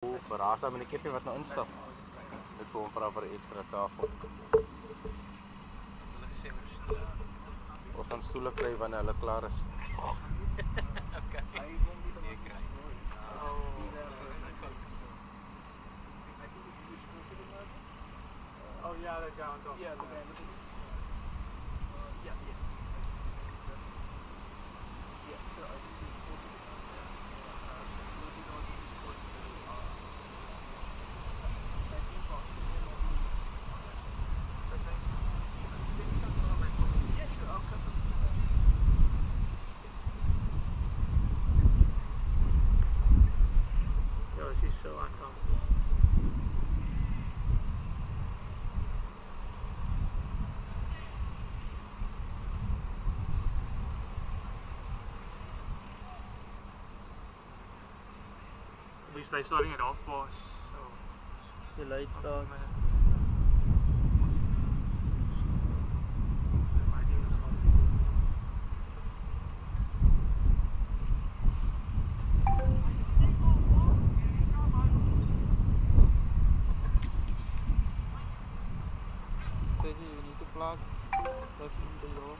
Verraas met die keppie wat nou instap. Ek vir hom vra vir 'n ekstra tafel. Ons gaan stoele kry wanneer hulle klaar is. Okay. Oh yeah, they're down. Yeah, she's so uncomfortable. At least they're starting it off, boss. So Delayed start. You need to plug this into your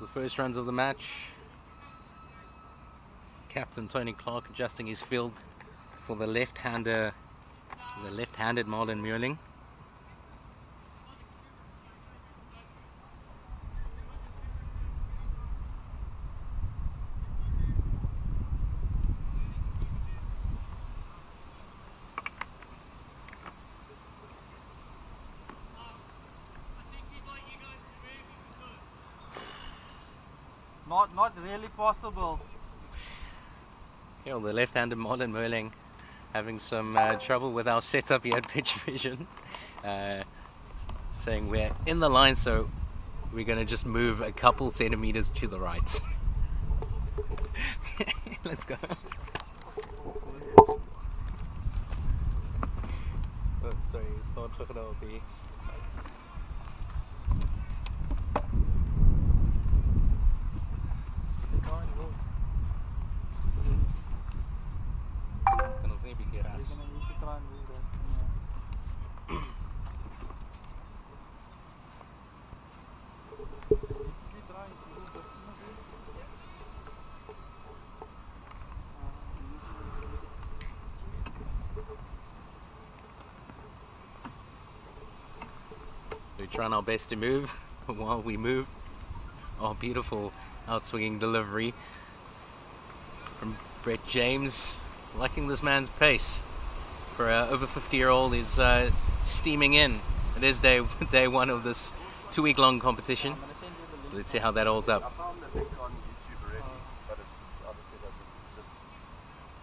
the first runs of the match. Captain Tony Clark adjusting his field for the left-handed Marlon Muirling. Not really possible. Yeah, well, the left-handed Marlon Muirling having some trouble with our setup here at Pitch Vision. Saying we're in the line, so we're going to just move a couple centimeters to the right. Let's go. Oh, sorry, start looking over here. We're trying our best to move while we move. Oh, beautiful outswinging delivery from Brett James. Liking this man's pace. For an over 50-year-old, he's steaming in. It is day one of this 2-week-long competition. Let's see how that holds up. I found the link on YouTube already, but it's obviously it's just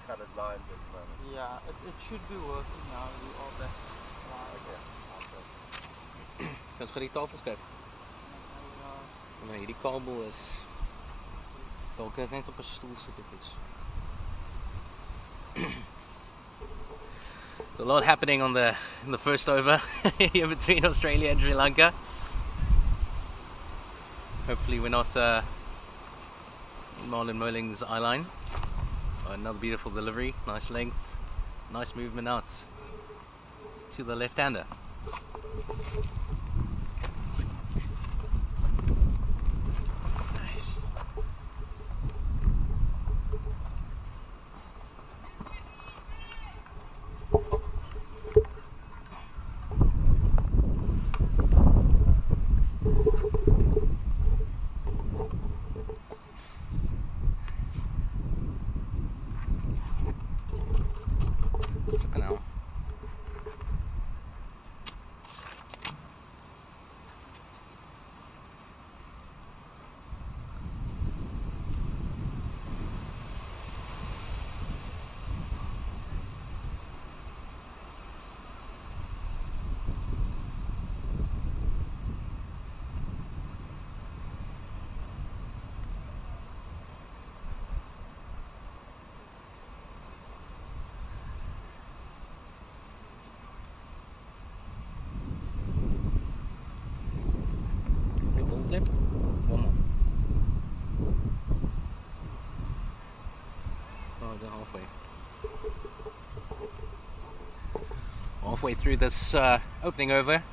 colored lines at the moment. Yeah, it should be working now. We all that. Kan ons die tafels kyk? Nee, hierdie kabel is dalk net op 'n stoel sit of iets. A lot happening in the first over here between Australia and Sri Lanka. Hopefully we're not in Marlon Muirling's eye line. Another beautiful delivery, nice length, nice movement out to the left-hander. Left. One more. Oh, they're halfway. Halfway through this opening over.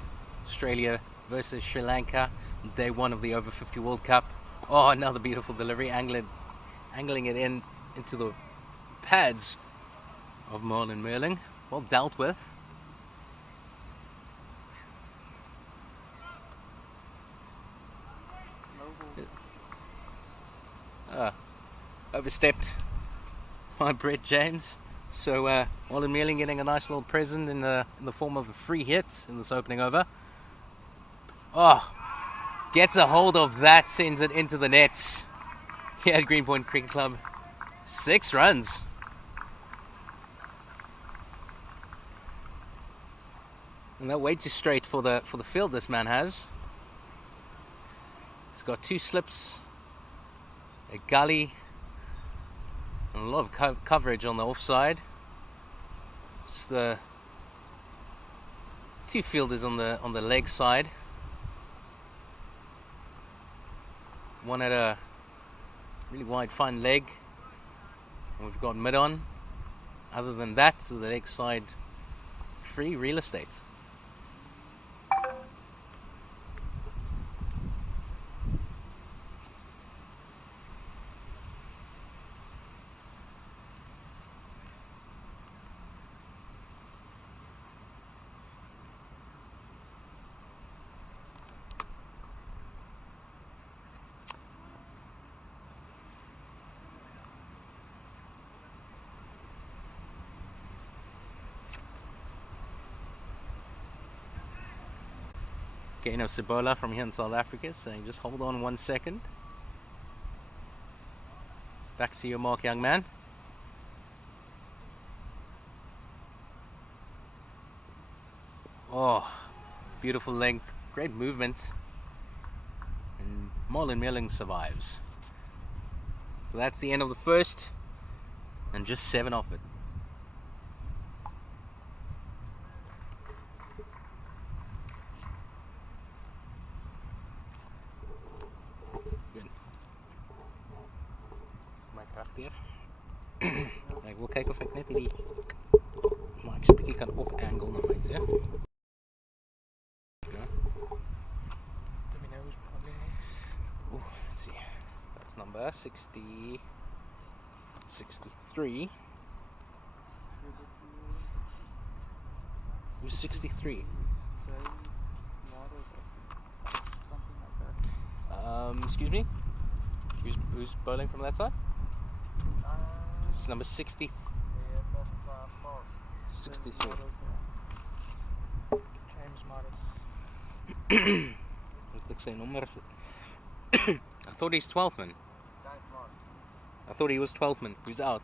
Australia versus Sri Lanka. Day one of the Over 50 World Cup. Oh, another beautiful delivery. Angling it into the pads of Marlon Muirling. Well dealt with. Overstepped by Brett James. So Marlon Muirling getting a nice little present in the form of a free hit in this opening over. Oh, gets a hold of that, sends it into the nets. Here at Greenpoint Cricket Club, 6 runs. And that way too straight for the field this man has. He's got 2 slips, a gully, and a lot of coverage on the offside. Just the 2 fielders on the leg side. One at a really wide fine leg, and we've got mid on. Other than that, the leg side free real estate. Gaino Cibola from here in South Africa saying just hold on 1 second. Back to your mark, young man. Oh, beautiful length, great movement. And Marlon Meerling survives. So that's the end of the first, and just 7 off it. Good. My kracht hier. Ik wil kijken of ik net die mic speaker kan op-angle naar my toe. Let's see. That's number 60, 63. Who's 63? Excuse me? Who's bowling from that side? It's number 60. 63. James Morris. Wat ek sy nommer? I thought he's 12th man. I thought he was 12th man. Who's out?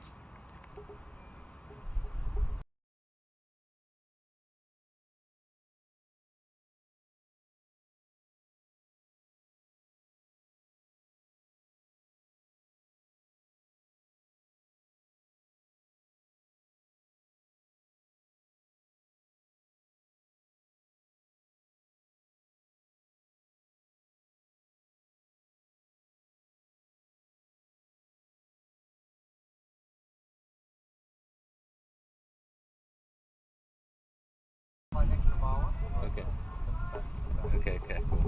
Okay, cool.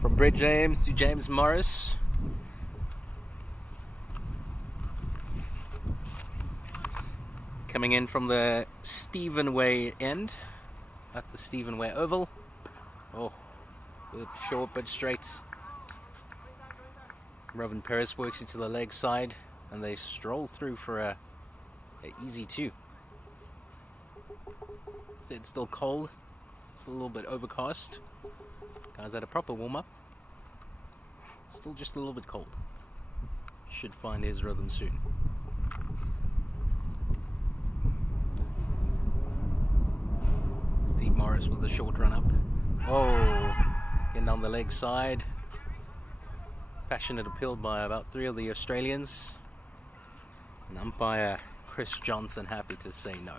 From Brett James to James Morris. Coming in from the Stephen Way end at the Stephen Way Oval. Oh, a bit short but straight. Robin Perez works into the leg side and they stroll through for a easy 2. It's still cold. It's a little bit overcast. Guys had a proper warm-up. Still just a little bit cold. Should find his rhythm soon. Steve Morris with a short run-up. Oh, getting down the leg side. Passionate appeal by about 3 of the Australians. And umpire Chris Johnson happy to say no.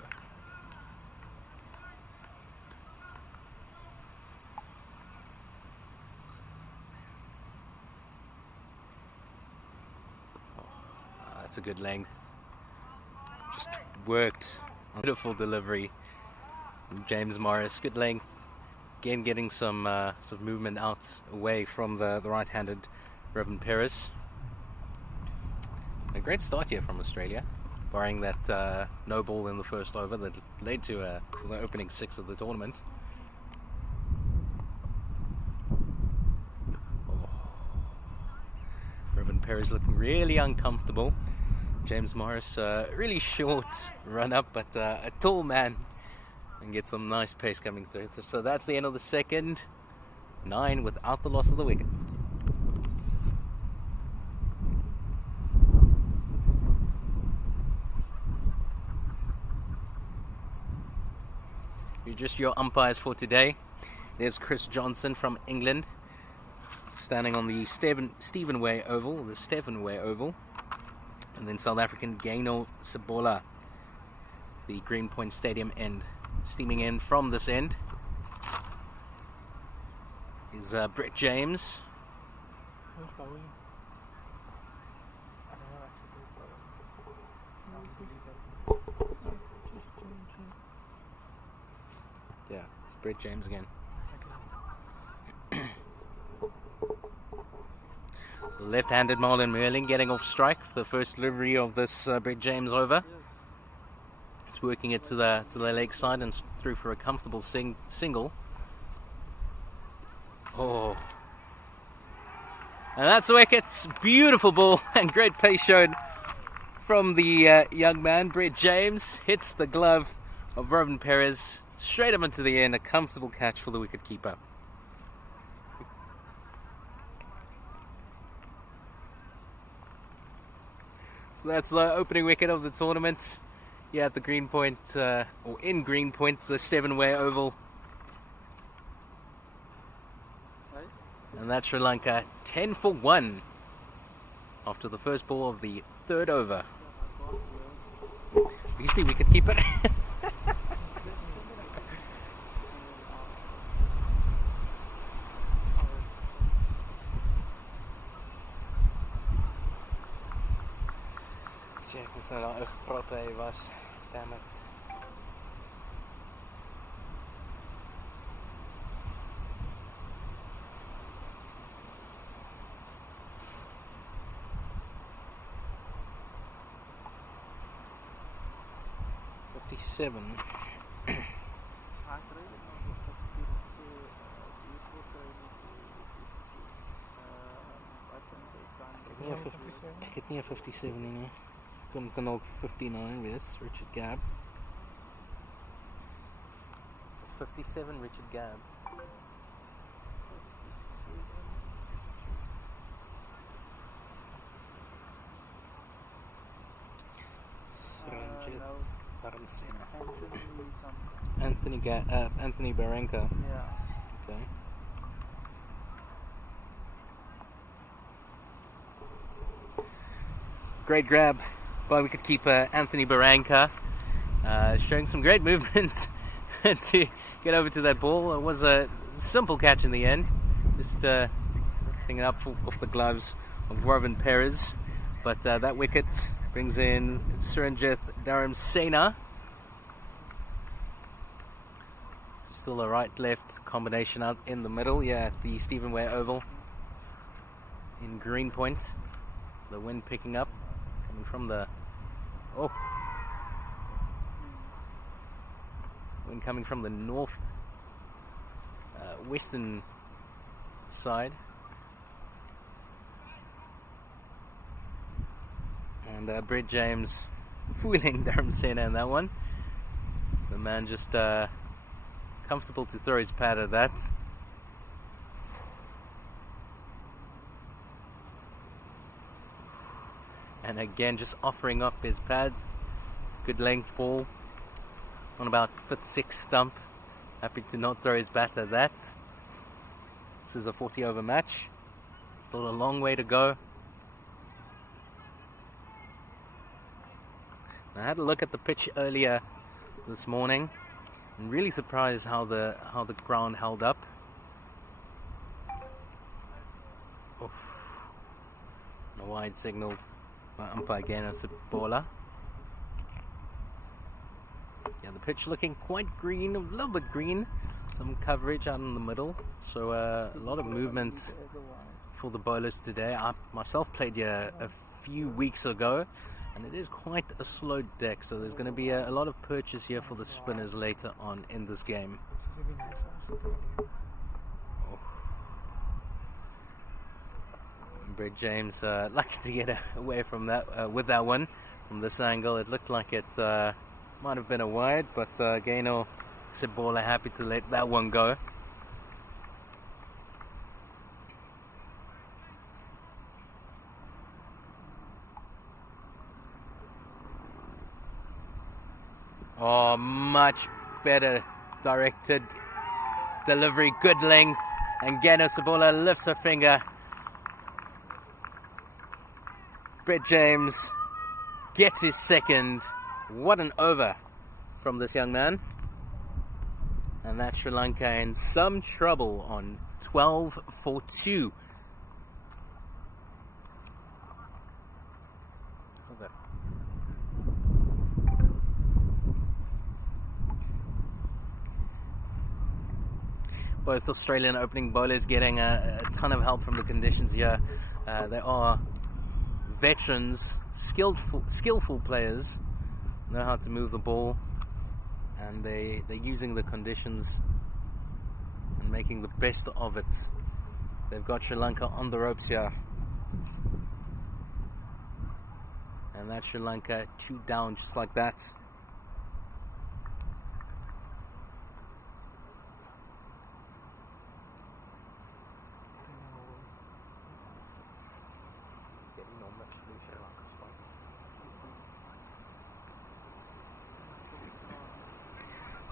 That's a good length. Just worked. Beautiful delivery. James Morris, good length. Again, getting some movement out away from the right-handed Revan Perez. A great start here from Australia, barring that no ball in the first over that led to the opening 6 of the tournament. Oh. Revan Perez looking really uncomfortable. James Morris, really short run up, but a tall man, and get some nice pace coming through. So that's the end of the second. 9 without the loss of the wicket. You're just your umpires for today. There's Chris Johnson from England, standing on the Stephen Way Oval, and then South African Gaino Cibola, the Greenpoint Stadium end. Steaming in from this end is Brett James. Who's bowling? Yeah, it's Brett James again. Left-handed Marlon Meerling getting off strike for the first delivery of this Brett James over. It's working it to the leg side and through for a comfortable single. Oh, and that's the wicket. Beautiful ball and great pace shown from the young man. Brett James hits the glove of Robin Perez straight up into the end, a comfortable catch for the wicketkeeper. So that's the opening wicket of the tournament here at the Greenpoint, or in Greenpoint, the 7-way oval. And that's Sri Lanka 10 for 1 after the first ball of the third over. He's the wicketkeeper. Check, moes nou daar gepraat hy was. Damn it. Seven. Get near 57 in here. Kan ook 59 wees, Richard Gabb. It's 57 Richard Gabb. Anthony Baranka. Yeah. Okay. Great grab by wicketkeeper Anthony Baranka, showing some great movement to get over to that ball. It was a simple catch in the end, just picking it up off the gloves of Warren Perez. But that wicket brings in Suranjit Dharamsena. Still a right-left combination out in the middle, at the Stephen Way Oval in Greenpoint. The wind picking up, coming from the wind coming from the north western side, and Brett James fooling Dharamsena in that one. The man just comfortable to throw his pad at that. And again, just offering up his pad. Good length ball on about 5th, 6th stump. Happy to not throw his bat at that. This is a 40 over match. Still a long way to go. I had a look at the pitch earlier this morning. I'm really surprised how the ground held up. A wide signaled by umpire again as a bowler. Yeah, the pitch looking quite green, a little bit green. Some coverage out in the middle, so a lot of movement for the bowlers today. I myself played here a few weeks ago, and it is quite a slow deck, so there's going to be a lot of purchase here for the spinners later on in this game. Brett James lucky to get away from that with that one from this angle. It looked like it might have been a wide, but Gaynor Sebola happy to let that one go. Oh, much better directed delivery, good length, and Gaynor Sebola lifts her finger. Brett James gets his second. What an over from this young man. And that's Sri Lanka in some trouble on 12 for 2. Both Australian opening bowlers getting a ton of help from the conditions here. They are veterans, skillful players, know how to move the ball, and they're using the conditions and making the best of it. They've got Sri Lanka on the ropes here, and that's Sri Lanka 2 down just like that.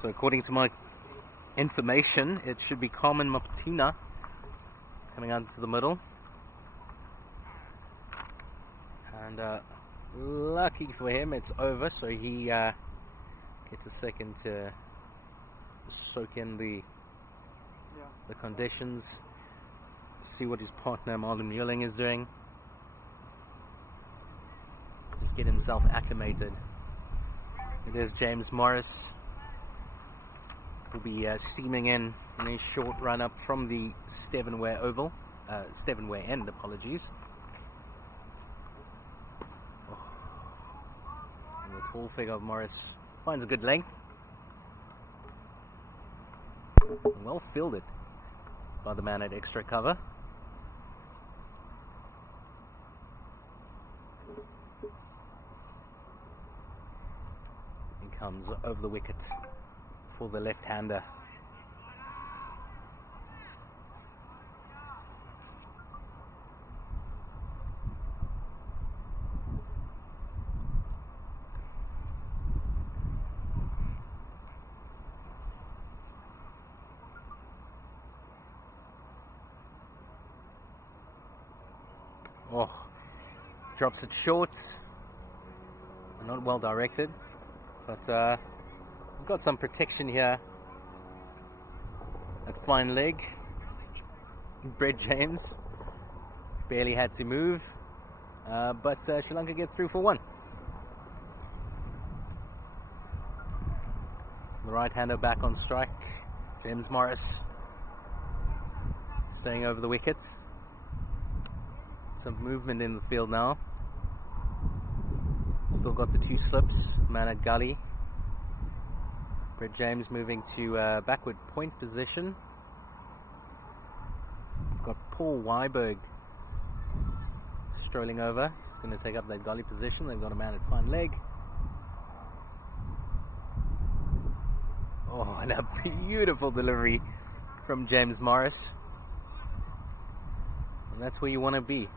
So according to my information, it should be Carmen Maputina coming out into the middle. And lucky for him, it's over, so he gets a second to soak in the conditions, see what his partner Marlon Muelling is doing, just get himself acclimated. There's James Morris, will be steaming in a short run up from the Stevenware end, apologies. And the tall figure of Morris finds a good length. Well fielded by the man at extra cover. And comes over the wicket for the left-hander. Oh, drops it short. Not well directed, but we've got some protection here at fine leg. Brett James barely had to move, but Sri Lanka get through for one. The right-hander back on strike. James Morris staying over the wickets. Some movement in the field now. Still got the two slips. Man at gully. Brett James moving to backward point position. Got Paul Weiberg strolling over. He's going to take up that gully position. They've got a man at fine leg. Oh, and a beautiful delivery from James Morris. And that's where you want to be.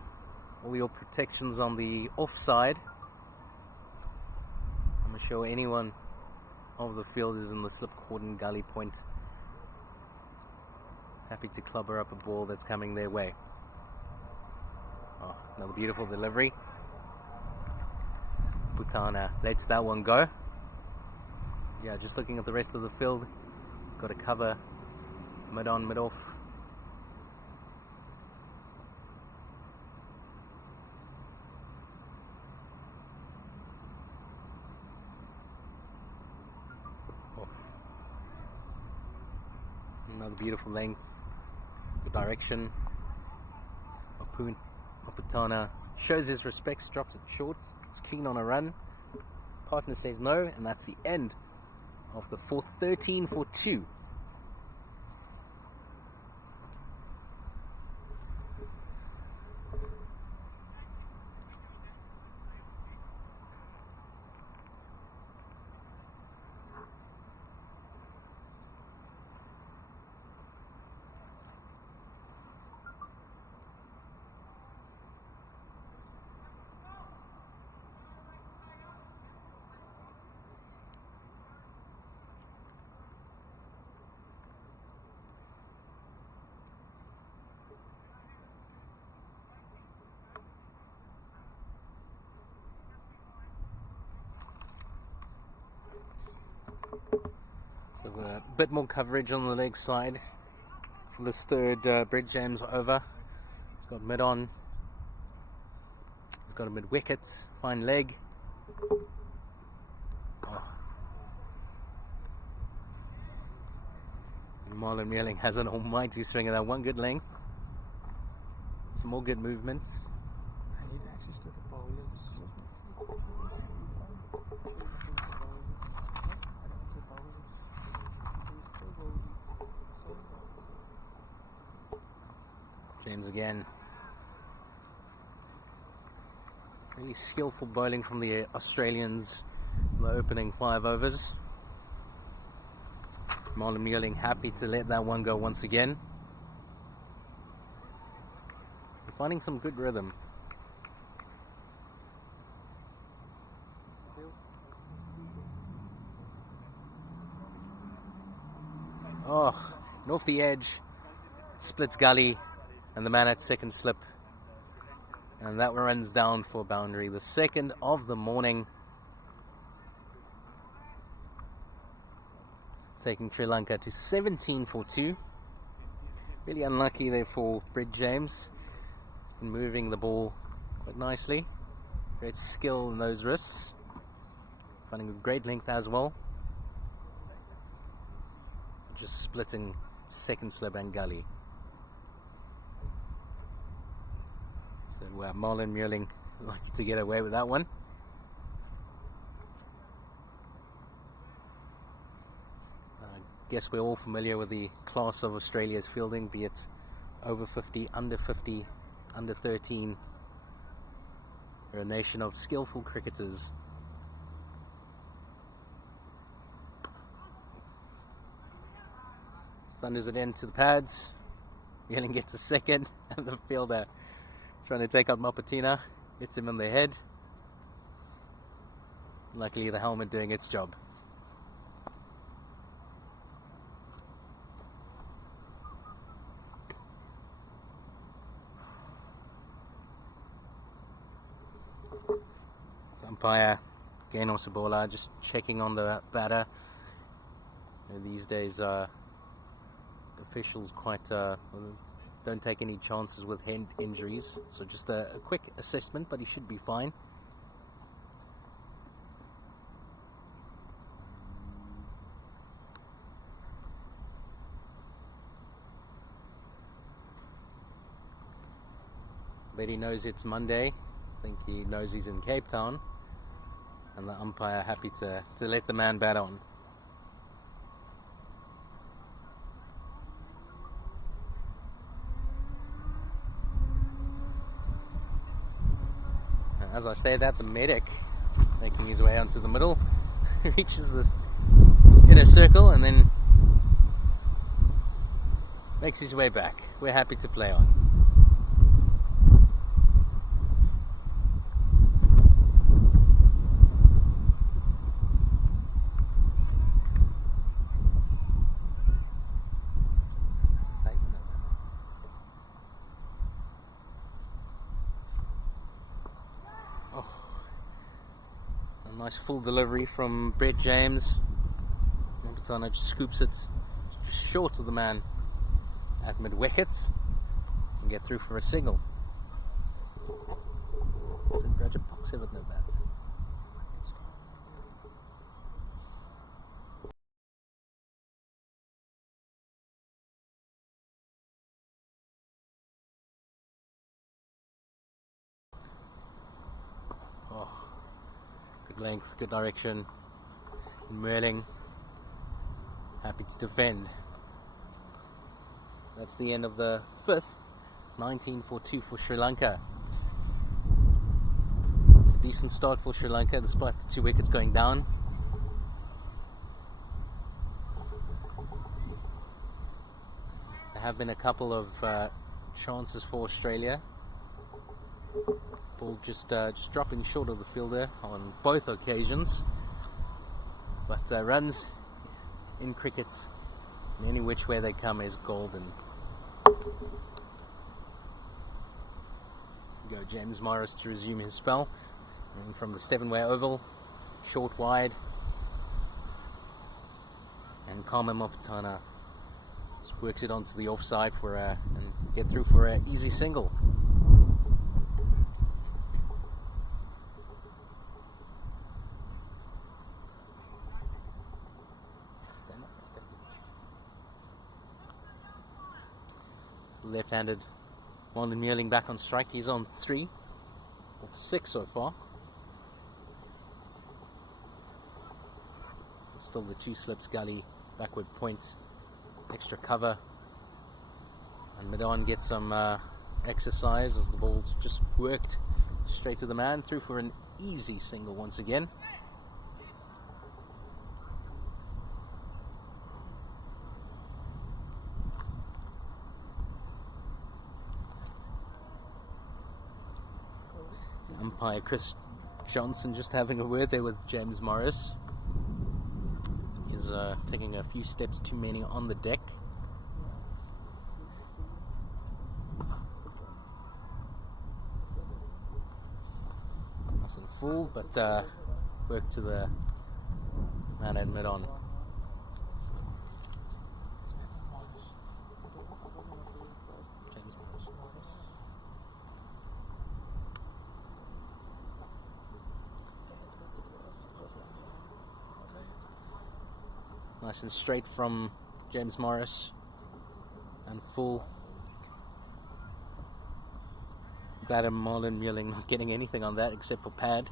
All your protections on the offside. I'm not sure anyone of the fielders in the slip cordon gully point happy to clubber up a ball that's coming their way. Oh, another beautiful delivery. Putana lets that one go. Yeah, just looking at the rest of the field, got to cover mid on, mid off. Another beautiful length, good direction. Oputana shows his respects, drops it short, is keen on a run. Partner says no, and that's the end of the fourth. 13 for 2. So a bit more coverage on the leg side for this third Brett James over. He's got mid on. He's got a mid wicket, fine leg. Oh. And Marlon Muelling has an almighty swing of that one good length. Some more good movement. I need access to the bowlers. James again. Really skillful bowling from the Australians in the opening 5 overs. Marlon Muelling happy to let that one go once again. We're finding some good rhythm. Oh, and off the edge, splits gully, and the man at second slip. And that runs down for a boundary. The second of the morning. Taking Sri Lanka to 17 for 2. Really unlucky there for Brett James. He's been moving the ball quite nicely. Great skill in those wrists. Finding a great length as well. Just splitting second slip and gully. So Marlon Muirling lucky to get away with that one. I guess we're all familiar with the class of Australia's fielding, be it over 50, under 50, under 13. They're a nation of skillful cricketers. Thunders it into the pads. Muirling gets a second, and the fielder trying to take out Mapatina hits him on the head. Luckily, the helmet doing its job. So umpire Gaino Sabola just checking on the batter. These days, officials quite don't take any chances with hand injuries, so just a quick assessment, but he should be fine. But he knows it's Monday. I think he knows he's in Cape Town, and the umpire happy to let the man bat on. As I say that, the medic, making his way onto the middle, reaches this inner circle and then makes his way back. We're happy to play on. Nice full delivery from Brett James. Mapatina just scoops it short of the man at mid-wicket and get through for a single. So Graduate Box have it no bad. Good length, good direction. Muirling happy to defend. That's the end of the fifth. It's 19 for 2 for Sri Lanka. A decent start for Sri Lanka despite the 2 wickets going down. There have been a couple of chances for Australia. Ball just dropping short of the fielder on both occasions, but runs in cricket, in any which way they come, is golden. Go James Morris to resume his spell, and from the 7-way oval, short wide, and Karma Mapatina just works it onto the offside for and get through for an easy single. Left-handed Marlon Muirling back on strike. He's on 3 of 6 so far. Still the 2 slips, gully, backward point, extra cover, and Maiden gets some exercise as the ball's just worked straight to the man, through for an easy single once again. Umpire Chris Johnson just having a word there with James Morris. is taking a few steps too many on the deck. Nice and full, but work to the man at mid-on. James Morris. Nice and straight from James Morris, and full. Batter Marlon Muelling not getting anything on that except for pad.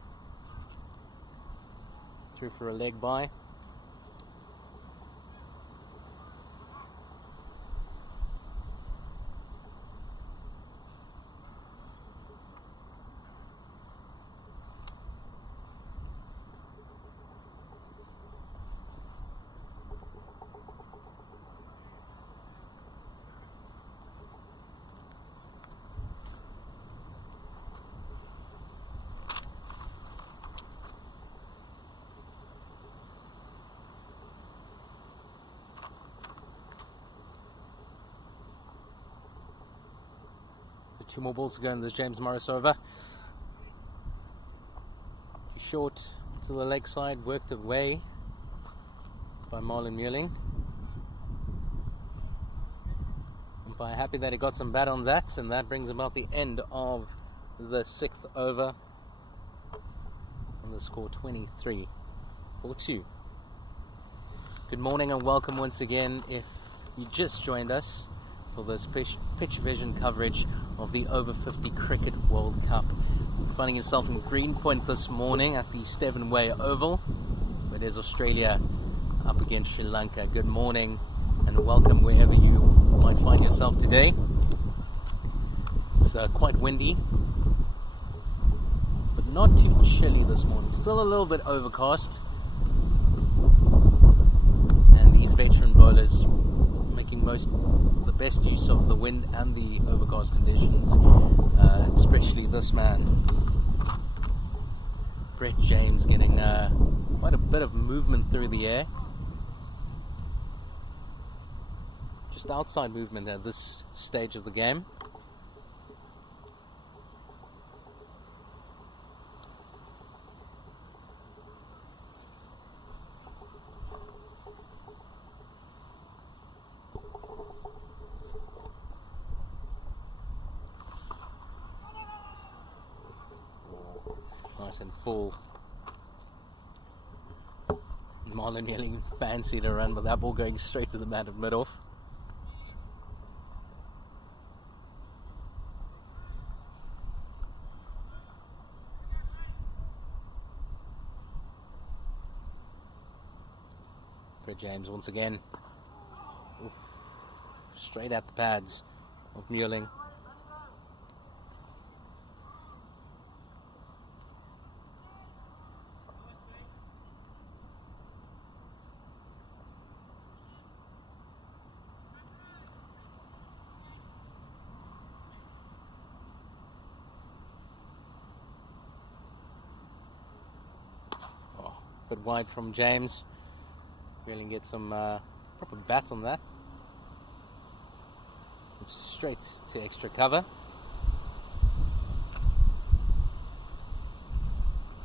Through for a leg by. Two more balls to go in this James Morris over. Short to the leg side, worked away by Marlon Muelling. Umpire happy that he got some bat on that, and that brings about the end of the 6th over. And the score 23 for 2. Good morning and welcome once again if you just joined us for this pitch vision coverage of the Over-50 Cricket World Cup. Finding yourself in Greenpoint this morning at the Stevenway Oval, where there's Australia up against Sri Lanka. Good morning and welcome wherever you might find yourself today. It's quite windy, but not too chilly this morning. Still a little bit overcast, and these veteran bowlers making the best use of the wind and the overcast conditions, especially this man, Brett James, getting quite a bit of movement through the air. Just outside movement at this stage of the game. Nice and full. Marlon Muelling fancied a run, but that ball going straight to the man of mid-off. Brett James once again. Oof. Straight at the pads of Muelling. Bit wide from James. Really get some proper bat on that. It's straight to extra cover.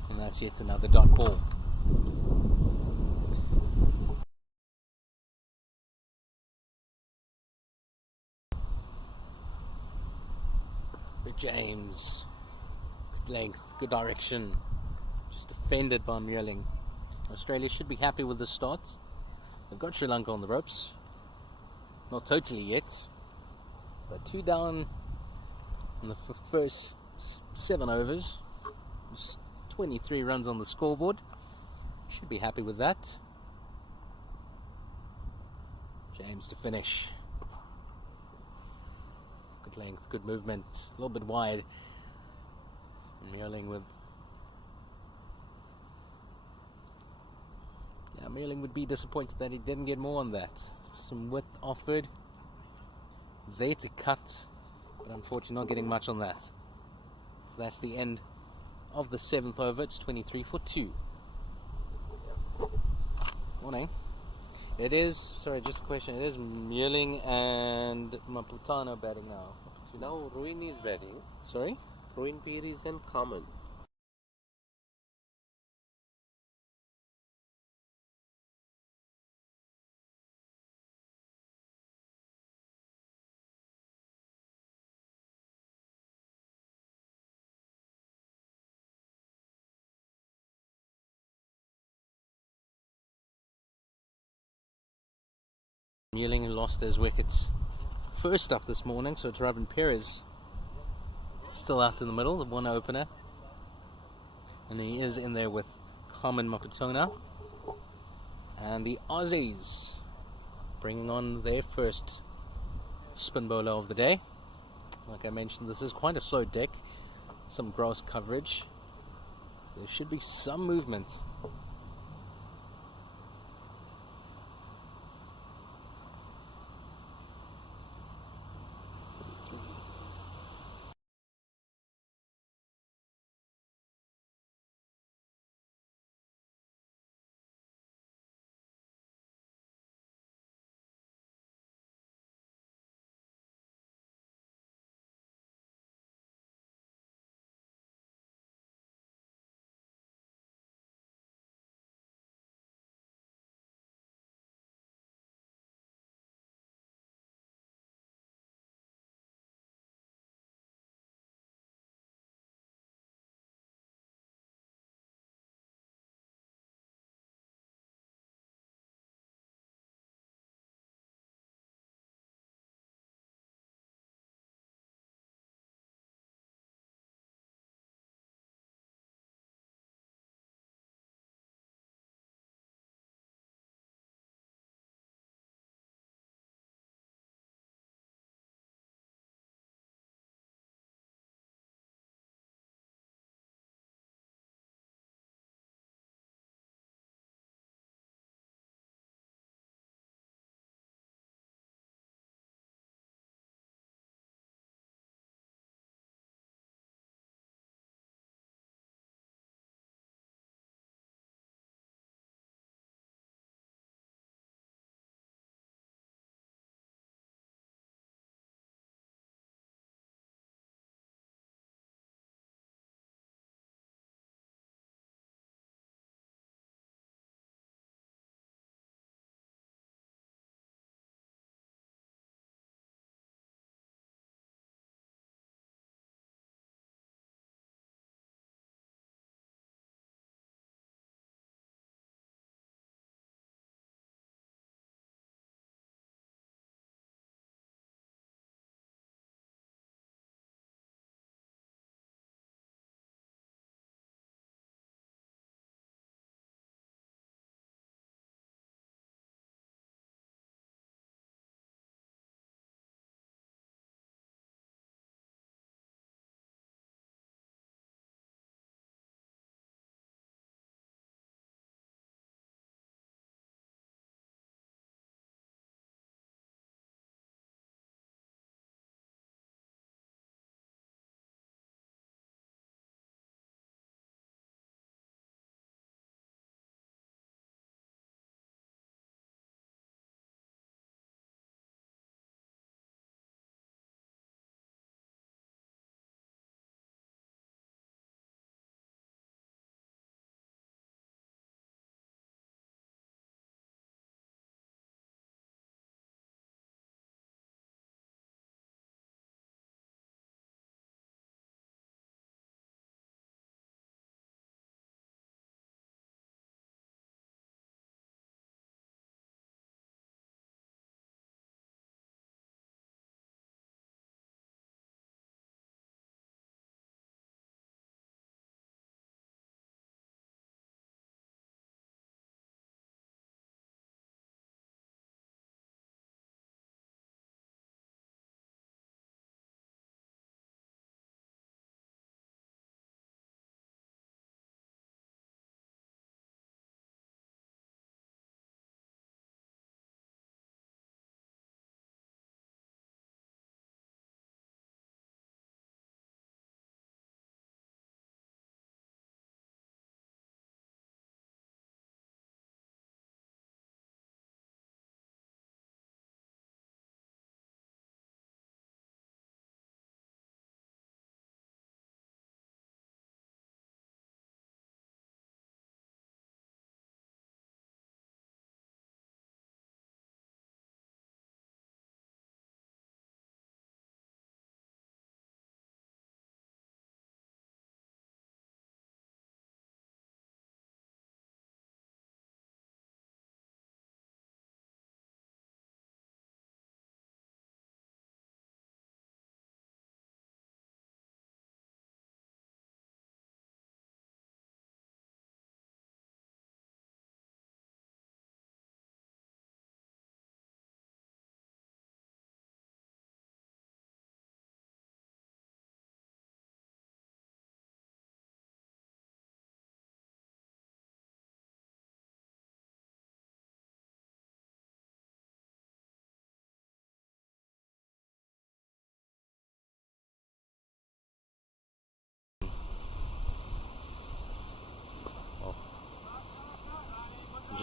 And that's yet another dot ball. But James, good length, good direction. Just defended by Muelling. Australia should be happy with the start. They've got Sri Lanka on the ropes. Not totally yet, but 2 down in the first 7 overs. Just 23 runs on the scoreboard. Should be happy with that. James to finish. Good length, good movement. A little bit wide. Muelling with... Yeah, Muelling would be disappointed that he didn't get more on that. Some width offered. There to cut, but unfortunately not getting much on that. That's the end of the 7th over. It's 23 for 2. Morning. It is, sorry, just a question. It is Mewling and Maputano batting now. Now Ruin is batting. Sorry? Ruin Peris and Common. Mewling lost his wickets first up this morning, so it's Robin Perez still out in the middle, the one opener. And he is in there with Common Maputona. And the Aussies bringing on their first spin bowler of the day. Like I mentioned, this is quite a slow deck, some grass coverage. There should be some movement.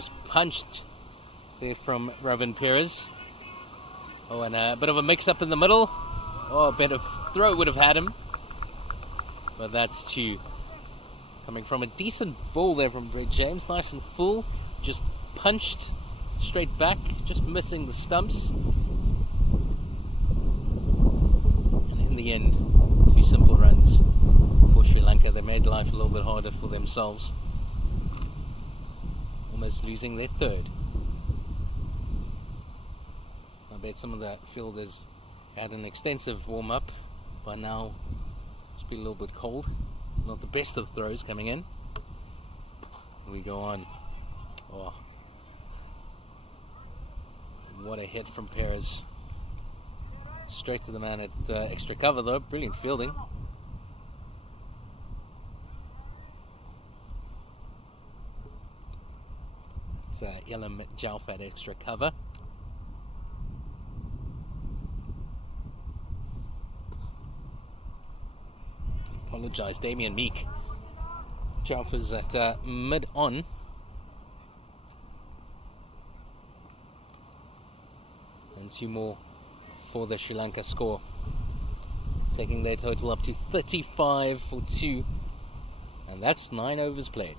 just punched there from Robin Perez. Oh, and a bit of a mix-up in the middle. Oh, a bit of throw would have had him. But that's two. Coming from a decent ball there from Brett James. Nice and full. Just punched straight back. Just missing the stumps. And in the end, two simple runs for Sri Lanka. They made life a little bit harder for themselves. Almost losing their third. I bet some of the fielders had an extensive warm-up. By now, it's been a little bit cold. Not the best of throws coming in. We go on. Oh. What a hit from Perez. Straight to the man at extra cover though. Brilliant fielding. It's Ilham Jalf at extra cover. Apologise, Damien Meek. Jalf is at mid-on. And two more for the Sri Lanka score. Taking their total up to 35 for 2. And that's 9 overs played.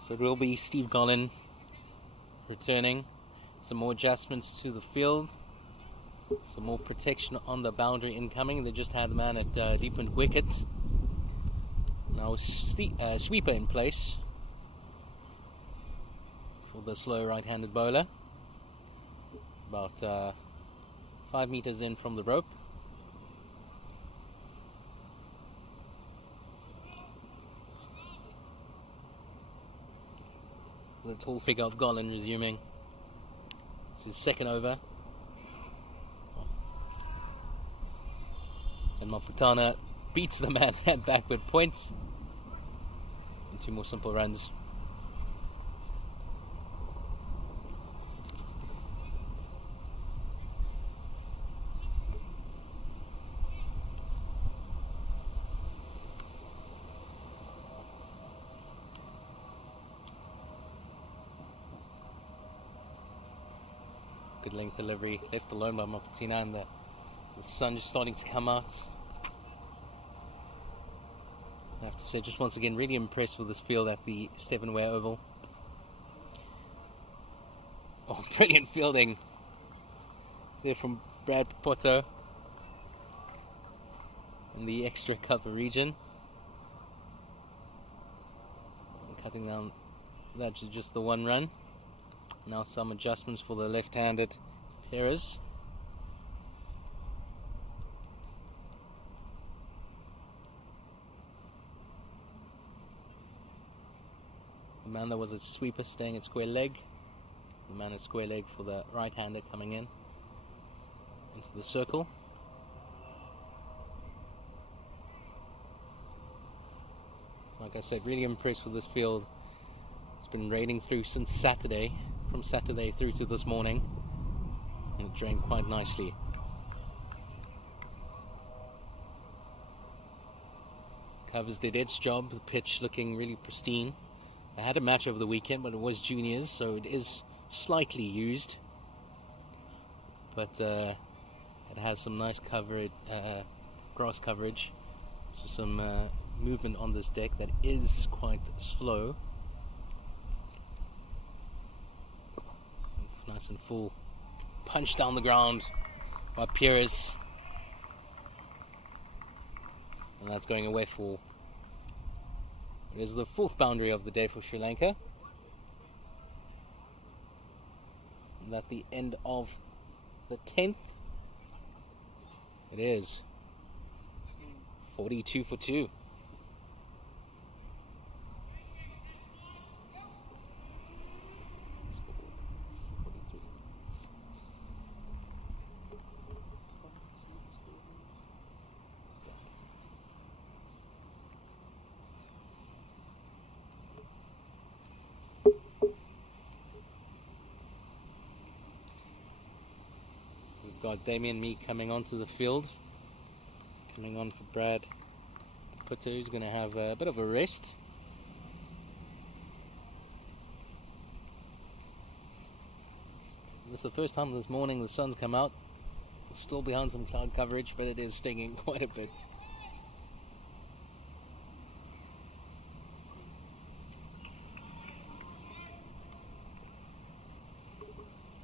So it will be Steve Gollan returning. Some more adjustments to the field. Some more protection on the boundary incoming. They just had the man at deep and wicket. Now sweeper in place for the slow right-handed bowler. About 5 meters in from the rope. The tall figure of Gollan resuming. It's his second over. And Maputana beats the man at backward points. And 2 more simple runs. Good length delivery, left alone by Maputina, and the sun just starting to come out. I have to say, just once again, really impressed with this field at the Stephenware Oval. Oh, brilliant fielding there from Brad Poto in the extra cover region. Cutting down that to just the 1 run. Now some adjustments for the left-handed Perez. The man that was a sweeper staying at square leg. The man at square leg for the right-hander coming in into the circle. Like I said, really impressed with this field. It's been raining through since Saturday. From Saturday through to this morning, and it drained quite nicely. Covers did its job, the pitch looking really pristine. They had a match over the weekend, but it was juniors, so it is slightly used, but it has some nice coverage, grass coverage, so some movement on this deck that is quite slow. Nice and full. Punch down the ground by Perez. And that's going away for... It is the 4th boundary of the day for Sri Lanka. And at the end of the 10th, it is 42 for 2. got Damien Mee coming onto the field. Coming on for Brad Putter, who's going to have a bit of a rest. This is the first time this morning the sun's come out. Still behind some cloud coverage, but it is stinging quite a bit.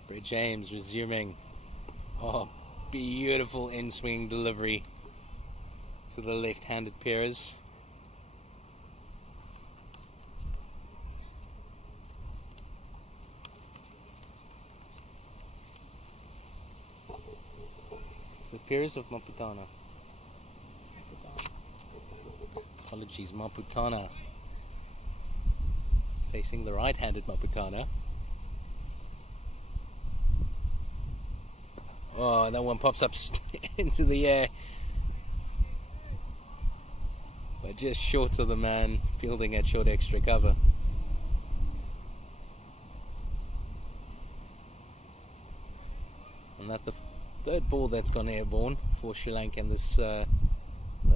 Brett James resuming. Oh, beautiful in-swing delivery to the left-handed pairers. It's the pairers of Maputana. Apologies, Maputana. Facing the right-handed Maputana. Oh, that one pops up into the air. But just short of the man fielding at short extra cover. And that's the third ball that's gone airborne for Sri Lanka in this the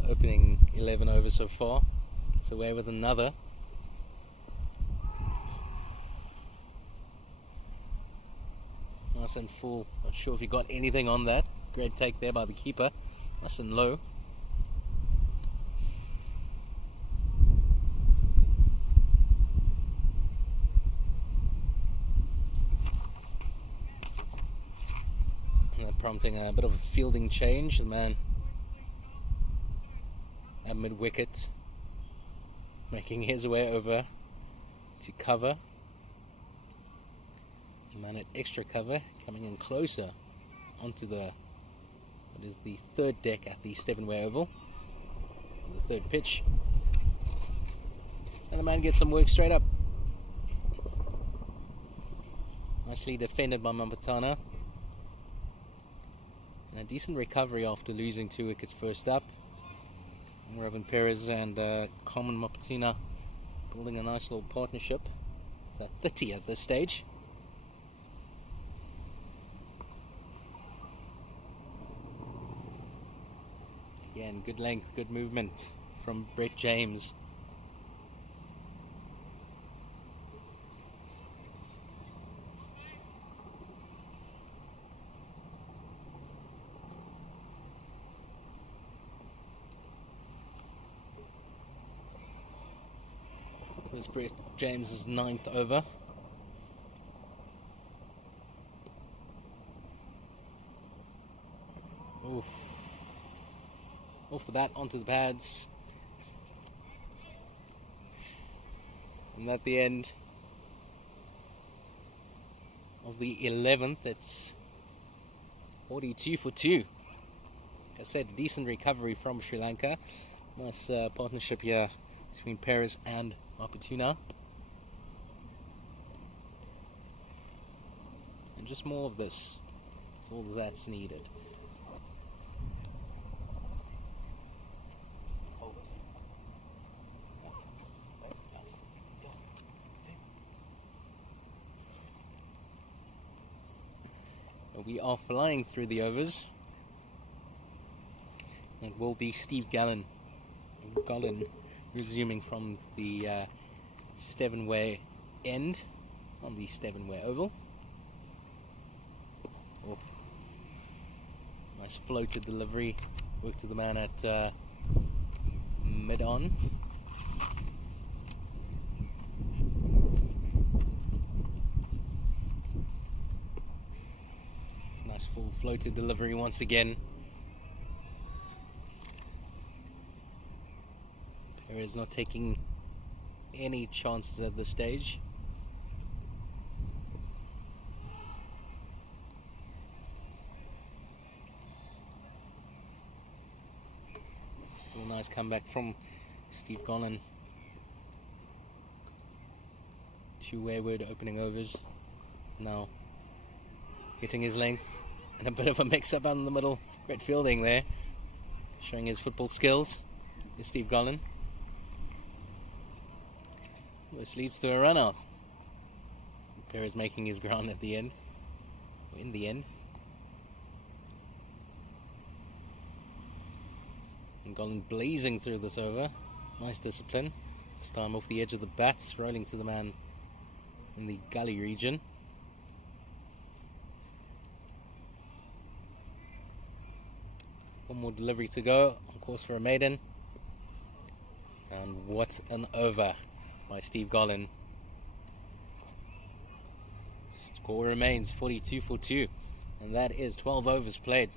opening 11 overs so far. It's away with another. Nice and full. Not sure if he got anything on that. Great take there by the keeper. Nice and low. And that prompting a bit of a fielding change. The man at mid-wicket making his way over to cover. Man at extra cover coming in closer onto the what is the third deck at the Stevenway Oval, the third pitch, and the man gets some work straight up. Nicely defended by Maputana, and a decent recovery after losing 2 wickets first up. Robin Perez and Carmen Maputana building a nice little partnership. It's a 30 at this stage. Again, good length, good movement from Brett James. This is Brett James's 9th over. Oof. Off the bat, onto the pads. And at the end of the 11th, it's 42 for 2. Like I said, decent recovery from Sri Lanka. Nice partnership here between Perez and Maputana. And just more of this. That's all that's needed. We are flying through the overs. It will be Steve Gallen resuming from the Stevenway end on the Stevenway Oval. Oh, nice floated delivery. Work to the man at mid-on. Nice full floated delivery once again. Perez not taking any chances at this stage. A nice comeback from Steve Gallen. 2 wayward opening overs. Now hitting his length and a bit of a mix-up out in the middle. Great fielding there, showing his football skills. Is Steve Gallen. This leads to a run out. Perez making his ground at the end. In the end. Gone blazing through this over. Nice discipline. This time off the edge of the bats, rolling to the man in the gully region. One more delivery to go, on course for a maiden. And what an over by Steve Garland. Score remains 42 for 2, and that is 12 overs played.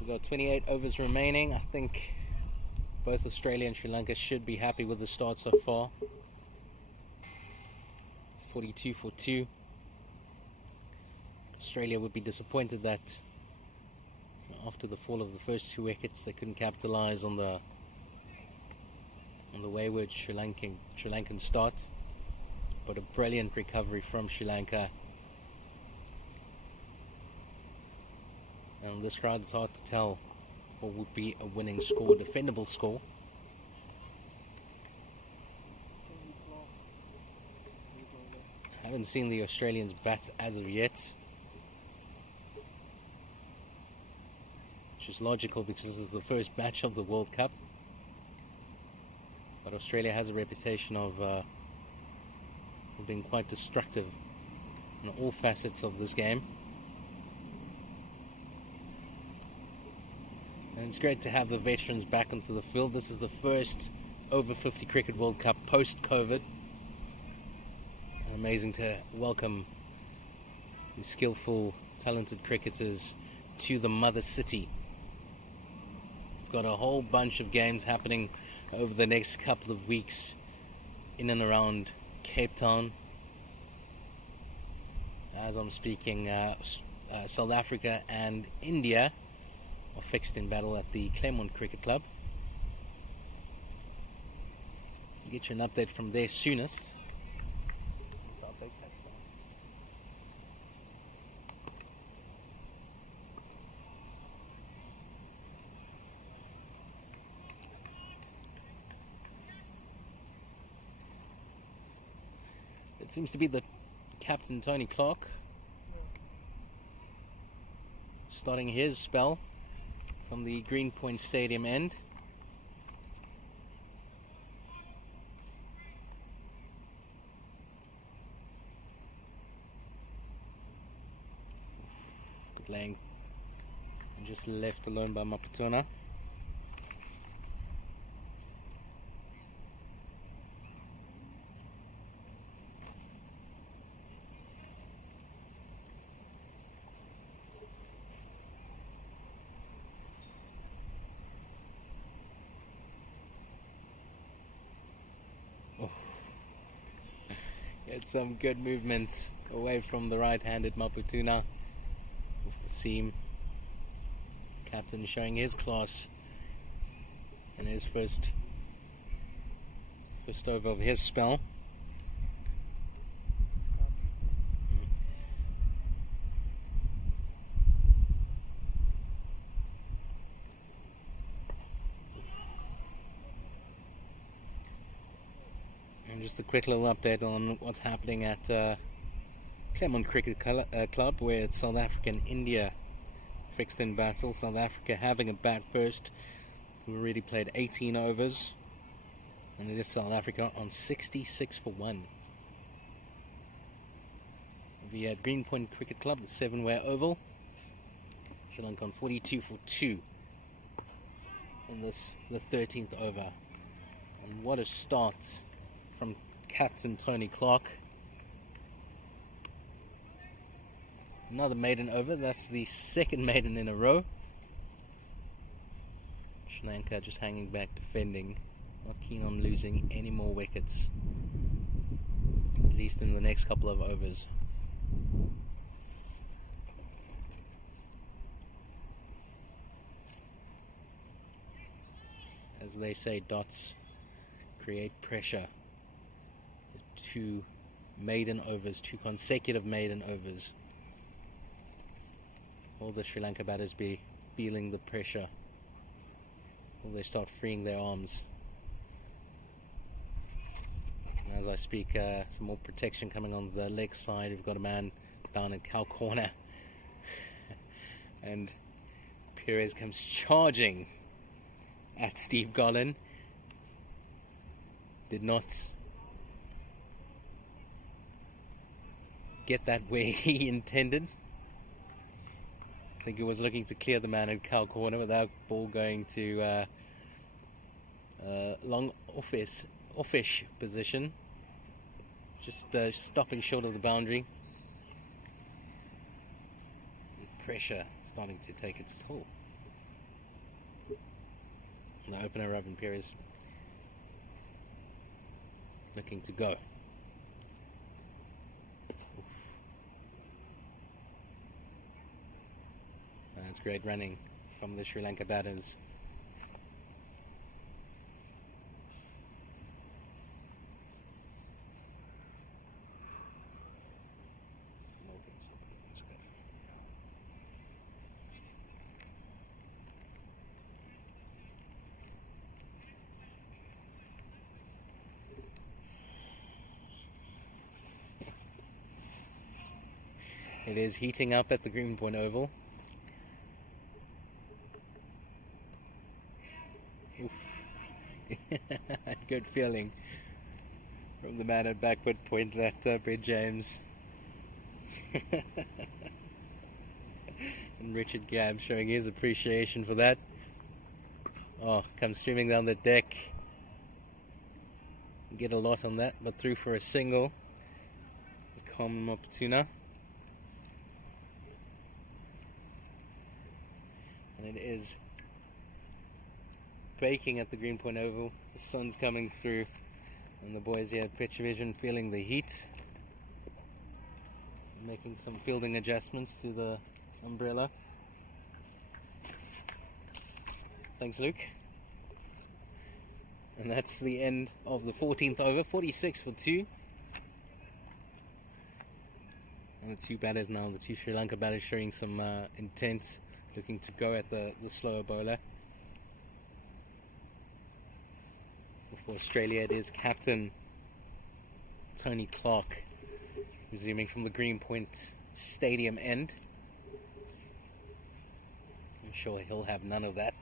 We've got 28 overs remaining. I think both Australia and Sri Lanka should be happy with the start so far. It's 42 for 2. Australia would be disappointed that after the fall of the first 2 wickets they couldn't capitalize on the wayward Sri Lankan start, but a brilliant recovery from Sri Lanka. And this crowd, it's hard to tell what would be a winning score, defendable score. I haven't seen the Australians bat as of yet, which is logical because this is the first match of the World Cup. But Australia has a reputation of being quite destructive in all facets of this game. And it's great to have the veterans back onto the field. This is the first over-50 Cricket World Cup post-COVID. Amazing to welcome these skillful, talented cricketers to the mother city. We've got a whole bunch of games happening over the next couple of weeks in and around Cape Town. As I'm speaking, South Africa and India are fixed in battle at the Claremont Cricket Club. I'll get you an update from there soonest. It seems to be the captain, Tony Clark, starting his spell from the Greenpoint Stadium end. Good laying, and just left alone by Maputuna. Get some good movements away from the right-handed Maputuna with the seam. Captain showing his class in his first over of his spell. Just a quick little update on what's happening at Claremont Cricket Club, where it's South Africa and India fixed in battle. South Africa having a bat first. We already played 18 overs, and it is South Africa on 66 for 1. We had Greenpoint Cricket Club, the 7-way oval. Sri Lanka on 42 for 2 in the 13th over. And what a start from captain Tony Clark. Another maiden over. That's the second maiden in a row. Sri Lanka just hanging back, defending, not keen on losing any more wickets, at least in the next couple of overs. As they say, dots create pressure. 2 maiden overs, 2 consecutive maiden overs. Will the Sri Lanka batters be feeling the pressure? Will they start freeing their arms? And as I speak, some more protection coming on the leg side. We've got a man down in cow corner And Perez comes charging at Steve Garland. Did not get that where he intended. I think he was looking to clear the man in cow corner with that ball going to long offish position. Just stopping short of the boundary. Pressure starting to take its toll. And the opener, Robin Perez, looking to go. That's great running from the Sri Lanka batters. It is heating up at the Greenpoint Oval. Good feeling from the man at backward point, that Brett James. And Richard Gabb showing his appreciation for that. Oh, comes streaming down the deck. Get a lot on that, but through for a single. It's Carmen Moptuna. And it is baking at the Greenpoint Oval. The sun's coming through, and the boys here at Pitch Vision feeling the heat, making some fielding adjustments to the umbrella. Thanks, Luke. And that's the end of the 14th over. 46 for 2. And the two batters now, the two Sri Lanka batters showing some intent, looking to go at the slower bowler. For Australia, it is captain Tony Clark resuming from the Greenpoint Stadium end. I'm sure he'll have none of that.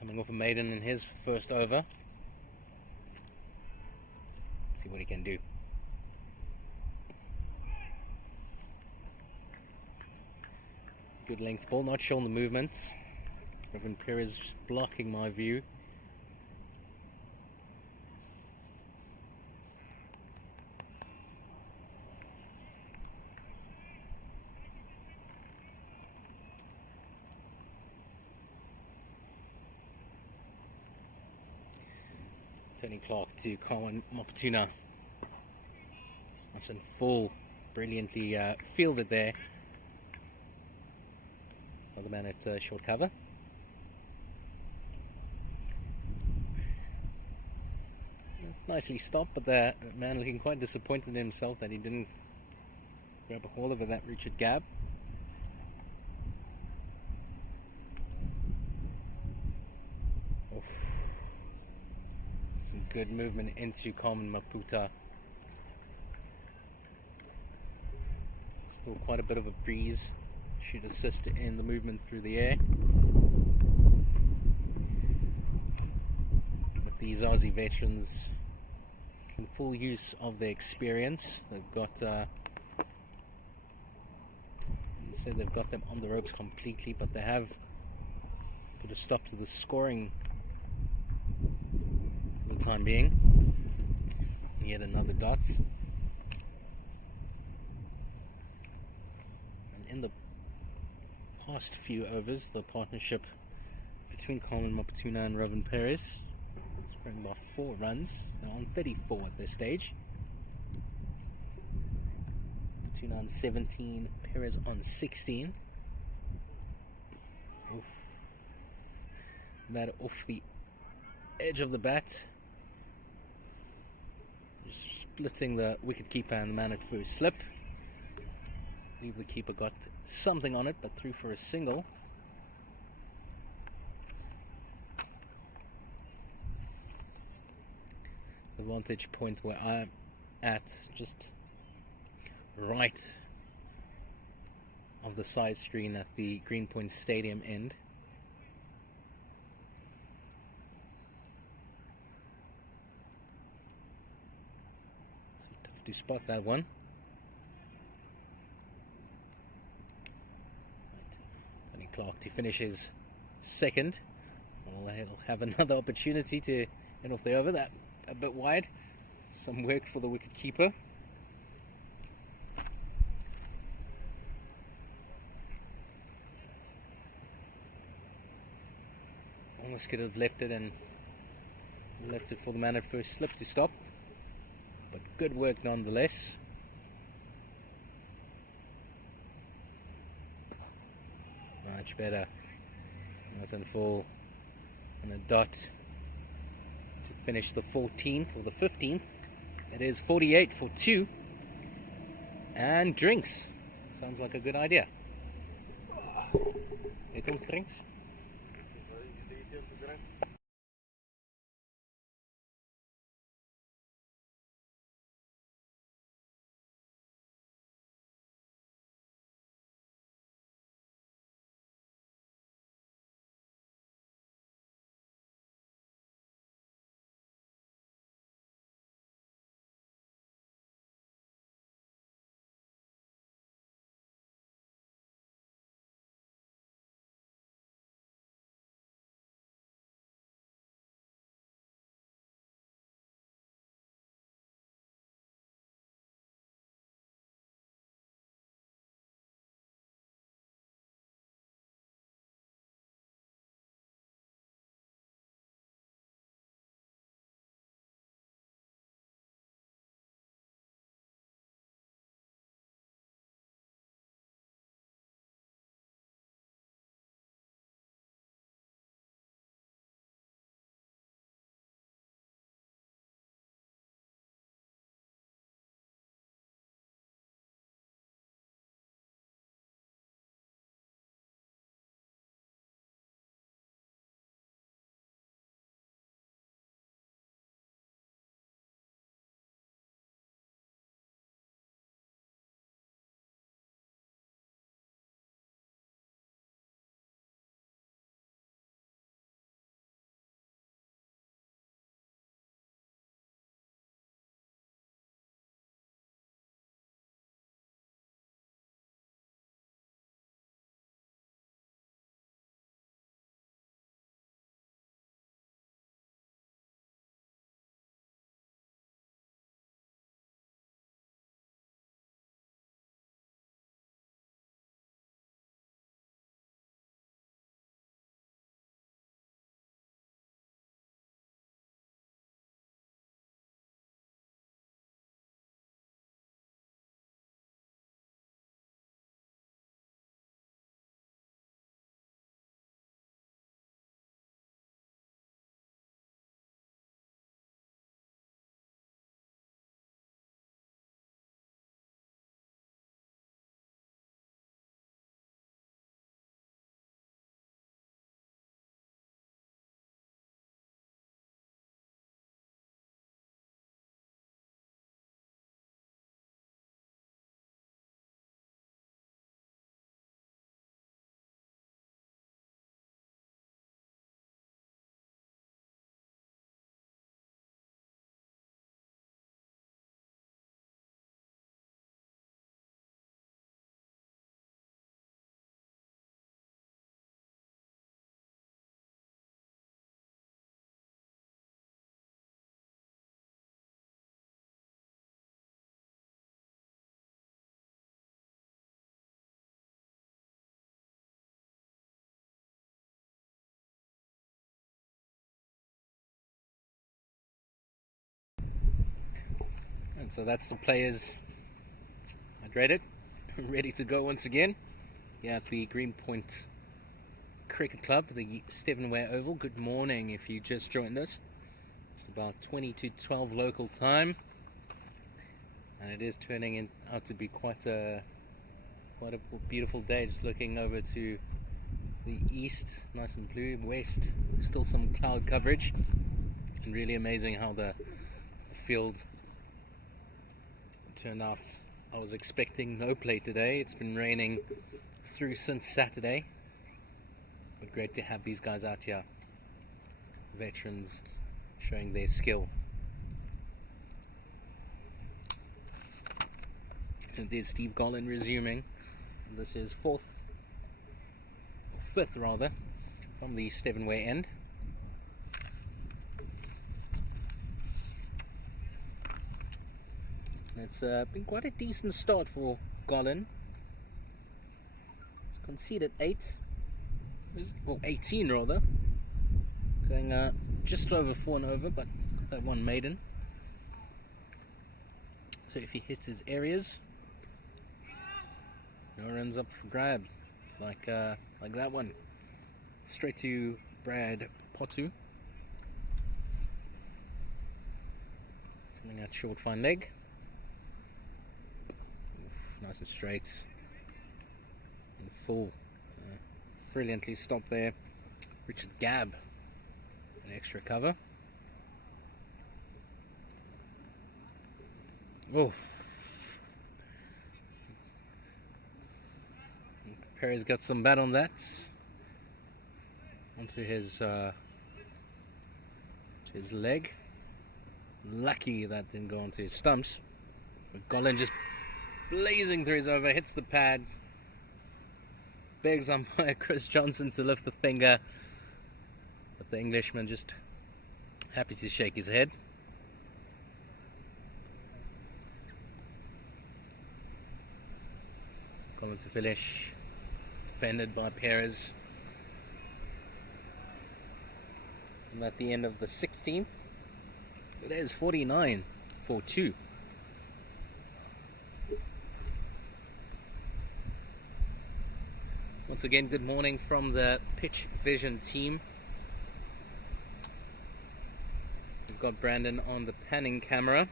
Coming off a maiden in his first over. Let's see what he can do. It's a good length ball, not showing the movement. Reverend Perez just blocking my view. Tony Clark to Colin Moptuna. Nice and full, brilliantly fielded there. Another man at short cover. Nicely stopped, but the man looking quite disappointed in himself that he didn't grab a hold of that Richard Gabb. Oof. Some good movement into Carmen Maputa. Still quite a bit of a breeze. Should assist in the movement through the air. But these Aussie veterans, full use of their experience. They've got they've got them on the ropes completely, but they have put a stop to the scoring for the time being. And yet another dot. And in the past few overs, the partnership between Carmen Moptuna and Robin Perez scoring by 4 runs. They're on 34 at this stage. Moptuna on 17, Perez on 16. Oof. That off the edge of the bat. Just splitting the wicket keeper and the man at first slip. I believe the keeper got something on it, but threw for a single. The vantage point where I'm at, just right of the side screen at the Greenpoint Stadium end. So tough to spot that one. Tony Clark to finish his second. Well, he'll have another opportunity to head off the over. That a bit wide. Some work for the wicket keeper. Almost could have left it for the man at first slip to stop, but good work nonetheless. Much better. Nice and full on a dot to finish the 14th or the 15th. It is 48 for 2, and drinks. Sounds like a good idea. Eet ons drinks. And so that's the players hydrated, ready to go once again. Yeah, at the Greenpoint Cricket Club, the Stephen Ware Oval. Good morning if you just joined us. It's about 20 to 12 local time, and it is turning out to be quite a beautiful day. Just looking over to the east, nice and blue. West, still some cloud coverage, and really amazing how the field turned out. I was expecting no play today. It's been raining through since Saturday, but great to have these guys out here. Veterans showing their skill. And there's Steve Gollan resuming. This is fifth rather, from the Stevenway end. And it's been quite a decent start for Gollan. He's conceded 18 rather. Going just over 4 and over, but that one maiden. So if he hits his areas, no runs up for grab, like that one. Straight to Brad Potu. Coming out short, fine leg. Oof, nice and straight. And full. Brilliantly stopped there. Richard Gabb. An extra cover. Oh. Perry's got some bat on that. Onto his leg. Lucky that didn't go onto his stumps. But Gollan just blazing through his over, hits the pad. Begs umpire Chris Johnson to lift the finger. But the Englishman just happy to shake his head. Gollan to finish. Defended by Perez. And at the end of the 16th, it is 49 for 2. Once again, good morning from the Pitch Vision team. We've got Brandon on the panning camera.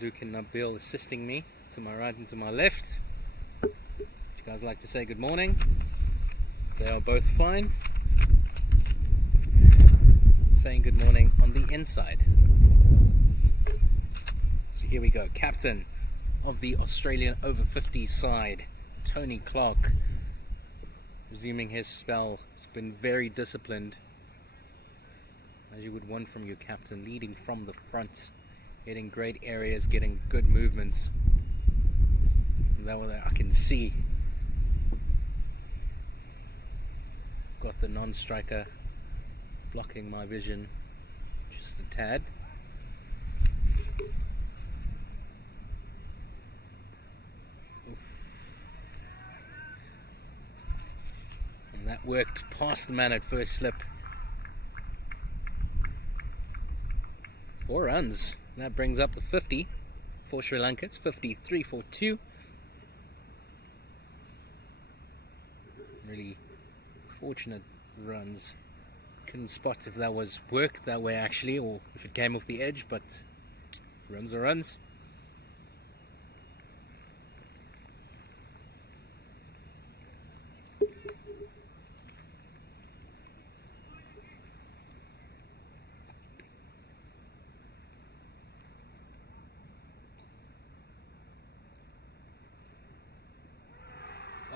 Luke and Nabil assisting me to my right and to my left. Would you guys like to say good morning? They are both fine. Saying good morning on the inside. So here we go. Captain of the Australian Over-50s side, Tony Clark, resuming his spell. He's been very disciplined, as you would want from your captain, leading from the front, hitting great areas, getting good movements. And that one I can see. Got the non-striker blocking my vision just a tad. Oof. And that worked past the man at first slip. 4 runs. That brings up the 50 for Sri Lanka. It's 53 for 2. Really fortunate runs. Couldn't spot if that was work that way actually, or if it came off the edge, but runs are runs.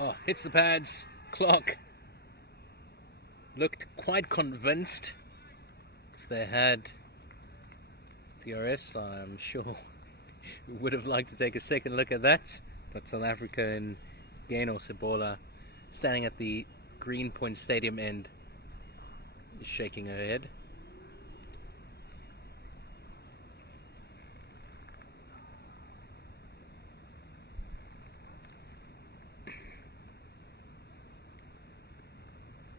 Oh, hits the pads. Clark looked quite convinced. If they had DRS, I'm sure we would have liked to take a second look at that. But South Africa and Gano Sebola, standing at the Greenpoint Stadium end, is shaking her head.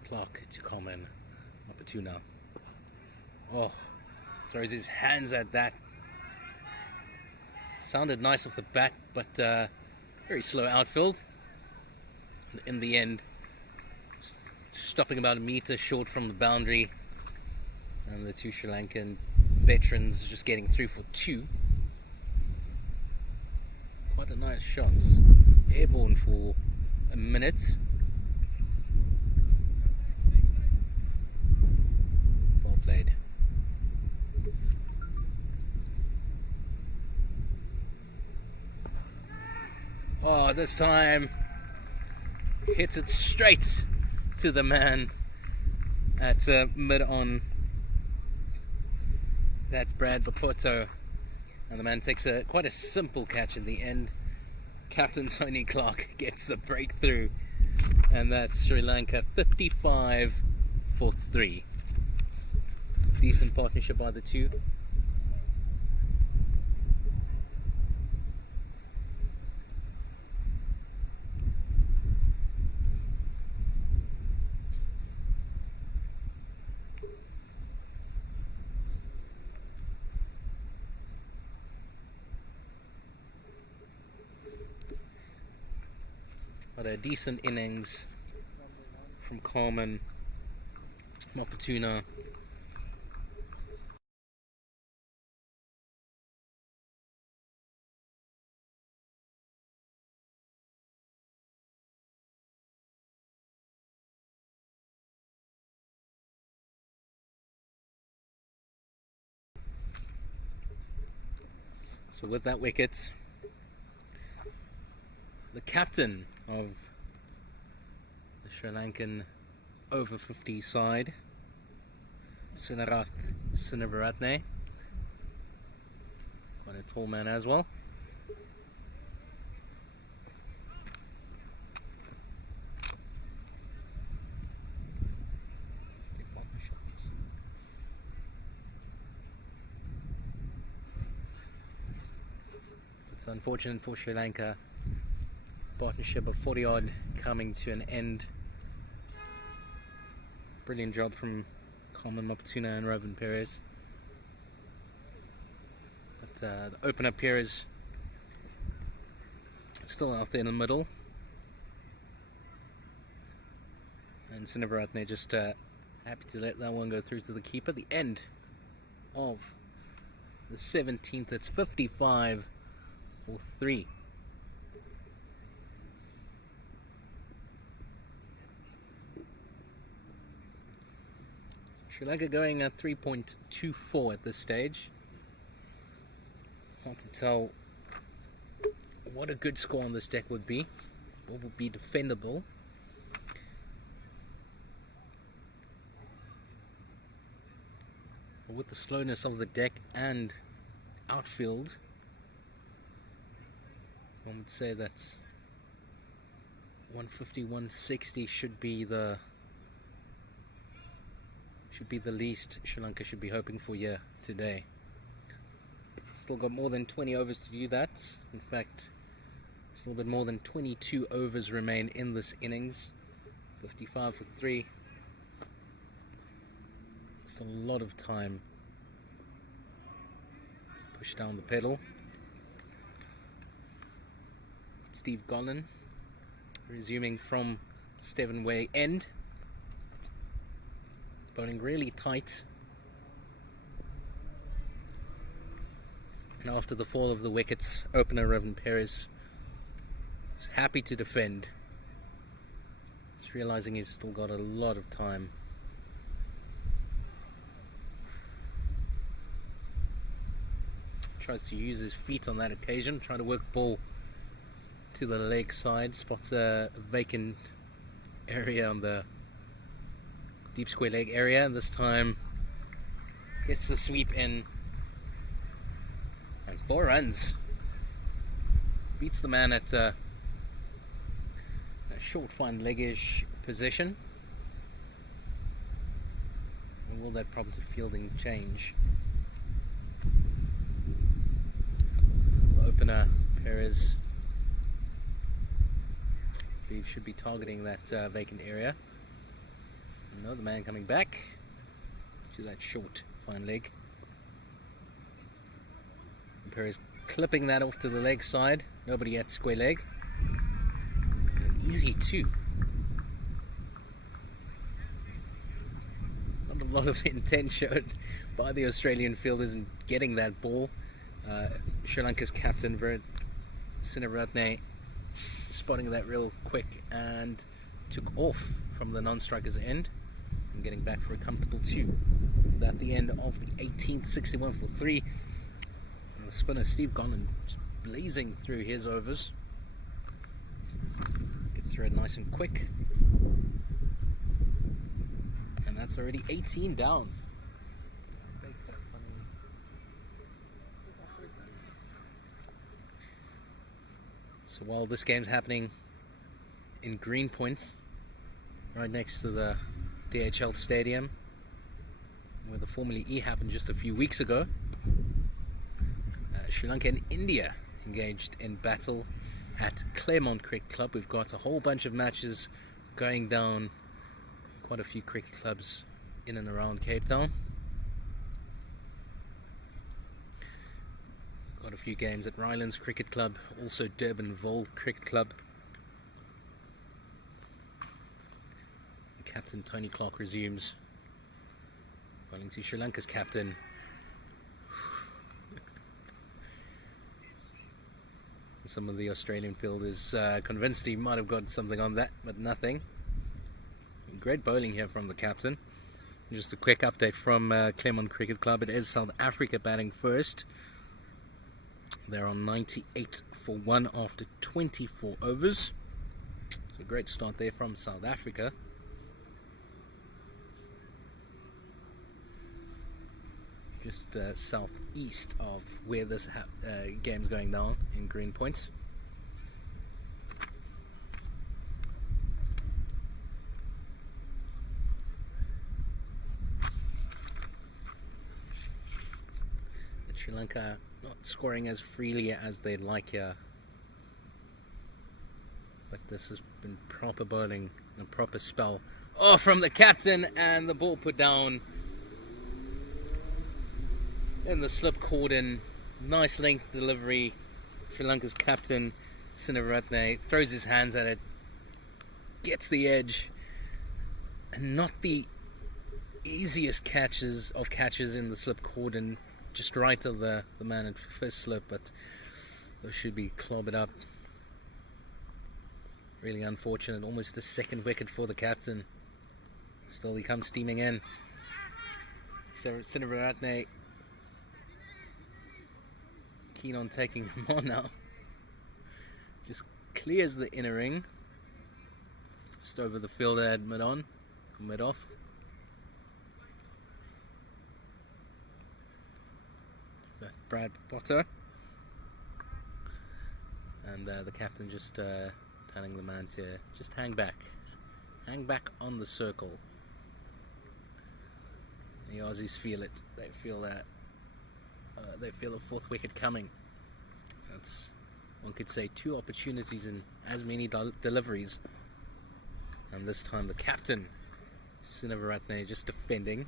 Clark to Coleman, Opportuna. Oh, throws his hands at that. Sounded nice off the bat, but very slow outfield. In the end, stopping about a meter short from the boundary, and the two Sri Lankan veterans just getting through for 2. Quite a nice shot. Airborne for a minute. Well played. Oh, this time hits it straight to the man at mid-on. That Brad Bapoto, and the man takes quite a simple catch in the end. Captain Tony Clark gets the breakthrough, and that's Sri Lanka 55 for 3. Decent partnership by the two. But a decent innings from Carmen, Maputuna. So with that wicket, the captain of the Sri Lankan over-50 side, Sinivaratne, quite a tall man as well. It's unfortunate for Sri Lanka. Partnership of 40 odd coming to an end. Brilliant job from Carmen Maputuna and Robin Perez. But the opener Perez still out there in the middle. And Sinivaratne just happy to let that one go through to the keeper. The end of the 17th. It's 55 for 3. Sri Lanka going at 3.24 at this stage. Hard to tell what a good score on this deck would be. What would be defendable. But with the slowness of the deck and outfield, I would say that 150, 160 should be the least Sri Lanka should be hoping for here today. Still got more than 20 overs to do that. In fact, a little bit more than 22 overs remain in this innings. 55 for 3. It's a lot of time. Push down the pedal. Steve Gollan resuming from Steven Way end. Bowling really tight. And after the fall of the wickets, opener Robin Perez is happy to defend. Just realizing he's still got a lot of time. Tries to use his feet on that occasion, trying to work the ball to the leg side, spots a vacant area on the deep square leg area, and this time gets the sweep in, and 4 runs. Beats the man at a short fine leggish position. And will that prompt a fielding change? The opener Perez, I believe, should be targeting that vacant area. No, the man coming back to that short fine leg. Perez clipping that off to the leg side. Nobody at square leg. Easy 2. Not a lot of intent showed by the Australian fielders in getting that ball. Sri Lanka's captain Sinivaratne spotting that real quick and took off from the non-striker's end and getting back for a comfortable 2. At the end of the 18th, 61 for 3. And the spinner Steve Gollan just blazing through his overs. Gets throw it nice and quick. And that's already 18 down. So while this game's happening in Greenpoint, right next to the DHL Stadium, where the Formula E happened just a few weeks ago, Sri Lanka and India engaged in battle at Claremont Cricket Club. We've got a whole bunch of matches going down, quite a few cricket clubs in and around Cape Town. Got a few games at Rylands Cricket Club, also Durban Vole Cricket Club. Captain Tony Clark resumes, bowling to Sri Lanka's captain. Some of the Australian fielders convinced he might have got something on that, but nothing. Great bowling here from the captain. Just a quick update from Claremont Cricket Club. It is South Africa batting first. They're on 98 for 1 after 24 overs. So a great start there from South Africa. Just southeast of where this game's going down in Greenpoint. But Sri Lanka not scoring as freely as they'd like here. But this has been proper bowling and a proper spell. Oh, from the captain, and the ball put down in the slip cordon. Nice length delivery. Sri Lanka's captain Sinaratne throws his hands at it, gets the edge, and not the easiest catches in the slip cordon, just right of the man at first slip, but those should be clobbered up. Really unfortunate. Almost the second wicket for the captain. Still he comes steaming in. Sinaratne keen on taking him on now. Just clears the inner ring. Just over the fielder at mid-off. Brad Potter. And the captain just telling the man to just hang back. Hang back on the circle. The Aussies feel it. They feel that. They feel a fourth wicket coming. That's, one could say, 2 opportunities in as many deliveries. And this time the captain, Sinaratne, just defending.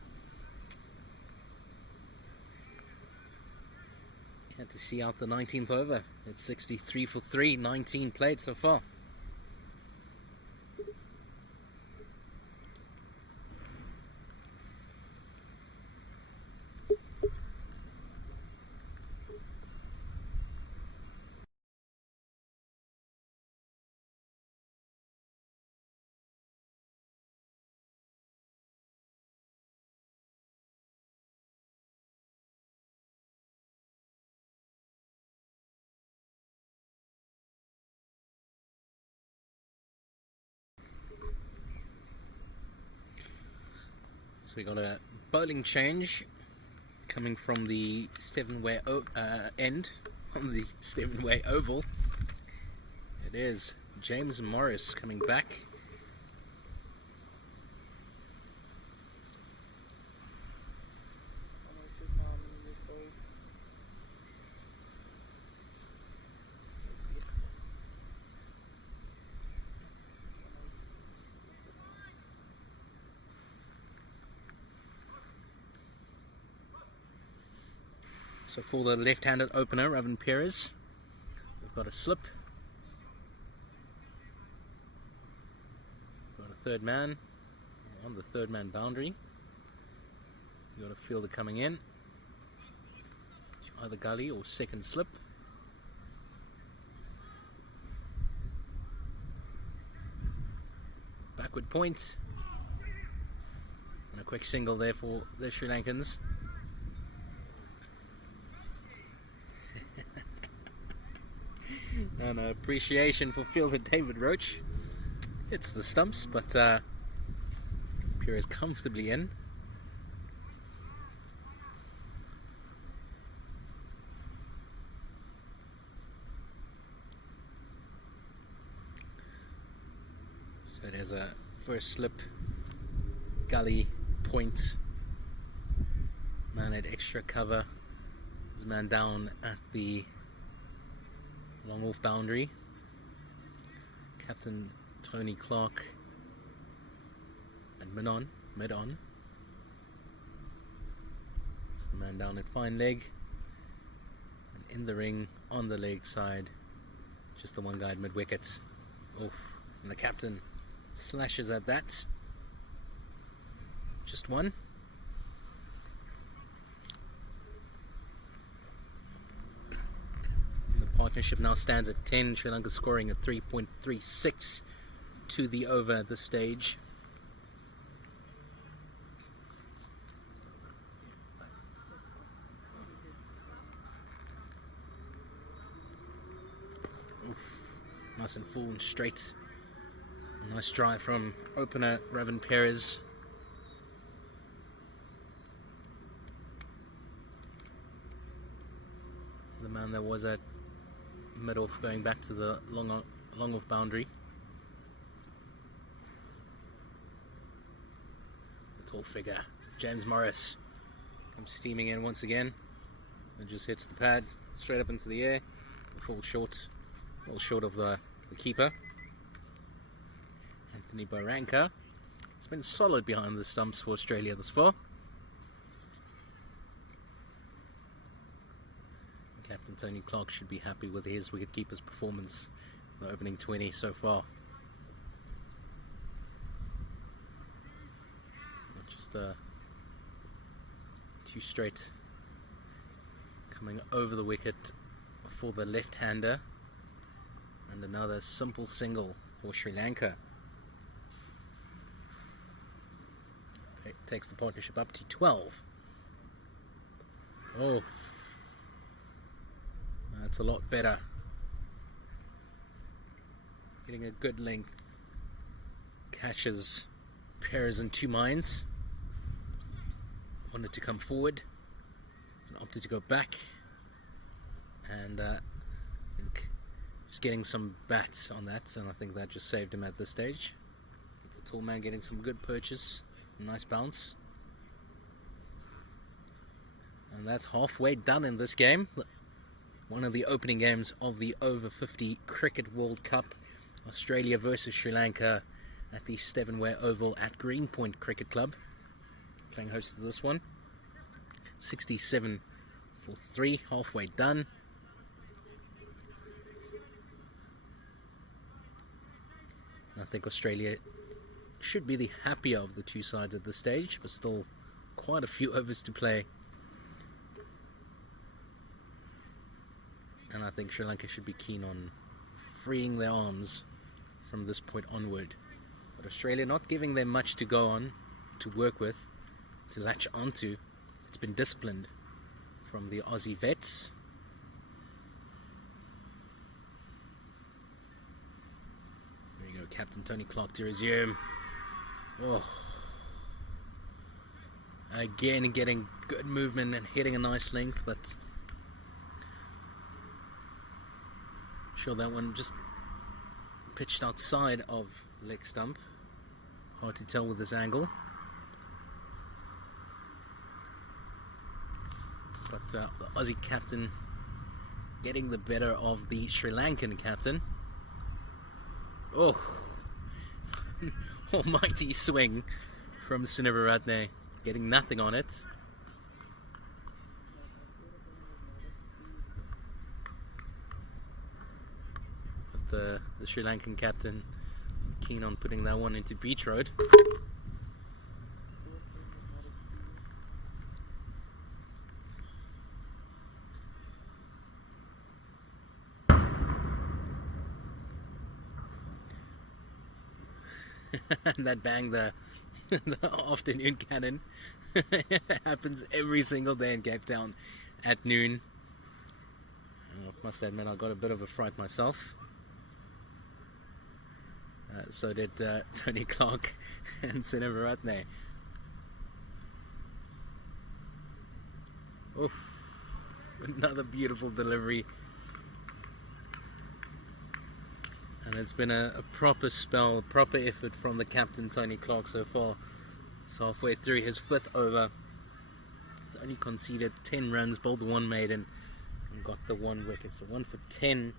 Had to see out the 19th over. It's 63 for 3, 19 played so far. So we got a bowling change coming from the Stevenway end on the Stevenway oval. It is James Morris coming back. So for the left-handed opener, Ravan Perez, we've got a slip. We've got a third man on the third man boundary. We've got a fielder coming in. It's either gully or second slip. Backward point. And a quick single there for the Sri Lankans. And an appreciation for fielder David Roach. hits the stumps, but Pure is comfortably in. So there's a first slip, gully, point. Man at extra cover. There's a man down at the long off boundary. Captain Tony Clark and mid on. So the man down at fine leg, and in the ring on the leg side, just the one guy at mid wicket. Oh, and the captain slashes at that. Just one. Partnership now stands at 10. Sri Lanka scoring at 3.36 to the over at this stage. Oof. Nice and full and straight. A nice drive from opener Ravan Perez. The man that was at mid-off going back to the long off boundary. The tall figure, James Morris, comes steaming in once again and just hits the pad straight up into the air. Falls short, of the keeper. Anthony Barranca. It's been solid behind the stumps for Australia thus far. Captain Tony Clark should be happy with his wicketkeeper's performance in the opening 20 so far. Not just two straight coming over the wicket for the left-hander, and another simple single for Sri Lanka. It takes the partnership up to 12. Oh, that's a lot better. Getting a good length. Catches Perez in two minds. Wanted to come forward and opted to go back. And I think just getting some bats on that, and I think that just saved him at this stage. The tall man getting some good purchase. Nice bounce. And that's halfway done in this game. One of the opening games of the Over-50 Cricket World Cup. Australia versus Sri Lanka at the Stevenway Oval at Greenpoint Cricket Club. Playing host to this one. 67 for 3, halfway done. And I think Australia should be the happier of the two sides at this stage, but still quite a few overs to play. And I think Sri Lanka should be keen on freeing their arms from this point onward. But Australia not giving them much to go on, to work with, to latch onto. It's been disciplined from the Aussie vets. There you go, Captain Tony Clark to resume. Oh. Again, getting good movement and hitting a nice length, but sure that one just pitched outside of leg stump. Hard to tell with this angle. But the Aussie captain getting the better of the Sri Lankan captain. Oh, almighty swing from Sinivaratne, getting nothing on it. But the Sri Lankan captain keen on putting that one into beach road. That bang, the afternoon cannon happens every single day in Cape Town at noon. I must admit I got a bit of a fright myself. So did Tony Clark and Sinavaratne. Oh, another beautiful delivery. And it's been a proper spell, proper effort from the captain, Tony Clark, so far. It's halfway through his 5th over. He's only conceded 10 runs, bowled the 1 maiden, and got the 1 wicket. So 1 for 10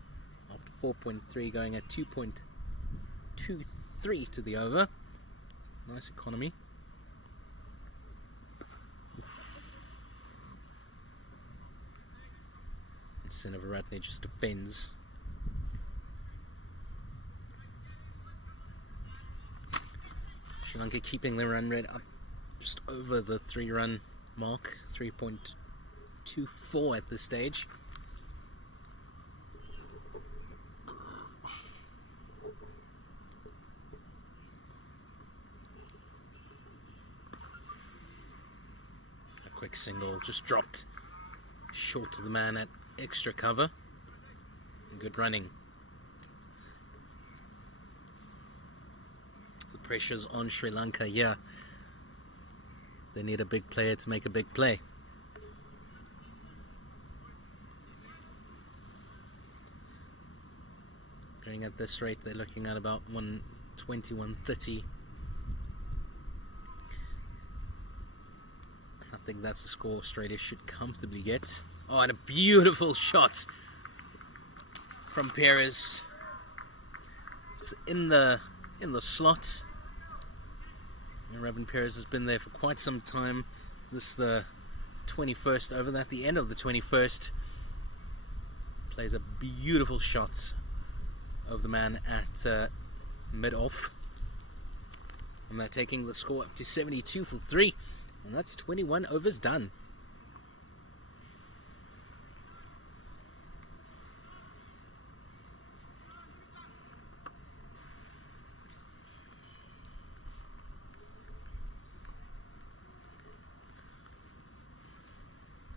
after 4.3, going at 2.23 to the over. Nice economy. And Sinavaratne just defends. Sri Lanka keeping the run rate up just over the 3-run mark, 3.24 at this stage. A quick single just dropped short to the man at extra cover. Good running. The pressure's on Sri Lanka here. They need a big player to make a big play. Going at this rate, they're looking at about 120, 130. I think that's a score Australia should comfortably get. Oh, and a beautiful shot from Perez. It's in the slot. And Robin Perez has been there for quite some time. This is the 21st over. At the end of the 21st, plays a beautiful shot of the man at mid-off. And they're taking the score up to 72 for 3. And that's 21 overs done.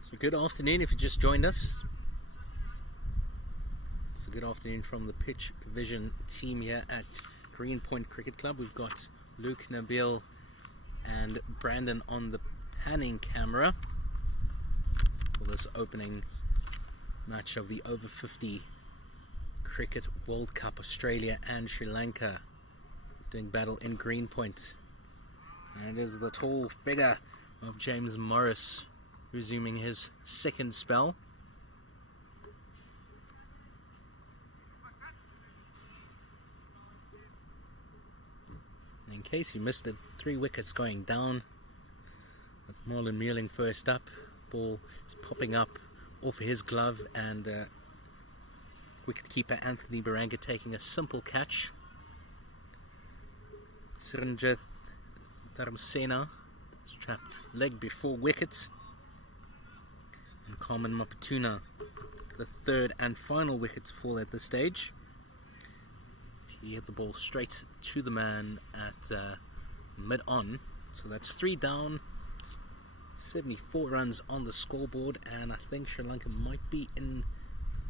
So good afternoon if you just joined us. It's a good afternoon from the Pitch Vision team here at Greenpoint Cricket Club. We've got Luke, Nabil and Brandon on the panning camera for this opening match of the Over-50 Cricket World Cup. Australia and Sri Lanka doing battle in Greenpoint. And it is the tall figure of James Morris resuming his 2nd spell. And in case you missed it, 3 wickets going down. With Marlon Mueling first up. Ball is popping up off his glove, and wicketkeeper Anthony Baranga taking a simple catch. Siranjit Dharamsena is trapped leg before wicket. And Carmen Maputuna, the 3rd and final wicket to fall at this stage. He hit the ball straight to the man at mid-on. So that's 3 down, 74 runs on the scoreboard, and I think Sri Lanka might be in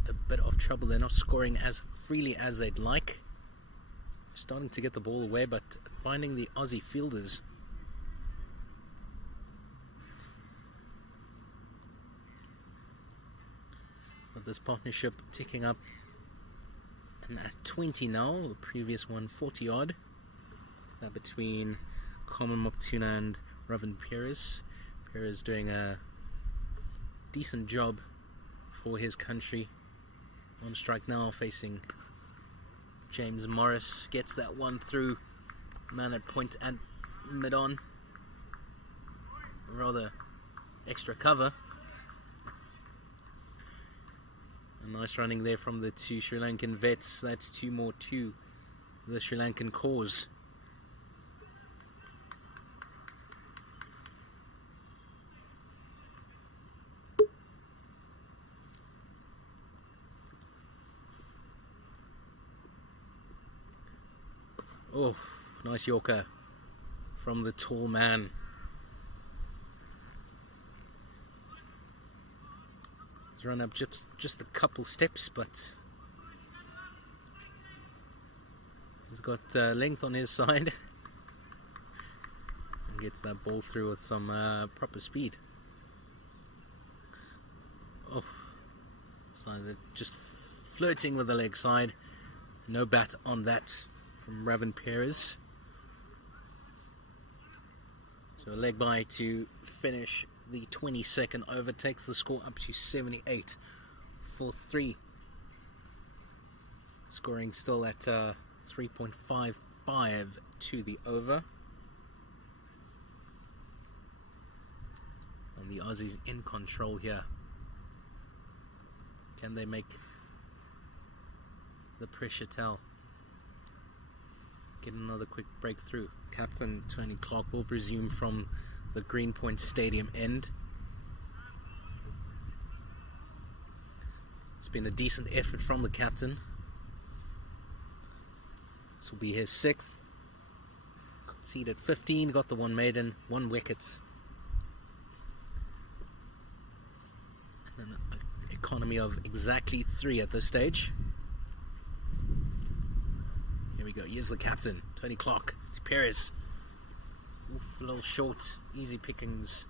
a bit of trouble. They're not scoring as freely as they'd like. Starting to get the ball away, but finding the Aussie fielders. But this partnership ticking up, and at 20 now, the previous one 40 odd. Between Carmen Maputuna and Robin Perez. Perez doing a decent job for his country. On strike now, facing James Morris. Gets that one through. Man at point and mid-on. Rather extra cover. A nice running there from the 2 Sri Lankan vets. That's 2 more to the Sri Lankan cause. Oh, nice Yorker from the tall man. He's run up just a couple steps, but He's got length on his side and gets that ball through with some proper speed. Oh, so they're just flirting with the leg side. No bat on that from Ravin Perez. So a leg by to finish the 22nd over, takes the score up to 78 for 3. Scoring still at 3.55 to the over. And the Aussies in control here. Can they make the pressure tell? Get another quick breakthrough. Captain Tony Clark will resume from the Greenpoint Stadium end. It's been a decent effort from the captain. This will be his 6th. Conceded 15, got the 1 maiden, 1 wicket. And an economy of exactly 3 at this stage. Here we go, here's the captain, Tony Clark. It's Perez. Oof, a little short, easy pickings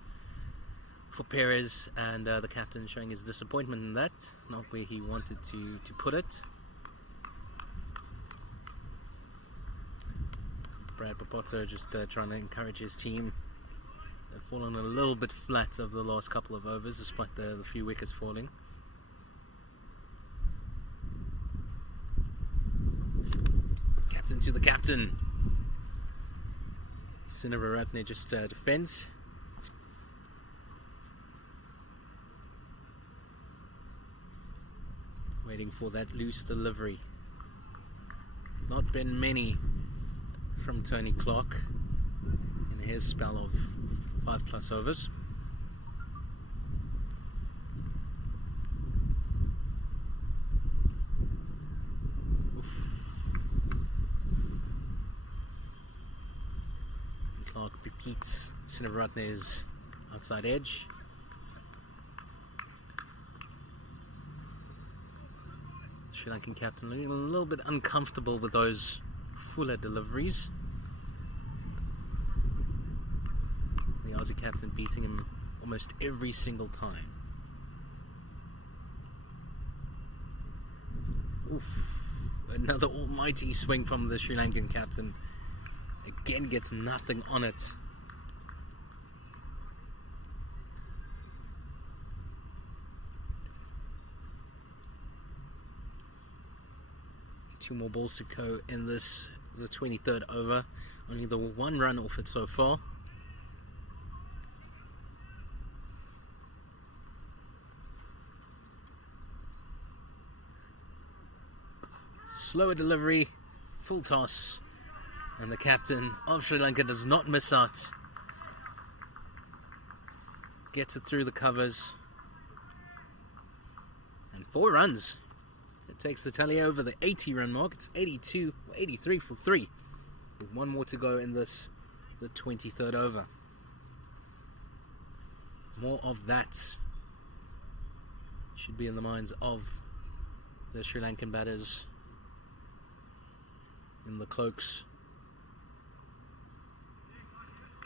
for Perez, and the captain showing his disappointment in that. Not where he wanted to put it. Brad Papoto just trying to encourage his team. They've fallen a little bit flat over the last couple of overs, despite the few wickets falling. Captain to the captain. Sinivaratne just defends. Waiting for that loose delivery. Not been many from Tony Clark in his spell of 5+ overs. Clark repeats Sinivaratne's outside edge. Sri Lankan captain looking a little bit uncomfortable with those fuller deliveries. The Aussie captain beating him almost every single time. Oof, another almighty swing from the Sri Lankan captain. Again gets nothing on it. Two more balls to go in this, the 23rd over. Only the 1 run off it so far. Slower delivery, full toss, and the captain of Sri Lanka does not miss out. Gets it through the covers. And 4 runs. It takes the tally over the 80-run mark. It's 83 for 3. With 1 more to go in this, the 23rd over. More of that should be in the minds of the Sri Lankan batters in the cloaks.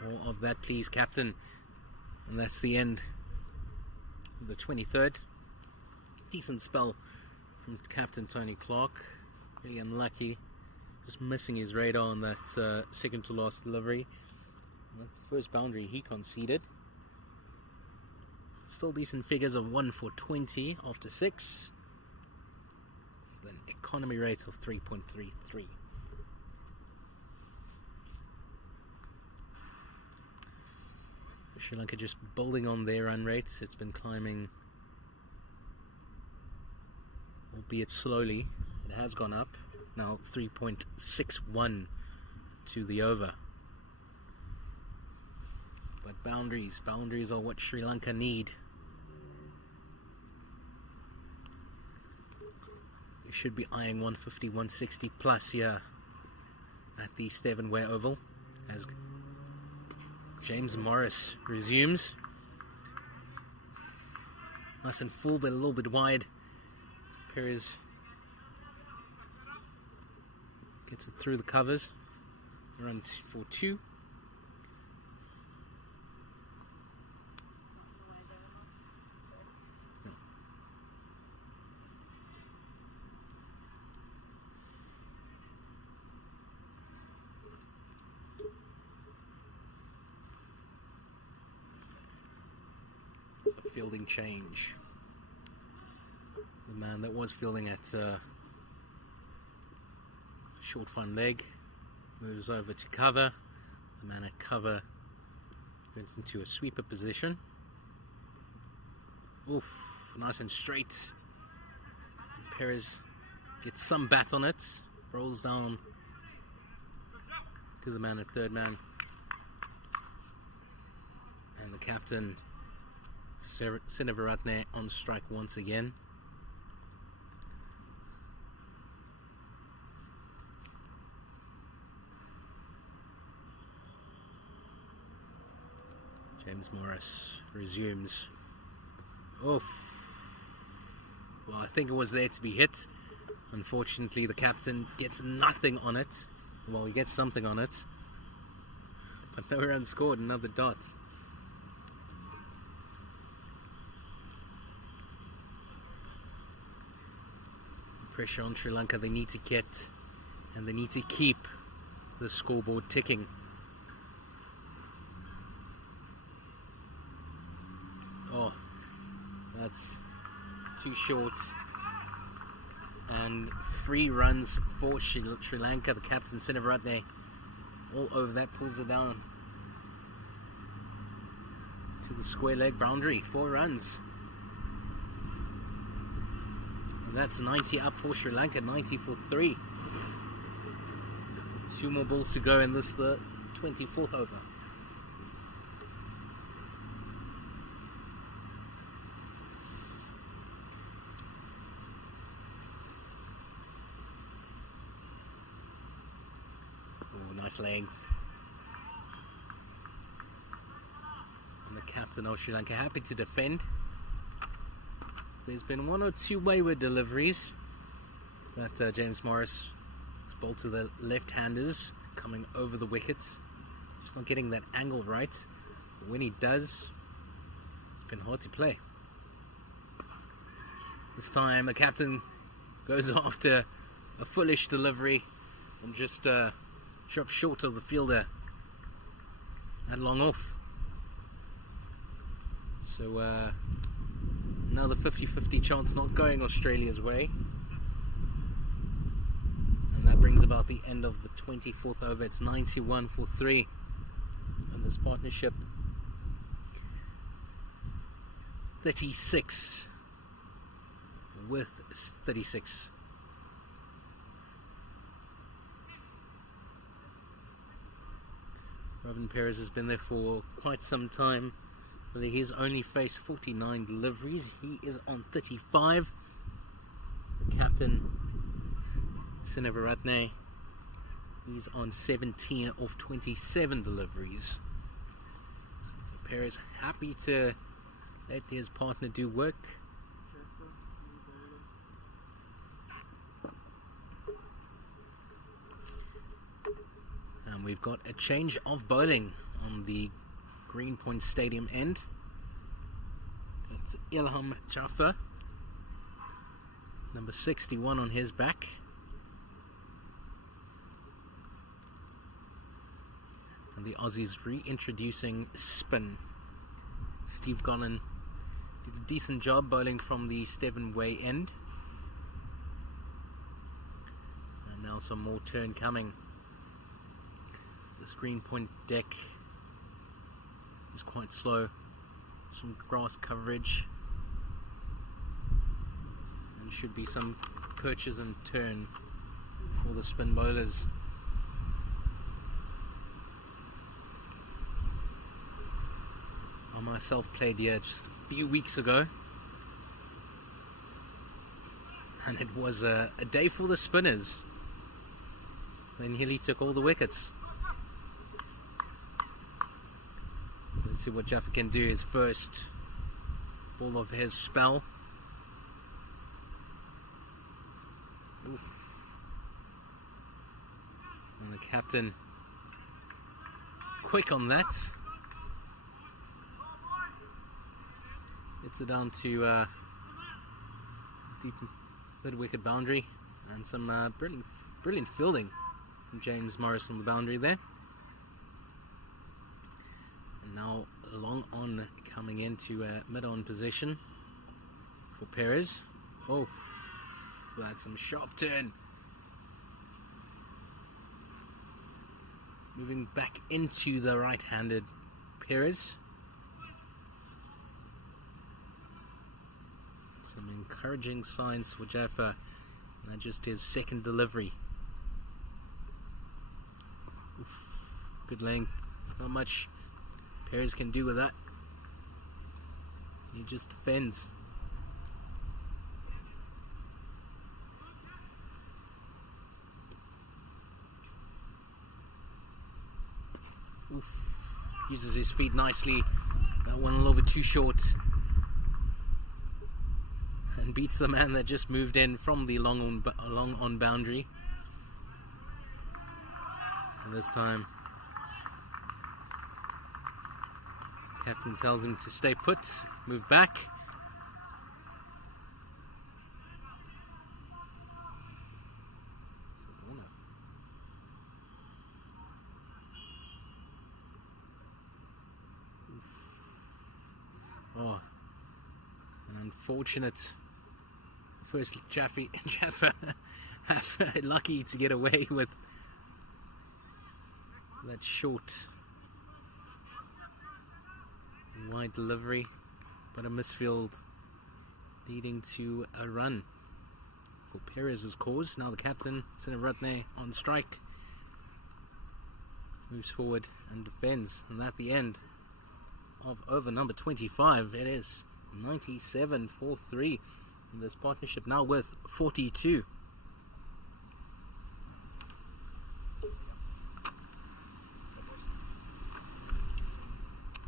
More of that, please, captain. And that's the end of the 23rd. Decent spell from Captain Tony Clark. Really unlucky, just missing his radar on that second to last delivery. And that's the first boundary he conceded. Still decent figures of 1 for 20 after 6. With an economy rate of 3.33. Sri Lanka just building on their run rates. It's been climbing, albeit slowly. It has gone up. Now 3.61 to the over. But boundaries are what Sri Lanka need. You should be eyeing 150, 160 plus here at the Stevenway Oval as James Morris resumes. Nice and full, but a little bit wide. Perez Gets it through the covers. Run for 2. So fielding change. The man that was fielding at short front leg moves over to cover. The man at cover goes into a sweeper position. Oof, nice and straight. Perez gets some bat on it, rolls down to the man at third man. And the captain, Sinivaratne, on strike once again. James Morris resumes. Oof. Well, I think it was there to be hit. Unfortunately, the captain gets nothing on it. Well, he gets something on it. But no runs scored, another dot. Pressure on Sri Lanka. They need to get and they need to keep the scoreboard ticking. Oh, that's too short. And 3 runs for Sri Lanka. The captain, Sinivaratne, all over that, pulls it down to the square leg boundary. 4 runs. And that's 90 up for Sri Lanka, 90 for 3. 2 more balls to go in this, the 24th over. Nice leg. And the captain of Sri Lanka happy to defend. There's been 1 or 2 wayward deliveries. That James Morris bowled to the left-handers coming over the wickets. Just not getting that angle right. But when he does, it's been hard to play. This time the captain goes after a foolish delivery and just drops short of the fielder and long off. So another 50-50 chance not going Australia's way. And that brings about the end of the 24th over. It's 91 for 3. And this partnership 36 with 36. Robin Perez has been there for quite some time. So he's only faced 49 deliveries. He is on 35. The captain, Sinivaratne, he's on 17 of 27 deliveries. So Perez happy to let his partner do work. And we've got a change of bowling on the Greenpoint Stadium end. It's Ilham Jaffer, number 61 on his back. And the Aussies reintroducing spin. Steve Gollan did a decent job bowling from the Steven Way end. And now some more turn coming. This Greenpoint deck is quite slow. Some grass coverage. And should be some perches and turn for the spin bowlers. I myself played here just a few weeks ago. And it was a day for the spinners. Then Hilly took all the wickets. Let's see what Jaffa can do. His first ball of his spell. Oof. captain quick on that. Gets it down to deep mid-wicket boundary, and some brilliant fielding from James Morris on the boundary there. And now long on coming into mid-on position for Perez. Oh, that's some sharp turn. Moving back into the right-handed Perez. Some encouraging signs for Jaffa. And just his second delivery. Oof, good laying. Not much Perez can do with that. He just defends. Oof. Uses his feet nicely. That one a little bit too short. And beats the man that just moved in from the long on boundary. And this time, captain tells him to stay put, move back. Oh, an unfortunate first. Jaffa lucky to get away with that short and wide delivery, but a misfield leading to a run for Perez's cause. Now the captain, Sinaratne, on strike, moves forward and defends, and at the end of over number 25, it is 97-43. This partnership now worth 42.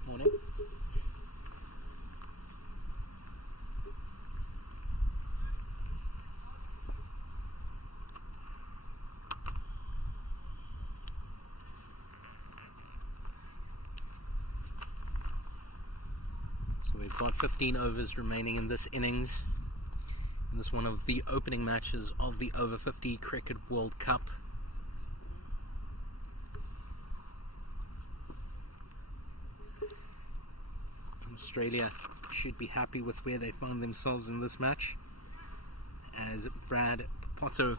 Morning. So we've got 15 overs remaining in this innings. In this one of the opening matches of the Over-50 Cricket World Cup. Australia should be happy with where they find themselves in this match, as Brad Potto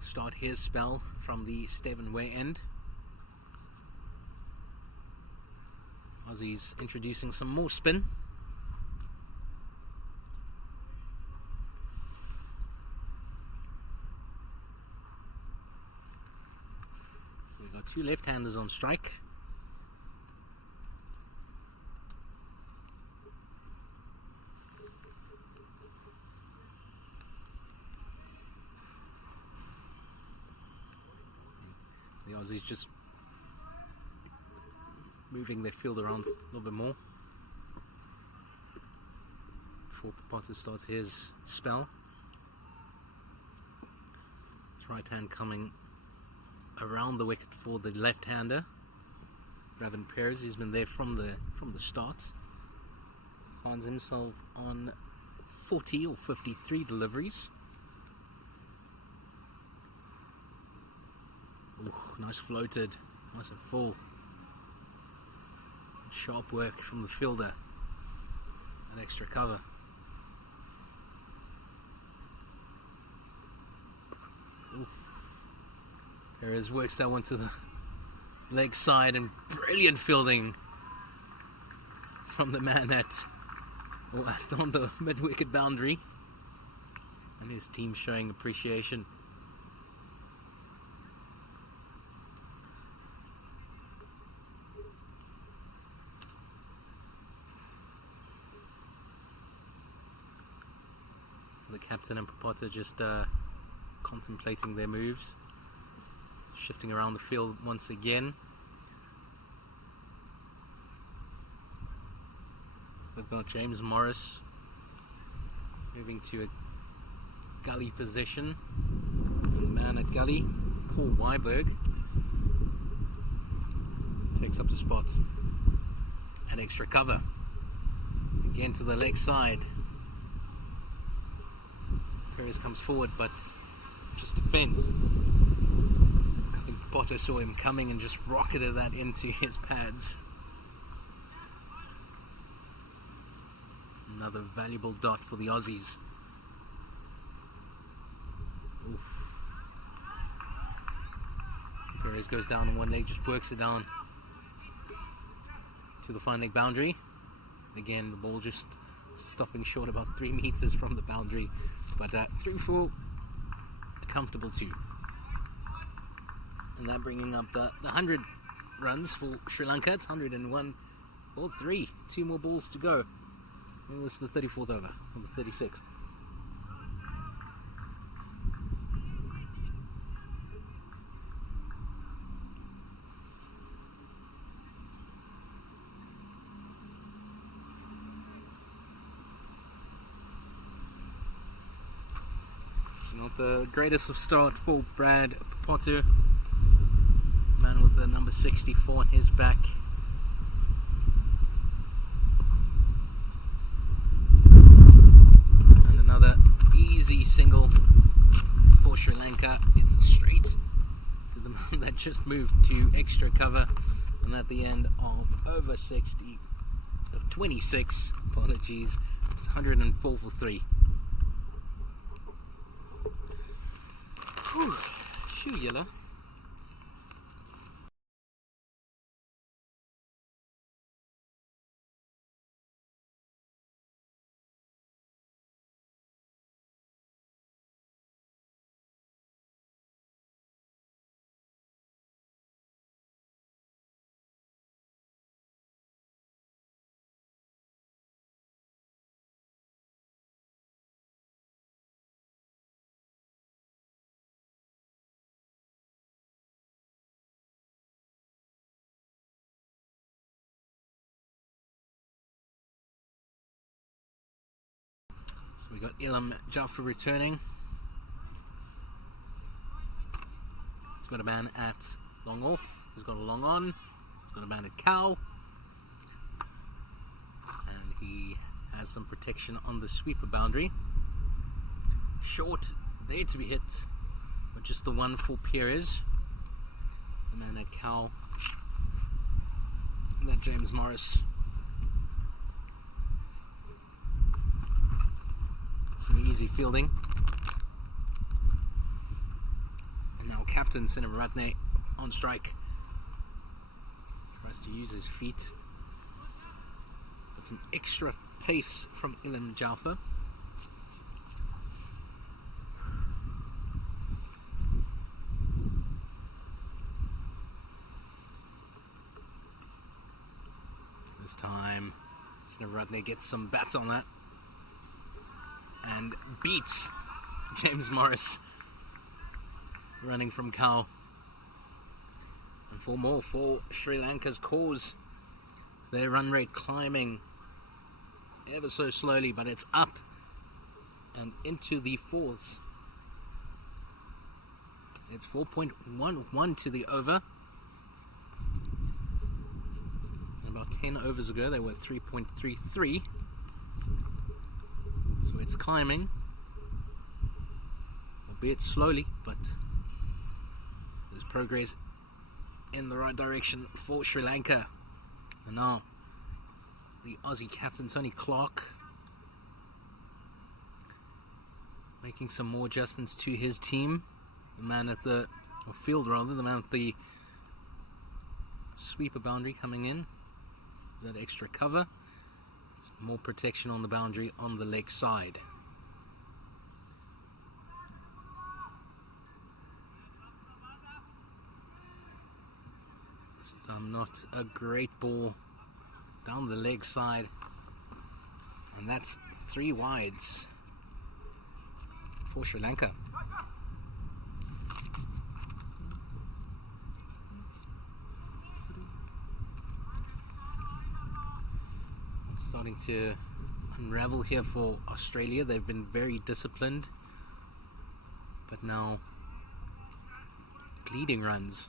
start his spell from the Stevenway end. Aussies introducing some more spin. We've got two left-handers on strike. The Aussies just moving their field around a little bit more before Potter starts his spell. His right hand coming around the wicket for the left-hander, Gavin Perez. He's been there from the start. Finds himself on 40 or 53 deliveries. Ooh, nice floated, nice and full. Sharp work from the fielder. An extra cover. Oof. Perez works that one to the leg side, and brilliant fielding from the man on the mid-wicket boundary. And his team showing appreciation. The captain and Popota just contemplating their moves, shifting around the field once again. They've got James Morris moving to a gully position. man at gully, Paul Weiberg, takes up the spot at extra cover. Again to the leg side. Perez comes forward but just defends. I think Potter saw him coming and just rocketed that into his pads. Another valuable dot for the Aussies. Oof. Perez goes down on one leg, just works it down to the fine leg boundary. Again, the ball just stopping short about 3 meters from the boundary, but through for a comfortable 2. And that bringing up the 100 runs for Sri Lanka. It's 101 for 3. 2 more balls to go. And this is the 34th over, or the 36th. Not the greatest of start for Brad Potter, man with the number 64 on his back. And another easy single for Sri Lanka. It's straight to the man that just moved to extra cover, and at the end of over 26, apologies, it's 104 for 3. Ooh, shoe yellow. We got Ilham Jaffer returning. He's got a man at long off. He's got a long on. He's got a man at cow. And he has some protection on the sweeper boundary. Short there to be hit, but just the one for Perez. The man at cow. And that James Morris. Some easy fielding. And now captain Sinaratne on strike. Tries to use his feet. But some extra pace from Ilham Jaffer. This time Sinaratne gets some bats on that and beats James Morris, running from Cal. And 4 more for Sri Lanka's cause. Their run rate climbing ever so slowly, but it's up and into the 4s. It's 4.11 to the over. And about 10 overs ago they were 3.33. So it's climbing, albeit slowly, but there's progress in the right direction for Sri Lanka. And now the Aussie captain Tony Clark making some more adjustments to his team. The man at the field, rather, the man at the sweeper boundary coming in. Is that extra cover? More protection on the boundary on the leg side. This time not a great ball down the leg side. And that's 3 wides for Sri Lanka. Starting to unravel here for Australia. They've been very disciplined, but now leading runs.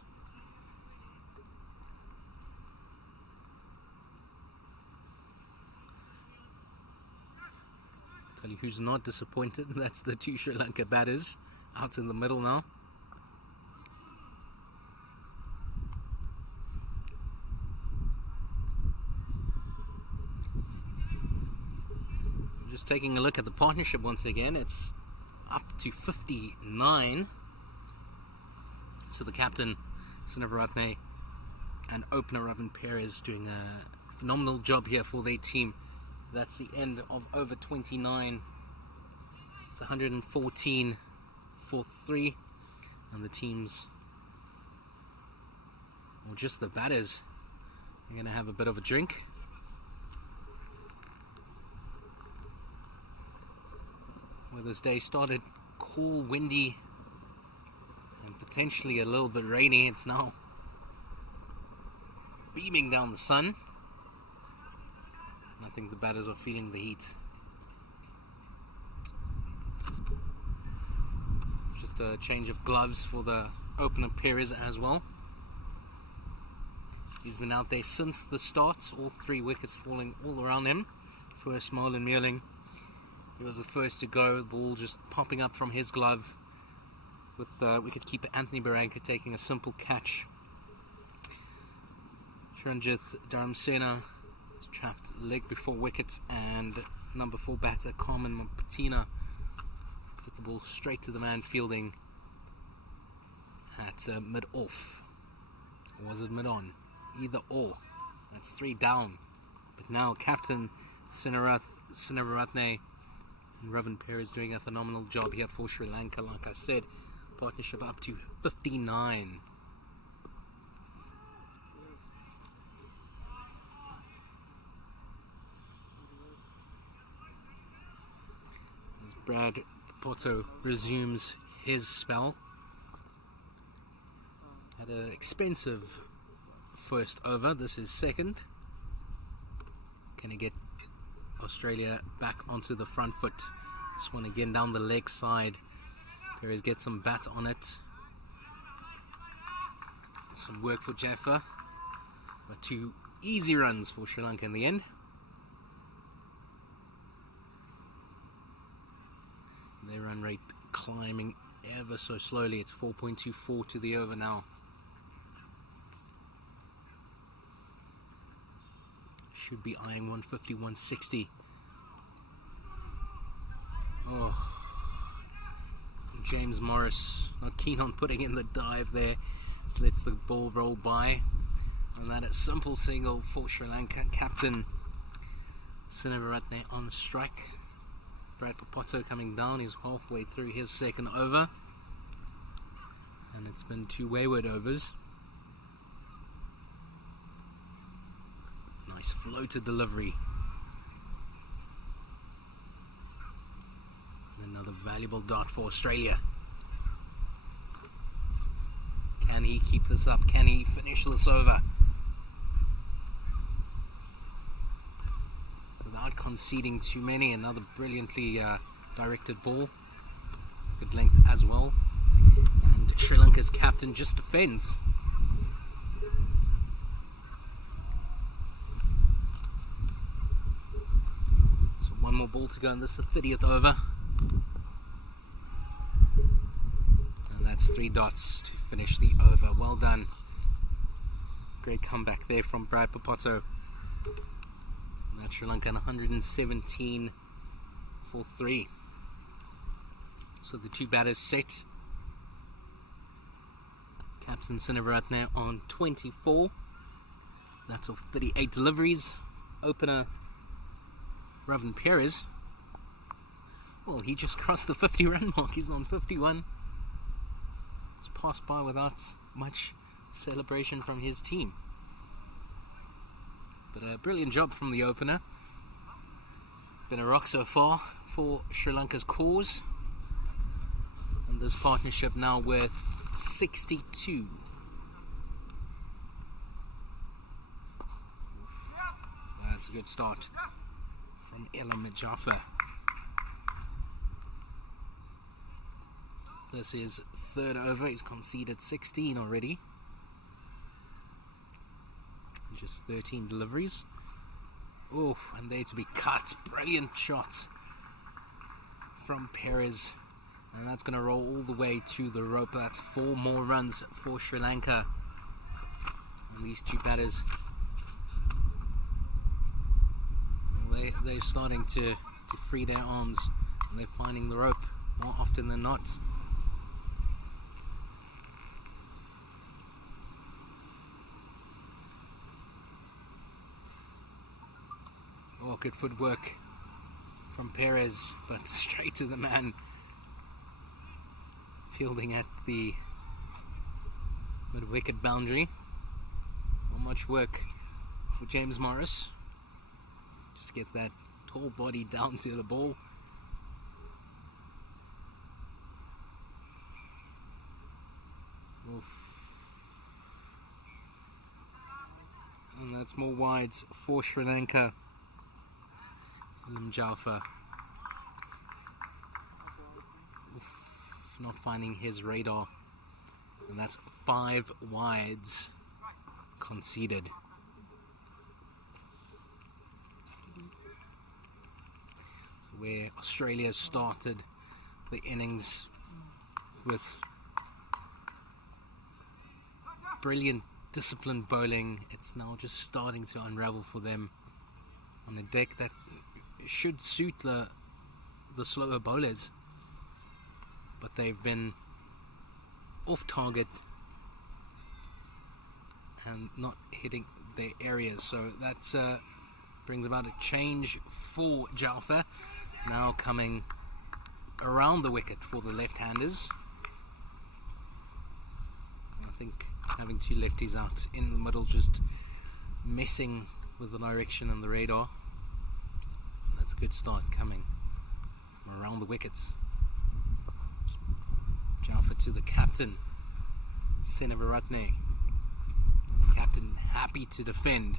Tell you who's not disappointed, that's the two Sri Lanka batters out in the middle now. Just taking a look at the partnership once again, it's up to 59. So the captain, Sinivaratne, and opener Ravan Perez doing a phenomenal job here for their team. That's the end of over 29. It's 114 for 3. And the teams, or just the batters, are going to have a bit of a drink. Weather's day started cool, windy, and potentially a little bit rainy. It's now beaming down the sun. I think the batters are feeling the heat. Just a change of gloves for the opener Perez as well. He's been out there since the start. All 3 wickets falling all around him. First, Marlon Meerling. He was the first to go, the ball just popping up from his glove, with wicketkeeper Anthony Baranka taking a simple catch. Sharanjit Dharamsena trapped leg before wicket, and number 4 batter Carmen Mapatina hit the ball straight to the man fielding at mid-off. Or was it mid-on? Either or. That's 3 down. But now captain Sinivaratne and Ravan Perez doing a phenomenal job here for Sri Lanka. Like I said, partnership up to 59. As Brad Porto resumes his spell. Had an expensive first over. This is second. Can he get Australia back onto the front foot? This one again down the leg side. Perez gets some bat on it. Some work for Jaffa, but 2 easy runs for Sri Lanka in the end. Their run rate climbing ever so slowly. It's 4.24 to the over now. Should be eyeing 150, 160. Oh, James Morris not keen on putting in the dive there. Just lets the ball roll by. And that is simple single for Sri Lanka. Captain Sinivaratne on strike. Brad Papoto coming down. He's halfway through his second over. And it's been 2 wayward overs. Nice floated delivery. And another valuable dot for Australia. Can he keep this up? Can he finish this over without conceding too many? Another brilliantly directed ball. Good length as well. And Sri Lanka's captain just defends. So 1 more ball to go, and this is the 30th over. And that's 3 dots to finish the over. Well done. Great comeback there from Brad Papoto. And that's Sri Lanka 117 for 3. So the 2 batters set. Captain Sinivaratne on 24. That's off 38 deliveries. Opener Ravan Perez. Well, he just crossed the 50-run mark. He's on 51. It's passed by without much celebration from his team. But a brilliant job from the opener. Been a rock so far for Sri Lanka's cause. And this partnership now worth 62. That's a good start from Elam Jaffa. This is third over. He's conceded 16 already. Just 13 deliveries. Oh, and there to be cut. Brilliant shot from Perez. And that's going to roll all the way to the rope. That's 4 more runs for Sri Lanka. And these two batters, they're starting to free their arms. And they're finding the rope more often than not. Oh, good footwork from Perez, but straight to the man. Fielding at the mid-wicket boundary. Not much work for James Morris. Just get that tall body down to the ball. Oof. And that's more wides for Sri Lanka. Jalfa. Not finding his radar, and that's 5 wides conceded. So where Australia started the innings with brilliant disciplined bowling, it's now just starting to unravel for them on a deck that should suit the slower bowlers, but they've been off target and not hitting their areas. So that brings about a change for Jalfa, now coming around the wicket for the left-handers. I think having 2 lefties out in the middle just messing with the direction and the radar. That's a good start coming from around the wickets. Jalfa to the captain, Seneviratne. And the captain happy to defend.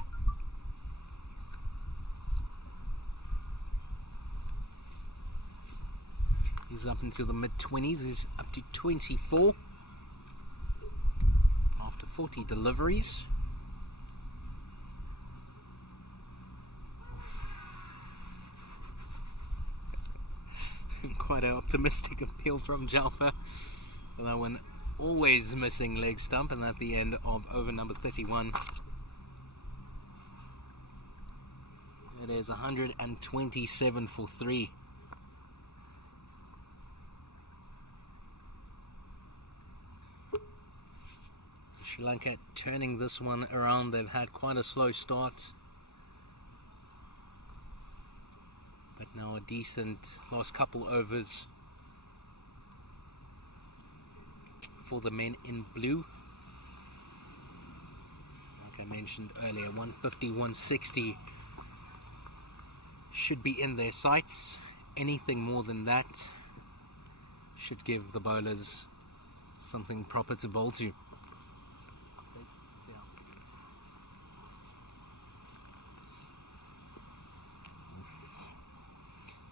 He's up into the mid-20s. He's up to 24 after 40 deliveries. Quite an optimistic appeal from Jalfa. That one always missing leg stump, and at the end of over number 31. It is 127 for 3. Sri Lanka turning this one around. They've had quite a slow start, but now a decent last couple overs for the men in blue. Like I mentioned earlier, 150, 160 should be in their sights. Anything more than that should give the bowlers something proper to bowl to.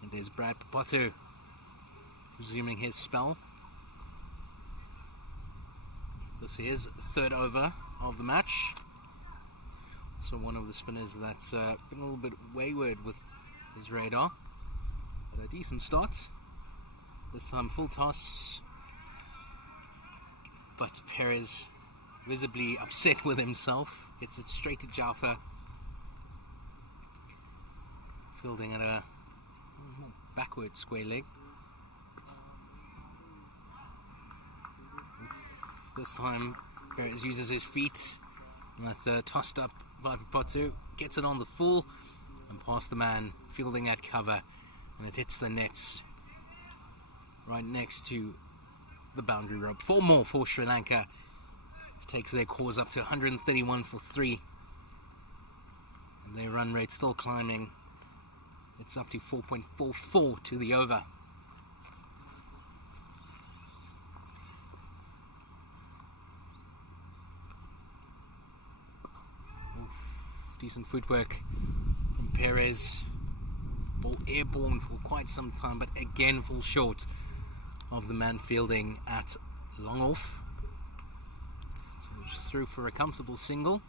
And there's Brad Papato resuming his spell. This is the third over of the match. So one of the spinners that's been a little bit wayward with his radar. But a decent start. This time full toss. But Perez visibly upset with himself. Hits it straight to Jalfa. Fielding at a backward square leg. This time Perez uses his feet, and that's tossed up by Papato, gets it on the full and past the man, fielding at cover, and it hits the nets right next to the boundary rope. 4 more for Sri Lanka. Takes their cause up to 131 for 3, and their run rate still climbing. It's up to 4.44 to the over. Decent footwork from Perez. Ball airborne for quite some time, but again fall short of the man fielding at long off. So just through for a comfortable single.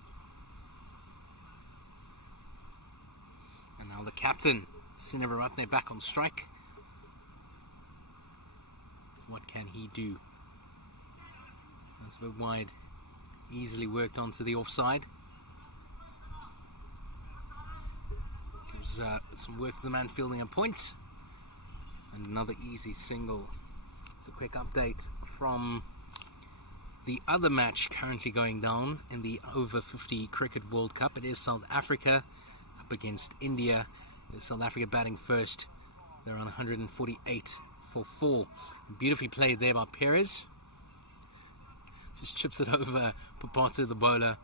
And now the captain, Sinivaratne, back on strike. What can he do? That's a bit wide. Easily worked onto the offside. Gives some work to the man fielding a point. And another easy single. It's a quick update from the other match currently going down in the Over-50 Cricket World Cup. It is South Africa up against India. South Africa batting first. They're on 148 for 4. Beautifully played there by Perez. Just chips it over Papatu, the bowler,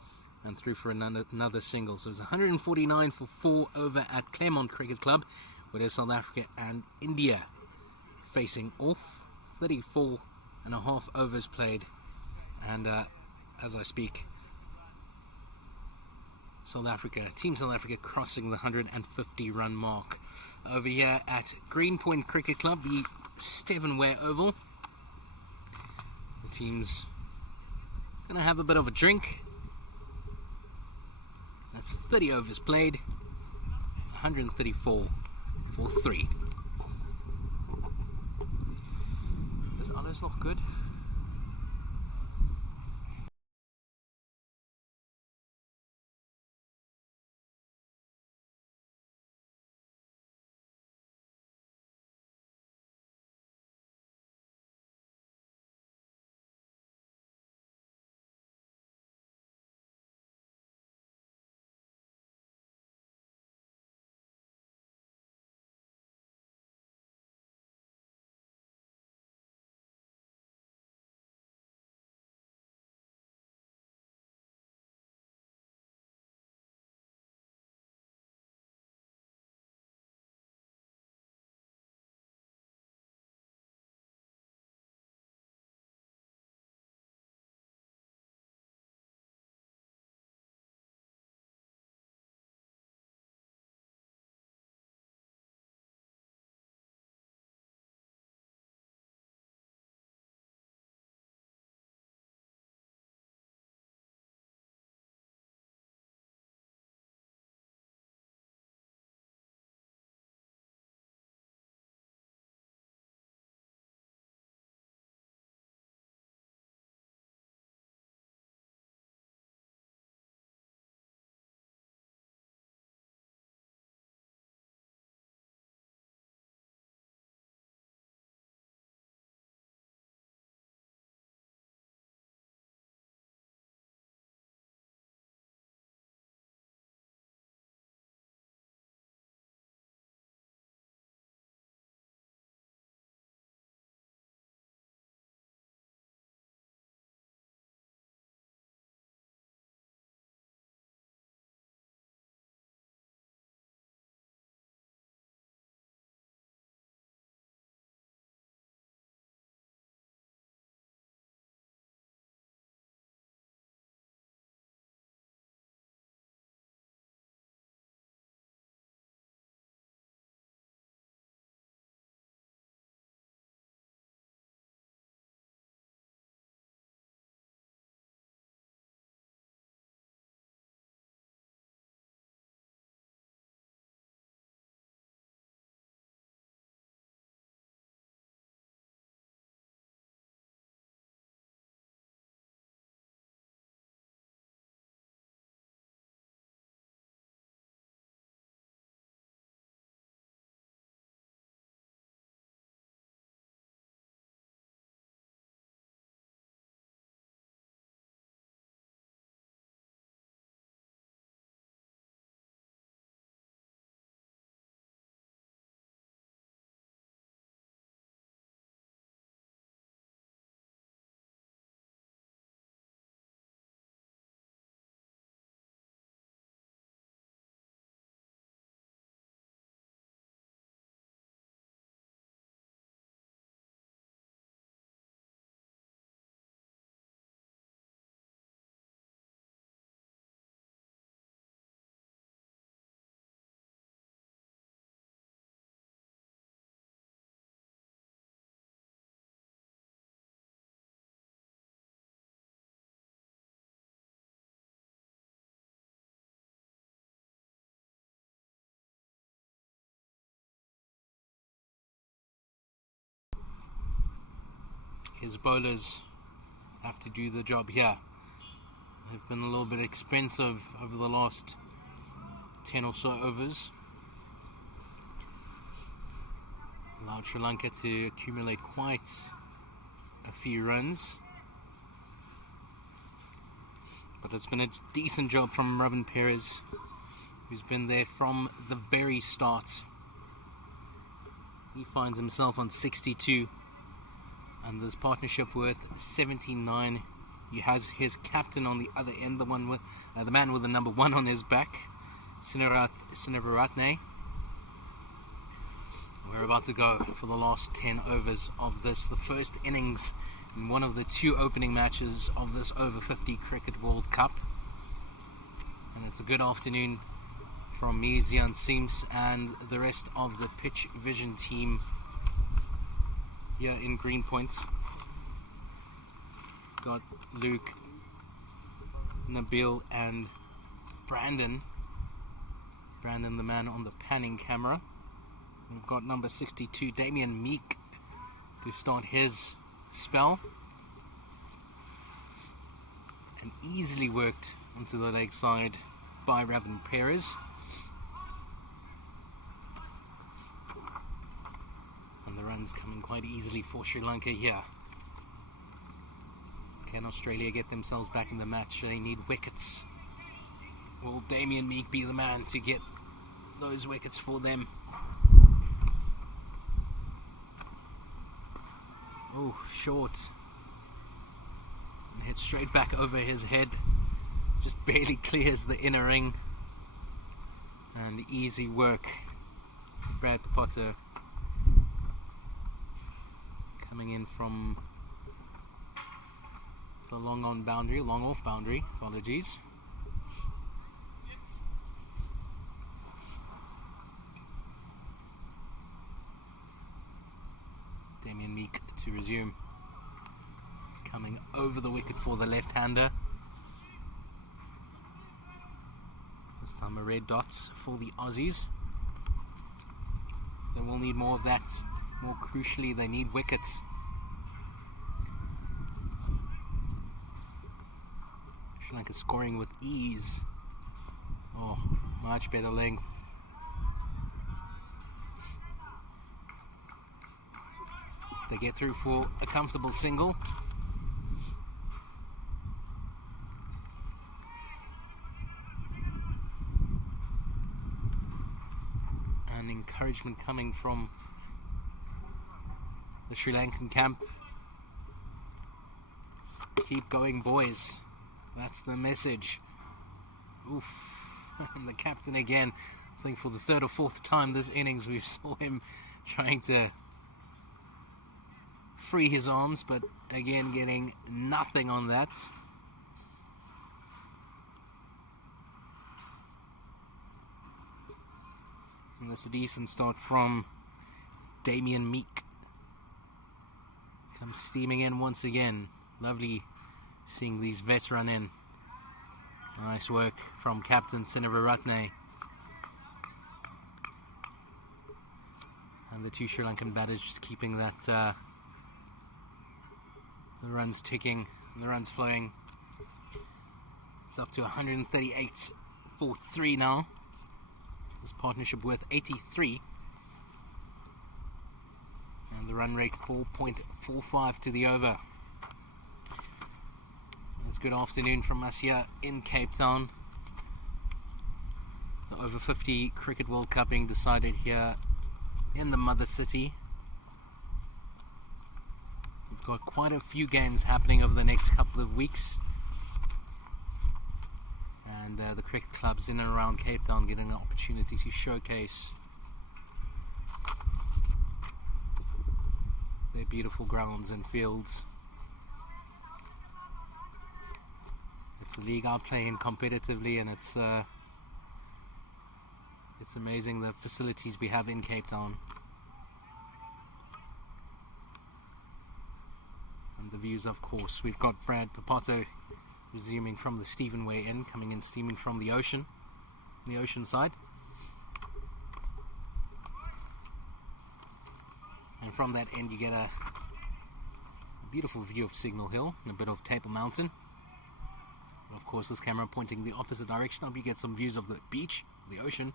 and through for another single. So it's 149 for 4 over at Claremont Cricket Club, where there's South Africa and India facing off. 34 and a half overs played, and as I speak, Team South Africa crossing the 150 run mark. Over here at Greenpoint Cricket Club, the Stevenware Oval, the team's gonna have a bit of a drink. That's 30 overs played, 134 for 3. Is alles nog good? his bowlers have to do the job here. They've been a little bit expensive over the last 10 or so overs. Allowed Sri Lanka to accumulate quite a few runs. But it's been a decent job from Robin Perez, who's been there from the very start. He finds himself on 62, and this partnership worth 79. He has his captain on the other end, the one with the man with the number 1 on his back, Sinevaratne. We're about to go for the last 10 overs of this, the first innings in one of the 2 opening matches of this Over-50 Cricket World Cup. And it's a good afternoon from me, Zian Sims, and the rest of the Pitch Vision team here in Greenpoint. Got Luke, Nabil, and Brandon. Brandon, the man on the panning camera. We've got number 62, Damien Meek, to start his spell. And easily worked onto the leg side by Robin Perez. And the runs coming quite easily for Sri Lanka here. Can Australia get themselves back in the match? They need wickets. Will Damien Meek be the man to get those wickets for them? Oh, short. And hits straight back over his head. Just barely clears the inner ring. And easy work. Brad Potter coming in from the long off boundary, apologies. Damien Meek to resume. Coming over the wicket for the left-hander. This time a red dot for the Aussies. They will need more of that. More crucially, they need wickets. Sri Lanka scoring with ease. Oh, much better length. They get through for a comfortable single. And encouragement coming from the Sri Lankan camp. Keep going, boys. That's the message. Oof. And the captain again. I think for the 3rd or 4th time this innings we saw him trying to free his arms, but again getting nothing on that. And that's a decent start from Damien Meek. Comes steaming in once again. Lovely seeing these vets run in. Nice work from Captain Sinevaratne. And the 2 Sri Lankan batters just keeping that the runs ticking, and the runs flowing. It's up to 138 for 3 now. This partnership worth 83. And the run rate 4.45 to the over. It's good afternoon from us here in Cape Town. The Over-50 Cricket World Cup being decided here in the mother city. We've got quite a few games happening over the next couple of weeks. And the cricket clubs in and around Cape Town getting an opportunity to showcase their beautiful grounds and fields. It's a league I play in competitively, and it's amazing the facilities we have in Cape Town. And the views, of course. We've got Brad Papato resuming from the Stephen Way end, coming in steaming from the ocean, the ocean side. And from that end you get a Beautiful view of Signal Hill and a bit of Table Mountain. Of course, this camera pointing the opposite direction. I hope you get some views of the beach, the ocean.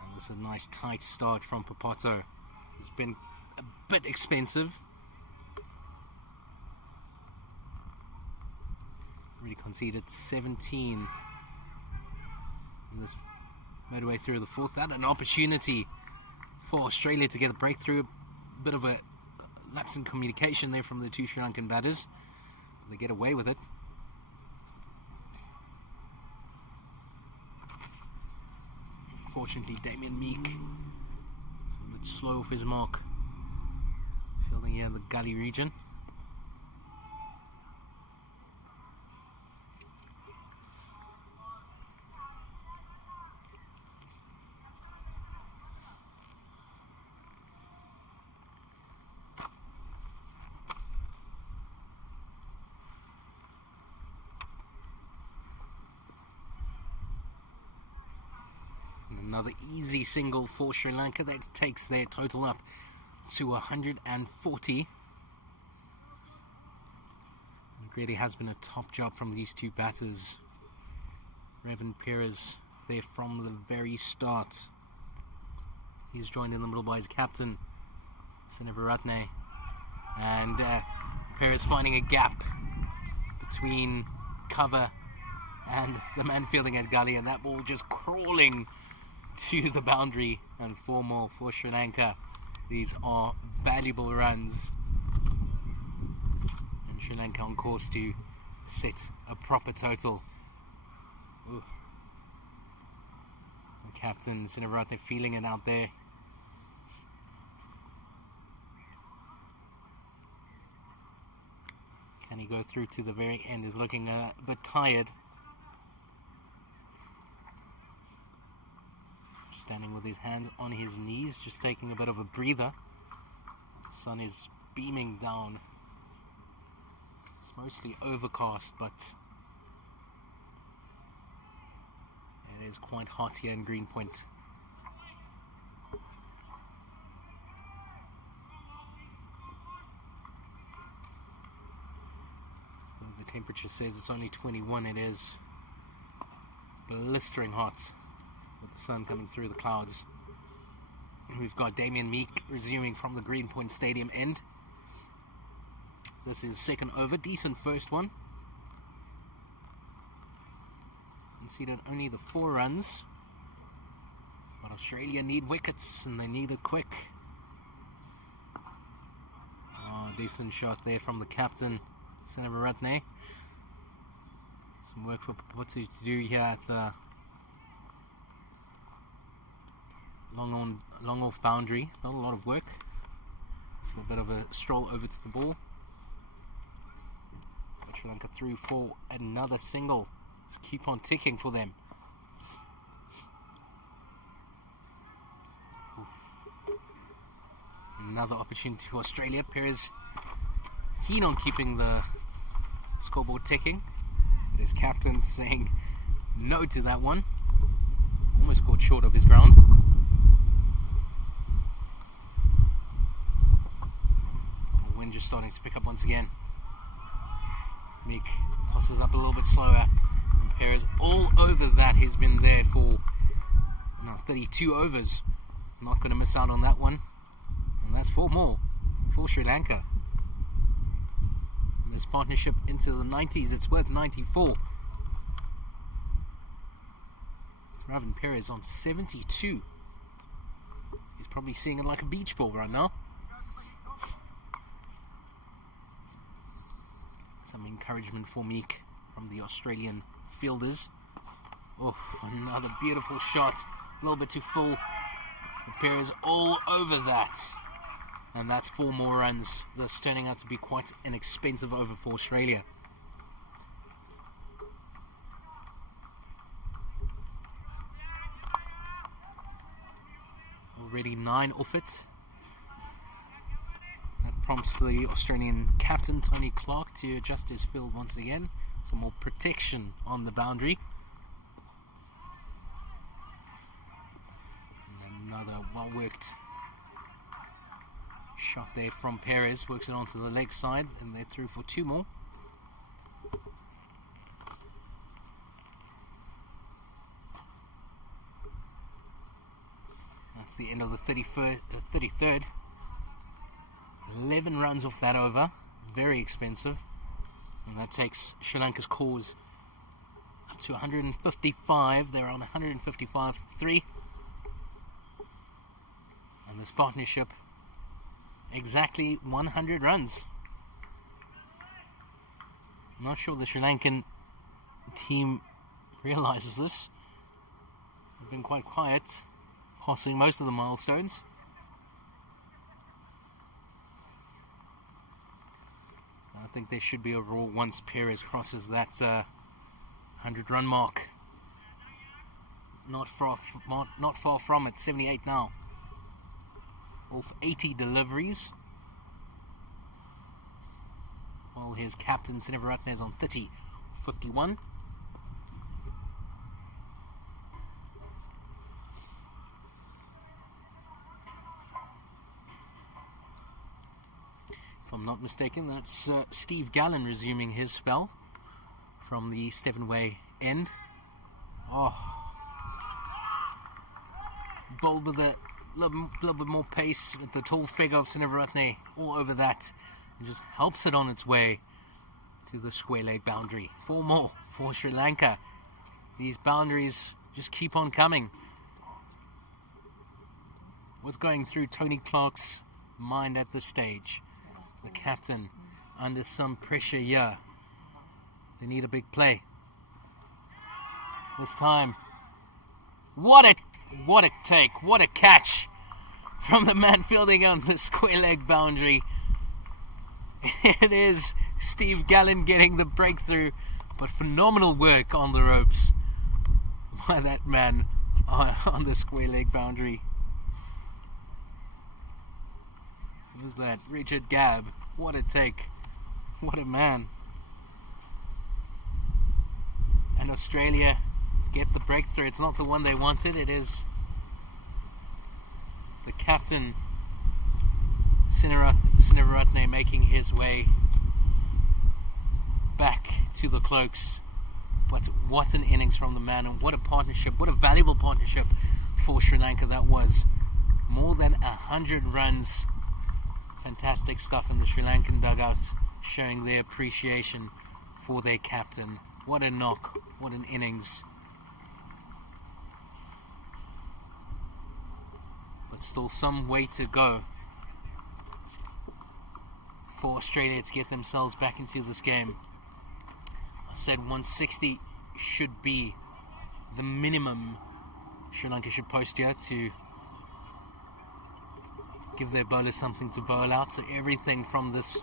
And this is a nice tight start from Papato. It's been a bit expensive. Really conceded 17 in this midway through the fourth. That an opportunity for Australia to get a breakthrough. A bit of a lapse in communication there from the two Sri Lankan batters. They get away with it. Fortunately, Damien Meek is a bit slow off his mark, fielding here in the gully region. Another easy single for Sri Lanka. That takes their total up to 140. It really has been a top job from these two batters. Revan Perez there from the very start. He's joined in the middle by his captain, Sinivaratne. And Perez finding a gap between cover and the man fielding at gully, and that ball just crawling to the boundary, and 4 more for Sri Lanka. These are valuable runs, and Sri Lanka on course to set a proper total. Ooh. The captain Sinivaratne feeling it out there. Can he go through to the very end? Is looking a bit tired. Standing with his hands on his knees, just taking a bit of a breather. The sun is beaming down. It's mostly overcast, but it is quite hot here in Greenpoint. The temperature says it's only 21. It is blistering hot with the sun coming through the clouds. We've got Damien Meek resuming from the Greenpoint Stadium end. This is second over, decent first one. Conceded only the 4 runs, but Australia need wickets and they need it quick. Oh, decent shot there from the captain, Sinivaratne. Some work for Papato to do here at the long off boundary. Not a lot of work. Just a bit of a stroll over to the ball. But Sri Lanka through for another single. Just keep on ticking for them. Oof. Another opportunity for Australia. Perez keen on keeping the scoreboard ticking, but his captain saying no to that one. Almost caught short of his ground. The wind just starting to pick up once again. Meek tosses up a little bit slower. And Perez all over that. He's been there for 32 overs. Not going to miss out on that one. And that's 4 more for Sri Lanka. And this partnership into the 90s, it's worth 94. Revan Perez on 72. He's probably seeing it like a beach ball right now. Some encouragement for Meek from the Australian fielders. Oh, another beautiful shot. A little bit too full. Perez all over that. And that's 4 more runs. This turning out to be quite an expensive over for Australia. Already 9 off it. That prompts the Australian captain, Tony Clark, to adjust his field once again. Some more protection on the boundary. And another well-worked Shot there from Perez, works it onto the leg side, and they're through for 2 more. That's the end of the 33rd. 11 runs off that over. Very expensive. And that takes Sri Lanka's cause up to 155. They're on 155-3. And this partnership, exactly 100 runs. I'm not sure the Sri Lankan team realizes this. They've been quite quiet, passing most of the milestones. I think there should be a roar once Perez crosses that 100-run mark. Not far from it. 78 now. Off 80 deliveries. Well, his captain Sinavaratne is on 30, 51. If I'm not mistaken, that's Steve Gallen resuming his spell from the Stephenway end. Oh, bowled with a little bit more pace with the tall figure of Sinavaratne all over that, and just helps it on its way to the square leg boundary. 4 more for Sri Lanka. These boundaries just keep on coming. What's going through Tony Clark's mind at this stage? The captain under some pressure here. They need a big play. This time, what a take, what a catch from the man fielding on the square leg boundary. It is Steve Gallen getting the breakthrough, but phenomenal work on the ropes by that man on the square leg boundary. Who's that? Richard Gabb. What a take. What a man. And Australia get the breakthrough. It's not the one they wanted. It is the captain Sinavaratne making his way back to the cloaks. But what an innings from the man, and what a partnership, what a valuable partnership for Sri Lanka that was. More than 100 runs. Fantastic stuff in the Sri Lankan dugout, showing their appreciation for their captain. What a knock, what an innings. But still some way to go for Australia to get themselves back into this game. I said 160 should be the minimum Sri Lanka should post here to give their bowlers something to bowl out. So everything from this,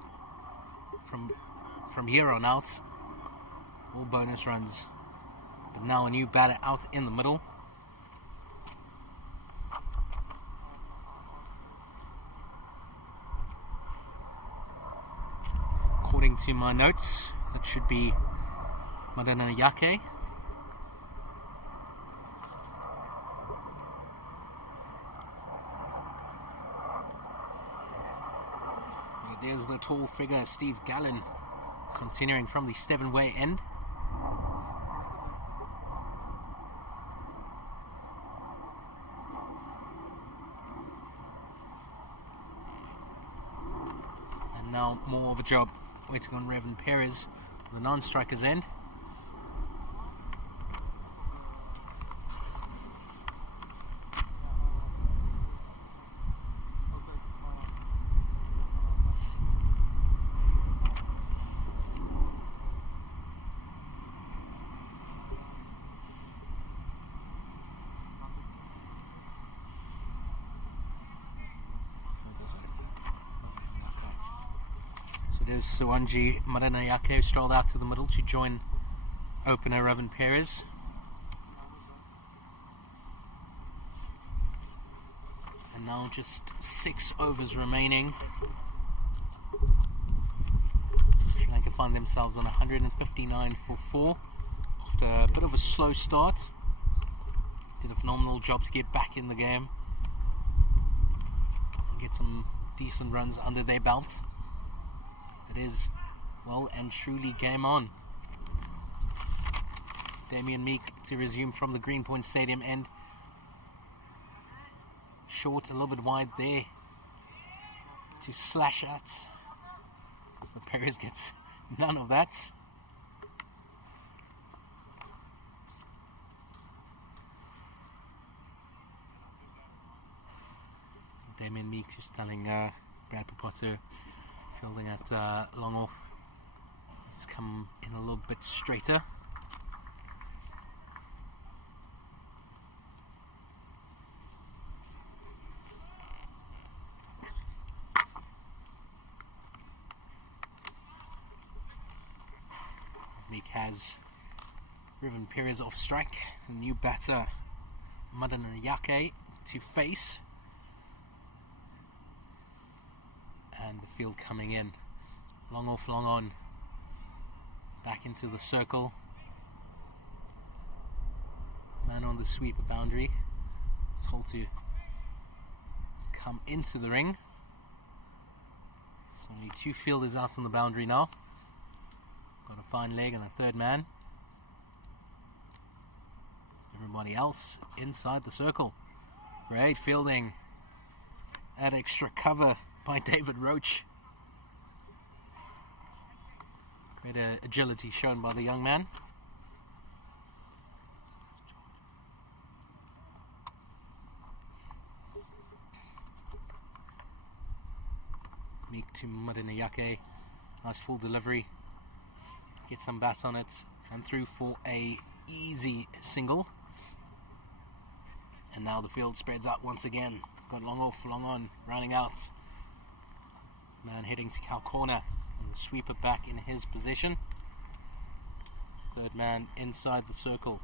from here on out, all bonus runs. But now a new batter out in the middle. According to my notes, it should be Maiden. There's the tall figure, Steve Gallen, continuing from the Stephenway end. And now more of a job waiting on Revan Perez, the non-striker's end. There's Suwanji Madanayake strolled out to the middle to join opener Revan Perez. And now just 6 overs remaining. Sri Lanka find themselves on 159 for 4 after a bit of a slow start. Did a phenomenal job to get back in the game and get some decent runs under their belts. It is well and truly game on. Damien Meek to resume from the Greenpoint Stadium end. Short, a little bit wide there to slash at. But Perez gets none of that. Damien Meek just telling Brad Papato, fielding at long off, just come in a little bit straighter. Meek has driven Perez off strike. A new batter, Maiden to face. And the field coming in. Long off, long on. Back into the circle. Man on the sweeper boundary. Told to come into the ring. So only 2 fielders out on the boundary now. Got a fine leg and a third man. Everybody else inside the circle. Great fielding. Add extra cover by David Roach. Great agility shown by the young man. Meek to Maiden. Nice full delivery. Get some bat on it and through for a easy single. And now the field spreads out once again. Got long off, long on, running out. Man heading to cow corner. And the sweeper back in his position. Third man inside the circle.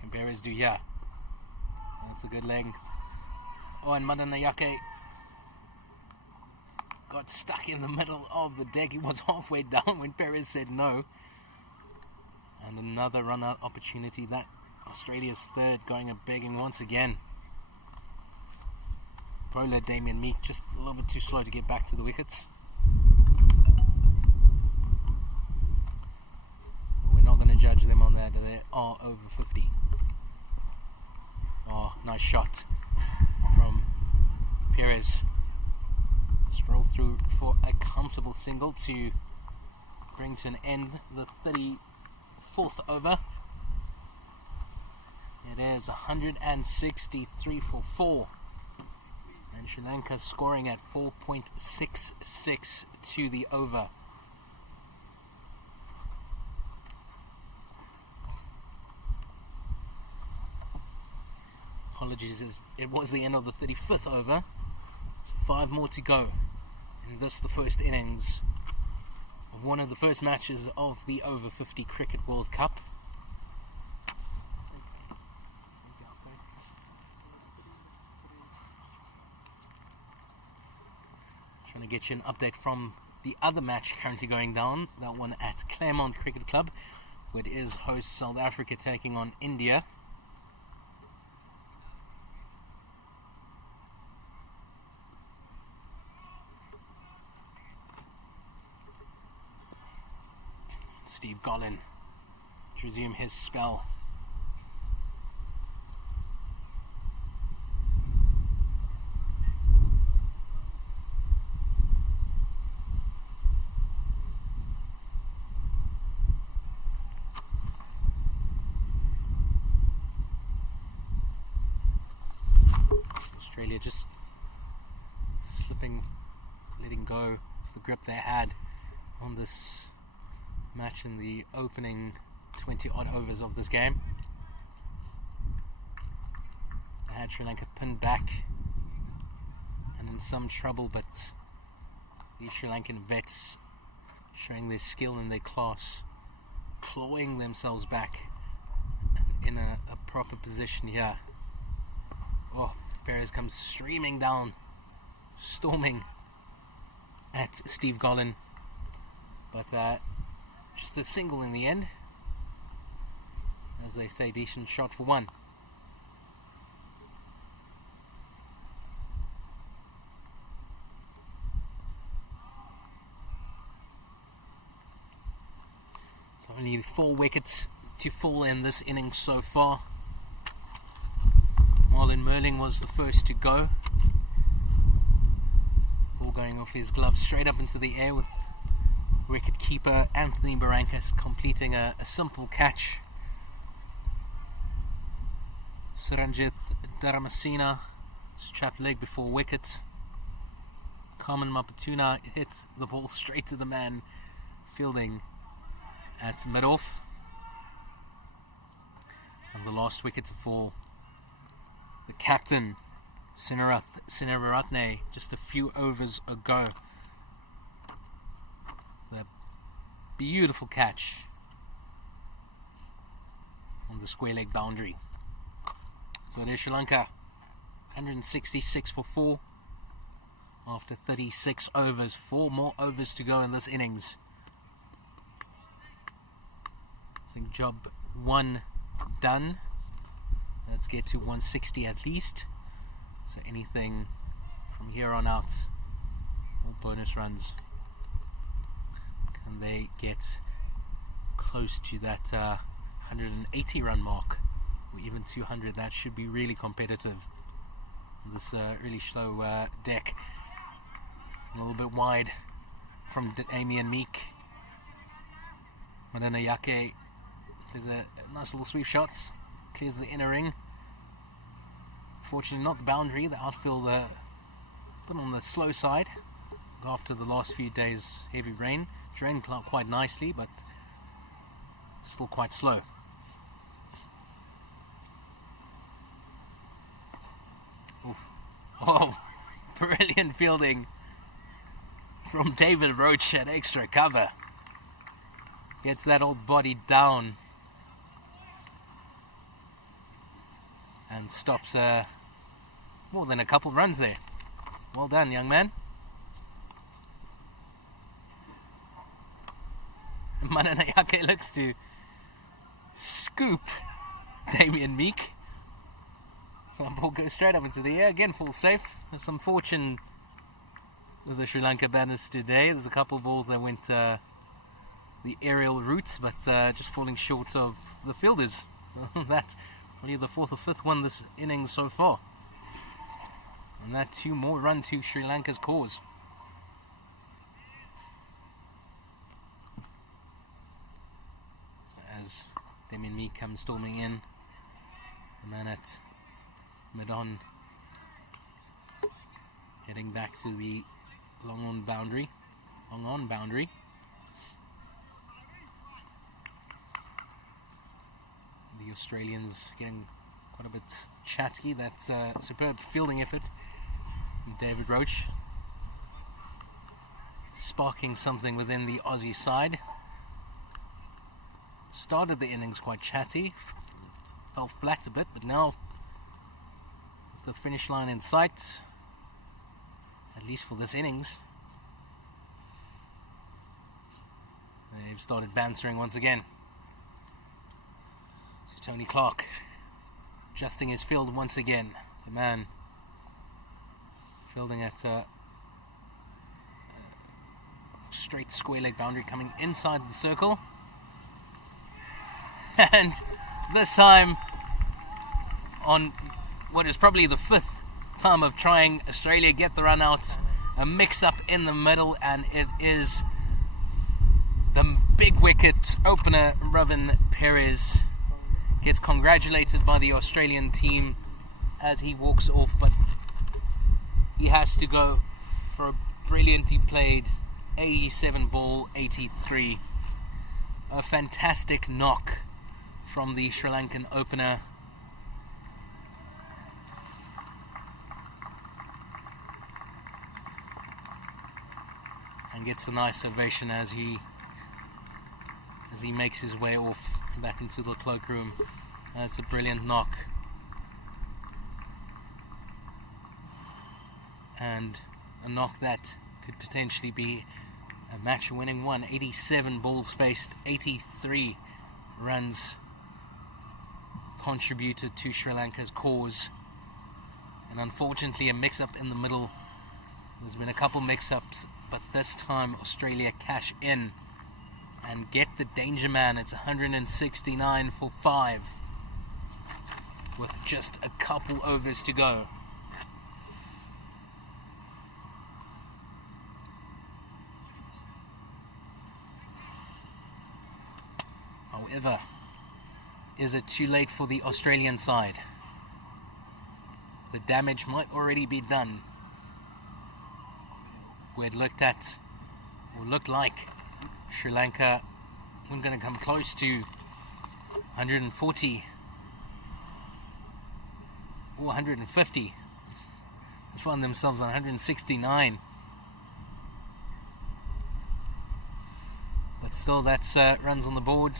Can Perez do here? That's a good length. Oh, and Maiden got stuck in the middle of the deck. He was halfway down when Perez said no. And another run-out opportunity. That Australia's third going a begging once again. Bowler Damien Meek just a little bit too slow to get back to the wickets. We're not going to judge them on that. They are over 50. Oh, nice shot from Perez. Stroll through for a comfortable single to bring to an end the 34th over. It is 163 for 4. And Sri Lanka scoring at 4.66 to the over. Apologies, it was the end of the 35th over. So 5 more to go. And this the first innings of one of the first matches of the Over-50 Cricket World Cup. Trying to get you an update from the other match currently going down. That one at Claremont Cricket Club, where it is host South Africa taking on India. Steve Gollan to resume his spell. Australia just letting go of the grip they had on this match in the opening 20 odd overs of this game. They had Sri Lanka pinned back and in some trouble, but these Sri Lankan vets showing their skill and their class, clawing themselves back in a proper position here. Oh, Perez comes streaming down, storming at Steve Gollan, but just a single in the end. As they say, decent shot for one. So only 4 wickets to fall in this innings so far. Marlon Merling was the first to go. Ball going off his glove straight up into the air, with wicket keeper Anthony Barrancas completing a simple catch. Suranjit Dharamasena strapped leg before wicket. Carmen Maputuna hit the ball straight to the man fielding at mid-off. And the last wicket to fall, the captain Sinararatne, just a few overs ago. The beautiful catch on the square leg boundary. So it is Sri Lanka 166 for 4 after 36 overs. 4 more overs to go in this innings. I think job 1 done. Let's get to 160 at least. So anything from here on out, all bonus runs. Can they get close to that 180 run mark, or even 200? That should be really competitive on this really slow deck. A little bit wide from Damien Meek. Madana Yake, there's a nice little sweep shot, clears the inner ring. Fortunately not the boundary. The outfield put on the slow side after the last few days heavy rain. It's rained quite nicely, but still quite slow. Ooh. Oh, brilliant fielding from David Roach at extra cover. Gets that old body down and stops more than a couple runs there. Well done, young man. Mananayake looks to scoop Damien Meek. So the ball goes straight up into the air. Again, full safe. There's some fortune with the Sri Lanka batters today. There's a couple of balls that went the aerial route, but just falling short of the fielders. That's only the 4th or 5th one this innings so far. And that 2 more run to Sri Lanka's cause. So as Damien Meek comes storming in, the man at mid-on heading back to the long-on boundary. The Australians getting quite a bit chatty. That's a superb fielding effort from David Roach, sparking something within the Aussie side. Started the innings quite chatty, fell flat a bit, but now with the finish line in sight, at least for this innings, they've started bantering once again. So Tony Clark adjusting his field once again. The man fielding at straight square leg boundary, coming inside the circle. And this time, on what is probably the 5th time of trying Australia get the run out, a mix up in the middle, and it is the big wicket opener Ravin Perez gets congratulated by the Australian team as he walks off, but he has to go for a brilliantly played 87 ball 83. A fantastic knock from the Sri Lankan opener. And gets a nice ovation as he makes his way off back into the cloakroom. That's a brilliant knock. And a knock that could potentially be a match-winning one. 87 balls faced, 83 runs contributed to Sri Lanka's cause. And unfortunately a mix-up in the middle. There's been a couple mix-ups, but this time Australia cash in and get the danger man. It's 169 for 5 with just a couple overs to go. However, is it too late for the Australian side? The damage might already be done. We had looked like Sri Lanka weren't going to come close to 140 or 150. They found themselves on 169. But still, that's runs on the board.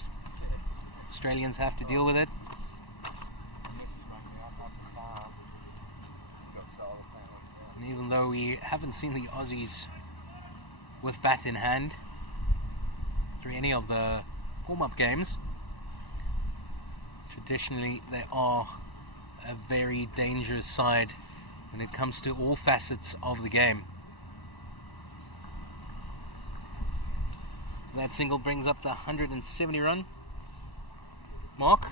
Australians have to deal with it. And even though we haven't seen the Aussies with bat in hand through any of the warm-up games, traditionally they are a very dangerous side when it comes to all facets of the game. So that single brings up the 170 run mark.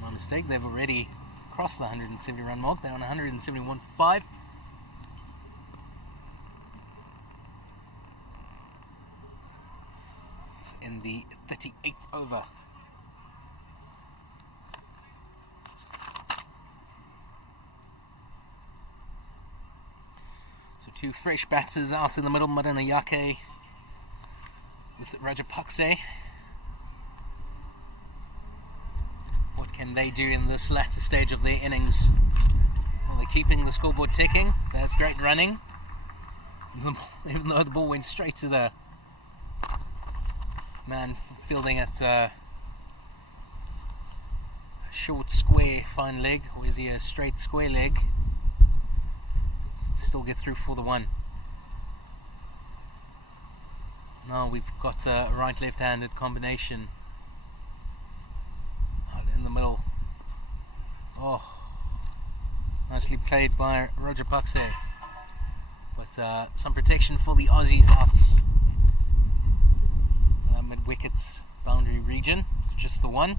My mistake, they've already crossed the 170 run mark. They're on 171 for 5. It's in the 38th over. So 2 fresh batters out in the middle, Maiden with Rajapakse. What can they do in this latter stage of their innings? Well, they're keeping the scoreboard ticking. That's great running. Even though the ball went straight to the man fielding at a short square fine leg, or is he a straight square leg? Still get through for the 1. Now we've got a right left handed combination out in the middle. Oh, nicely played by Rajapakse, but some protection for the Aussies out mid wickets boundary region. It's just the 1.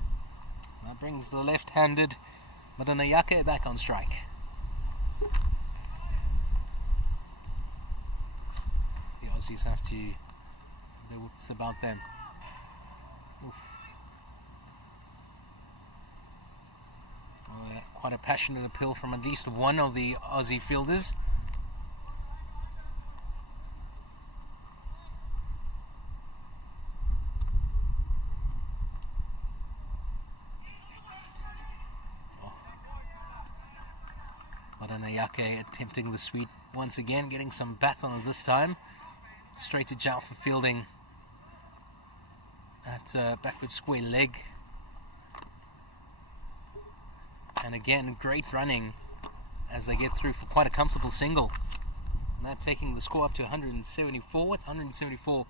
That brings the left handed Maiden back on strike. Aussies have to have their wits about them. Oof. Well, quite a passionate appeal from at least one of the Aussie fielders. Maiden attempting the sweep once again, getting some bat on it this time. Straight to Jal for fielding at backward square leg. And again, great running as they get through for quite a comfortable single. And that taking the score up to 174. It's 174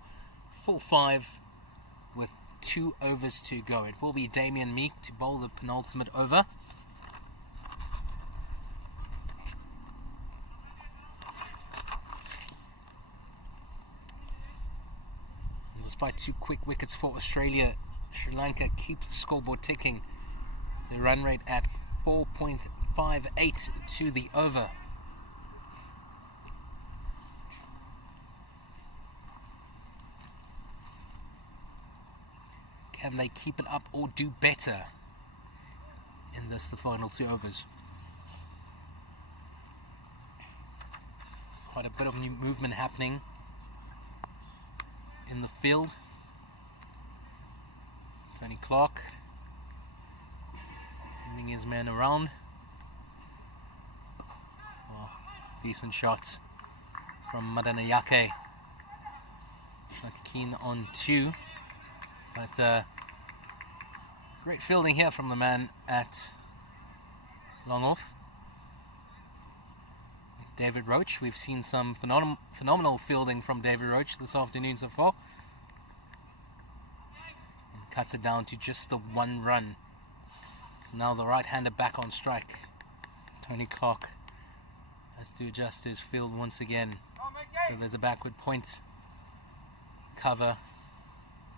for 5 with 2 overs to go. It will be Damien Meek to bowl the penultimate over. Despite 2 quick wickets for Australia, Sri Lanka keeps the scoreboard ticking. The run rate at 4.58 to the over. Can they keep it up or do better in this, the final 2 overs? Quite a bit of new movement happening in the field. Tony Clark moving his men around. Oh, decent shots from Maiden. Not keen on 2, but great fielding here from the man at long off, David Roach. We've seen some phenomenal fielding from David Roach this afternoon so far. And cuts it down to just the 1 run. So now the right-hander back on strike. Tony Clark Has to adjust his field once again. So there's a backward point. Cover.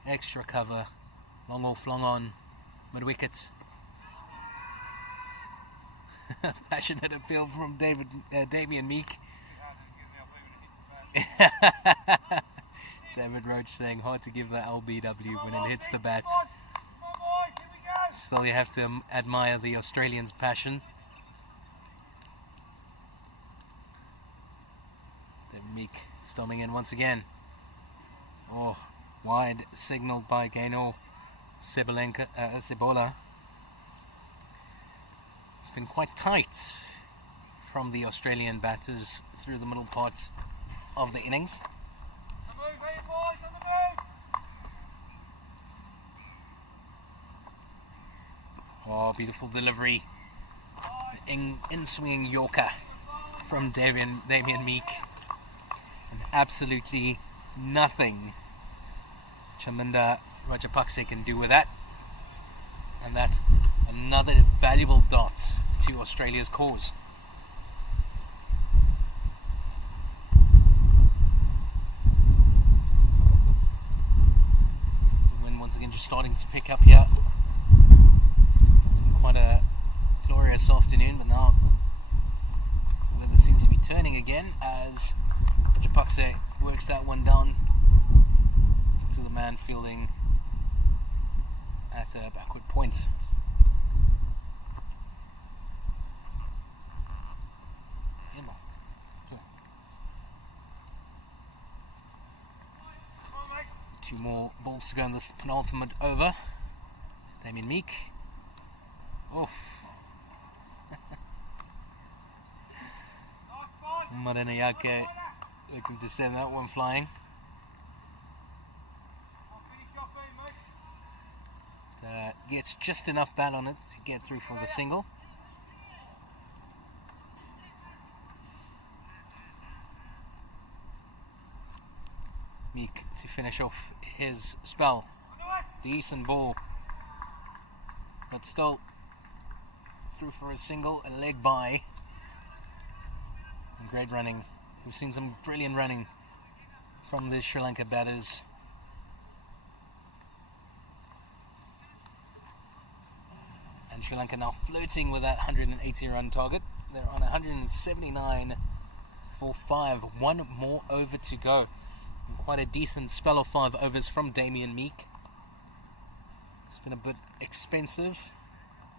Extra cover. Long off, long on. Mid-wicket. Passionate appeal from Damien Meek. David Roach saying hard to give the LBW when it hits the bat. Still, you have to admire the Australians' passion. David Meek storming in once again. Oh, wide signalled by Gaynor Cebola. It's been quite tight from the Australian batters through the middle part of the innings. Oh, beautiful delivery. In-swinging Yorker from Damien Meek. And absolutely nothing Chaminda Rajapakse can do with that. And that's another valuable dot to Australia's cause. The wind once again just starting to pick up here. Quite a glorious afternoon, but now the weather seems to be turning again as Rajapakse works that one down to the man fielding at a backward point. Two more balls to go in this penultimate over. Damien Meek. Oof. Marinayake looking to send that one flying. Gets just enough bat on it to get through for the single. Meek to finish off his spell. Decent ball, but still through for a single, a leg by. And great running. We've seen some brilliant running from the Sri Lanka batters. And Sri Lanka now flirting with that 180 run target. They're on 179 for 5. One more over to go. And quite a decent spell of 5 overs from Damien Meek. It's been a bit expensive.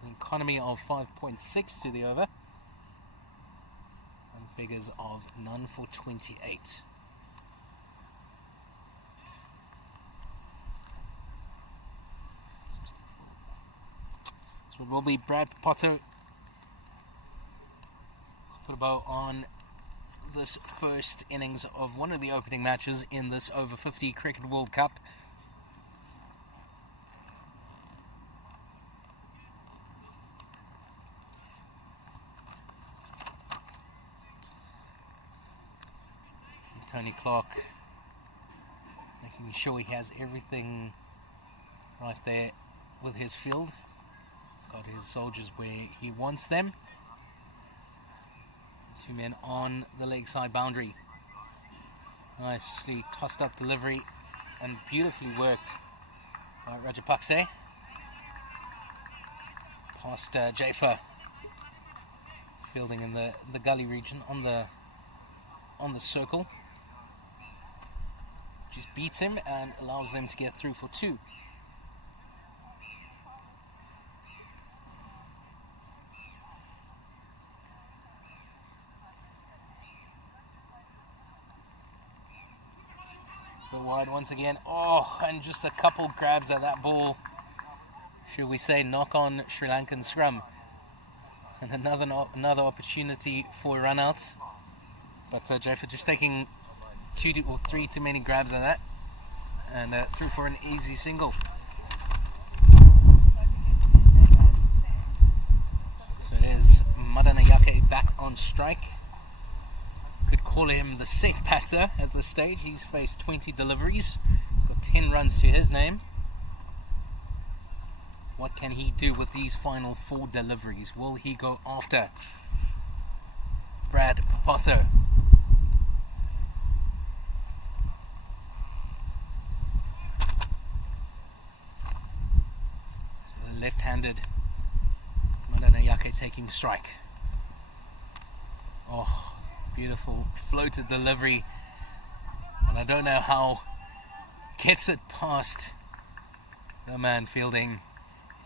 An economy of 5.6 to the over. And figures of none for 28. So it will be Brad Potter put a bow on this first innings of one of the opening matches in this Over-50 Cricket World Cup. Tony Clark making sure he has everything right there with his field. He's got his soldiers where he wants them. Two men on the leg side boundary. Nicely tossed up delivery and beautifully worked by Rajapakse. Past Jafer. Fielding in the gully region on the circle. Just beats him and allows them to get through for 2. Go wide once again. Oh, and just a couple grabs at that ball. Should we say knock on Sri Lankan scrum. And another opportunity for run-outs. But Jafer just taking 2 or 3 too many grabs at that. And through for an easy single. So it is Madanayake back on strike. Could call him the set batter at this stage. He's faced 20 deliveries. He's got 10 runs to his name. What can he do with these final 4 deliveries? Will he go after Brad Poto. So the left-handed Madanayake taking strike. Oh, beautiful floated delivery. And I don't know how gets it past the man fielding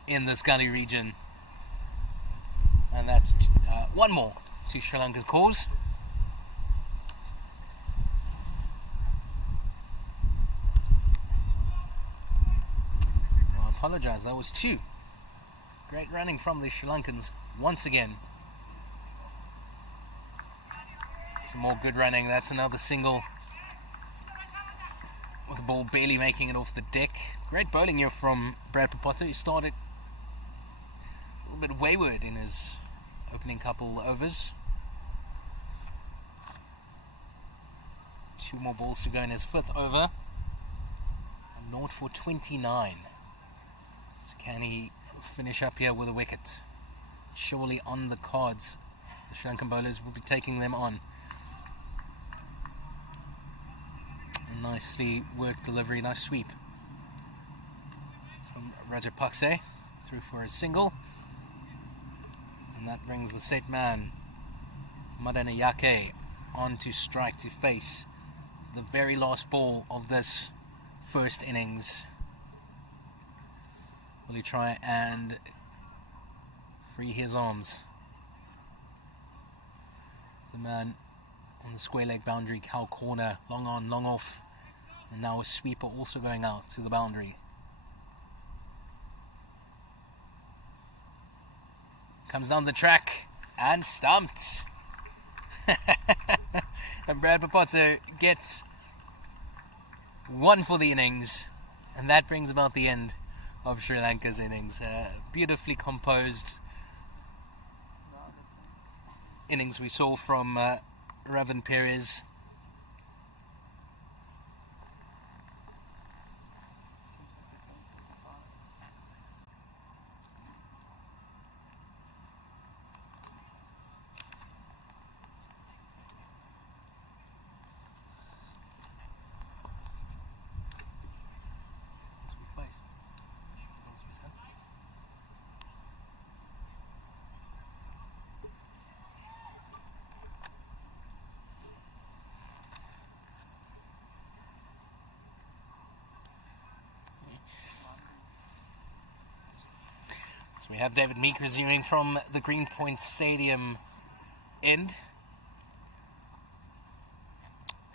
in this gully region. And that's one more to Sri Lanka's cause. I apologise, that was two. Great running from the Sri Lankans once again. Some more good running. That's another single with the ball barely making it off the deck. Great bowling here from Brad Papoto. He started a little bit wayward in his opening couple overs. Two more balls to go in his fifth over. And 0 for 29. So can he finish up here with a wicket? Surely on the cards. The Sri Lankan bowlers will be taking them on. A nicely worked delivery, nice sweep from Rajapakse through for a single. And that brings the set man Madanayake on to strike to face the very last ball of this first innings. Will he try and free his arms? The man on the square leg boundary, cow corner, long on, long off, and now a sweeper also going out to the boundary. Comes down the track and stumped. And Brad Papoto gets one for the innings, and that brings about the end of Sri Lanka's innings. Beautifully composed innings we saw from Ravan Perez. So we have David Meek resuming from the Greenpoint Stadium end.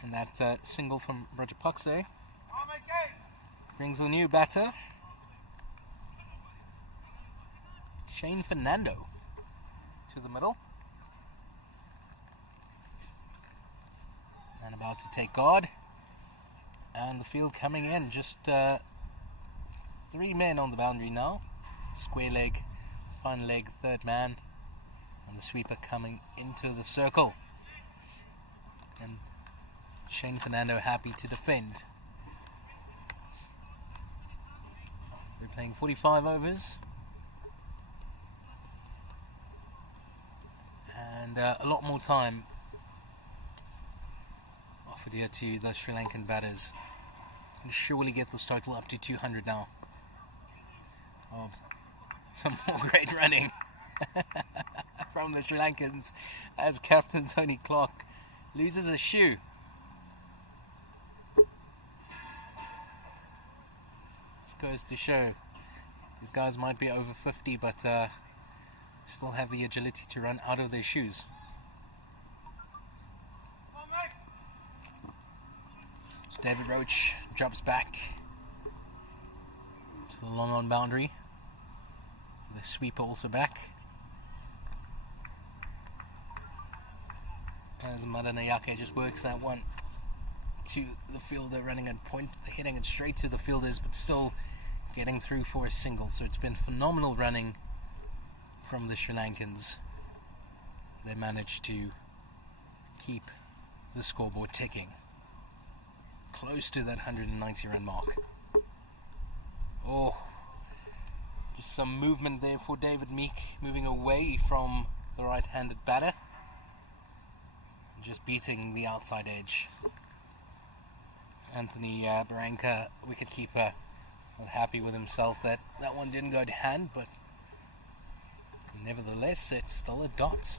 And that single from Rajapakse brings the new batter, Shane Fernando, to the middle. And about to take guard. And the field coming in, just 3 men on the boundary now. Square leg, fine leg, third man, and the sweeper coming into the circle. And Shane Fernando happy to defend. We're playing 45 overs. And a lot more time offered here to the Sri Lankan batters. Can surely get this total up to 200 now. Oh, some more great running from the Sri Lankans as Captain Tony Clark loses a shoe. This goes to show these guys might be over 50, but still have the agility to run out of their shoes. So David Roach drops back to the long on boundary. The sweeper also back. As Madanayake just works that one to the fielder, running at point, hitting it straight to the fielders, but still getting through for a single. So it's been phenomenal running from the Sri Lankans. They managed to keep the scoreboard ticking close to that 190 run mark. Oh, just some movement there for David Meek, moving away from the right-handed batter. just beating the outside edge. Anthony Barranca, wicketkeeper, not happy with himself that that one didn't go to hand, but nevertheless it's still a dot.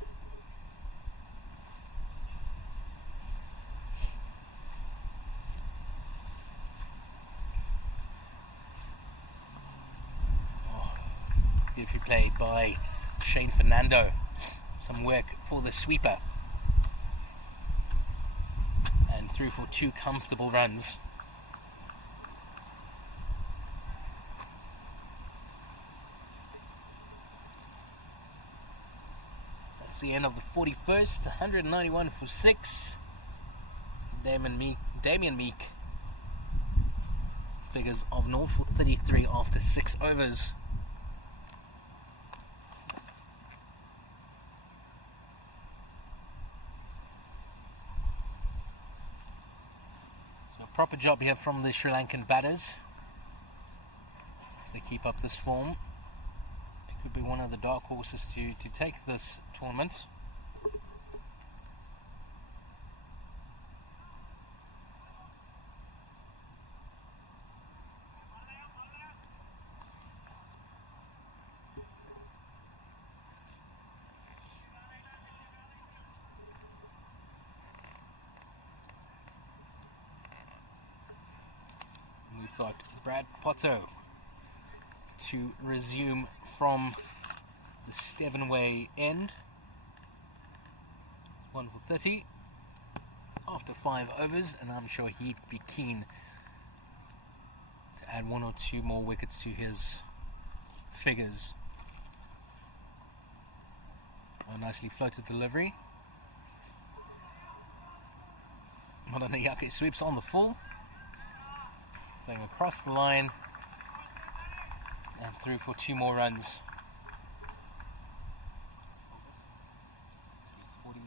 Beautifully played by Shane Fernando. Some work for the sweeper. And through for 2 comfortable runs. That's the end of the 41st. 191 for 6. Damien Meek. Figures of 0 for 33 after 6 overs. Proper job here from the Sri Lankan batters. If they keep up this form, it could be one of the dark horses to take this tournament. We've got Brad Potto to resume from the Stevenway end. 1 for 30 after 5 overs, and I'm sure he'd be keen to add 1 or 2 more wickets to his figures. A nicely floated delivery. Madanayake sweeps on the full. Playing across the line and through for 2 more runs. 40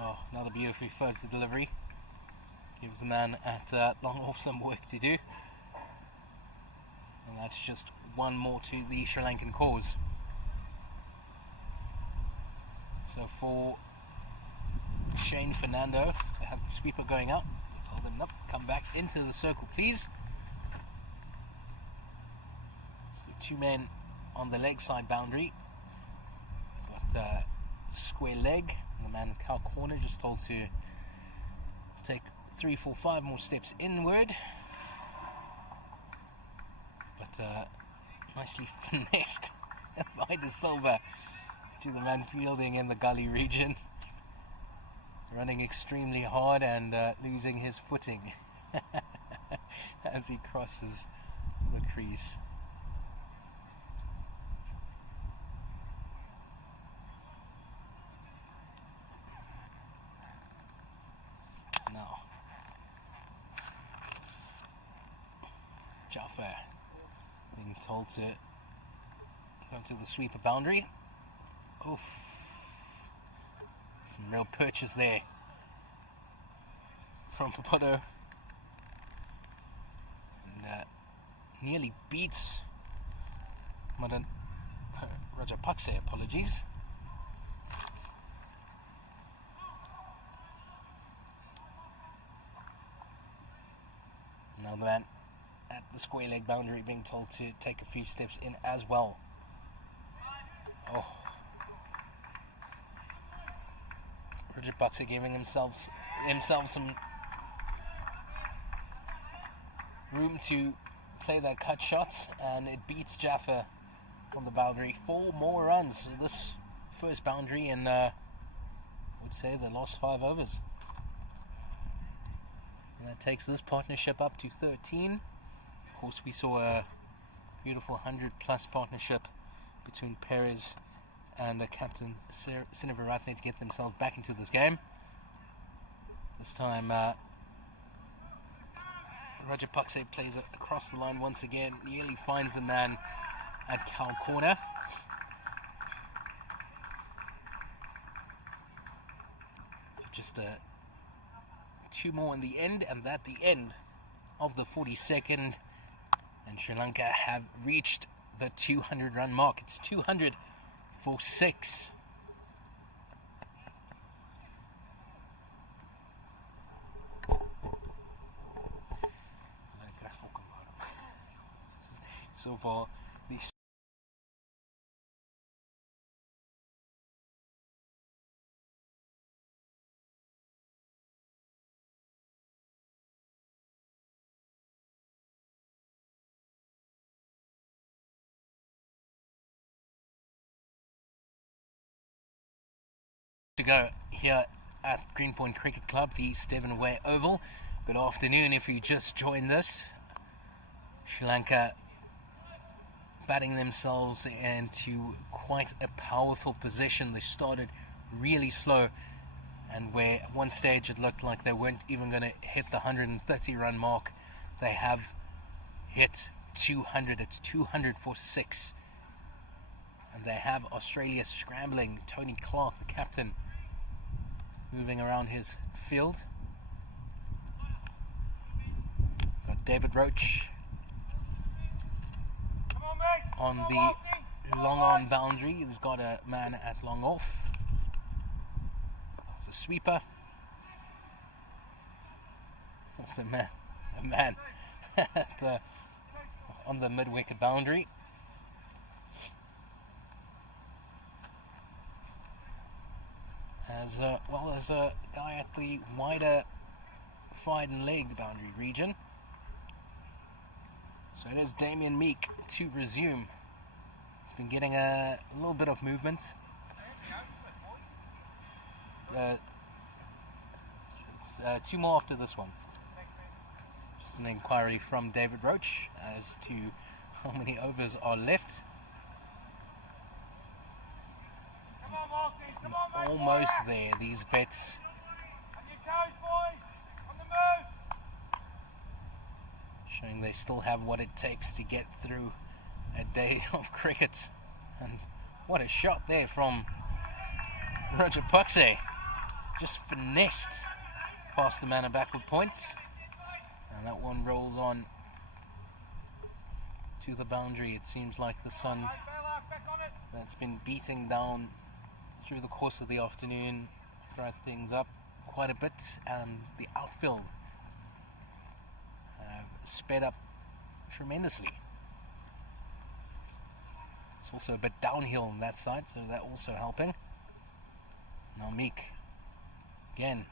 Oh, another beautifully floated delivery. Gives the man at long off some work to do. And that's just 1 more to the Sri Lankan cause. So for Shane Fernando, they have the sweeper going up. They told him, nope, come back into the circle please. So 2 men on the leg side boundary. Got square leg. And the man in cow corner just told to take 3, 4, 5 more steps inward, but nicely finessed by De Silva to the man fielding in the gully region, running extremely hard and losing his footing as he crosses the crease. Now Jaffa being told to go to the sweeper boundary. Oof. Some real purchase there from Papoto. And nearly beats Rajapakse, apologies. Now the man at the square leg boundary being told to take a few steps in as well. Oh. Rajapakse giving himself some room to play that cut shots, and it beats Jaffa on the boundary. 4 more runs. So this first boundary in, I would say, the last 5 overs. And that takes this partnership up to 13. Of course, we saw a beautiful 100-plus partnership between Perez and captain Sinivaratne to get themselves back into this game. This time, Rajapakse plays across the line once again, nearly finds the man at cow corner. just 2 more in the end, and that the end of the 42nd. And Sri Lanka have reached the 200 run mark. It's 200 for 6. So far, these to go here at Greenpoint Cricket Club, the Stevenway Oval. Good afternoon if you just joined us. Sri Lanka batting themselves into quite a powerful position. They started really slow, and where at one stage it looked like they weren't even going to hit the 130 run mark, they have hit 200. It's 200 for 6. And they have Australia scrambling. Tony Clark, the captain, moving around his field. Got David Roach on the long on boundary. He's got a man at long off. It's a sweeper. Also a man at on the mid-wicket boundary. As well as a guy at the wider wide and leg boundary region. So it is Damien Meek to resume. He's been getting a little bit of movement. 2 more after this one. Just an inquiry from David Roach as to how many overs are left. Almost there, these vets. Showing they still have what it takes to get through a day of cricket. And what a shot there from Rajapakse. Just finessed past the man of backward points. And that one rolls on to the boundary. It seems like the sun that's been beating down through the course of the afternoon dried things up quite a bit, and the outfield have sped up tremendously. It's also a bit downhill on that side, so that also helping. Now Meek, again,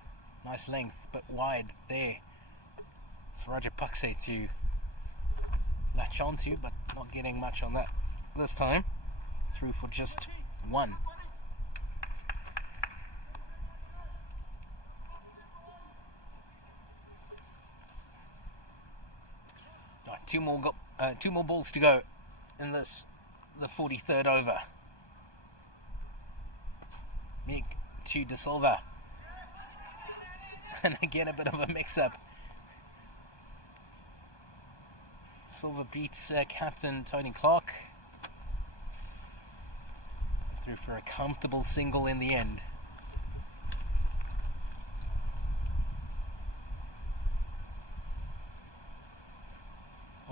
nice length, but wide there for Rajapakse to latch onto, but not getting much on that this time. Through for just 1. Two more balls to go in this, the 43rd over. Meek to De Silva. And again a bit of a mix-up. Silva beats captain Tony Clark. Through for a comfortable single in the end.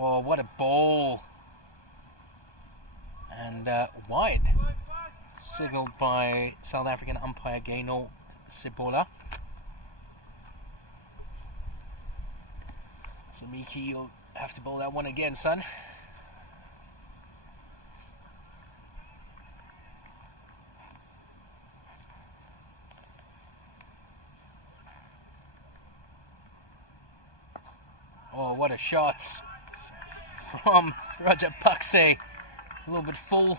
Oh, what a ball. And wide. Signalled by South African umpire Gaynor Sibola. So Miki, you'll have to bowl that one again, son. Oh, what a shot from Rajapakse. A little bit full,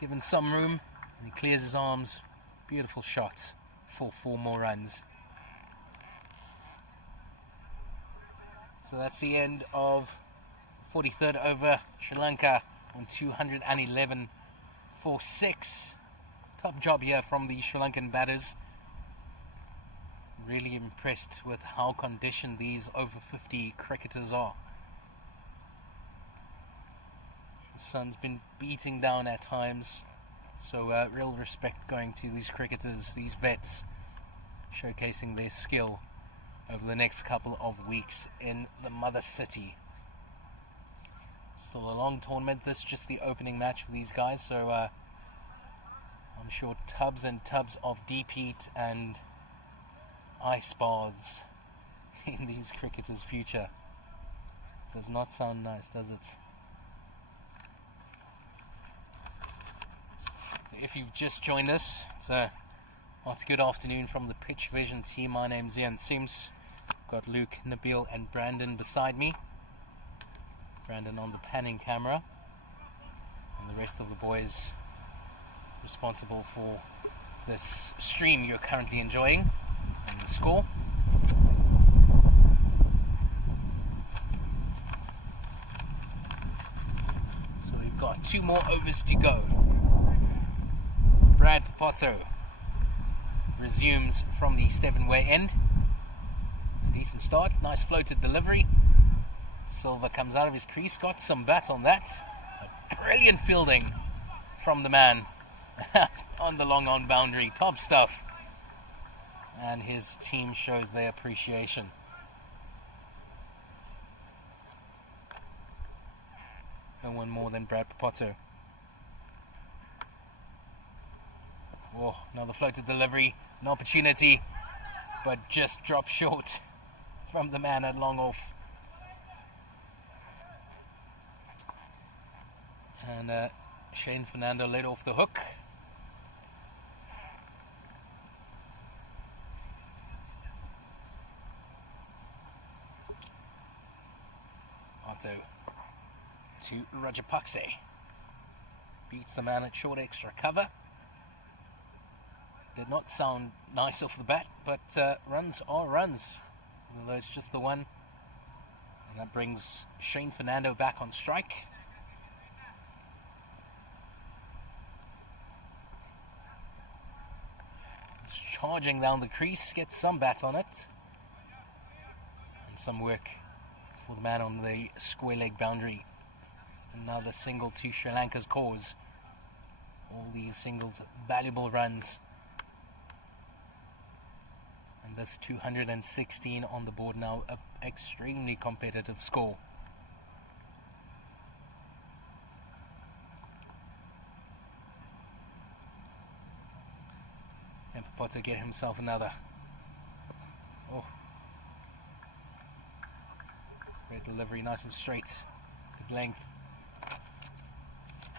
given some room, and he clears his arms. Beautiful shot for 4 more runs. So that's the end of 43rd over. Sri Lanka on 211 for 6. Top job here from the Sri Lankan batters. Really impressed with how conditioned these over 50 cricketers are. The sun's been beating down at times. So real respect going to these cricketers, these vets, showcasing their skill over the next couple of weeks in the mother city. Still a long tournament. This is just the opening match for these guys, so I'm sure tubs and tubs of deep heat and ice baths in these cricketers' future. Does not sound nice, does it? If you've just joined us, it's a good afternoon from the Pitch Vision team. My name's Ian Sims. Got Luke, Nabil and Brandon beside me. Brandon on the panning camera, and the rest of the boys responsible for this stream you're currently enjoying and the score. So we've got 2 more overs to go. Brad Potto resumes from the Stevenway end. A decent start, nice floated delivery. Silva comes out of his crease, got some bat on that. A brilliant fielding from the man on the long on boundary. Top stuff. And his team shows their appreciation. No one more than Brad Potto. Oh, another floated delivery, an opportunity, but just dropped short from the man at long off. And Shane Fernando led off the hook. Otto to Rajapakse. Beats the man at short extra cover. Did not sound nice off the bat, but runs are runs. Although it's just the one. And that brings Shane Fernando back on strike. It's charging down the crease, gets some bat on it. And some work for the man on the square leg boundary. Another single to Sri Lanka's cause. All these singles, valuable runs. And this 216 on the board now, an extremely competitive score. And Potto get himself another. Oh. Great delivery, nice and straight. Good length.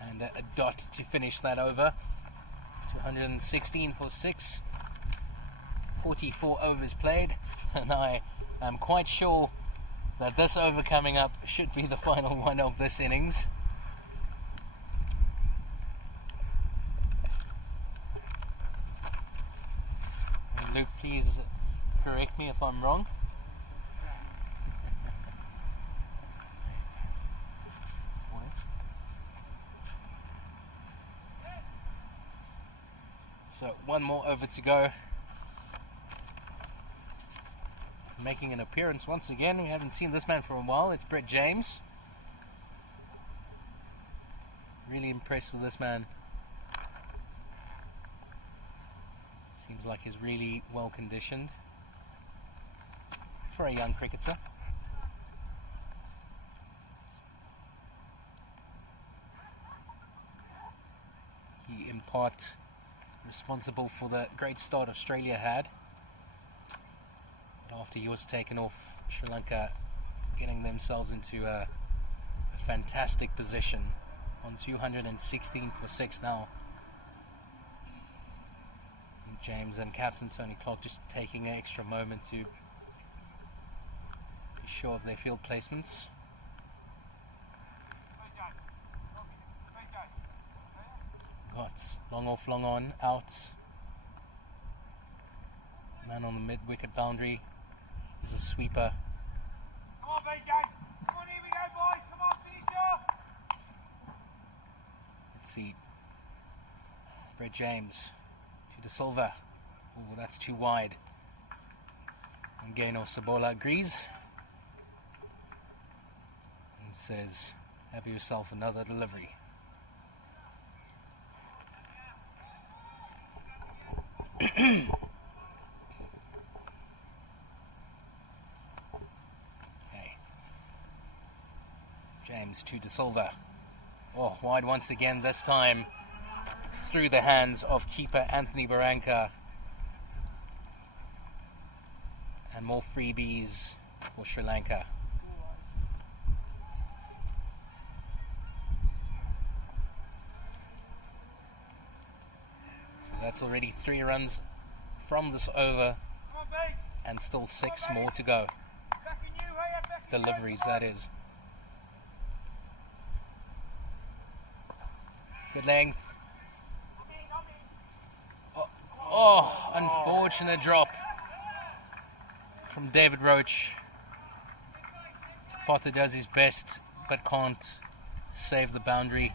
And a dot to finish that over. 216 for 6. 44 overs played, and I am quite sure that this over coming up should be the final one of this innings. And Luke, please correct me if I'm wrong. So 1 more over to go. Making an appearance once again. We haven't seen this man for a while. It's Brett James. Really impressed with this man. Seems like he's really well conditioned for a young cricketer. He in part responsible for the great start Australia had. After he was taken off, Sri Lanka getting themselves into a fantastic position on 216 for 6 now. And James and Captain Tony Clark just taking an extra moment to be sure of their field placements. Got long off, long on, out. Man on the mid-wicket boundary. Is a sweeper. Come on, BJ. Come on, here we go, boys. Come on, finish off. Let's see. Brett James to De Silva. Oh, that's too wide. And Gaino Sabola agrees and says, have yourself another delivery. James to De Silva. Oh, wide once again, this time through the hands of keeper Anthony Barranca. And more freebies for Sri Lanka. So that's already 3 runs from this over, and still 6 more to go. Deliveries, that is. Good length. Oh, unfortunate drop from David Roach. Potter does his best but can't save the boundary.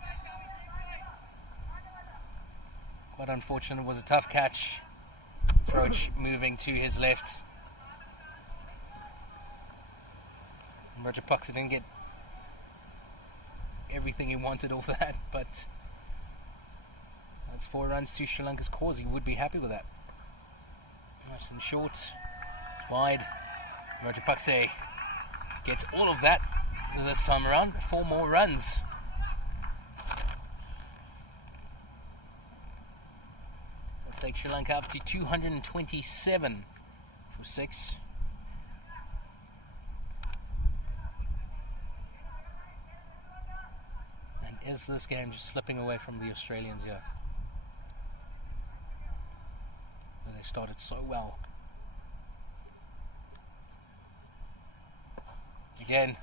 Quite unfortunate. It was a tough catch. Roach moving to his left. Roger Puxa didn't get everything he wanted off that, but that's 4 runs to Sri Lanka's cause. He would be happy with that. Nice and short. It's wide. Roger Puxa gets all of that this time around. 4 more runs. That'll take Sri Lanka up to 227 for 6. And is this game just slipping away from the Australians here? They started so well. Again.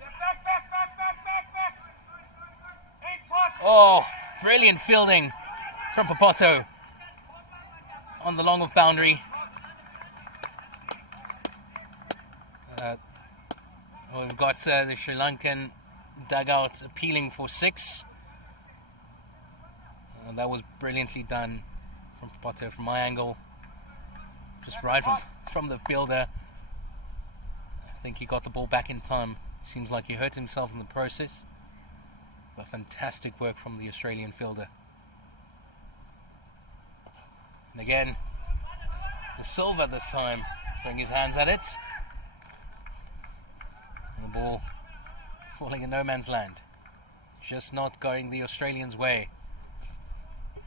Oh, brilliant fielding from Papato on the long off boundary. We've got the Sri Lankan dugout appealing for 6. That was brilliantly done from Papato from my angle. Just right from the fielder. I think he got the ball back in time. Seems like he hurt himself in the process. But fantastic work from the Australian fielder. And again, De Silva this time throwing his hands at it. And the ball falling in no man's land. Just not going the Australians' way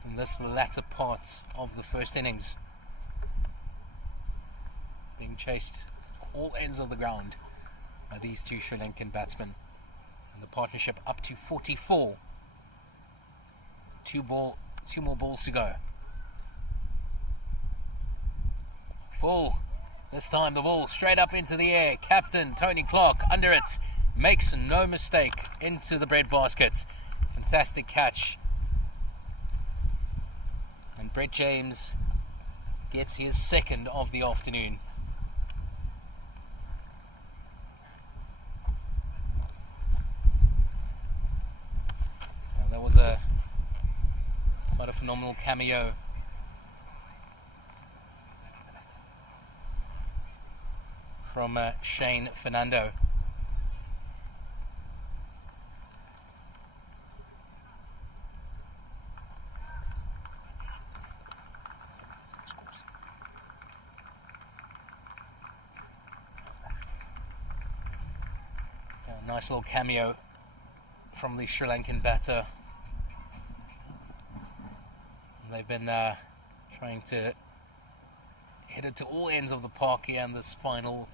in this latter part of the first innings. Being chased all ends of the ground by these 2 Sri Lankan batsmen. And the partnership up to 44. 2 more balls to go. Full. This time the ball straight up into the air. Captain Tony Clark under it. Makes no mistake into the breadbasket. Fantastic catch. And Brett James gets his 2nd of the afternoon. That was quite a phenomenal cameo from Shane Fernando. Nice little cameo from the Sri Lankan batter. They've been trying to hit it to all ends of the park here in this final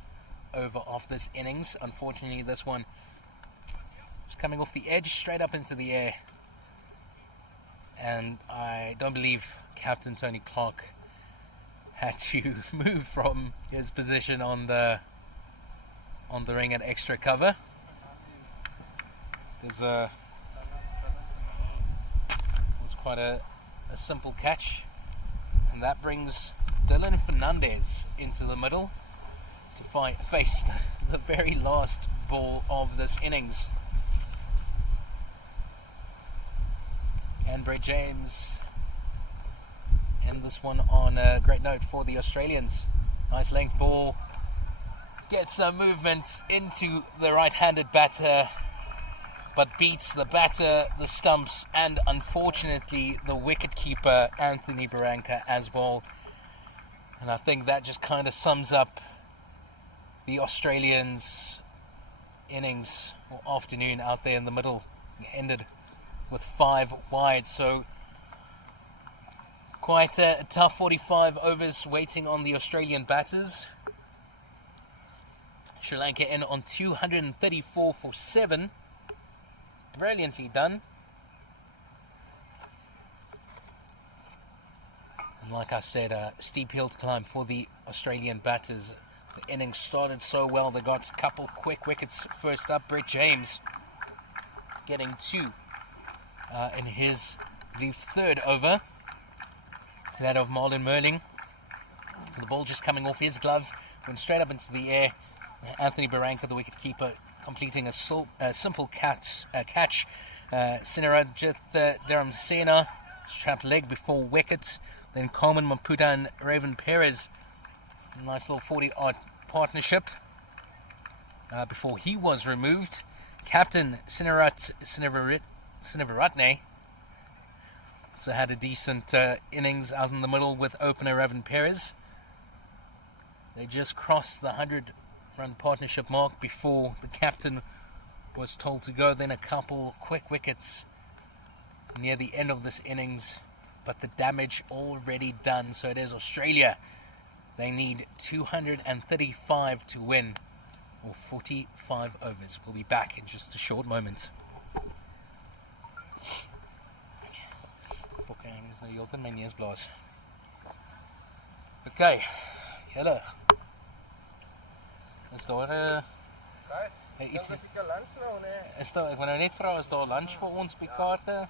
over of this innings. Unfortunately, this one is coming off the edge straight up into the air. And I don't believe Captain Tony Clark had to move from his position on the ring at extra cover. It was quite a simple catch, and that brings Dylan Fernandez into the middle to face the very last ball of this innings. And Brett James end this one on a great note for the Australians. Nice length ball, gets some movements into the right-handed batter, but beats the batter, the stumps, and unfortunately the wicket-keeper Anthony Barranca as well. And I think that just kind of sums up the Australians' innings or afternoon out there in the middle. It ended with 5 wide, so quite a tough 45 overs waiting on the Australian batters. Sri Lanka in on 234 for 7. Brilliantly done. And like I said, a steep hill to climb for the Australian batters. The innings started so well. They got a couple quick wickets. First up, Brett James getting 2 in his, I believe, 3rd over. That of Marlon Merling. The ball just coming off his gloves, went straight up into the air. Anthony Barranca, the wicketkeeper, completing a simple catch. Sinarajit Dharamsena trapped leg before wickets. Then Carmen Maputa and Raven Perez, nice little 40-odd partnership before he was removed. Captain Sinivaratne also had a decent innings out in the middle with opener Raven Perez. They just crossed the 100-run partnership mark before the captain was told to go. Then a couple quick wickets near the end of this innings, but the damage already done. So it is Australia. They need 235 to win, or 45 overs. We'll be back in just a short moment. Okay, hello. Is daar iets? Is daar, ek wou nou net vra, is daar lunch vir ons by kaarte?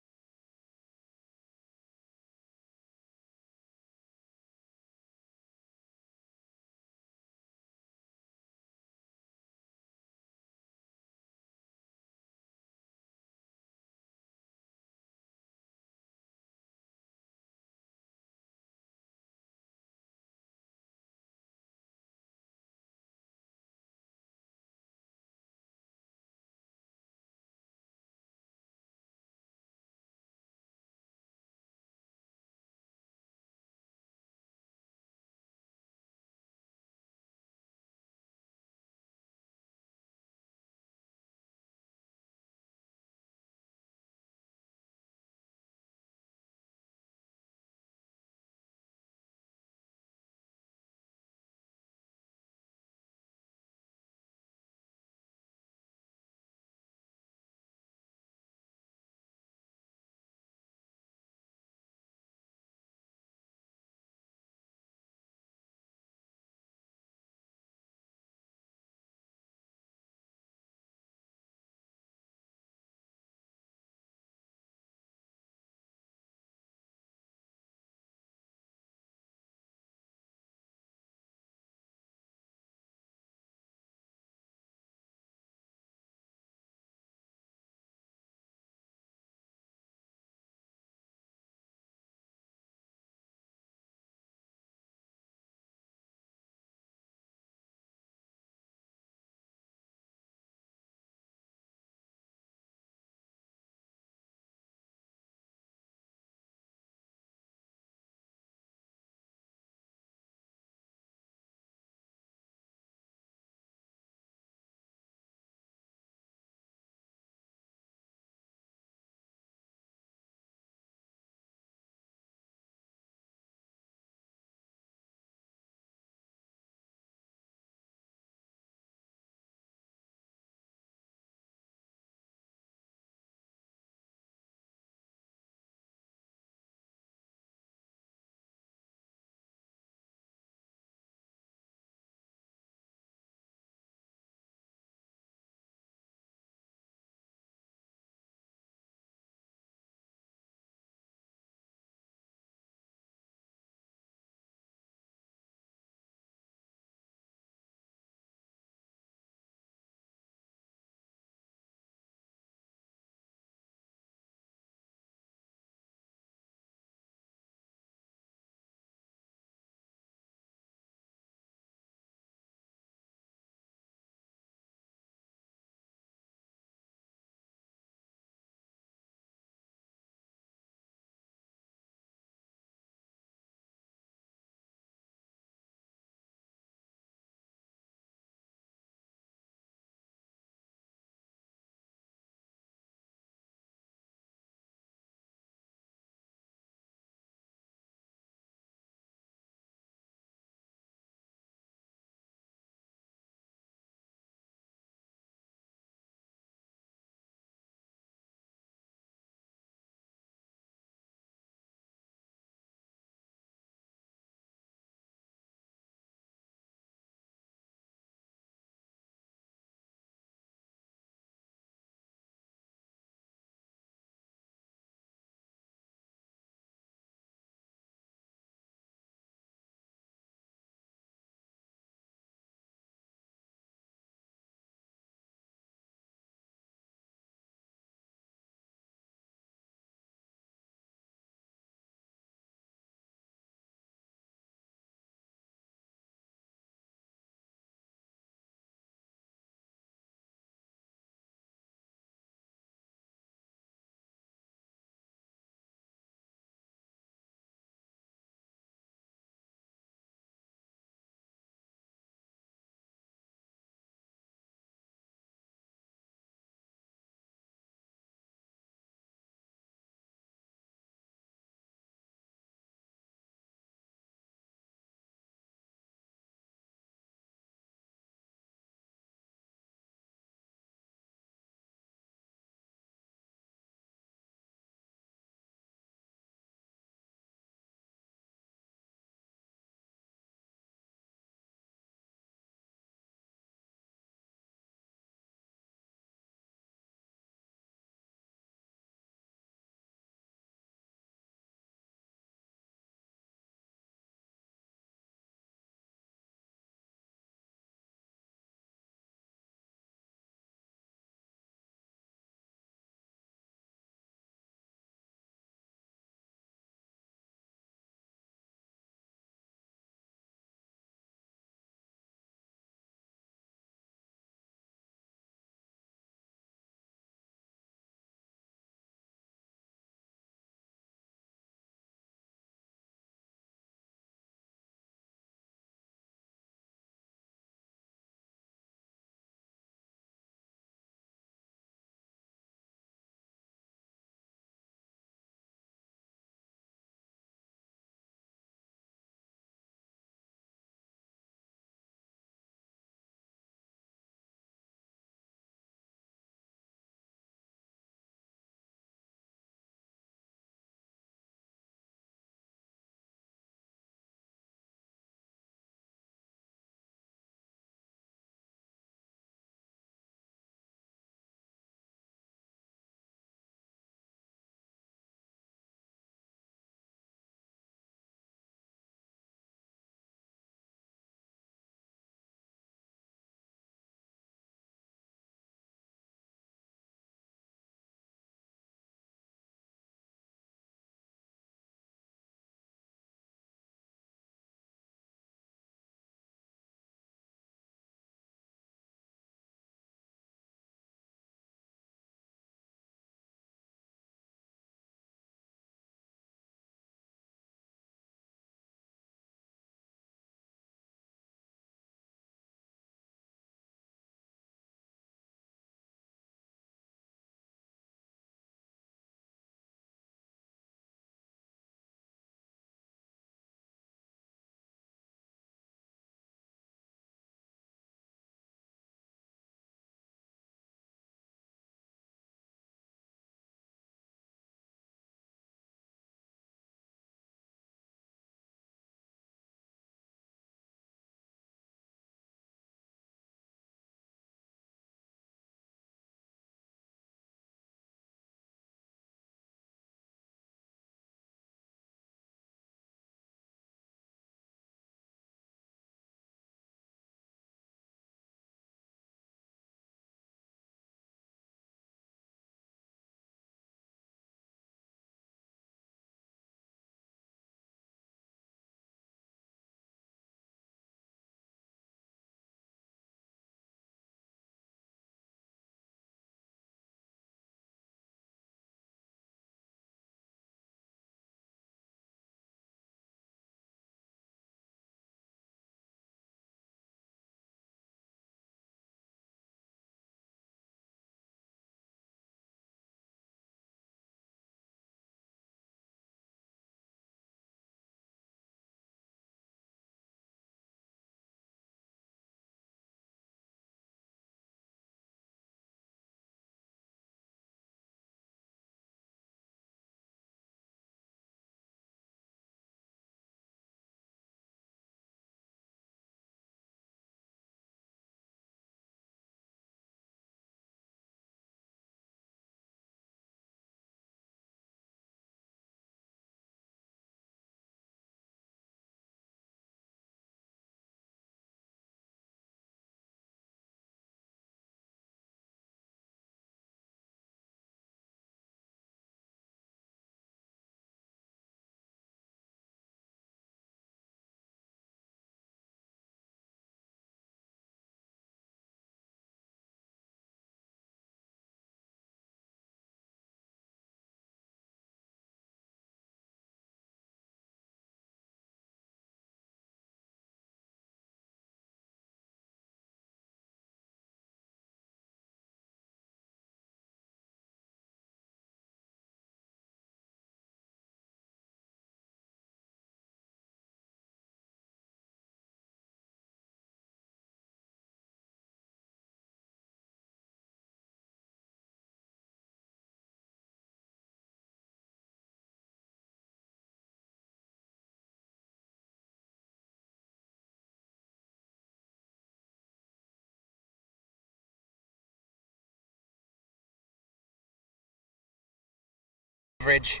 coverage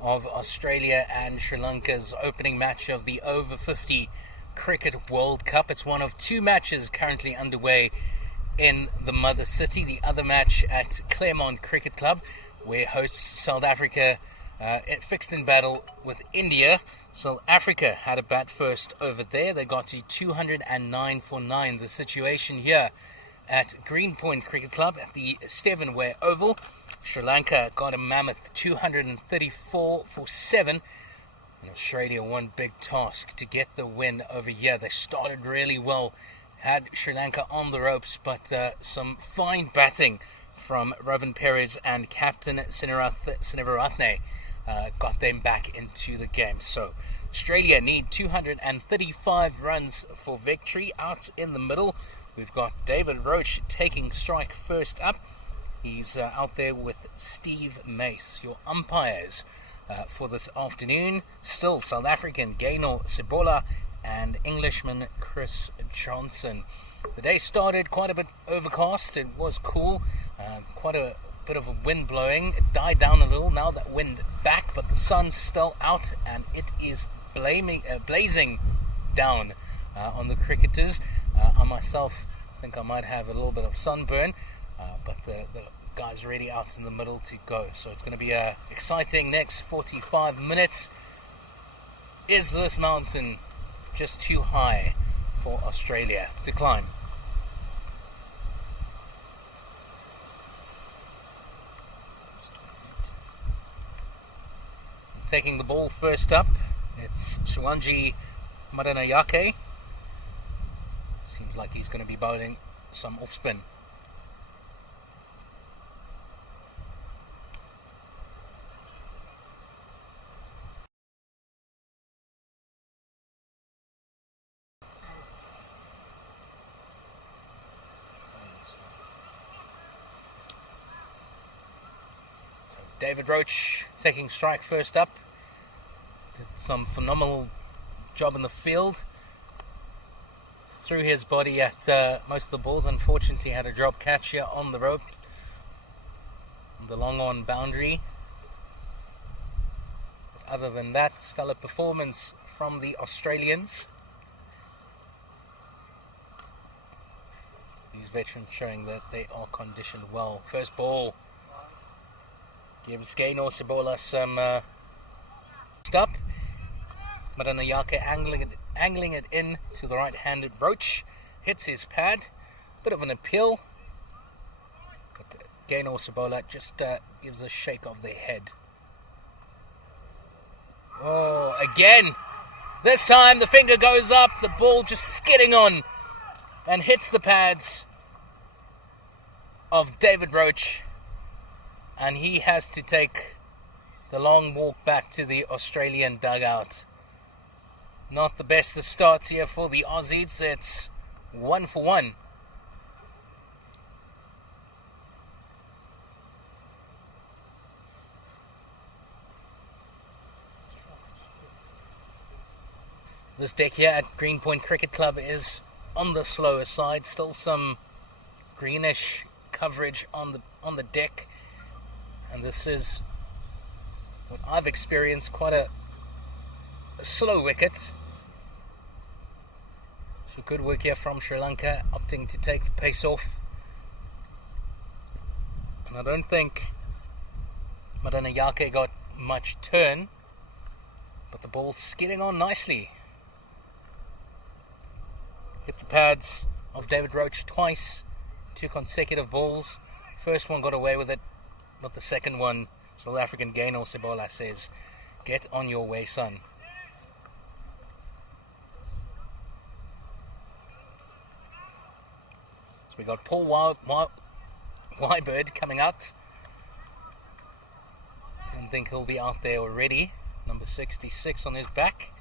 of Australia and Sri Lanka's opening match of the Over-50 Cricket World Cup. It's one of two matches currently underway in the mother city. The other match at Claremont Cricket Club, where hosts South Africa fixed in battle with India. South Africa had a bat first over there. They got to 209 for 9. The situation here at Greenpoint Cricket Club at the Stevenway Oval, Sri Lanka got a mammoth 234 for 7. And Australia, one big task to get the win over here. They started really well, had Sri Lanka on the ropes, but some fine batting from Ravin Perez and captain Sinevaratne got them back into the game. So Australia need 235 runs for victory. Out in the middle, we've got David Roach taking strike first up. He's out there with Steve Mace. Your umpires for this afternoon, still South African Gaynor Sibola and Englishman Chris Johnson. The day started quite a bit overcast. It was cool, quite a bit of a wind blowing. It died down a little, now that wind back, but the sun's still out and it is blazing down on the cricketers. I myself think I might have a little bit of sunburn, but the guys are already out in the middle to go. So it's going to be an exciting next 45 minutes. Is this mountain just too high for Australia to climb? Taking the ball first up, it's Shiwanji Madanayake. Seems like he's going to be bowling some off spin. David Roach taking strike first up. Did some phenomenal job in the field. Threw his body at most of the balls. Unfortunately had a drop catch here on the rope, on the long on boundary. But other than that, stellar performance from the Australians. These veterans showing that they are conditioned well. First ball gives Gaynor Sibola some stop. Madanayake angling it in to the right-handed Roach. Hits his pad. Bit of an appeal. But Gaynor Sibola just gives a shake of their head. Oh, again. This time the finger goes up. The ball just skidding on and hits the pads of David Roach. And he has to take the long walk back to the Australian dugout. Not the best of starts here for the Aussies. It's 1 for 1. This deck here at Greenpoint Cricket Club is on the slower side. Still some greenish coverage on the deck. And this is what I've experienced, quite a slow wicket. So good work here from Sri Lanka, opting to take the pace off. And I don't think Madanayake got much turn, but the ball's skidding on nicely. Hit the pads of David Roach twice, 2 consecutive balls. First one got away with it. But the second one, South African Gaynor Sibola says, get on your way, son. So we got Paul Wybird coming out. Didn't think he'll be out there already. Number 66 on his back.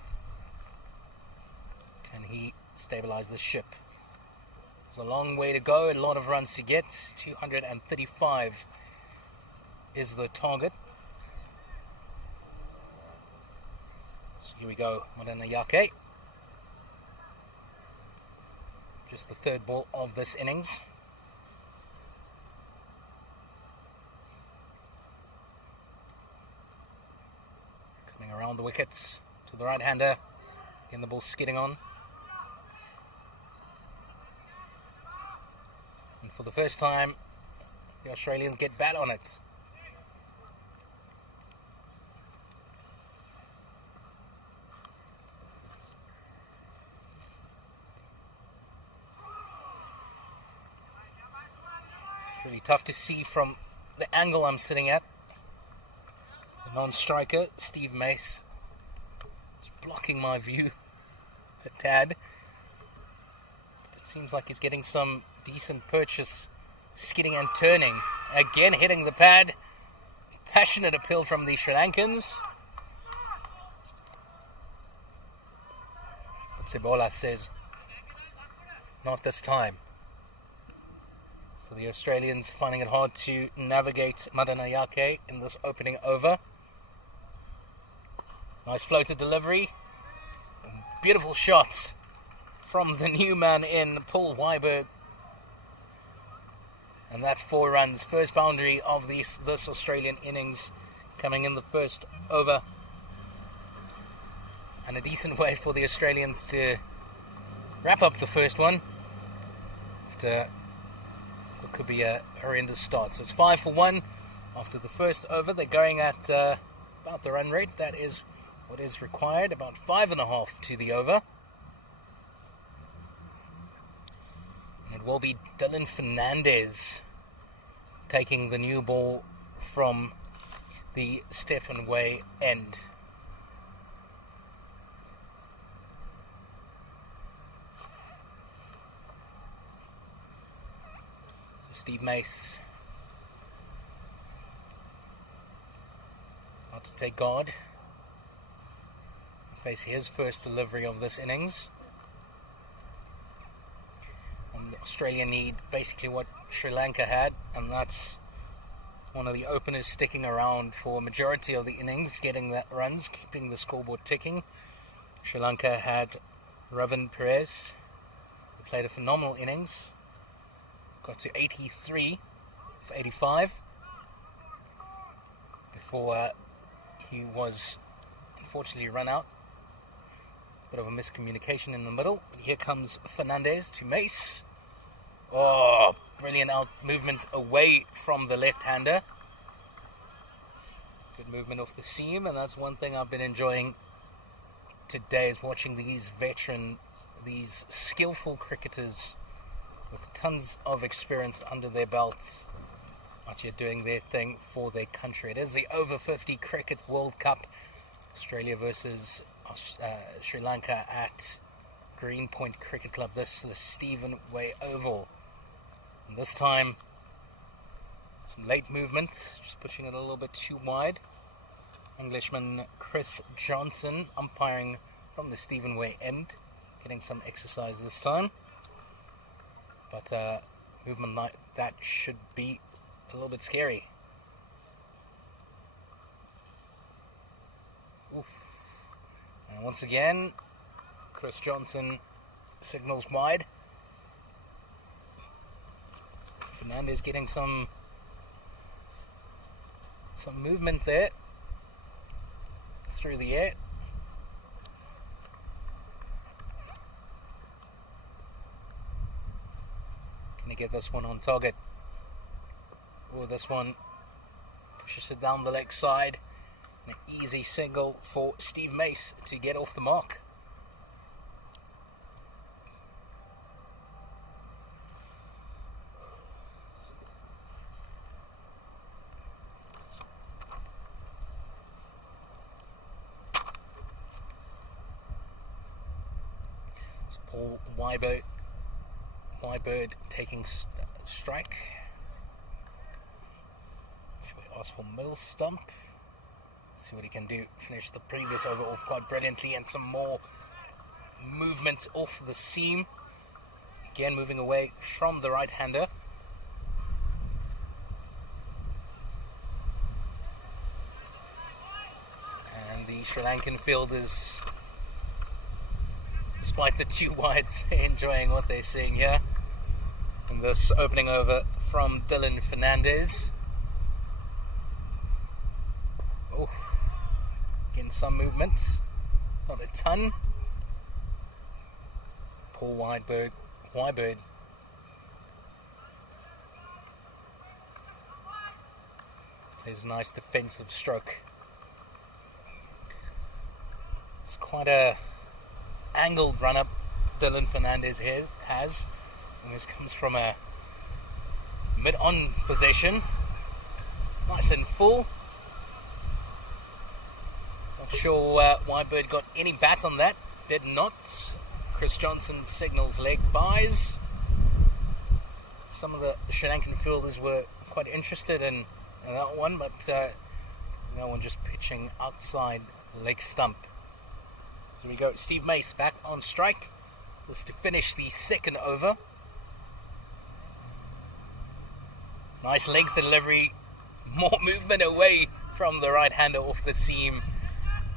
Can he stabilize the ship? It's a long way to go, a lot of runs to get. 235 is the target. So here we go, Madanayake. Just the third ball of this innings. wickets to the right-hander. Getting the ball skidding on. And for the first time, the Australians get bat on it. It's really tough to see from the angle I'm sitting at. The non-striker, Steve Mace, is blocking my view a tad. It seems like he's getting some decent purchase, skidding and turning. Again hitting the pad. Passionate appeal from the Sri Lankans. But Sibola says, not this time. So the Australians finding it hard to navigate Madanayake in this opening over. Nice floated delivery. Beautiful shots from the new man in, Paul Weiberg. And that's 4 runs. First boundary of this Australian innings coming in the first over. And a decent way for the Australians to wrap up the first one after what could be a horrendous start. So it's 5 for 1 after the first over. They're going at about the run rate. That is what is required. About 5.5 to the over. And it will be Dylan Fernandez taking the new ball from the Stephen Way end. Steve Mace about to take guard, face his first delivery of this innings. And Australia need basically what Sri Lanka had, and that's one of the openers sticking around for a majority of the innings, getting that runs, keeping the scoreboard ticking. Sri Lanka had Ravin Perez, who played a phenomenal innings. Got to 83 of 85 before he was unfortunately run out. Bit of a miscommunication in the middle. But here comes Fernandez to Mace. Oh, brilliant out movement away from the left-hander. Good movement off the seam, and that's one thing I've been enjoying today, is watching these veterans, these skillful cricketers with tons of experience under their belts, out here doing their thing for their country. It is the Over-50 Cricket World Cup. Australia versus Sri Lanka at Greenpoint Cricket Club. This is the Stephen Way Oval. And this time, some late movement, just pushing it a little bit too wide. Englishman Chris Johnson umpiring from the Stephen Way end, getting some exercise this time. But movement like that should be a little bit scary. Oof. And once again, Chris Johnson signals wide. Fernandez getting some movement there through the air. Can he get this one on target? Or this one pushes it down the leg side. An easy single for Steve Mace to get off the mark. So Paul Weiberg taking strike. Should we ask for middle stump? See what he can do. Finish the previous over off quite brilliantly, and some more movement off the seam. Again, moving away from the right-hander. And the Sri Lankan fielders, despite the two wides, enjoying what they're seeing here. And this opening over from Dylan Fernandez. in some movements, not a ton. Paul Wybird. There's a nice defensive stroke. It's quite a angled run-up Dylan Fernandez here has. And this comes from a mid-on position. Nice and full. Not sure Wybird got any bat on that. Did not. Chris Johnson signals leg buys. Some of the Sri Lankan fielders were quite interested in that one, but no one just pitching outside the leg stump. Here we go. Steve Mace back on strike. This to finish the second over. Nice length delivery. More movement away from the right-hander off the seam.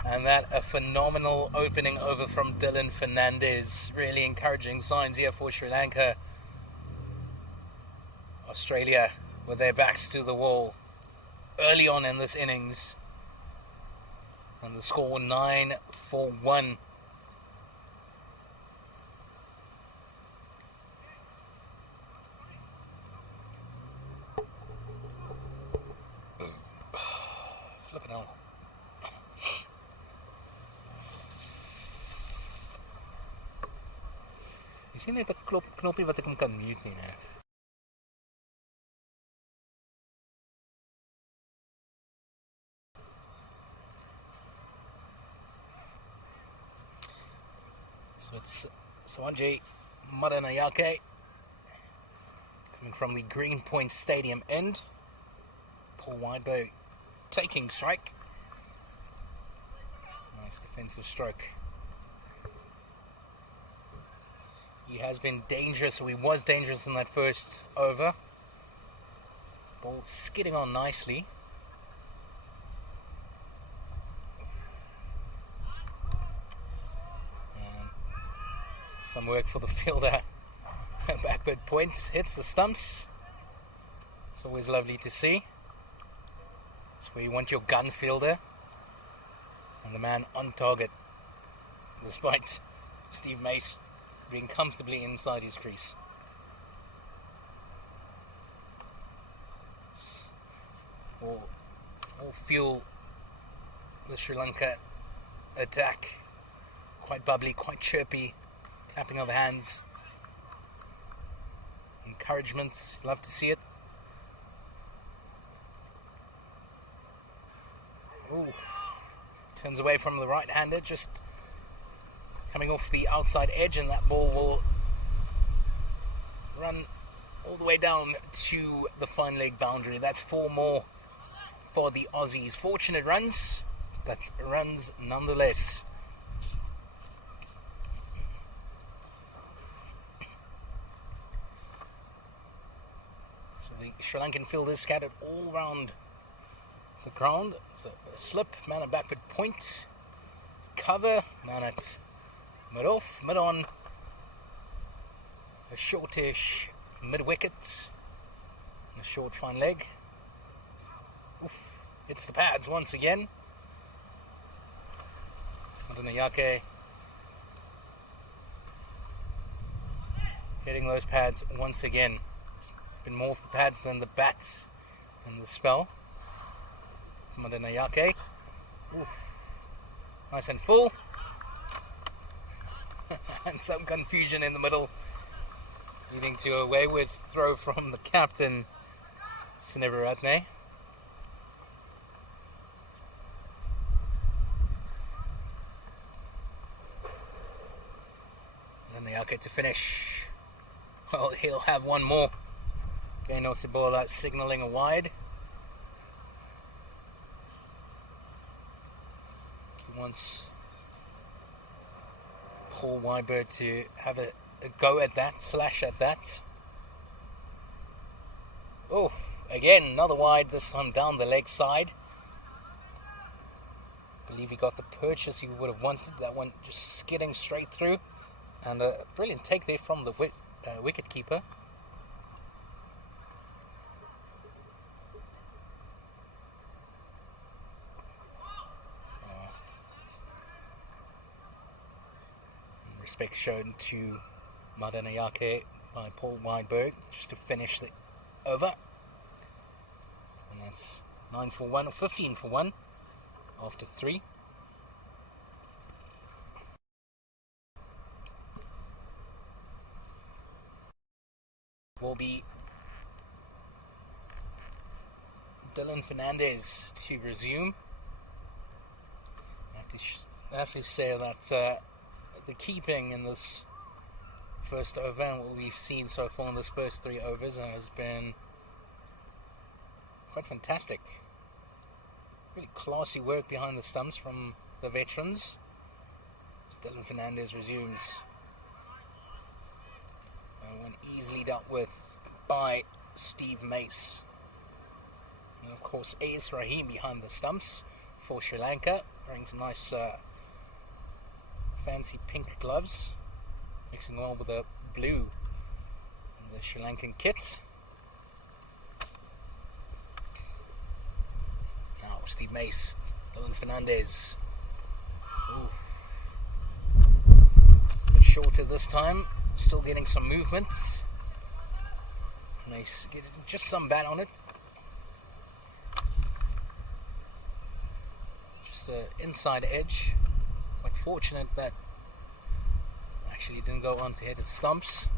And that a phenomenal opening over from Dylan Fernandez. Really encouraging signs here for Sri Lanka. Australia with their backs to the wall early on in this innings. And the score 9-1. Flipping hell. Jy sien net 'n knoppie wat ek hom kan mute nie, né? So it's Sawanje Madanayake coming from the Greenpoint Stadium end. Paul Wybird taking strike. Nice defensive stroke. He has been dangerous, or he was dangerous in that first over. Ball skidding on nicely. Some work for the fielder. Backward point hits the stumps. It's always lovely to see. It's where you want your gun fielder. And the man on target, despite Steve Mace being comfortably inside his crease. All fuel the Sri Lanka attack. Quite bubbly, quite chirpy. Clapping of hands. Encouragement. Love to see it. Ooh. Turns away from the right-hander, just coming off the outside edge, and that ball will run all the way down to the fine leg boundary. That's 4 more for the Aussies. Fortunate runs, but runs nonetheless. So the Sri Lankan fielders scattered all around the ground. So a slip, man at backward point. Cover, man at mid-off, mid-on. A shortish mid-wicket. And a short fine leg. Oof, hits the pads once again. Madanayake hitting those pads once again. It's been more of the pads than the bats in the spell. Madanayake. Nice and full. And some confusion in the middle, leading to a wayward throw from the captain, Sinevaratne. And Madanayake to finish. Well, he'll have one more. Gano Sibola signalling a wide. He wants Paul Wybird to have a go at that, slash at that. Oh, again, another wide, this time down the leg side. I believe he got the purchase he would have wanted. That one just skidding straight through. And a brilliant take there from the wicket keeper. respect shown to Maiden by Paul Weinberg just to finish the over. And that's 9 for 1 or 15 for 1 after 3. Will be Dylan Fernandez to resume. I have to say that the keeping in this first over and what we've seen so far in this first 3 overs has been quite fantastic. Really classy work behind the stumps from the veterans. As Dylan Fernandez resumes. One easily dealt with by Steve Mace. And of course, A.S. Rahim behind the stumps for Sri Lanka, wearing some nice fancy pink gloves, mixing well with the blue in the Sri Lankan kit. Now Steve Mace, Dylan Fernandez. Oof. But shorter this time, still getting some movements. Nice, get just some bat on it. Just an inside edge. Quite fortunate that actually didn't go on to hit the stumps.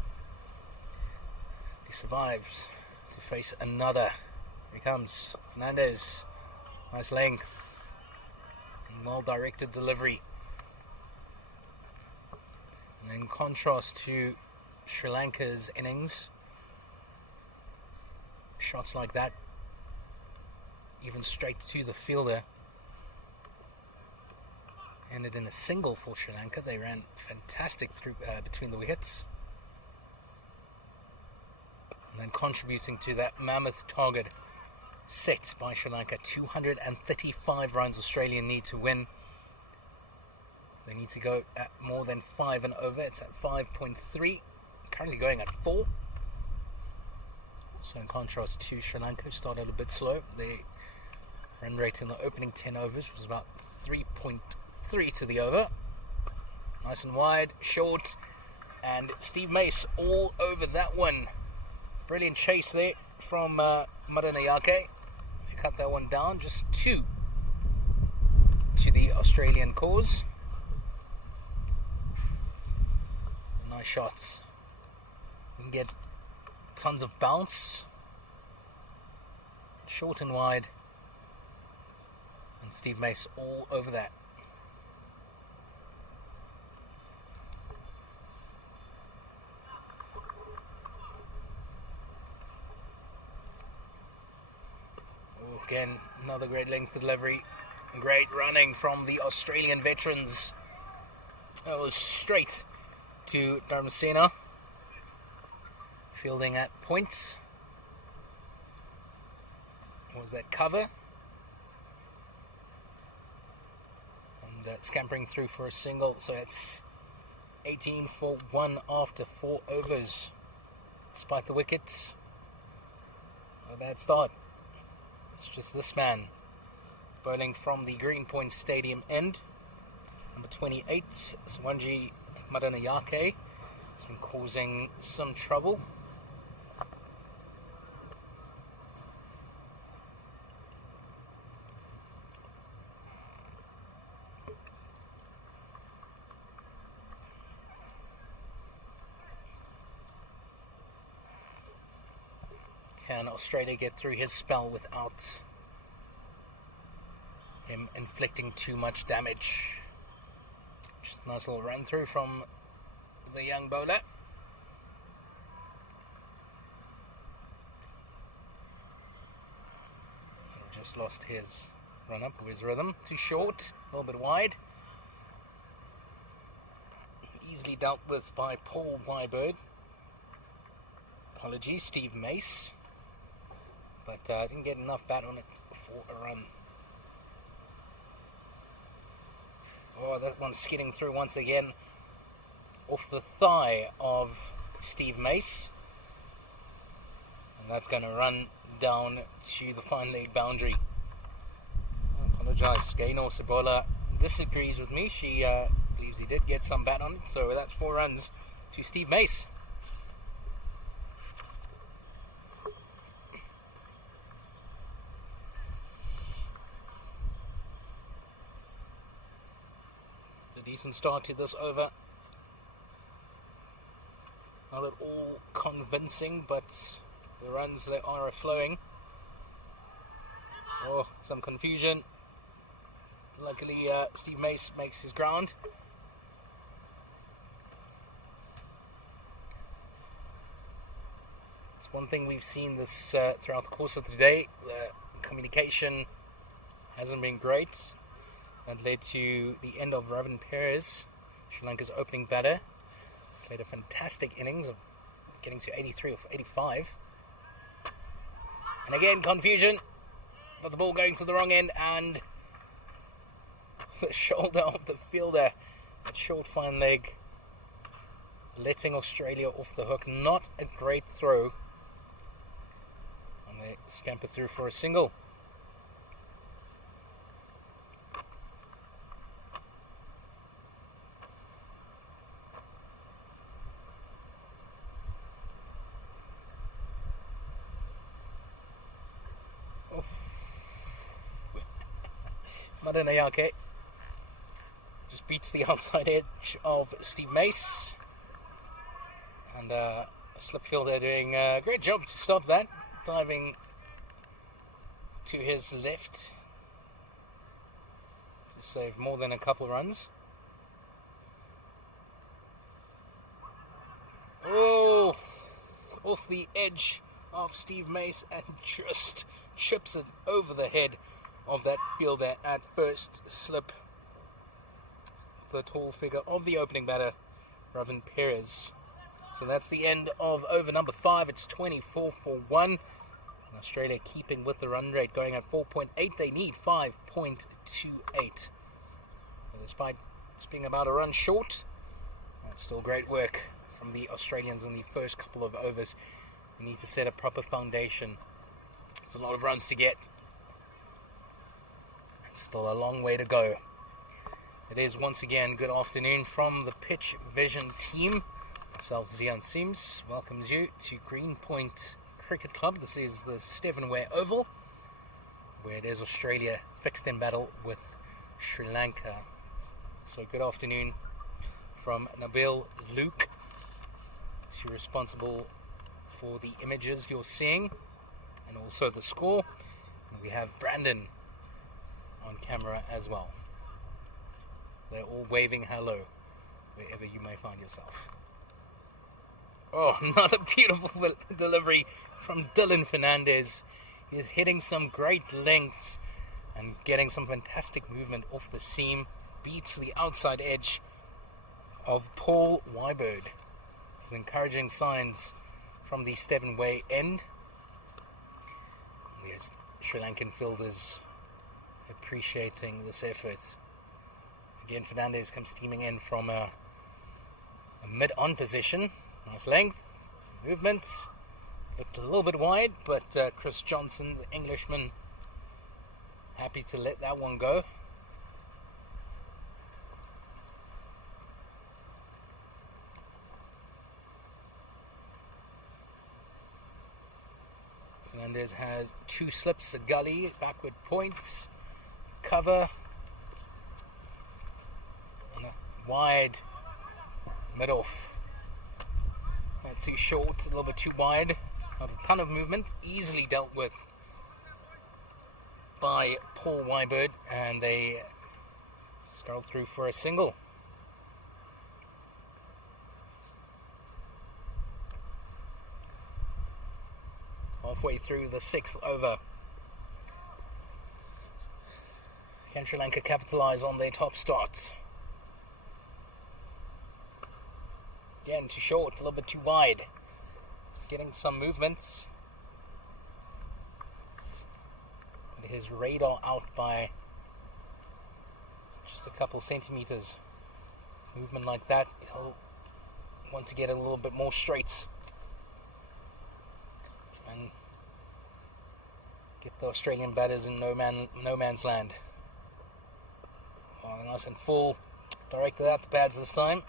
He survives to face another. Here he comes, Fernandez. Nice length and well-directed delivery. And in contrast to Sri Lanka's innings, shots like that, even straight to the fielder, ended in a single for Sri Lanka. They ran fantastic through between the wickets, and then contributing to that mammoth target set by Sri Lanka. 235 runs Australian need to win. They need to go at more than 5 and over. It's at 5.3, currently going at 4. So in contrast to Sri Lanka, started a bit slow. The run rate in the opening 10 overs was about 3.3 to the over. Nice and wide, short, and Steve Mace all over that one. Brilliant chase there from Maiden to cut that one down. Just 2 to the Australian cause. Nice shots. You can get tons of bounce, short and wide, and Steve Mace all over that. Again, another great length delivery, great running from the Australian veterans. That was straight to Dharmasena, fielding at points. What was that, cover? And scampering through for a single, so it's 18 for 1 after 4 overs. Despite the wickets, not a bad start. It's just this man bowling from the Greenpoint Stadium end. Number 28, Swanji Madanayake, has been causing some trouble. Can Australia get through his spell without him inflicting too much damage? Just a nice little run through from the young bowler. Just lost his run up, his rhythm. Too short, a little bit wide. Easily dealt with by Paul Weinberg. Apologies, Steve Mace. But didn't get enough bat on it for a run. Oh, that one's skidding through once again off the thigh of Steve Mace. And that's going to run down to the fine leg boundary. I apologise. Gaynor Sabola disagrees with me. She believes Believes he did get some bat on it, so that's 4 runs to Steve Mace. A decent start to this over. Not at all convincing, but the runs they are flowing. Oh, some confusion. Luckily, Steve Mace makes his ground. It's one thing we've seen this throughout the course of the day. The communication hasn't been great. That led to the end of Ravin Perez, Sri Lanka's opening batter. Played a fantastic innings of getting to 83 or 85. And again, confusion. But the ball going to the wrong end, and the shoulder of the fielder at short fine leg, letting Australia off the hook. Not a great throw. And they scamper through for a single. Maiden just beats the outside edge of Steve Mace, and a slip fielder doing a great job to stop that, diving to his left to save more than a couple runs. Oh, off the edge of Steve Mace and just chips it over the head of that fielder at first slip. The tall figure of the opening batter, Ravin Perez. So that's the end of over number 5. It's 24 for 1. And Australia keeping with the run rate, going at 4.8. They need 5.28. And despite just being about a run short, that's still great work from the Australians in the first couple of overs. They need to set a proper foundation. There's a lot of runs to get. Still a long way to go. It is once again good afternoon from the Pitch Vision team. Myself, Zian Sims, welcomes you to Greenpoint Cricket Club. This is the Stephen Way Oval, where it is Australia fixed in battle with Sri Lanka. So good afternoon from Nabil Luke, who's responsible for the images you're seeing and also the score. And we have Brandon on camera as well. They're all waving hello wherever you may find yourself. Oh, another beautiful delivery from Dylan Fernandez. He's hitting some great lengths and getting some fantastic movement off the seam. Beats the outside edge of Paul Wybird. This is encouraging signs from the Stephen Way end. And there's Sri Lankan fielders appreciating this effort. Again, Fernandez comes steaming in from a mid-on position. Nice length, some movements. Looked a little bit wide, but Chris Johnson, the Englishman, happy to let that one go. Fernandez has 2 slips, a gully, backward points, cover, and a wide mid-off. Too short, a little bit too wide. Not a ton of movement, easily dealt with by Paul Wybird, and they scroll through for a single. Halfway through the 6th over. Can Sri Lanka capitalise on their top start? Again, too short, a little bit too wide. It's getting some movements. But his radar out by just a couple centimeters. Movement like that, he'll want to get a little bit more straight. And get the Australian batters in no man's land. Oh, nice and full. directed at the pads this time.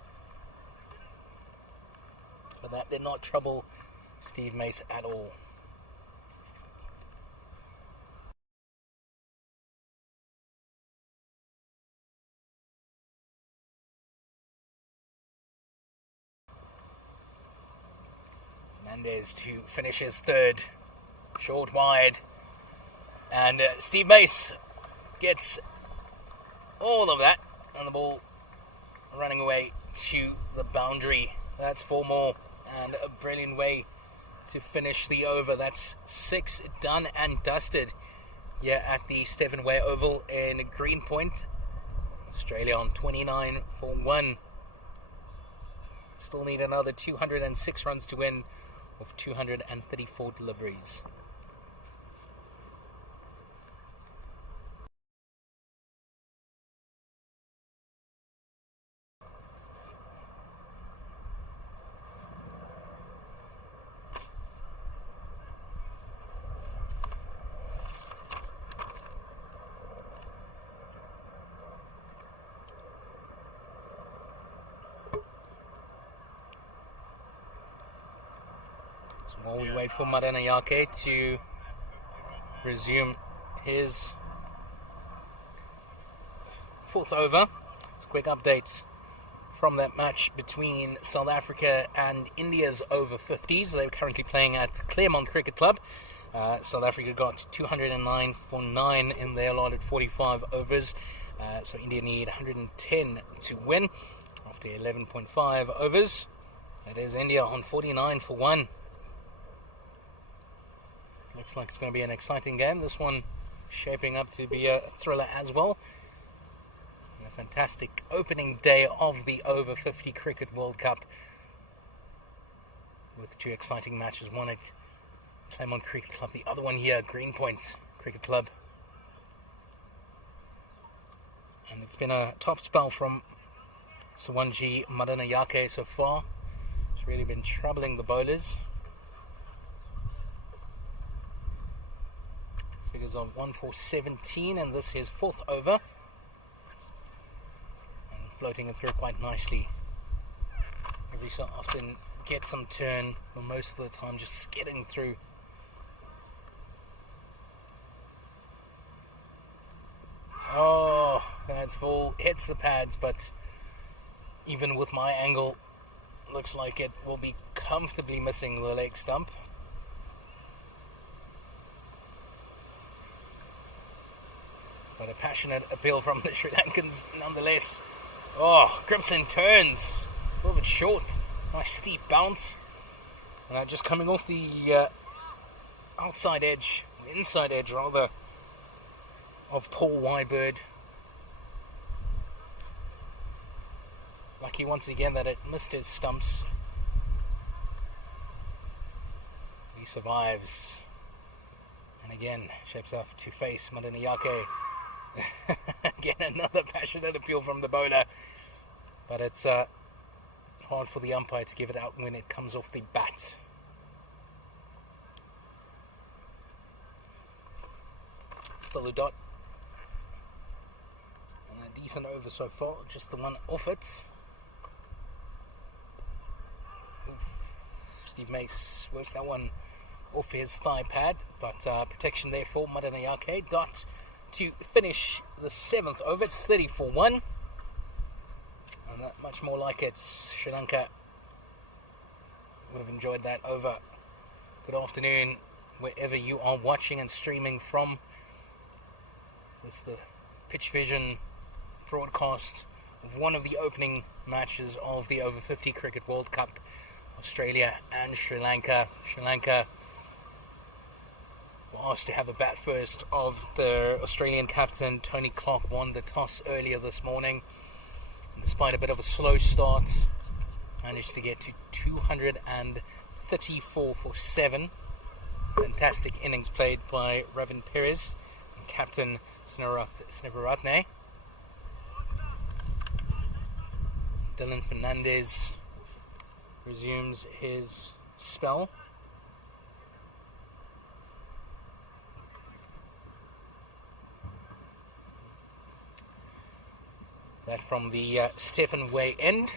But that did not trouble Steve Mace at all. Fernandez to finish his third, short wide, and Steve Mace gets all of that, and the ball running away to the boundary. That's 4 more, and a brilliant way to finish the over. That's 6 done and dusted here at the Stephenway Oval in Greenpoint. Australia on 29 for 1. Still need another 206 runs to win of 234 deliveries. So while we wait for Maiden to resume his 4th over, it's a quick update from that match between South Africa and India's over-50s. They're currently playing at Claremont Cricket Club. South Africa got 209 for 9 in their allotted 45 overs. So India need 110 to win after 11.5 overs. That is India on 49 for 1. Looks like it's going to be an exciting game. This one shaping up to be a thriller as well. A fantastic opening day of the Over-50 Cricket World Cup with 2 exciting matches. One at Claremont Cricket Club, the other one here, Greenpoint Cricket Club. And it's been a top spell from Sawanji Madanayake so far. It's really been troubling the bowlers. Figures on 1 for 17, and this is 4th over. And floating it through quite nicely. Every so often gets some turn, but most of the time just skidding through. Oh, that's full. Hits the pads, but even with my angle, looks like it will be comfortably missing the leg stump. But a passionate appeal from the Sri Lankans nonetheless. Oh, Grimson turns. A little bit short. Nice steep bounce. Just coming off the outside edge, inside edge rather, of Paul Wybird. Lucky once again that it missed his stumps. He survives. And again, shapes up to face Madanayake. Again, another passionate appeal from the bowler. But it's hard for the umpire to give it out when it comes off the bat. Still a dot. And a decent over so far. Just the one off it. Oof. Steve Mace works that one off his thigh pad. But protection there for Madanayake. Dot to finish the 7th over. It's 30 for 1. And that much more like it. Sri Lanka would have enjoyed that over. Good afternoon, wherever you are watching and streaming from. This is the Pitch Vision broadcast of one of the opening matches of the Over-50 Cricket World Cup. Australia and Sri Lanka. Sri Lanka were asked to have a bat first of the Australian captain. Tony Clark won the toss earlier this morning. And despite a bit of a slow start, managed to get to 234 for 7. Fantastic innings played by Ravin Perez and captain Snevaratne. Dylan Fernandez resumes his spell. That from the Stephen Way end.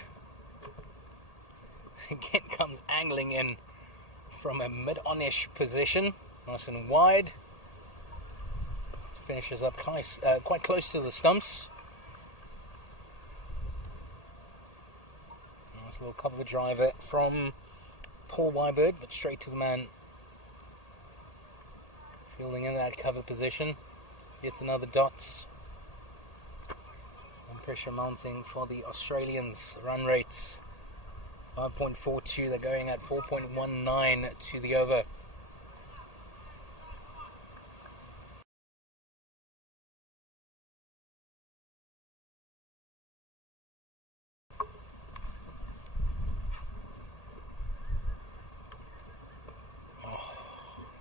Again comes angling in from a mid-on-ish position. Nice and wide. Finishes up quite close to the stumps. Nice little cover driver from Paul Wybird, but straight to the man. Fielding in that cover position. Gets another dot. And pressure mounting for the Australians. Run rates 5.42. They're going at 4.19 to the over.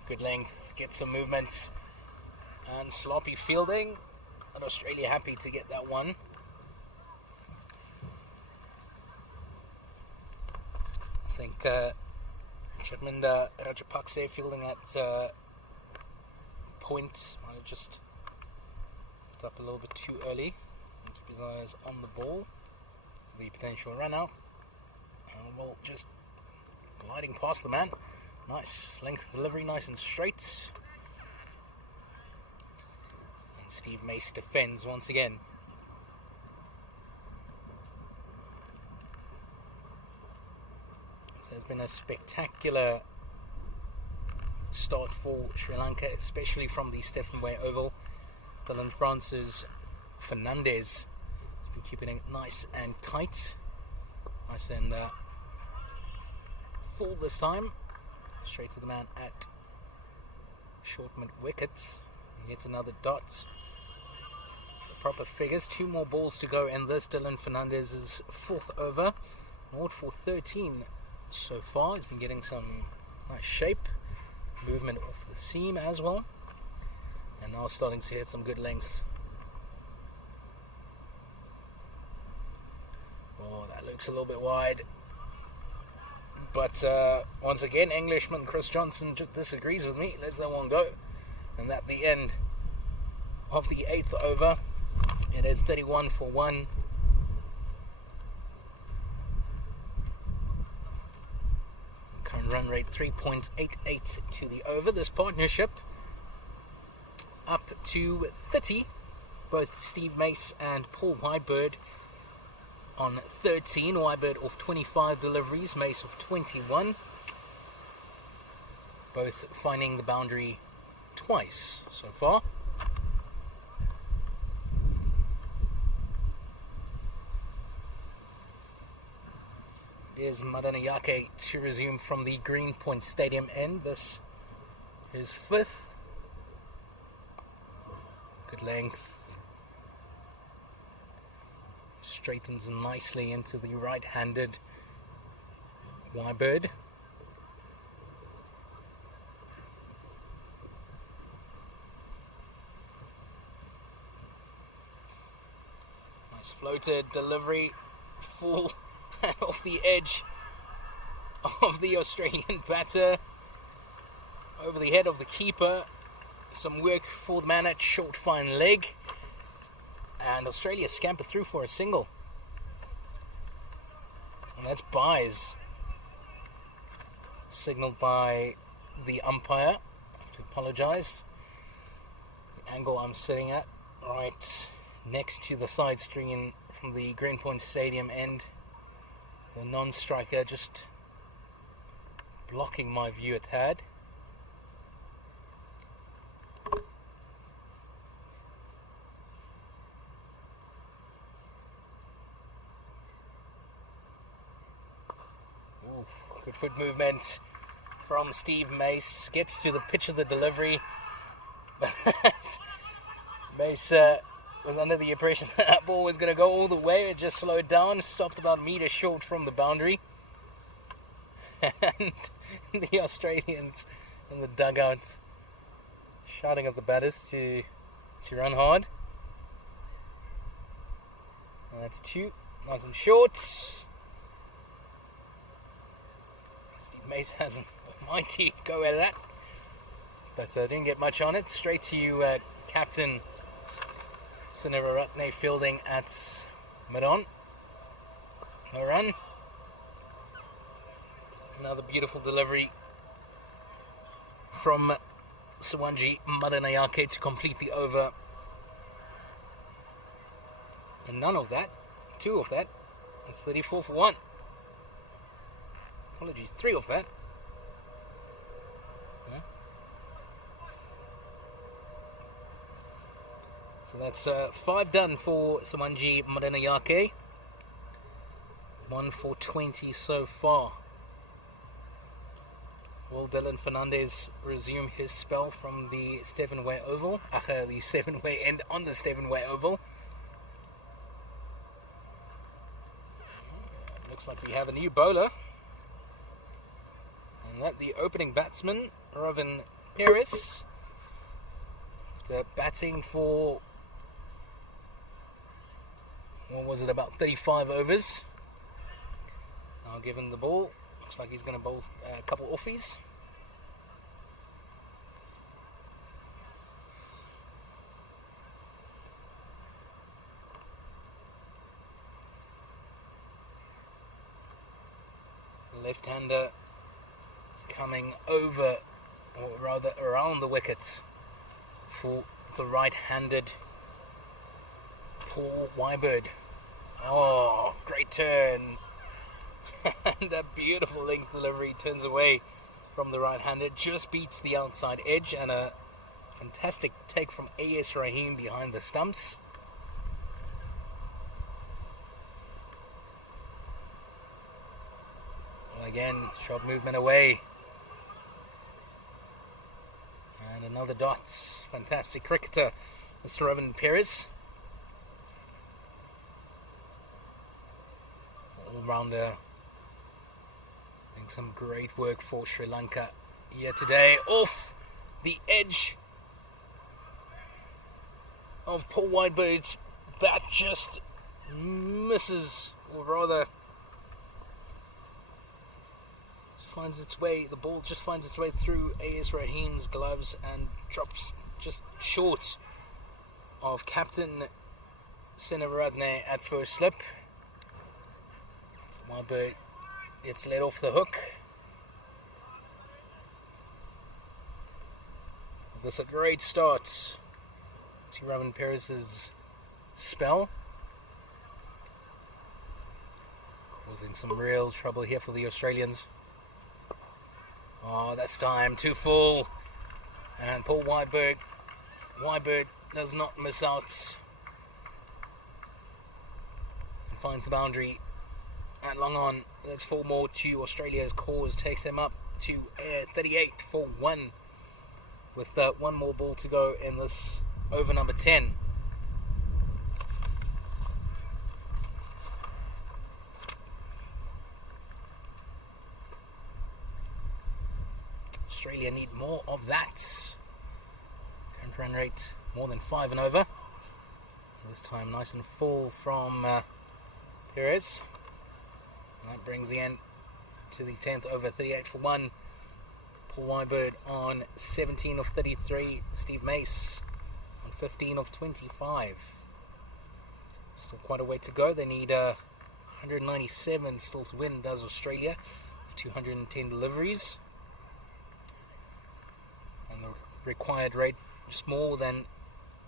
Good length, get some movements, and sloppy fielding, but Australia happy to get that one. I think Chatminda Rajapakse fielding at point might have just put up a little bit too early. Keep his eyes on the ball, the potential run out, and we'll just gliding past the man. Nice length delivery, nice and straight. And Steve Mace defends once again. So it's been a spectacular start for Sri Lanka, especially from the Stephen Way Oval. Dylan Francis Fernandez has been keeping it nice and tight. Nice and full this time. Straight to the man at short mid wicket. And yet another dot. Proper figures. 2 more balls to go in this. Dylan Fernandez's 4th over. Naught for 13 so far. He's been getting some nice shape. Movement off the seam as well. And now starting to hit some good lengths. Oh, that looks a little bit wide. But once again, Englishman Chris Johnson disagrees with me. Lets that one go. And at the end of the 8th over, it is 31 for 1. Current run rate 3.88 to the over. This partnership up to 30. Both Steve Mace and Paul Wybird on 13. Wybird off 25 deliveries, Mace off 21. Both finding the boundary twice so far. Is Madanayake to resume from the Greenpoint Stadium end. This is 5th. Good length. Straightens nicely into the right-handed Wybird. Nice floated delivery, full and off the edge of the Australian batter, over the head of the keeper. Some work for the man at short fine leg. And Australia scamper through for a single. And that's byes. Signalled by the umpire. I have to apologise. The angle I'm sitting at, right next to the side screen from the Greenpoint Stadium end. The non-striker just blocking my view a tad. Good foot movement from Steve Mace. Gets to the pitch of the delivery. Mace was under the impression that ball was going to go all the way. It just slowed down. Stopped about a metre short from the boundary. And the Australians in the dugout shouting at the batters to run hard. And that's 2. Nice and short. Mace has an almighty go at that, but didn't get much on it. Straight to captain Suniraratne fielding at Mid on. No run. Another beautiful delivery from Sawanji Madanayake to complete the over. And none of that. 2 of that. It's 34 for 1. Apologies, 3 of that. Yeah. So that's 5 done for Sawanji Madanayake. 1 for 20 so far. Will Dylan Fernandez resume his spell from the 7-way oval? The 7-way end on the 7-way oval. Looks like we have a new bowler. And that the opening batsman, Robin Perez. After batting for, what was it, about 35 overs. Now given the ball. Looks like he's going to bowl a couple offies. The left-hander coming over, or rather around the wickets for the right-handed Paul Wybird. Oh, great turn. And a beautiful length delivery, turns away from the right-hander, just beats the outside edge, and a fantastic take from A.S. Rahim behind the stumps. Well, again, sharp movement away. And another dot. Fantastic cricketer, Mr. Robin Perez. All-rounder. Some great work for Sri Lanka here today. Off the edge of Paul Whitebird's bat, just misses, or rather finds its way, the ball just finds its way through A.S. Rahim's gloves and drops just short of Captain Senavaratne at first slip. So Whitebird gets let off the hook. This is a great start to Robin Perez's spell. Causing some real trouble here for the Australians. Oh, that's time. 2 full. And Paul Whitebird does not miss out. And finds the boundary at long on. That's 4 more to Australia's cause. Takes them up to 38 for 1. With 1 more ball to go in this over number 10. Australia need more of that. Current run rate more than 5 and over. This time nice and full from Perez. And that brings the end to the 10th over, 38 for 1. Paul Wybird on 17 of 33. Steve Mace on 15 of 25. Still quite a way to go. They need 197 still to win, does Australia, with 210 deliveries. And the required rate just more than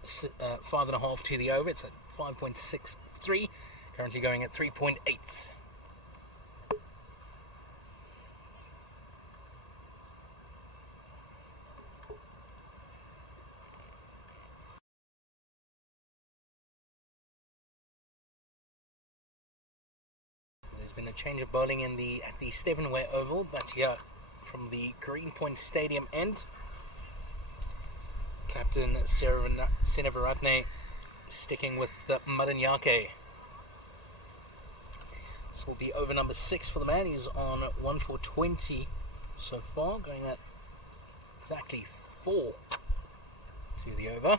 5.5 to the over. It's at 5.63. Currently going at 3.8. There's been a change of bowling at the 7-way oval, but here from the Greenpoint Stadium end, Captain Senavaratne sticking with Madanayake. This will be over number 6 for the man. He's on 1 for 20 so far, going at exactly 4 to the over.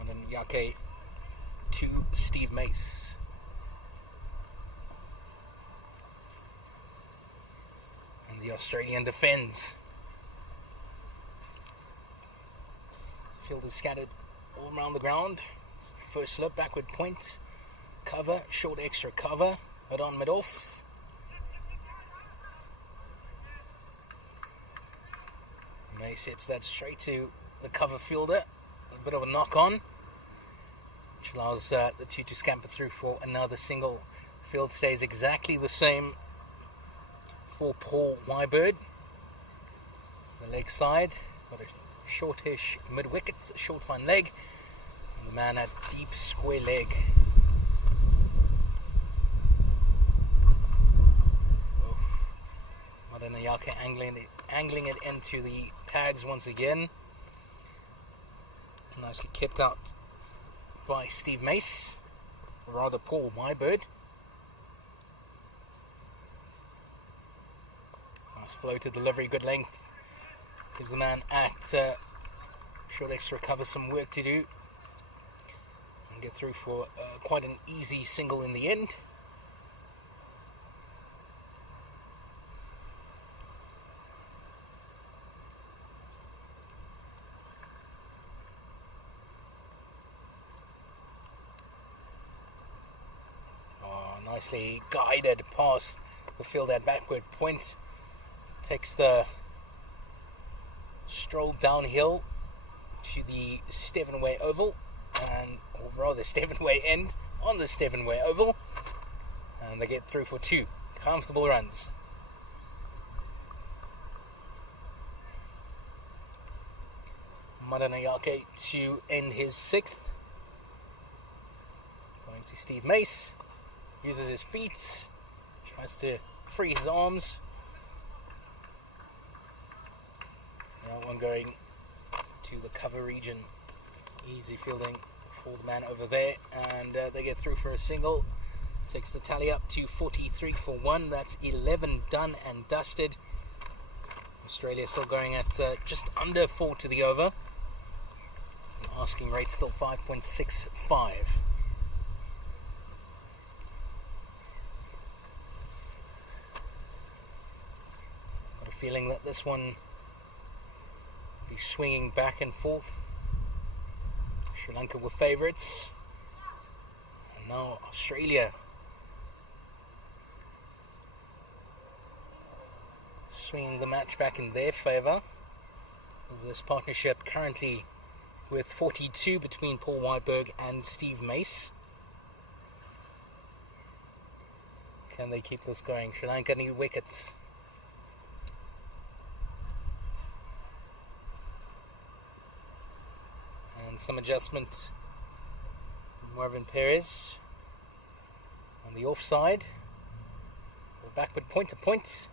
Madanayake to Steve Mace. And the Australian defends. Field is scattered all around the ground. First slip, backward point, cover, short extra cover, mid on, mid off. May sets that straight to the cover fielder. A bit of a knock on, which allows the two to scamper through for another single. Field stays exactly the same for Paul Wyberg. The leg side, got a shortish mid wicket, short fine leg, and the man at deep square leg. Maiden angling it into the pads once again. Nicely kept out by Steve Mace, or rather Paul Wyberg. Nice floated delivery, good length. Gives the man at short extra cover some work to do. And get through for quite an easy single in the end. Nicely guided past the field at backward point. Takes the stroll downhill to the Stevenway Oval, or rather Stevenway end on the Stevenway Oval, and they get through for 2 comfortable runs. Madanayake to end his 6th. Going to Steve Mace. Uses his feet, tries to free his arms. That one going to the cover region. Easy fielding for the man over there, and they get through for a single. Takes the tally up to 43 for 1. That's 11 done and dusted. Australia still going at just under 4 to the over. The asking rate still 5.65. Feeling that this one will be swinging back and forth. Sri Lanka were favourites, and now Australia swinging the match back in their favour. This partnership currently with 42 between Paul Wyberg and Steve Mace. Can they keep this going? Sri Lanka need wickets. Some adjustment. Marvin Perez on the offside. Backward point to point.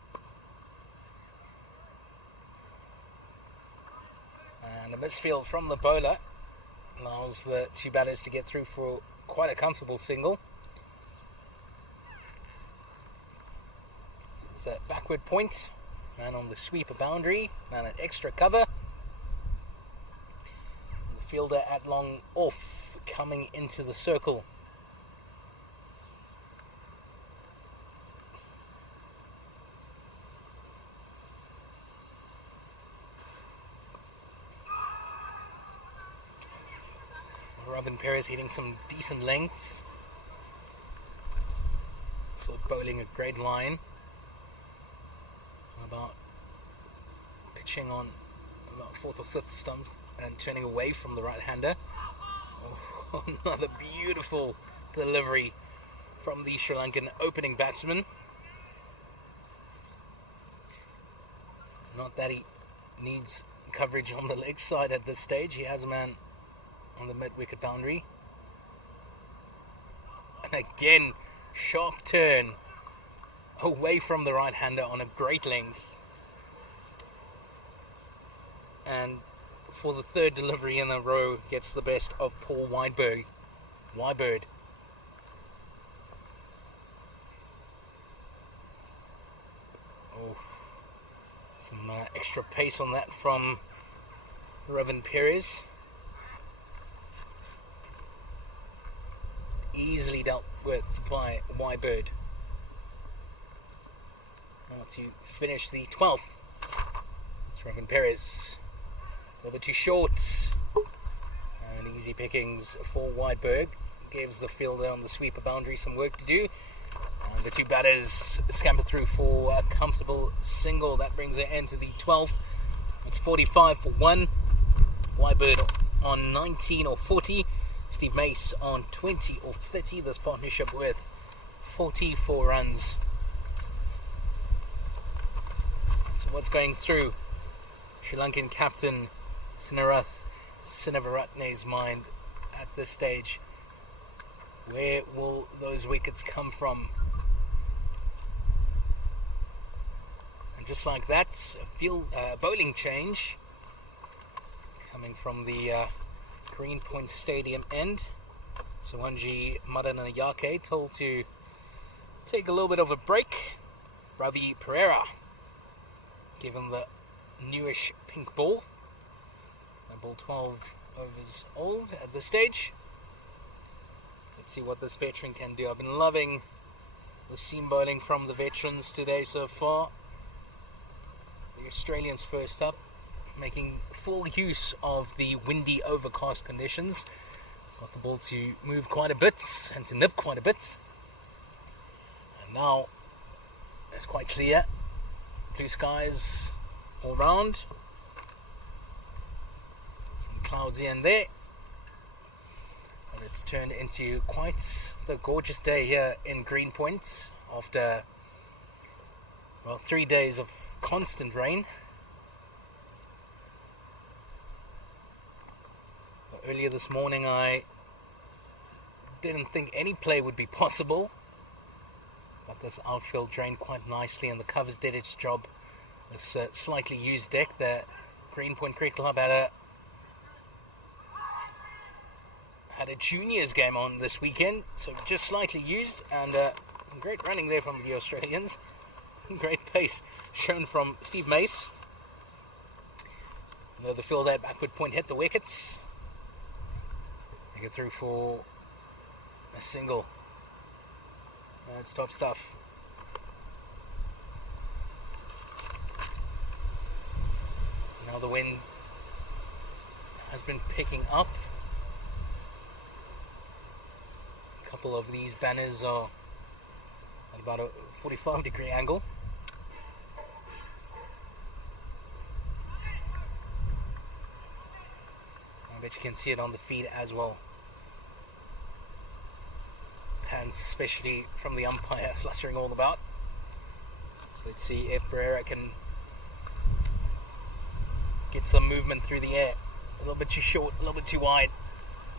And a misfield from the bowler allows the two batters to get through for quite a comfortable single. There's a backward point. Man on the sweeper boundary. Man at extra cover. Fielder at long off, coming into the circle. Robin Perez hitting some decent lengths. So bowling a great line. About pitching on about 4th or 5th stump and turning away from the right-hander. Oh, another beautiful delivery from the Sri Lankan opening batsman. Not that he needs coverage on the leg side at this stage. He has a man on the mid-wicket boundary. And again, sharp turn away from the right-hander on a great length. And for the 3rd delivery in a row, gets the best of Paul Wyberg. Oh, some extra pace on that from Robin Perez. Easily dealt with by Wyberg. Now to finish the 12th. It's Robin Perez. A little bit too short. easy pickings for Whiteberg. Gives the fielder on the sweeper boundary some work to do. And the two batters scamper through for a comfortable single. That brings it into the 12th. It's 45 for 1. Whiteberg on 19 or 40. Steve Mace on 20 or 30. This partnership with 44 runs. So what's going through Sri Lankan captain Sinavaratne's mind at this stage? Where will those wickets come from? And just like that, a bowling change coming from the Greenpoint Stadium end. Sawanji Madanayake told to take a little bit of a break. Ravi Pereira given the newish pink ball. A ball 12 overs old at this stage. Let's see what this veteran can do. I've been loving the seam bowling from the veterans today so far. The Australians first up, making full use of the windy overcast conditions. Got the ball to move quite a bit and to nip quite a bit. And now it's quite clear. Blue skies all round. Some clouds here and there. But it's turned into quite the gorgeous day here in Greenpoint after, well, 3 days of constant rain. But earlier this morning I didn't think any play would be possible. But this outfield drained quite nicely and the covers did its job. This slightly used deck, the Greenpoint Cricket Club had a juniors game on this weekend, so just slightly used, and great running there from the Australians. Great pace shown from Steve Mace. Though the field at backward point hit the wickets, they get through for a single. It's top stuff. Now the wind has been picking up. A couple of these banners are at about a 45-degree angle. I bet you can see it on the feed as well. Pants, especially from the umpire, fluttering all about. So let's see if Pereira can get some movement through the air. A little bit too short, a little bit too wide.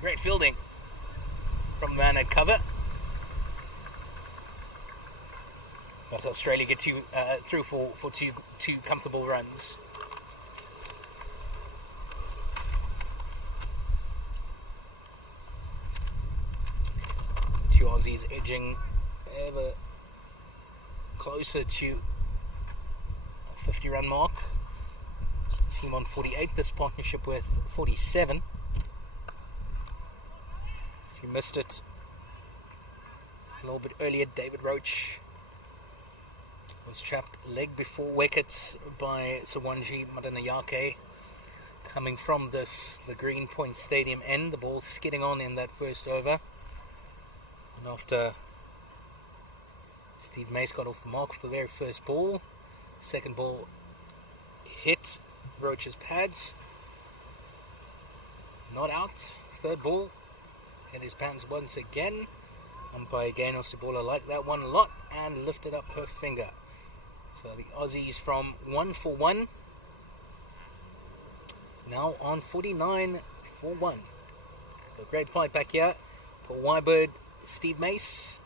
Great fielding from the man at cover. But Australia get through for two comfortable runs. Two Aussies edging ever closer to a 50-run mark. Team on 48, this partnership with 47. If you missed it a little bit earlier, David Roach was trapped leg before wickets by Sawanji Madanayake. Coming from the Greenpoint Stadium end, the ball skidding on in that first over. And after Steve Mace got off the mark for the very first ball, second ball hit Roach's pads, not out. Third ball hit his pads once again. Umpire Gaino Sibola liked that one a lot and lifted up her finger. So the Aussies from 1 for 1 now on 49 for 1. So a great fight back here for Whiteberg, Steve Mace.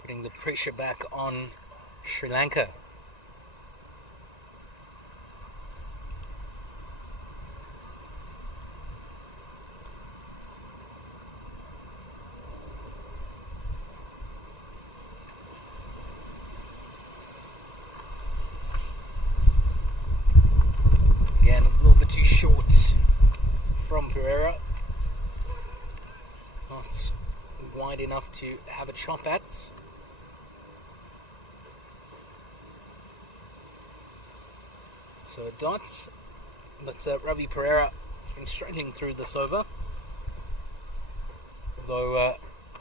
Putting the pressure back on Sri Lanka. Again, a little bit too short from Pereira. Not wide enough to have a chop at. So a dot but Ravi Pereira has been struggling through this over, although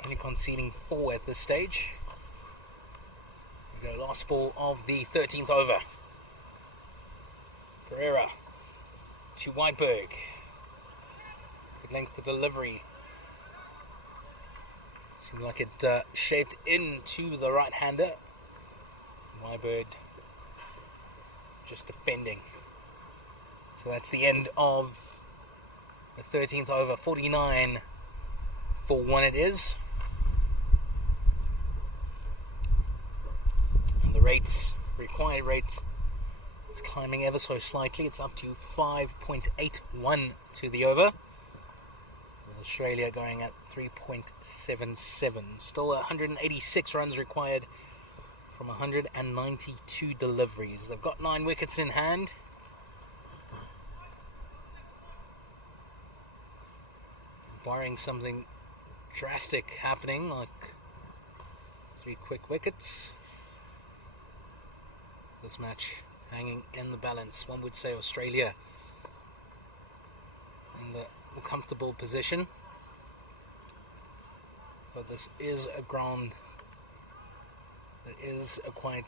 only conceding 4 at this stage. We go last ball of the 13th over. Pereira to Whiteberg. Good length of delivery. Seemed like it shaped into the right-hander. Whiteberg just defending. So that's the end of the 13th over. 49 for 1 it is. And the required rate is climbing ever so slightly. It's up to 5.81 to the over. With Australia going at 3.77. Still 186 runs required from 192 deliveries. They've got 9 wickets in hand. Barring something drastic happening, like 3 quick wickets, this match hanging in the balance. One would say Australia in the more comfortable position, but this is a ground that is quite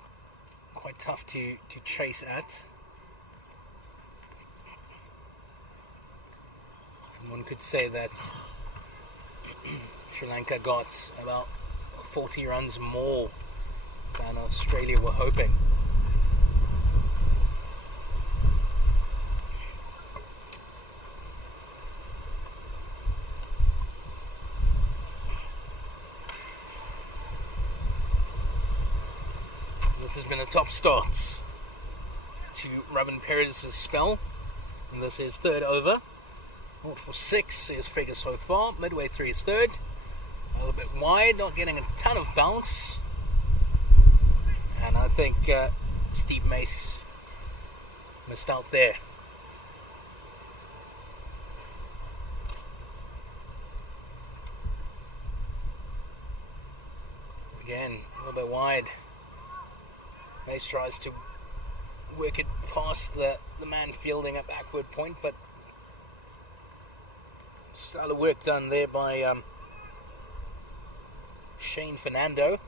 tough to chase at. And one could say that Sri Lanka got about 40 runs more than Australia were hoping. This has been a top start to Robin Perez's spell, and this is 3rd over. 0 for 6 is figure so far. Midway through his 3rd. A little bit wide, not getting a ton of bounce. And I think Steve Mace missed out there. Again, a little bit wide. Mace tries to work it past the man fielding at backward point, but style of work done there by Shane Fernando,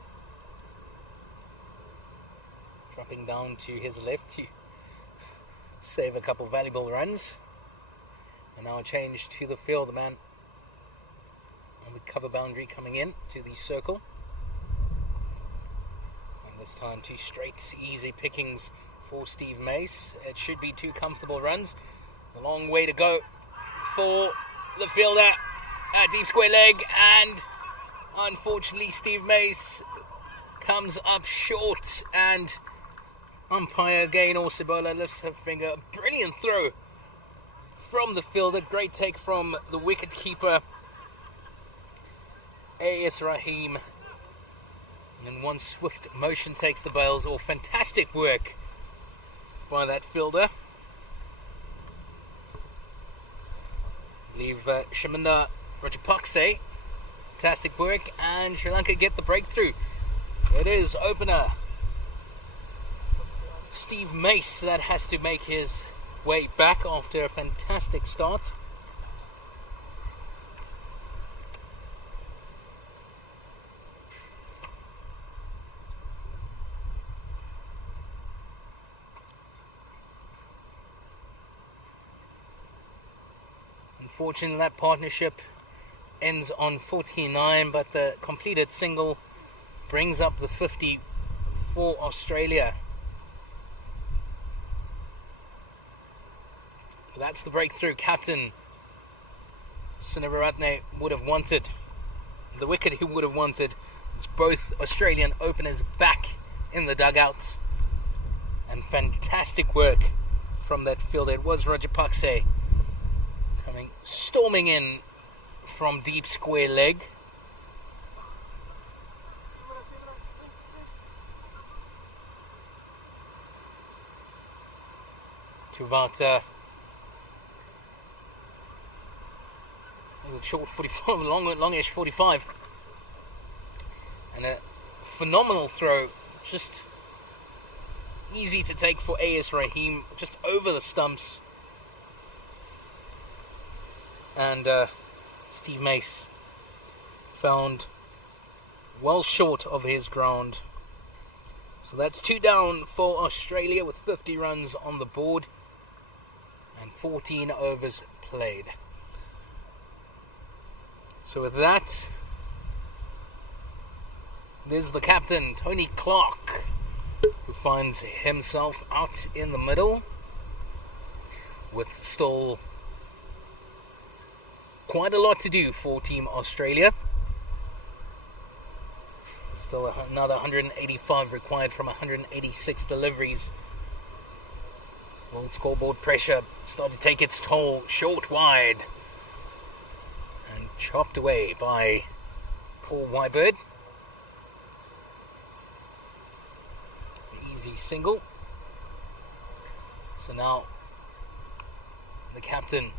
dropping down to his left to save a couple valuable runs. And now a change to the field. The man on the cover boundary coming in to the circle. And this time 2 straight easy pickings for Steve Mace. It should be 2 comfortable runs. A long way to go for the fielder at deep square leg, and unfortunately Steve Mace comes up short, and umpire Gaynor Sibola lifts her finger. A brilliant throw from the fielder, great take from the wicket keeper A.S. Rahim, and in one swift motion takes the bails off. Fantastic work by that fielder. I believe Shaminda Rajapakse, fantastic work, and Sri Lanka get the breakthrough. It is opener Steve Mace that has to make his way back after a fantastic start. Unfortunately, that partnership ends on 49, but the completed single brings up the 50 for Australia. That's the breakthrough captain Sinivaratne would have wanted. The wicket he would have wanted. It's both Australian openers back in the dugouts. And fantastic work from that fielder. It was Rajapakse coming storming in from deep square leg. To about was it short 45, longish 45, and a phenomenal throw, just easy to take for A.S. Rahim, just over the stumps and Steve Mace found well short of his ground. So that's 2 down for Australia with 50 runs on the board and 14 overs played. So with that, there's the captain, Tony Clark, who finds himself out in the middle with still quite a lot to do for Team Australia. Still another 185 required from 186 deliveries. World scoreboard pressure started to take its toll. Short wide and chopped away by Paul Wybird. Easy single. So now the captain,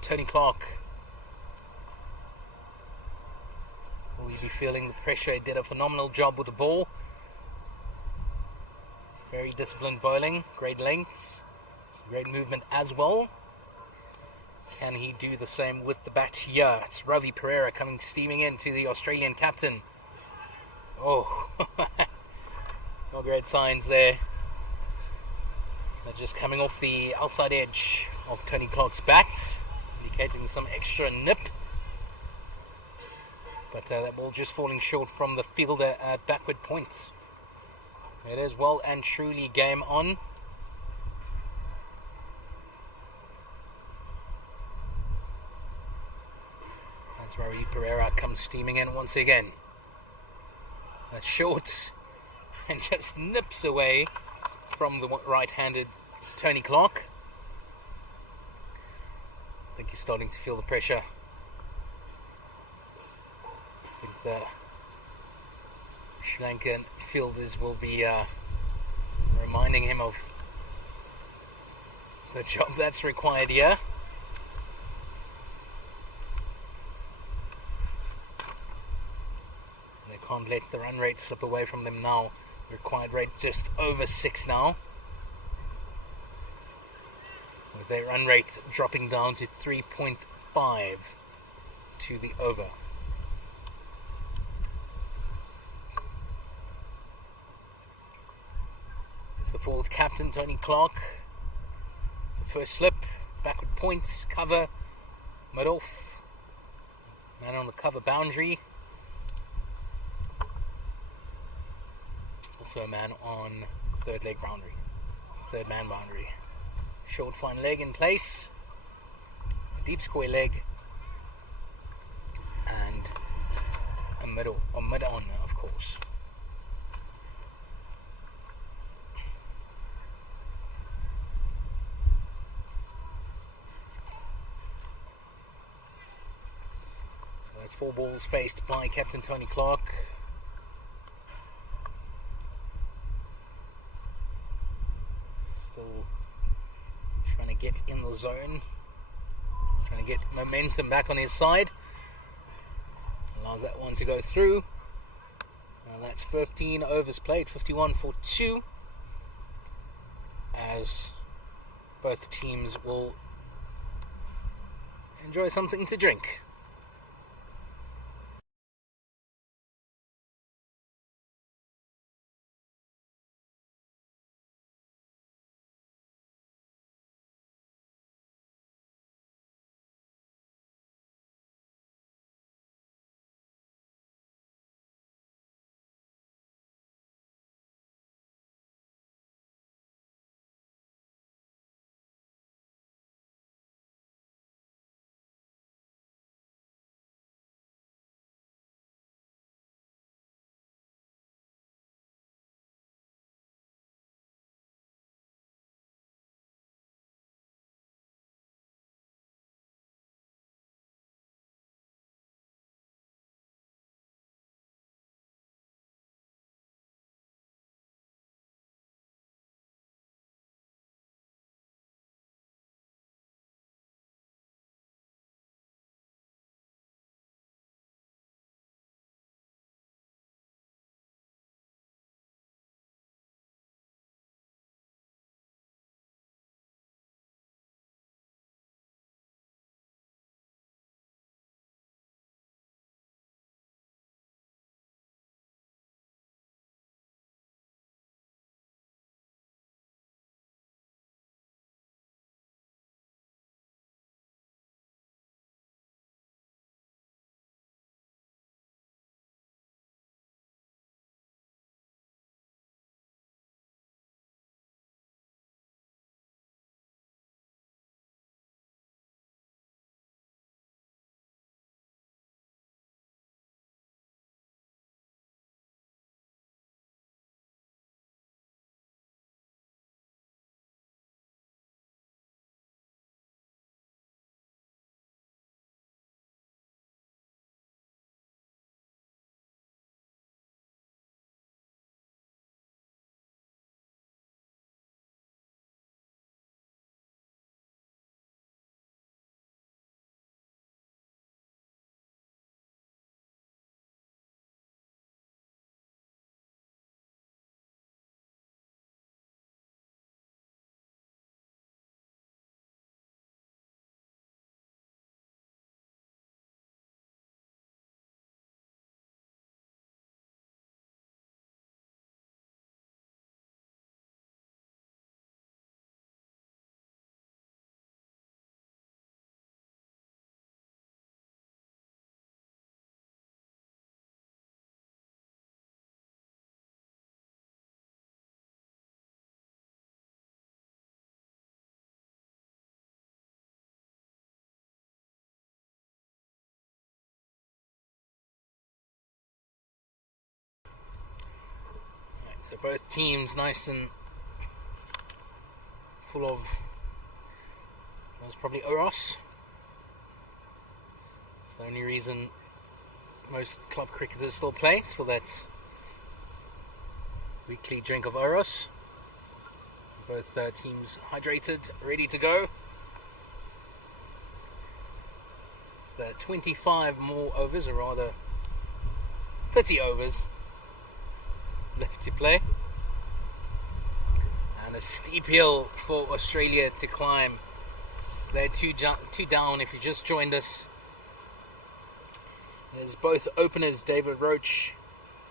Tony Clark, will you be feeling the pressure? He did a phenomenal job with the ball. Very disciplined bowling, great lengths, some great movement as well. Can he do the same with the bat here? It's Ravi Pereira coming steaming in to the Australian captain. Oh, no great signs there. They're just coming off the outside edge of Tony Clark's bat, indicating some extra nip. But that ball just falling short from the fielder at backward points. It is well and truly game on. As Ravi Pereira comes steaming in once again. That's short and just nips away from the right-handed Tony Clark. I think he's starting to feel the pressure. I think the Sri Lankan fielders will be reminding him of the job that's required here. They can't let the run rate slip away from them now. The required rate just over 6 now, with their run rate dropping down to 3.5 to the over. The forward captain, Tony Clark. It's the first slip, backward points, cover, mid-off, man on the cover boundary. Also a man on third man boundary. Short fine leg in place, a deep square leg, and a mid-on, of course. That's 4 balls faced by Captain Tony Clark. Still trying to get in the zone. Trying to get momentum back on his side. Allows that one to go through. And that's 15 overs played. 51 for 2. As both teams will enjoy something to drink. So both teams nice and full of, that was probably Oros. It's the only reason most club cricketers still play, is for that weekly drink of Oros. Both teams hydrated, ready to go. The 25 more overs, or rather 30 overs left to play. And a steep hill for Australia to climb. They're two down if you just joined us. There's both openers, David Roach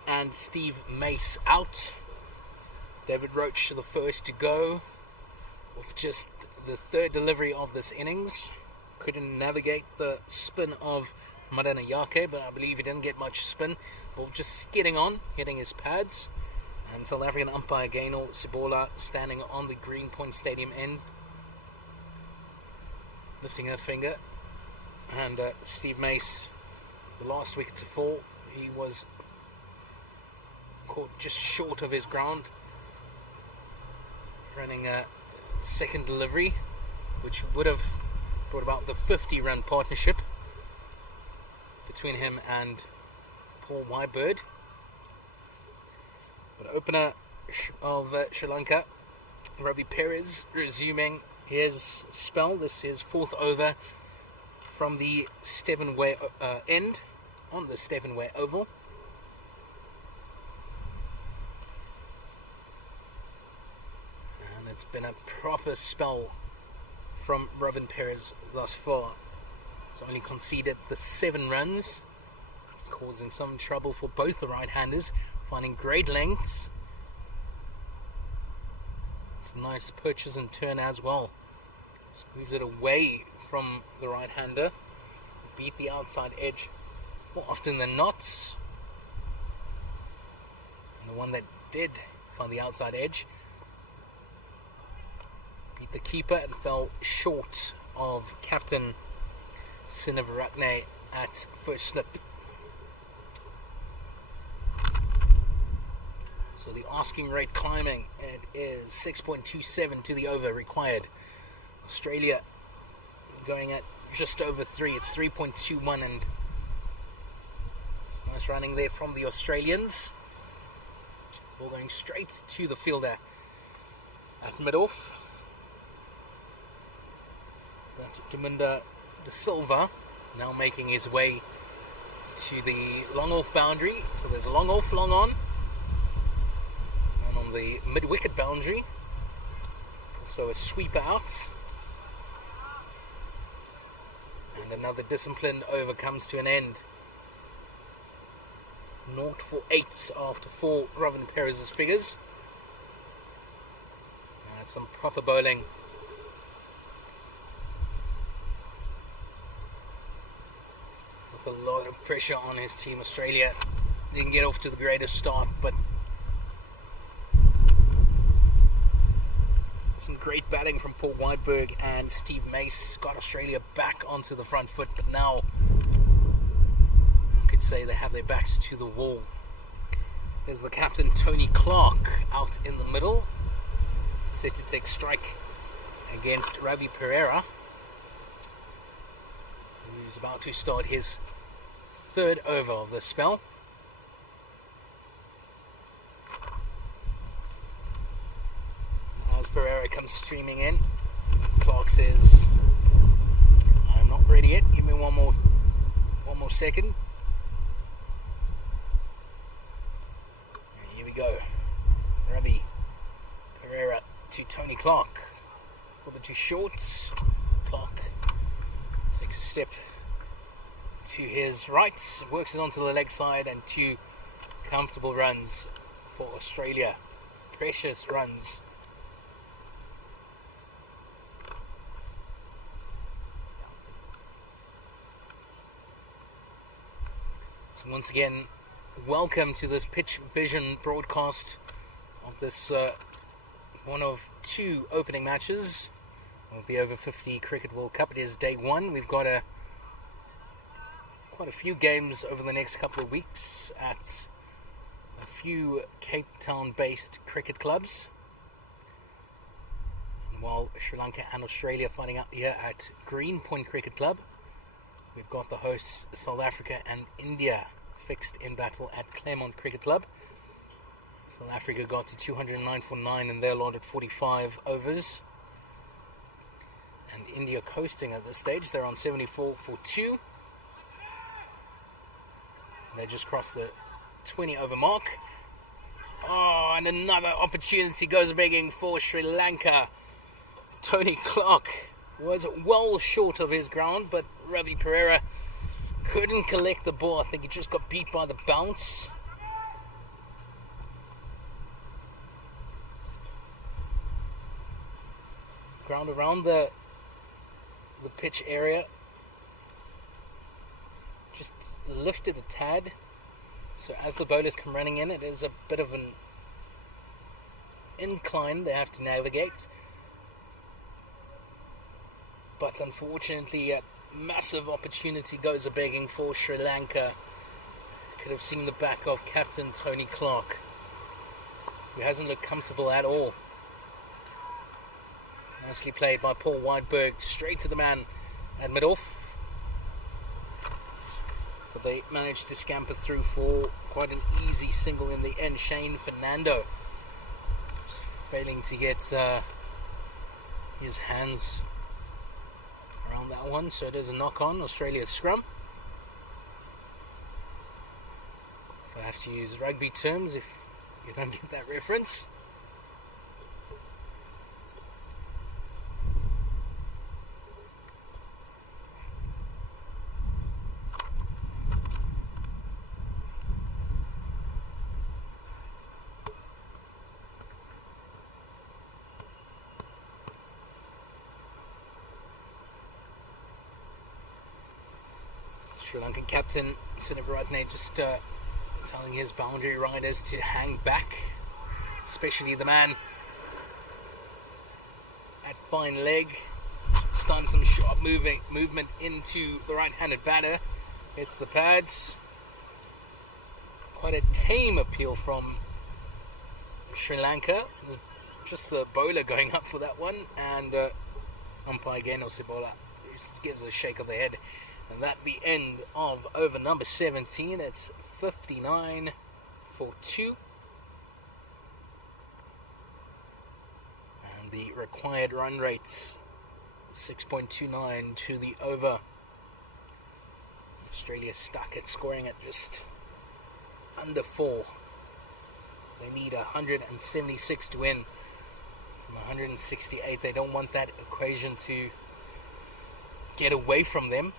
and Steve Mace, out. David Roach the first to go, with just the third delivery of this innings. Couldn't navigate the spin of Maiden, but I believe he didn't get much spin. Ball just skidding on, hitting his pads. And South African umpire Gaynor Sibola standing on the Greenpoint Stadium end, lifting her finger. And Steve Mace, the last wicket to fall, he was caught just short of his ground, running a second delivery, which would have brought about the 50-run partnership between him and Paul Wybird. But opener of Sri Lanka, Ravi Perez, resuming his spell. This is fourth over from the Stevenway end on the Stevenway Oval. And it's been a proper spell from Ravi Perez thus far. He's only conceded the 7 runs, causing some trouble for both the right-handers, finding great lengths. Some nice perches and turn as well. Just moves it away from the right-hander. Beat the outside edge more often than not. And the one that did find the outside edge beat the keeper and fell short of captain Sinavaratne at first slip. So the asking rate climbing, it is 6.27 to the over required. Australia going at just over 3, it's 3.21, and some nice running there from the Australians. Ball going straight to the fielder at mid-off. That's Daminda De Silva now making his way to the long-off boundary. So there's a long-off, long-on. On the mid-wicket boundary, also a sweeper out, and another disciplined over comes to an end. 0 for 8 after 4 Ravi Perez's figures. That's some proper bowling. With a lot of pressure on his team. Australia didn't get off to the greatest start, but some great batting from Paul Whiteberg and Steve Mace got Australia back onto the front foot, but now you could say they have their backs to the wall. There's the captain Tony Clark out in the middle, set to take strike against Ravi Perera, who's about to start his third over of the spell. Pereira comes streaming in. Clark says, "I'm not ready yet. Give me one more second." And here we go. Ravi Perera to Tony Clark. A little bit too short. Clark takes a step to his right, works it onto the leg side, and 2 comfortable runs for Australia. Precious runs. So once again, welcome to this Pitch Vision broadcast of this one of 2 opening matches of the Over-50 Cricket World Cup. It is day 1. We've got quite a few games over the next couple of weeks at a few Cape Town-based cricket clubs. And while Sri Lanka and Australia fighting out here at Greenpoint Cricket Club, we've got the hosts South Africa and India fixed in battle at Claremont Cricket Club. South Africa got to 209 for 9 in their allotted 45 overs. And India coasting at this stage. They're on 74 for 2. They just crossed the 20 over mark. Oh, and another opportunity goes begging for Sri Lanka. Tony Clark was well short of his ground, but Ravi Perera couldn't collect the ball. I think he just got beat by the bounce. Ground around the pitch area just lifted a tad, so as the bowlers come running in, it is a bit of an incline they have to navigate, but unfortunately a massive opportunity goes a begging for Sri Lanka. Could have seen the back of captain Tony Clark, who hasn't looked comfortable at all. Nicely played by Paul Whiteberg, straight to the man at mid-off. But they managed to scamper through for quite an easy single in the end. Shane Fernando failing to get his hands around that one, so it is a knock-on. Australia's scrum. If I have to use rugby terms, if you don't get that reference. Sri Lankan captain Sinabaratne just telling his boundary riders to hang back, especially the man at fine leg. It's time some sharp movement into the right-handed batter. It's the pads. Quite a tame appeal from Sri Lanka. Just the bowler going up for that one, and umpire Geno Sibola just gives a shake of the head. And that the end of over number 17. It's 59 for 2. And the required run rates 6.29 to the over. Australia stuck at scoring at just under 4. They need 176 to win from 168. They don't want that equation to get away from them.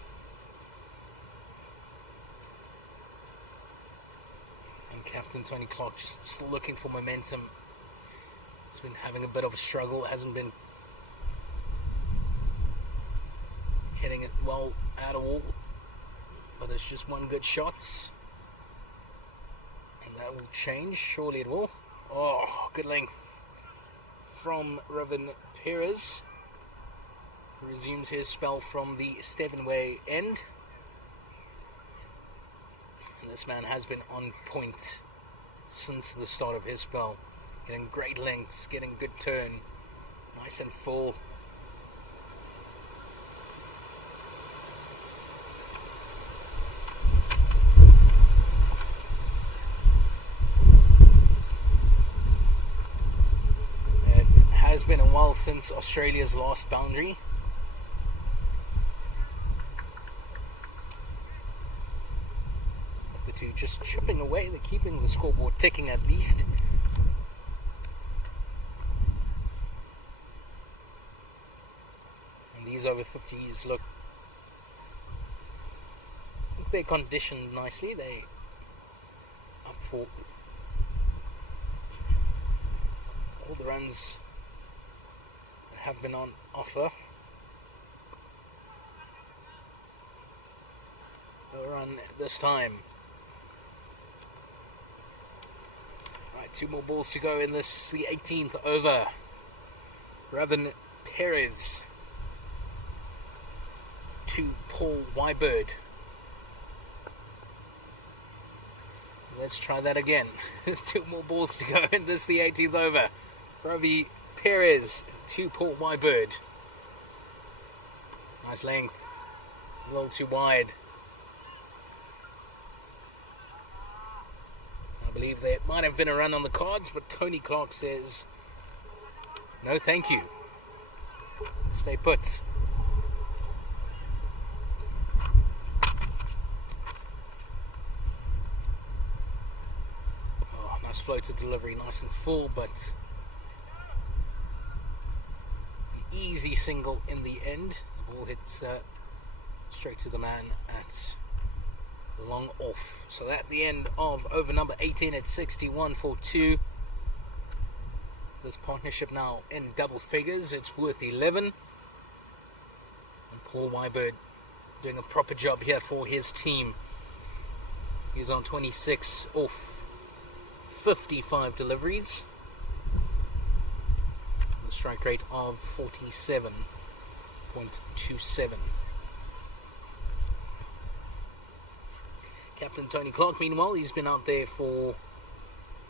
Captain Tony Clark just still looking for momentum. He's been having a bit of a struggle, hasn't been hitting it well at all, but it's just one good shot, and that will change, surely it will. Oh, good length from Ravin Perez, who resumes his spell from the Stevenway end. And this man has been on point since the start of his spell. Getting great lengths, getting good turn. Nice and full. It has been a while since Australia's last boundary. Just chipping away, they're keeping the scoreboard ticking at least. And these over-50s look they're conditioned nicely. They up for all the runs that have been on offer. No run this time. 2 more balls to go in this, the 18th over. Ravin Perez to Paul Wybird. Let's try that again. 2 more balls to go in this, the 18th over. Ravi Perez to Paul Wybird. Nice length. A little too wide. I believe there might have been a run on the cards, but Tony Clark says, no thank you. Stay put. Oh, nice floated delivery, nice and full, but an easy single in the end. The ball hits straight to the man at long off. So at the end of over number 18 at 61 for 2. This partnership now in double figures. It's worth 11. And Paul Wybird doing a proper job here for his team. He's on 26 off 55 deliveries. A strike rate of 47.27. Captain Tony Clark, meanwhile, he's been out there for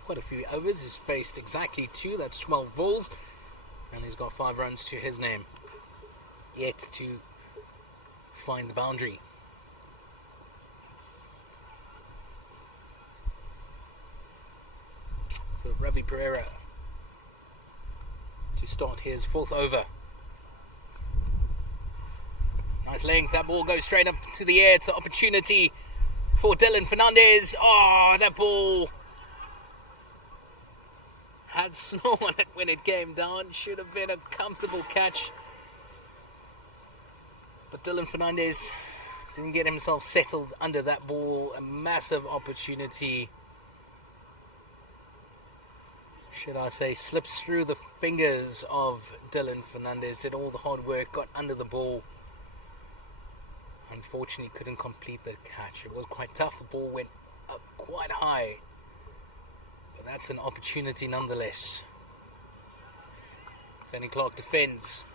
quite a few overs. He's faced exactly 2, that's 12 balls, and he's got 5 runs to his name. Yet to find the boundary. So Ravi Pereira to start his 4th over. Nice length, that ball goes straight up to the air. It's an opportunity for Dylan Fernandez. Oh, that ball had snow on it when it came down. Should have been a comfortable catch. But Dylan Fernandez didn't get himself settled under that ball. A massive opportunity, should I say, slips through the fingers of Dylan Fernandez. Did all the hard work, got under the ball. Unfortunately, couldn't complete the catch. It was quite tough. The ball went up quite high. But that's an opportunity nonetheless. Tony Clark defends.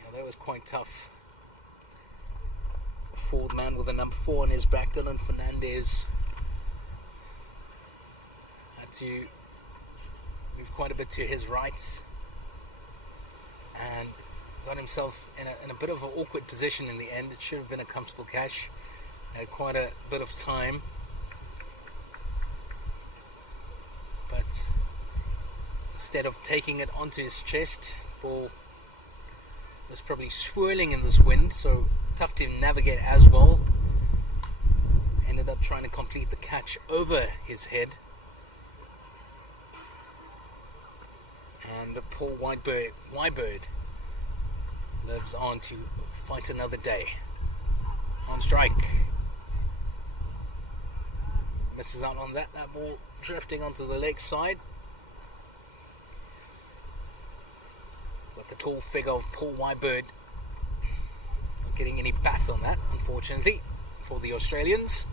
Yeah, that was quite tough for the man with the number 4 on his back, Dylan Fernandez. Had to move quite a bit to his right and got himself in a bit of an awkward position in the end. It should have been a comfortable catch. Had quite a bit of time, but instead of taking it onto his chest, ball was probably swirling in this wind, so tough to navigate as well. Ended up trying to complete the catch over his head. And Paul Wybird lives on to fight another day. On strike. Misses out on that. That ball drifting onto the leg side. But the tall figure of Paul Wybird not getting any bat on that, unfortunately, for the Australians.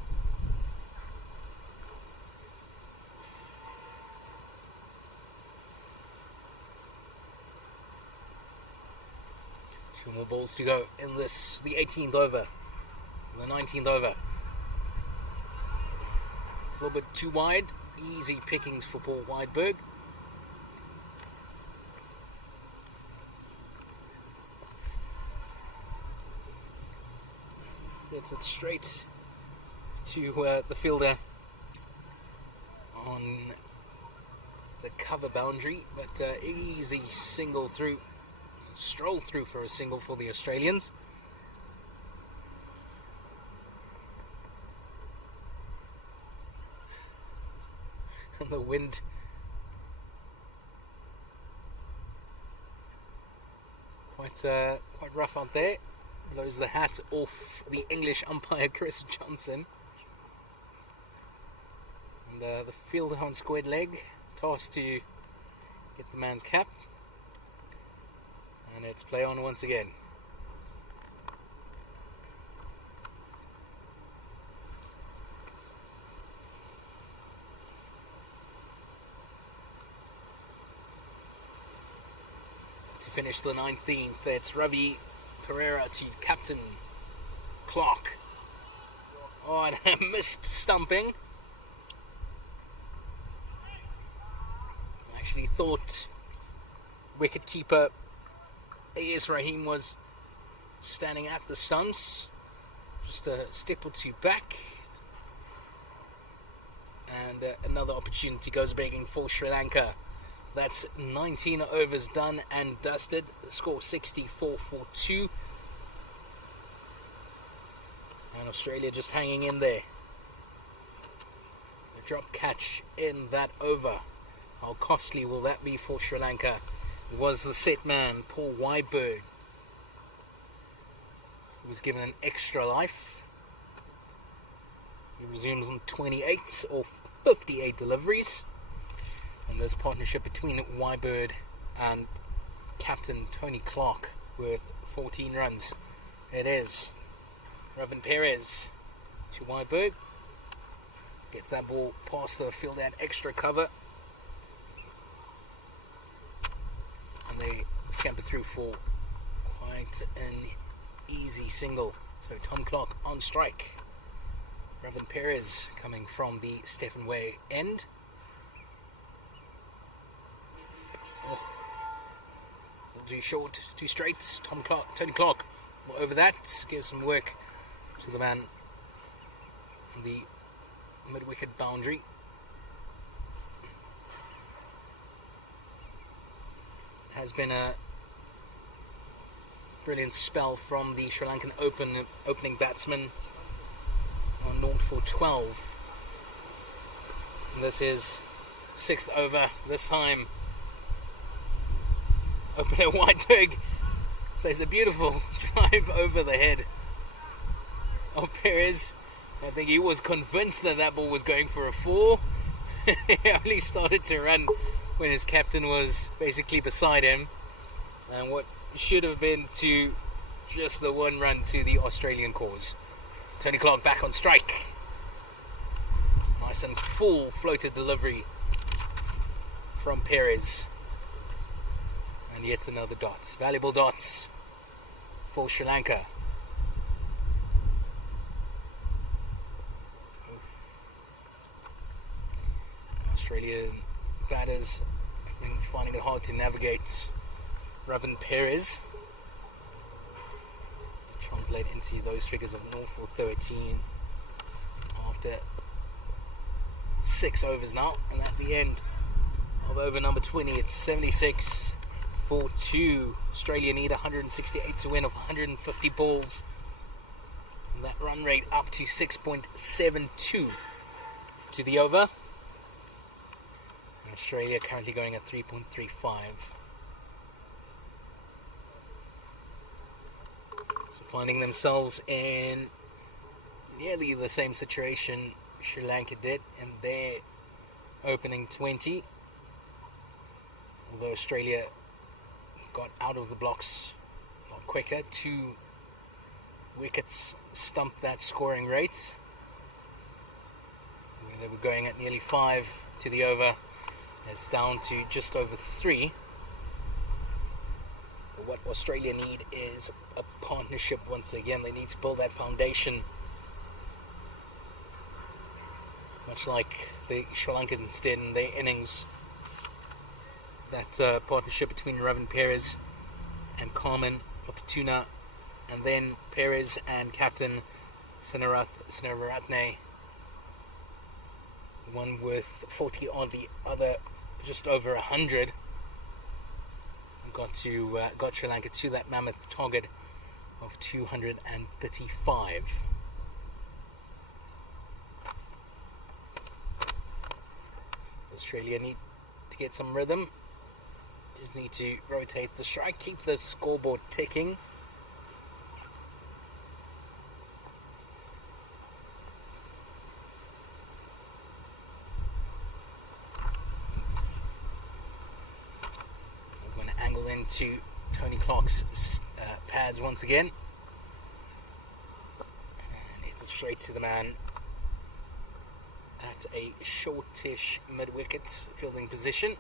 Two more balls to go in this, the 18th over, the 19th over. A little bit too wide, easy pickings for Paul Wybird. Gets it straight to the fielder on the cover boundary, but easy single through. Stroll through for a single for the Australians. And the wind quite rough out there. Blows the hat off the English umpire Chris Johnson. And the fielder on squared leg, tasked to get the man's cap. And it's play on once again. To finish the 19th, it's Ravi Pereira to Captain Clark. Oh, and a missed stumping. I actually thought wicketkeeper A.S. Rahim was standing at the stumps, just a step or two back. And another opportunity goes begging for Sri Lanka. So that's 19 overs done and dusted. The score 64-2. And Australia just hanging in there. The drop catch in that over. How costly will that be for Sri Lanka? It was the set man, Paul Weiberg, who was given an extra life. He resumes on 28 or 58 deliveries. And this partnership between Weiberg and Captain Tony Clark worth 14 runs. It is. Ravin Perez to Weiberg. Gets that ball past the field at extra cover. And they scamper through for quite an easy single. So Tom Clark on strike. Ravin Perez coming from the Stephen Way end. Oh. We'll do short, two straights. Tony Clark will over that. Give some work to the man on the mid-wicket boundary. Has been a brilliant spell from the Sri Lankan opening batsman on 0 for 12. And this is 6th over. This time opener Weiberg plays a beautiful drive over the head of Perez. I think he was convinced that that ball was going for a 4. He only started to run when his captain was basically beside him, and what should have been to just the 1 run to the Australian cause. So Tony Clark back on strike. Nice and full floated delivery from Perez, and yet another dot. Valuable dots for Sri Lanka. Australian batters have been finding it hard to navigate Ravin Perez. Translate into those figures of 0 for 13 after 6 overs now, and at the end of over number 20 it's 76-2. Australia need 168 to win of 150 balls, and that run rate up to 6.72 to the over. Australia currently going at 3.35. So finding themselves in nearly the same situation Sri Lanka did in their opening 20. Although Australia got out of the blocks a lot quicker. 2 wickets stumped that scoring rate. Where they were going at nearly 5 to the over. It's down to just over 3. But what Australia need is a partnership once again. They need to build that foundation. Much like the Sri Lankans did in their innings. That partnership between Ravin Perez and Carmen Optuna, and then Perez and Captain Sinavaratne. One worth 40 on the other just over 100. Got Sri Lanka to that mammoth target of 235. Australia need to get some rhythm. Just need to rotate the strike, keep the scoreboard ticking. To Tony Clark's pads once again, and it's straight to the man at a shortish mid-wicket fielding position.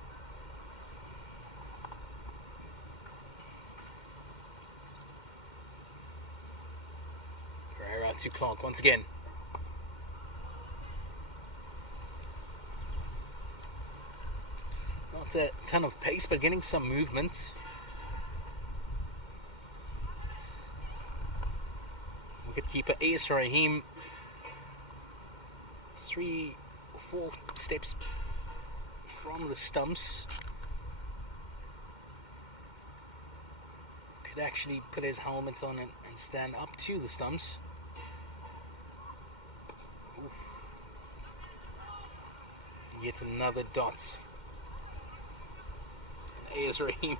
to Clark once again. Not a ton of pace, but getting some movement. Wicketkeeper Ace Rahim 3 or 4 steps from the stumps. Could actually put his helmet on and stand up to the stumps. Oof. Yet another dot. And Ayaz Rahim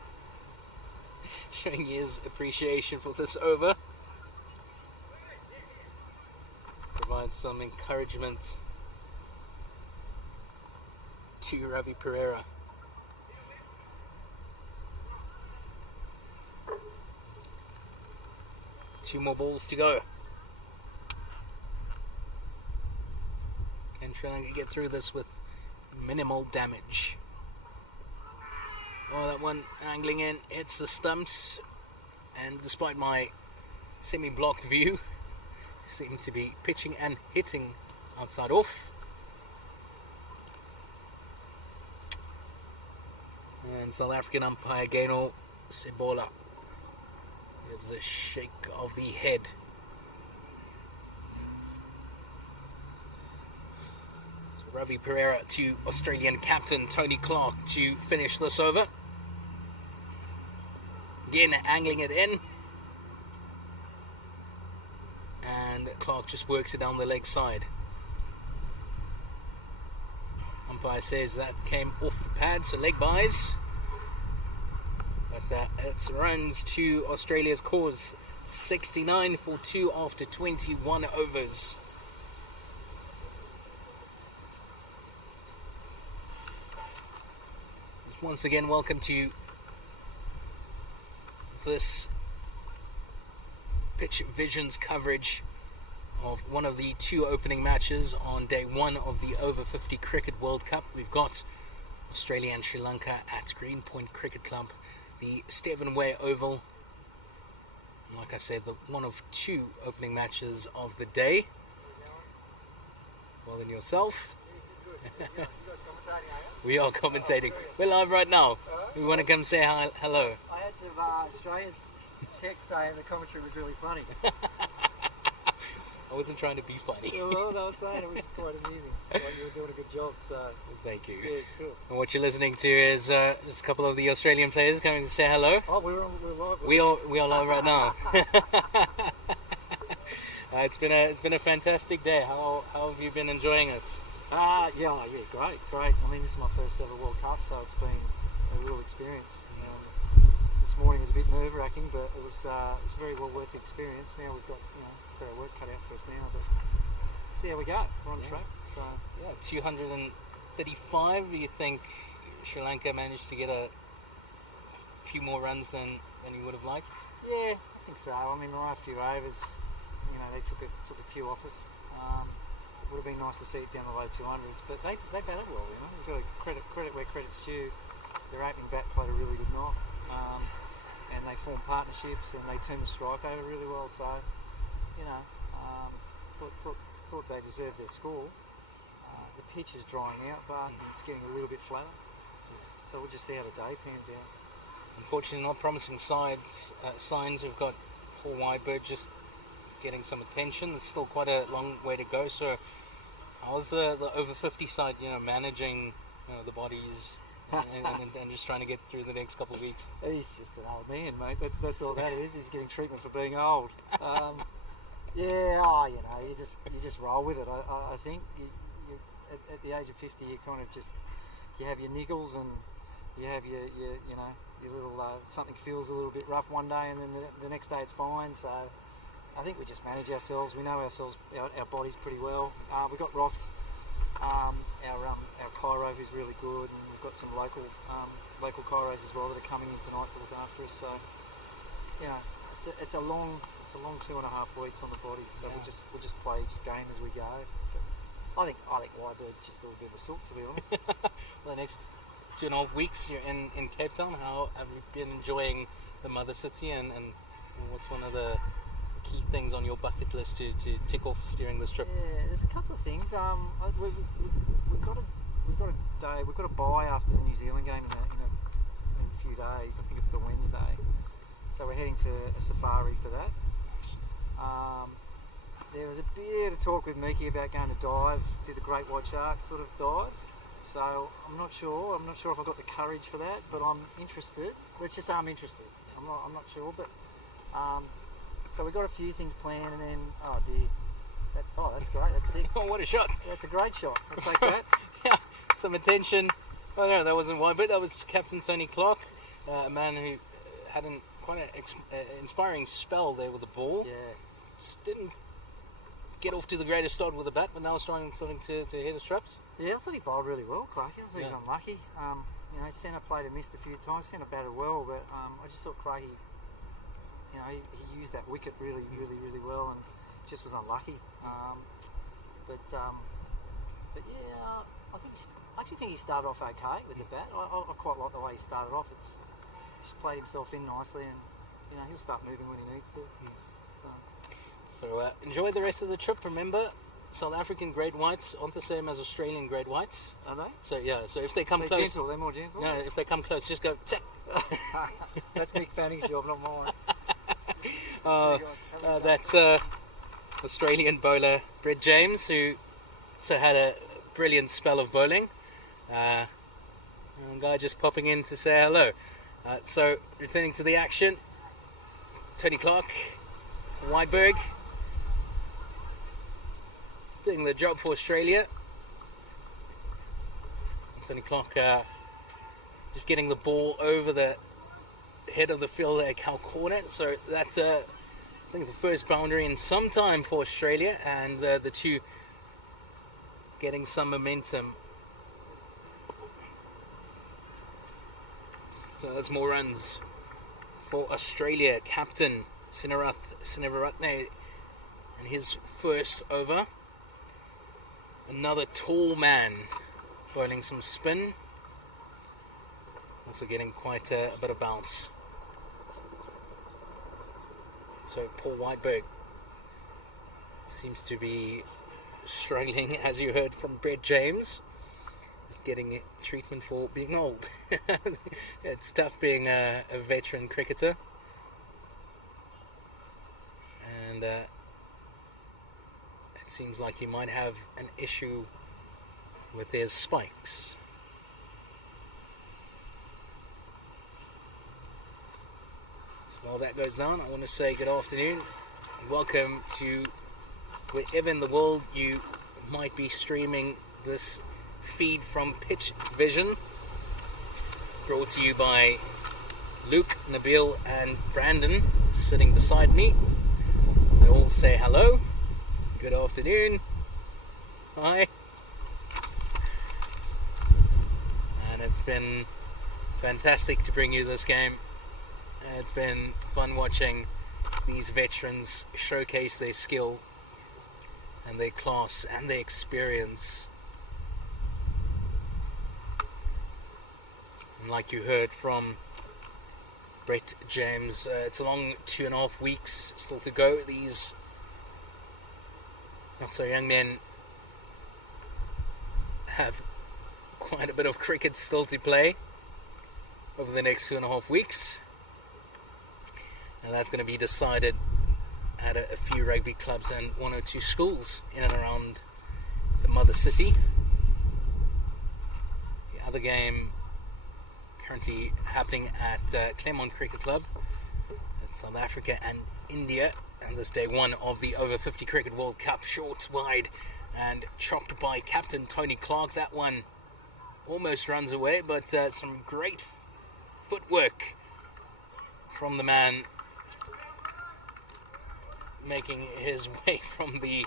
showing his appreciation for this over. Provides some encouragement to Ravi Pereira. Two more balls to go. Can Sri Lanka get through this with minimal damage? Oh, that one angling in hits the stumps, and despite my semi-blocked view, seem to be pitching and hitting outside off. And South African umpire Gaino Simbola gives a shake of the head. So Ravi Pereira to Australian captain Tony Clark to finish this over. Again, angling it in. And Clark just works it down the leg side. Umpire says that came off the pad, so leg buys. But it runs to Australia's cause, 69 for 2 after 21 overs. Once again, welcome to this Pitch Vision's coverage of one of the 2 opening matches on day 1 of the Over-50 Cricket World Cup. We've got Australia and Sri Lanka at Greenpoint Cricket Club, the Stevenway Oval. Like I said, the one of 2 opening matches of the day. Well, then yourself. We are commentating. We're live right now. We want to come say hi, hello. I had some Australians text saying the commentary was really funny. I wasn't trying to be funny. Yeah, well, they were saying it was quite amusing. Like you were doing a good job, so Thank you. yeah, it's cool. And what you're listening to is just a couple of the Australian players coming to say hello. Oh, we're live. We are live right now. It's been a fantastic day. How have you been enjoying it? Yeah, great. I mean, this is my first ever World Cup, so it's been a real experience. This morning was a bit nerve-wracking, but it was very well worth the experience. Now we've got our work cut out for us now, but see how we go. We're on track. So Yeah, 235. Do you think Sri Lanka managed to get a few more runs than you would have liked? yeah, I think so. I mean, the last few overs, they took a few off us. It would have been nice to see it down the low 200s, but they batted well. We've got to credit where credit's due. Their opening bat played a really good knock, and they formed partnerships and they turned the strike over really well. So, thought they deserved their score. The pitch is drying out, but it's getting a little bit flatter. So we'll just see how the day pans out. Unfortunately, not promising signs. We've got Paul Whitebird just getting some attention. There's still quite a long way to go. So, how's the over 50 side? Managing the bodies and just trying to get through the next couple of weeks. He's just an old man, mate. That's all that is. He's getting treatment for being old. You just roll with it. I think you at the age of 50, you kind of just you have your niggles and you have your little something feels a little bit rough one day, and then the next day it's fine. So I think we just manage ourselves. We know our bodies pretty well. We've got Ross, our chiro, who's really good, and we've got some local chiros as well that are coming in tonight to look after us. So it's a long 2.5 weeks on the body. So we'll just play each game as we go. But I think Whitebird's just a little bit of a sook, to be honest. The next 2.5 weeks you're in Cape Town. How have you been enjoying the mother city, and what's one of the key things on your bucket list to tick off during this trip? Yeah, there's a couple of things. We've got a bye after the New Zealand game in a few days. I think it's the Wednesday. So we're heading to a safari for that. There was a bit of talk with Miki about going to dive, do the great white shark sort of dive. So I'm not sure if I've got the courage for that, but I'm interested. Let's just say I'm interested. I'm not sure, but so we've got a few things planned, and then that's great. That's 6. Oh, what a shot! That's a great shot. I'll take that. Yeah, some attention. Oh no, that wasn't one bit. That was Captain Tony Clark, a man who had quite an inspiring spell there with the ball. Yeah. Didn't get off to the greatest start with the bat, but now starting to hit his traps. Yeah, I thought he bowled really well, Clarky. I thought he was Yeah. unlucky. Centre played and missed a few times. Centre batted well, but I just thought Clarky, he used that wicket really, really, really well, and just was unlucky. But yeah, I actually think he started off okay with the bat. I quite like the way he started off. It's just played himself in nicely, and he'll start moving when he needs to. So enjoy the rest of the trip. Remember, South African great whites aren't the same as Australian great whites. Are they? So yeah, so if they come They're close, gentle. They're more gentle. no, if they come close, just go. Tick. That's Mick Fanning's job, not mine. That's Australian bowler Brett James, who also had a brilliant spell of bowling. A guy just popping in to say hello. So returning to the action, Tony Clark, Whiteberg, doing the job for Australia. Tony Clark just getting the ball over the head of the field at Cal corner. So that's I think the first boundary in some time for Australia, and the two getting some momentum. So that's more runs for Australia. Captain Sinaratne and his first over. Another tall man bowling some spin. Also getting quite a bit of bounce. So Paul Whiteberg seems to be struggling, as you heard from Brett James. He's getting treatment for being old. It's tough being a veteran cricketer. And it seems like he might have an issue with his spikes. So while that goes down, I want to say good afternoon and welcome to wherever in the world you might be streaming this feed from Pitch Vision, brought to you by Luke, Nabil and Brandon sitting beside me. They all say hello, good afternoon, hi, and it's been fantastic to bring you this game. It's been fun watching these veterans showcase their skill and their class and their experience. And like you heard from Brett James, it's a long 2.5 weeks still to go. These not so young men have quite a bit of cricket still to play over the next 2.5 weeks. And that's going to be decided at a few rugby clubs and 1 or 2 schools in and around the mother city. The other game currently happening at Claremont Cricket Club at South Africa and India, and this day 1 of the Over-50 Cricket World Cup. Short, wide and chopped by Captain Tony Clark. That one almost runs away, but some great footwork from the man making his way from the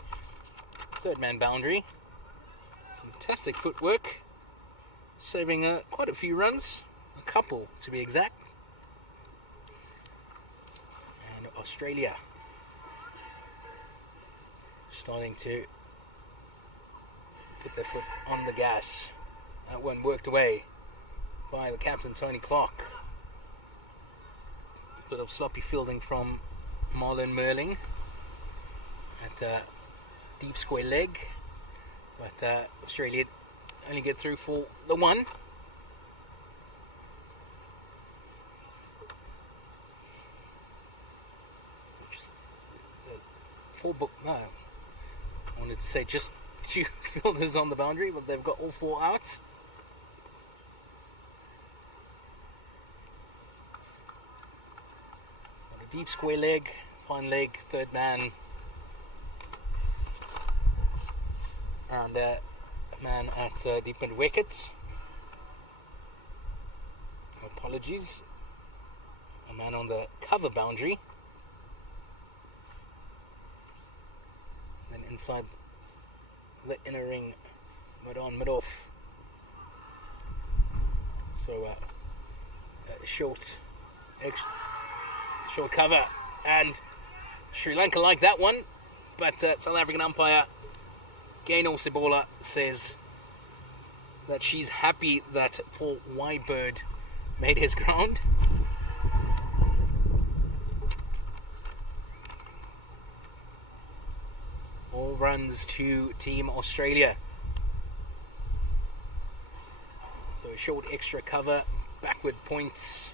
third man boundary. Some fantastic footwork, saving quite a few runs, a couple to be exact. And Australia starting to put their foot on the gas. That one worked away by the captain Tony Clark. A bit of sloppy fielding from Marlon Merling. at deep square leg, but Australia only get through for the one. Just I wanted to say just 2 fielders on the boundary, but they've got all 4 outs. Got a deep square leg, fine leg, third man, and a man at deep mid wicket. Apologies. A man on the cover boundary. Then inside the inner ring, mid on, mid off. So short cover, and Sri Lanka like that one, but South African umpire Gaynor Sibola says that she's happy that Paul Wybird made his ground. All runs to Team Australia. So a short extra cover, backward points.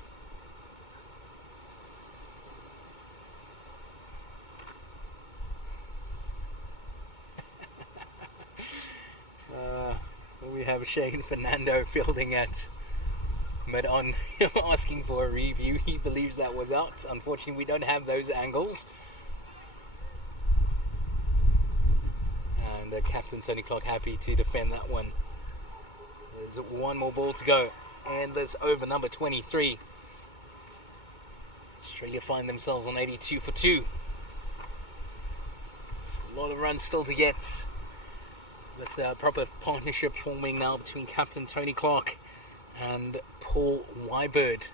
We have Shane Fernando fielding at mid-on, asking for a review. He believes that was out. Unfortunately, we don't have those angles. And Captain Tony Clark happy to defend that one. There's one more ball to go, and there's over number 23. Australia find themselves on 82 for 2. A lot of runs still to get. But a proper partnership forming now between Captain Tony Clark and Paul Wybird.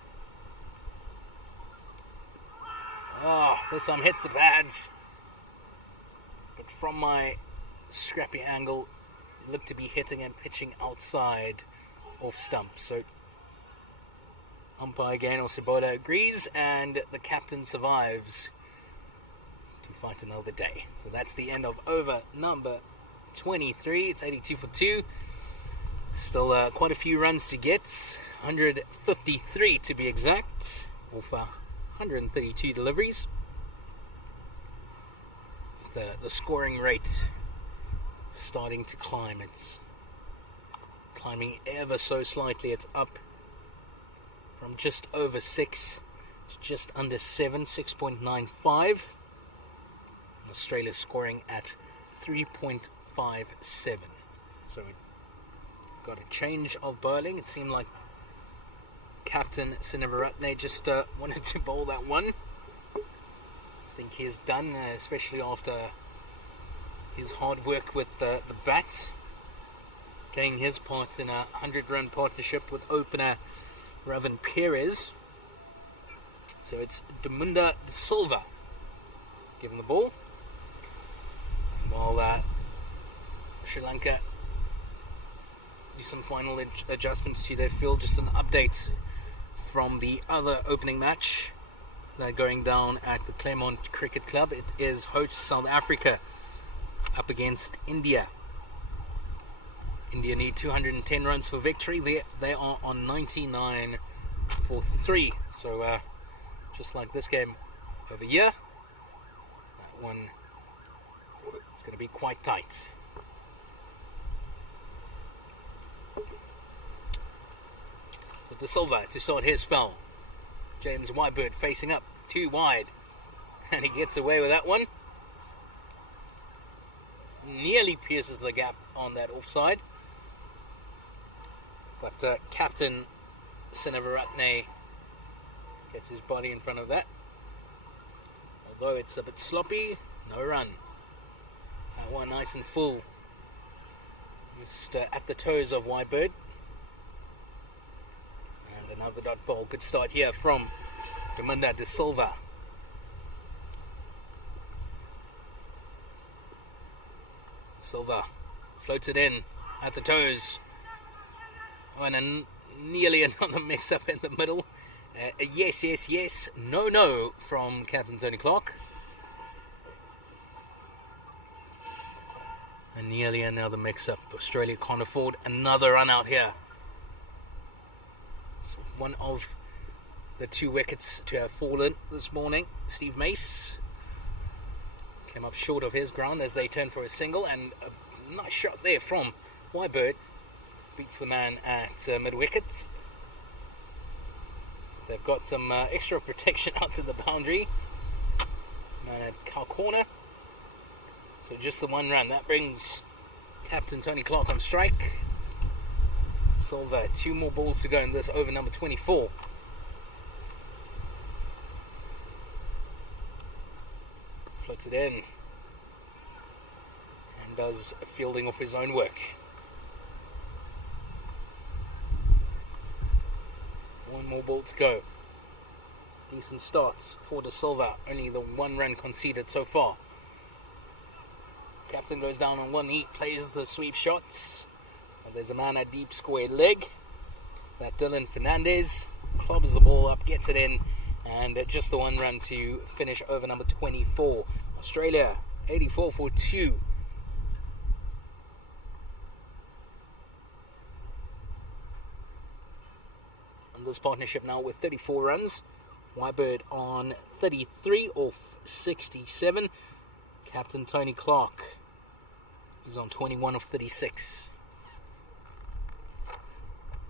This time hits the pads. But from my scrappy angle, looked to be hitting and pitching outside off stump. So umpire Gaynor Sibola agrees, and the captain survives to fight another day. So that's the end of over number 23. It's 82 for 2. Still quite a few runs to get. 153 to be exact, off 132 deliveries. The scoring rate starting to climb. It's climbing ever so slightly. It's up from just over 6 to just under 7, 6.95. Australia scoring at 3.57. So we got a change of bowling. It seemed like Captain Sinivaratne just wanted to bowl that one. I think he is done, especially after his hard work with the bat, playing his part in a 100-run partnership with opener Ravin Perez. So it's Damunda De Silva given the ball, while Sri Lanka do some final adjustments to their field. Just an update from the other opening match going down at the Claremont Cricket Club. It is host South Africa up against India. India need 210 runs for victory. They are on 99 for 3. So just like this game over here, that one is going to be quite tight. So De Silva to start his spell. James Wybird facing up, too wide, and he gets away with that one. Nearly pierces the gap on that offside, but Captain Sinivaratne gets his body in front of that. Although it's a bit sloppy, no run. That one nice and full, just at the toes of Wybird. And another dot ball. Good start here from Damunda De Silva. Silva floats it in at the toes. Oh, and nearly another mix-up in the middle. Yes, yes, yes. No, no from Captain Tony Clark. Nearly another mix-up. Australia can't afford another run out here. It's one of the 2 wickets to have fallen this morning. Steve Mace came up short of his ground as they turned for a single, and a nice shot there from Whitebird. Beats the man at mid-wicket. They've got some extra protection out to the boundary. Man at cow corner. So just the 1 run. That brings Captain Tony Clark on strike. Silver, 2 more balls to go in this over number 24. Floats it in. And does fielding off his own work. 1 more ball to go. Decent starts for De Silva. Only the 1 run conceded so far. Captain goes down on 1 knee, plays the sweep shots. There's a man at deep square leg. That Dylan Fernandez clobbers the ball up, gets it in, and just the 1 run to finish over number 24. Australia 84 for 2. And this partnership now with 34 runs. Whitebird on 33 off 67. Captain Tony Clark is on 21 of 36.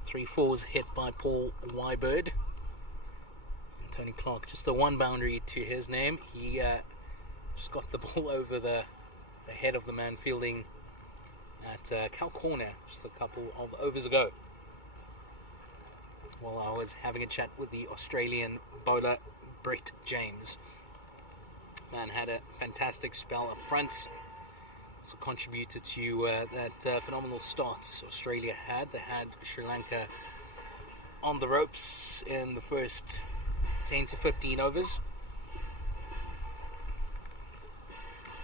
3 fours hit by Paul Whitebird. And Tony Clark, just the 1 boundary to his name. He just got the ball over the head of the man fielding at cow corner just a couple of overs ago. While I was having a chat with the Australian bowler Brett James. Man had a fantastic spell up front. Also contributed to that phenomenal start Australia had. They had Sri Lanka on the ropes in the first 10 to 15 overs.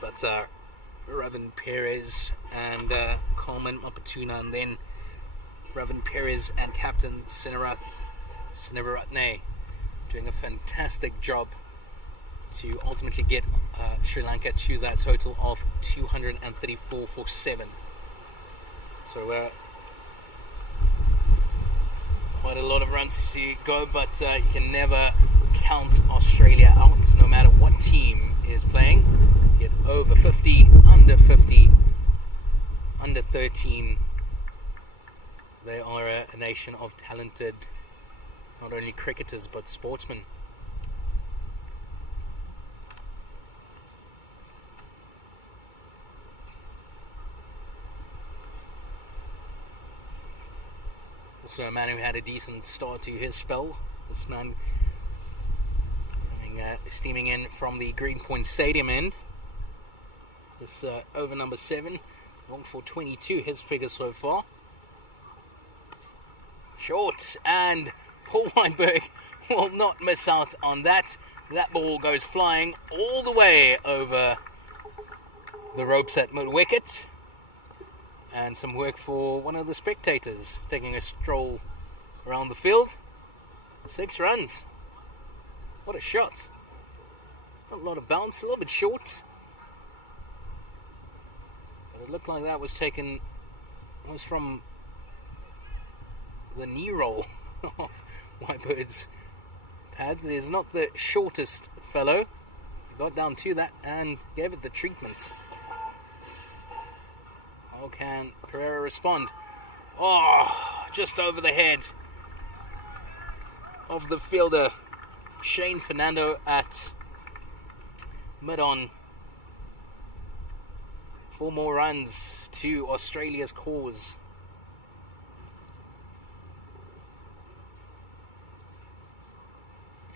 But Ravan Perez and Coleman Mapatuna, and then Ravan Perez and Captain Sinaratne doing a fantastic job to ultimately get Sri Lanka to that total of 234 for 7. So quite a lot of runs to go, but you can never count Australia out, no matter what team is playing. Get over 50, under 50, under 13. They are a nation of talented, not only cricketers, but sportsmen. Also a man who had a decent start to his spell. This man steaming in from the Greenpoint Stadium end. This over number 7, long for 22, his figure so far. Short, and Paul Weinberg will not miss out on that. That ball goes flying all the way over the ropes at mid-wicket. And some work for one of the spectators taking a stroll around the field. 6 runs. What a shot. Not a lot of bounce, a little bit short. But it looked like that was taken almost from the knee roll of Whitebird's pads. He's not the shortest fellow. He got down to that and gave it the treatment. How can Pereira respond? Oh, just over the head of the fielder Shane Fernando at mid-on. 4 more runs to Australia's cause.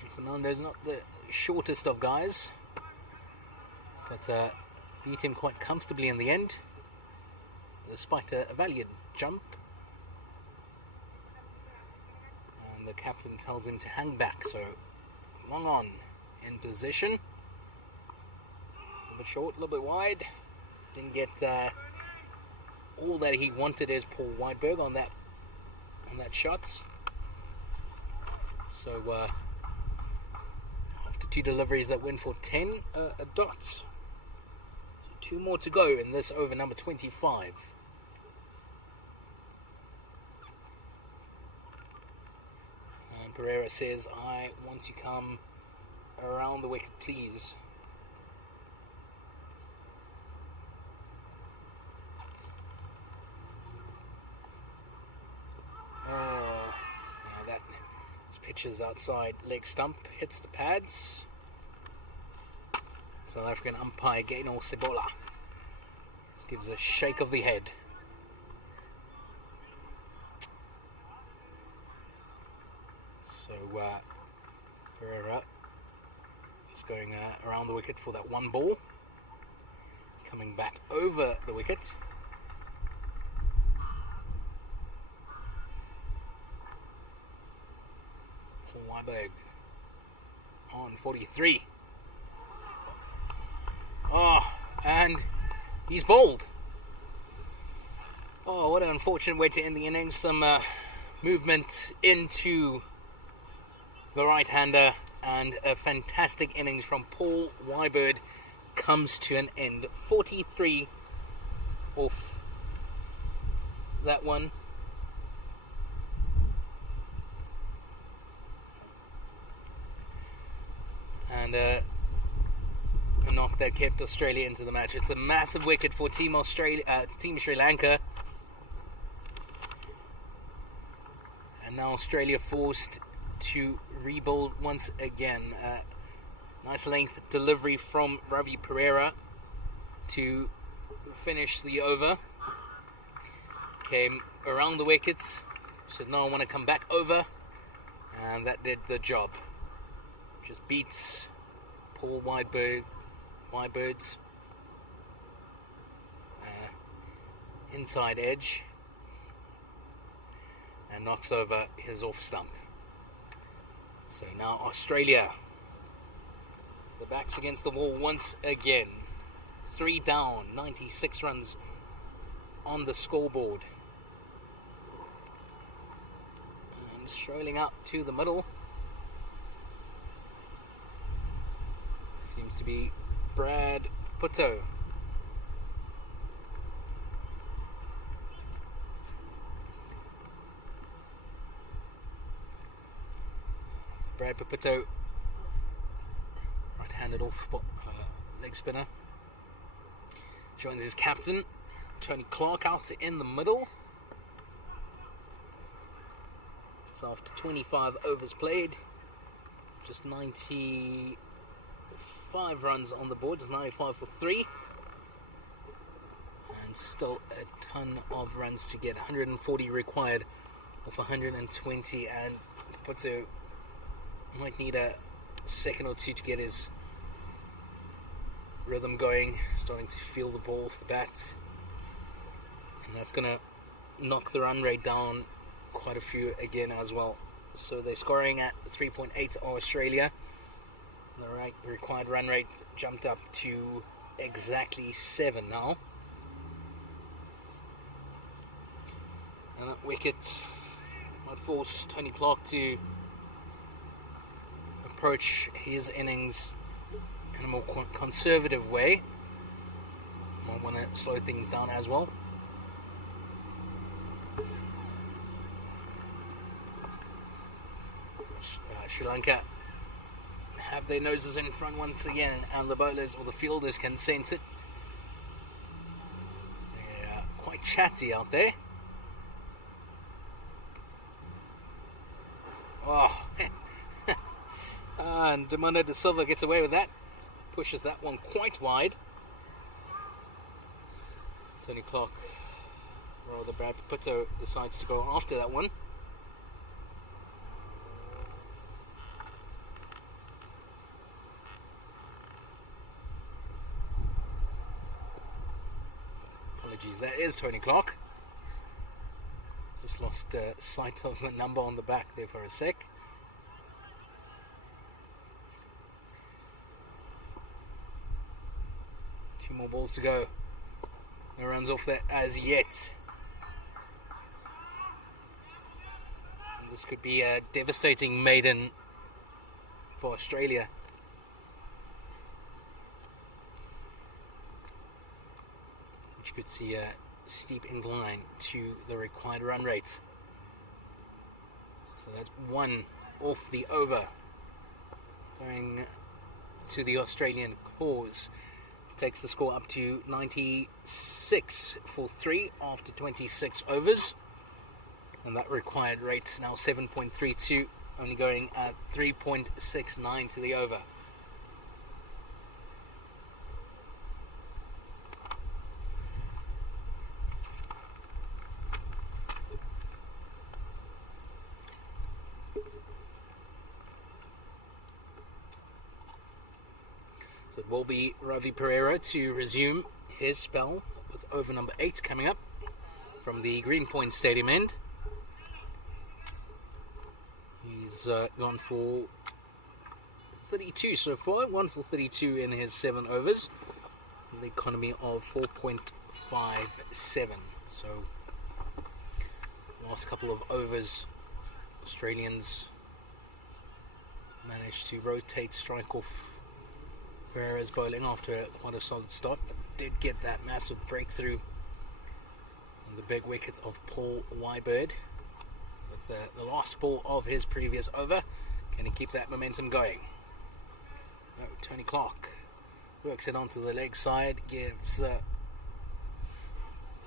And Fernando's not the shortest of guys, but beat him quite comfortably in the end, despite a valiant jump. And the captain tells him to hang back, so long on in position. A little bit short, a little bit wide. Didn't get all that he wanted as Paul Whitberg on that shot. So after 2 deliveries that went for 10 dots, 2 more to go in this over number 25. And Pereira says, I want to come around the wicket, please. Oh, yeah, that pitches outside leg stump, hits the pads. South African umpire Gaino Sebola gives a shake of the head. So Pereira is going around the wicket for that 1 ball. Coming back over the wicket. Paul Weiberg on 43. Oh, and he's bowled. Oh, what an unfortunate way to end the innings. Some movement into the right-hander, and a fantastic innings from Paul Weiberg comes to an end. 43 off that one. And a knock that kept Australia into the match. It's a massive wicket for Team Sri Lanka. And now Australia forced to rebuild once again. Nice length delivery from Ravi Pereira to finish the over. Came around the wickets. Said, no, I want to come back over. And that did the job. Just beats Paul Weiberg's inside edge and knocks over his off stump. So now Australia, the backs against the wall once again. 3 down, 96 runs on the scoreboard. And strolling up to the middle seems to be Brad Puto. Brad Puto, right-handed off leg spinner, joins his captain Tony Clark out in the middle. It's after 25 overs played, just 95 runs on the board, just 95 for 3, and still a ton of runs to get. 140 required of 120, and Puto might need a second or two to get his rhythm going, starting to feel the ball off the bat, and that's going to knock the run rate down quite a few again as well. So they're scoring at 3.8 Australia. The required run rate jumped up to exactly 7 now. And that wicket might force Tony Clark to approach his innings in a more conservative way. Might want to slow things down as well. Sri Lanka have their noses in front once again, and the bowlers or the fielders can sense it. They're quite chatty out there. Oh, and Demanda De Silva gets away with that. Pushes that one quite wide. Tony Clark, rather Brad Puto, decides to go after that one. Apologies, that is Tony Clark. Just lost sight of the number on the back there for a sec. Two more balls to go. No runs off that as yet. And this could be a devastating maiden for Australia. which could see a steep incline to the required run rate. So that's one off the over, going to the Australian cause. Takes the score up to 96 for 3 after 26 overs. And that required rate's now 7.32, only going at 3.69 to the over. So it will be Ravi Pereira to resume his spell with over number 8 coming up from the Greenpoint Stadium end. He's gone for 32 so far, 1 for 32 in his 7 overs, the economy of 4.57. So last couple of overs, Australians managed to rotate, strike off Pereira's bowling after quite a solid start, but did get that massive breakthrough on the big wicket of Paul Wybird with the last ball of his previous over. Can he keep that momentum going? No, Tony Clark works it onto the leg side, gives the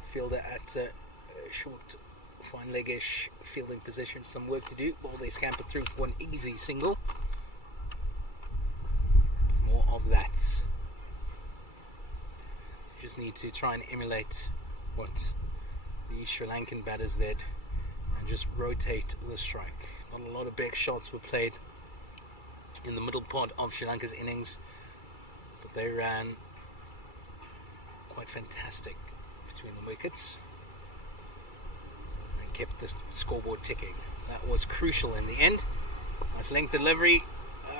fielder at a short, fine leggish fielding position some work to do while they scamper through for an easy single. More of that. Just need to try and emulate what the Sri Lankan batters did and just rotate the strike. Not a lot of big shots were played in the middle part of Sri Lanka's innings, but they ran quite fantastic between the wickets and kept the scoreboard ticking. That was crucial in the end. Nice length delivery,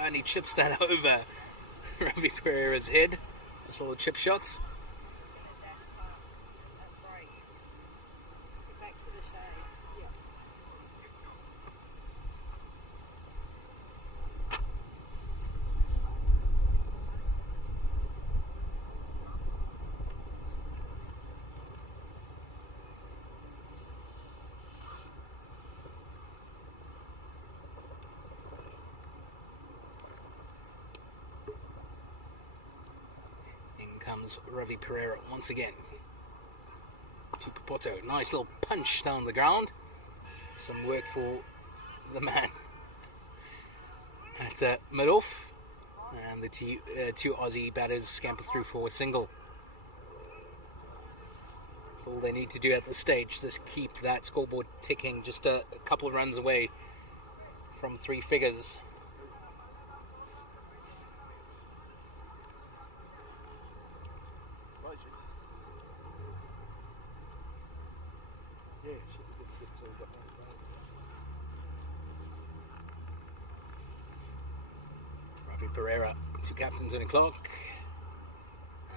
and he chips that over Ravi Pereira's head. Those little chip shots. Comes Ravi Pereira once again to Popoto. Nice little punch down the ground. Some work for the man at mid-off, and the two Aussie batters scamper through for a single. That's all they need to do at this stage. Just keep that scoreboard ticking, just a couple of runs away from 3 figures. Pereira to captain Tony Clark,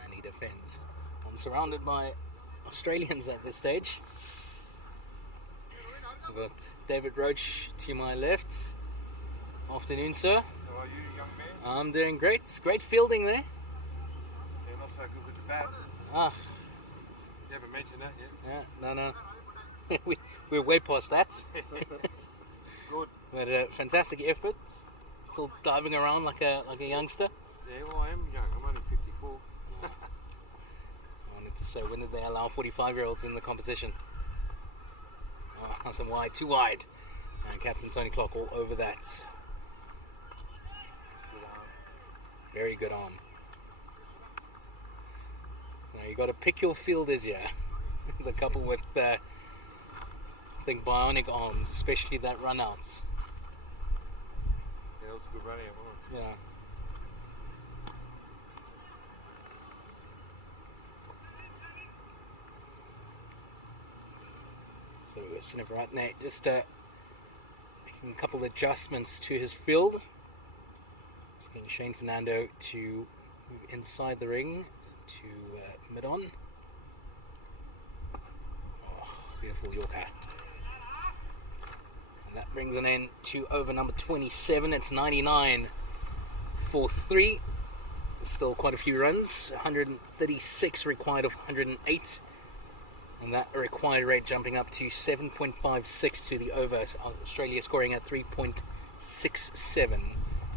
and he defends. I'm surrounded by Australians at this stage. I've got David Roach to my left. Afternoon, sir. How are you, young man? I'm doing great. Great fielding there. You're not so good with the bat. Ah. You haven't mentioned that yet? Yeah, no. We're way past that. Good. We had a fantastic effort. Still diving around like a youngster. Yeah, well, I am young. I'm only 54. I wanted to say, when did they allow 45-year-olds in the competition? Oh, nice and wide, too wide. And Captain Tony Clark all over that. Very good arm. Now you got to pick your fielders here. There's a couple with, I think, bionic arms, especially that run outs. Yeah, that was a good running, wasn't it? Yeah. So Sinivaratne just making a couple of adjustments to his field. Asking Shane Fernando to move inside the ring to mid-on. Oh, beautiful Yorker. And that brings an end to over number 27. It's 99 for 3. Still quite a few runs. 136 required of 108 And that required rate jumping up to 7.56 to the over. Australia scoring at 3.67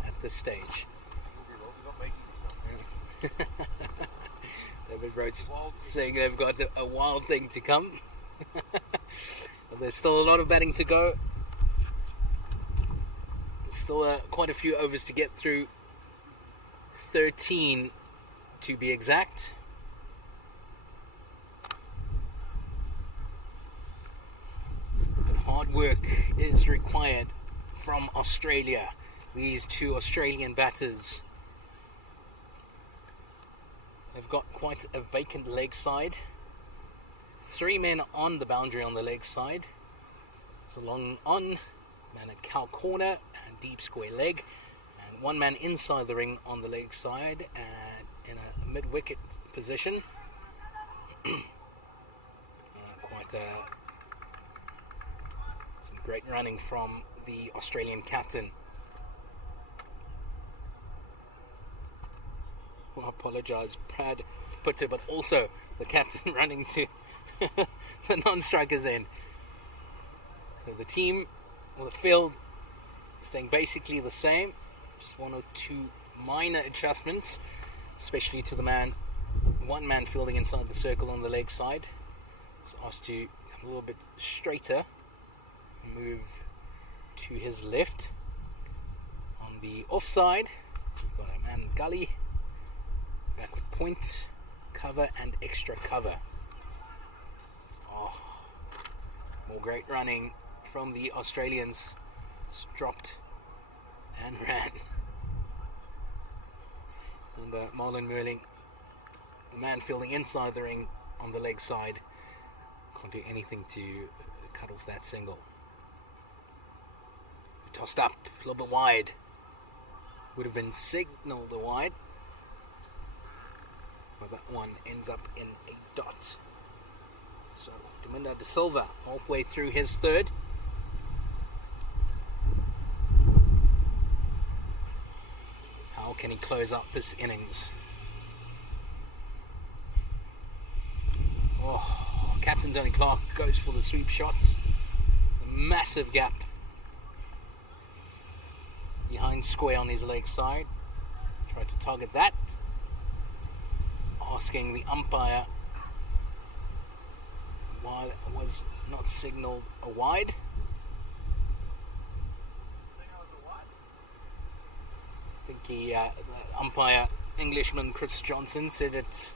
at this stage. David Roach saying they've got a wild thing to come. But there's still a lot of batting to go. There's still quite a few overs to get through. 13 to be exact. But hard work is required from Australia. These two Australian batters. They've got quite a vacant leg side. 3 men on the boundary on the leg side. It's a long on, man at cow corner and deep square leg. And 1 man inside the ring on the leg side and in a mid-wicket position. Some great running from the Australian captain. I apologise, Brad Putter, but also the captain running to the non-strikers end. So the team, or the field, staying basically the same. Just 1 or 2 minor adjustments, especially to the 1 man fielding inside the circle on the leg side. He's asked to come a little bit straighter, move to his left. On the offside, we've got a man gully. Back with point, cover and extra cover. Oh, more great running from the Australians. Dropped and ran. And Marlon Merling, the man fielding inside the ring on the leg side, can't do anything to cut off that single. Tossed up, a little bit wide. Would have been signalled the wide. But that one ends up in a dot. So Domingo de Silva halfway through his third. How can he close out this innings? Oh, Captain Tony Clark goes for the sweep shots. It's a massive gap behind square on his leg side. Tried to target that. Asking the umpire why that was not signalled a wide. I think the umpire, Englishman Chris Johnson, said it's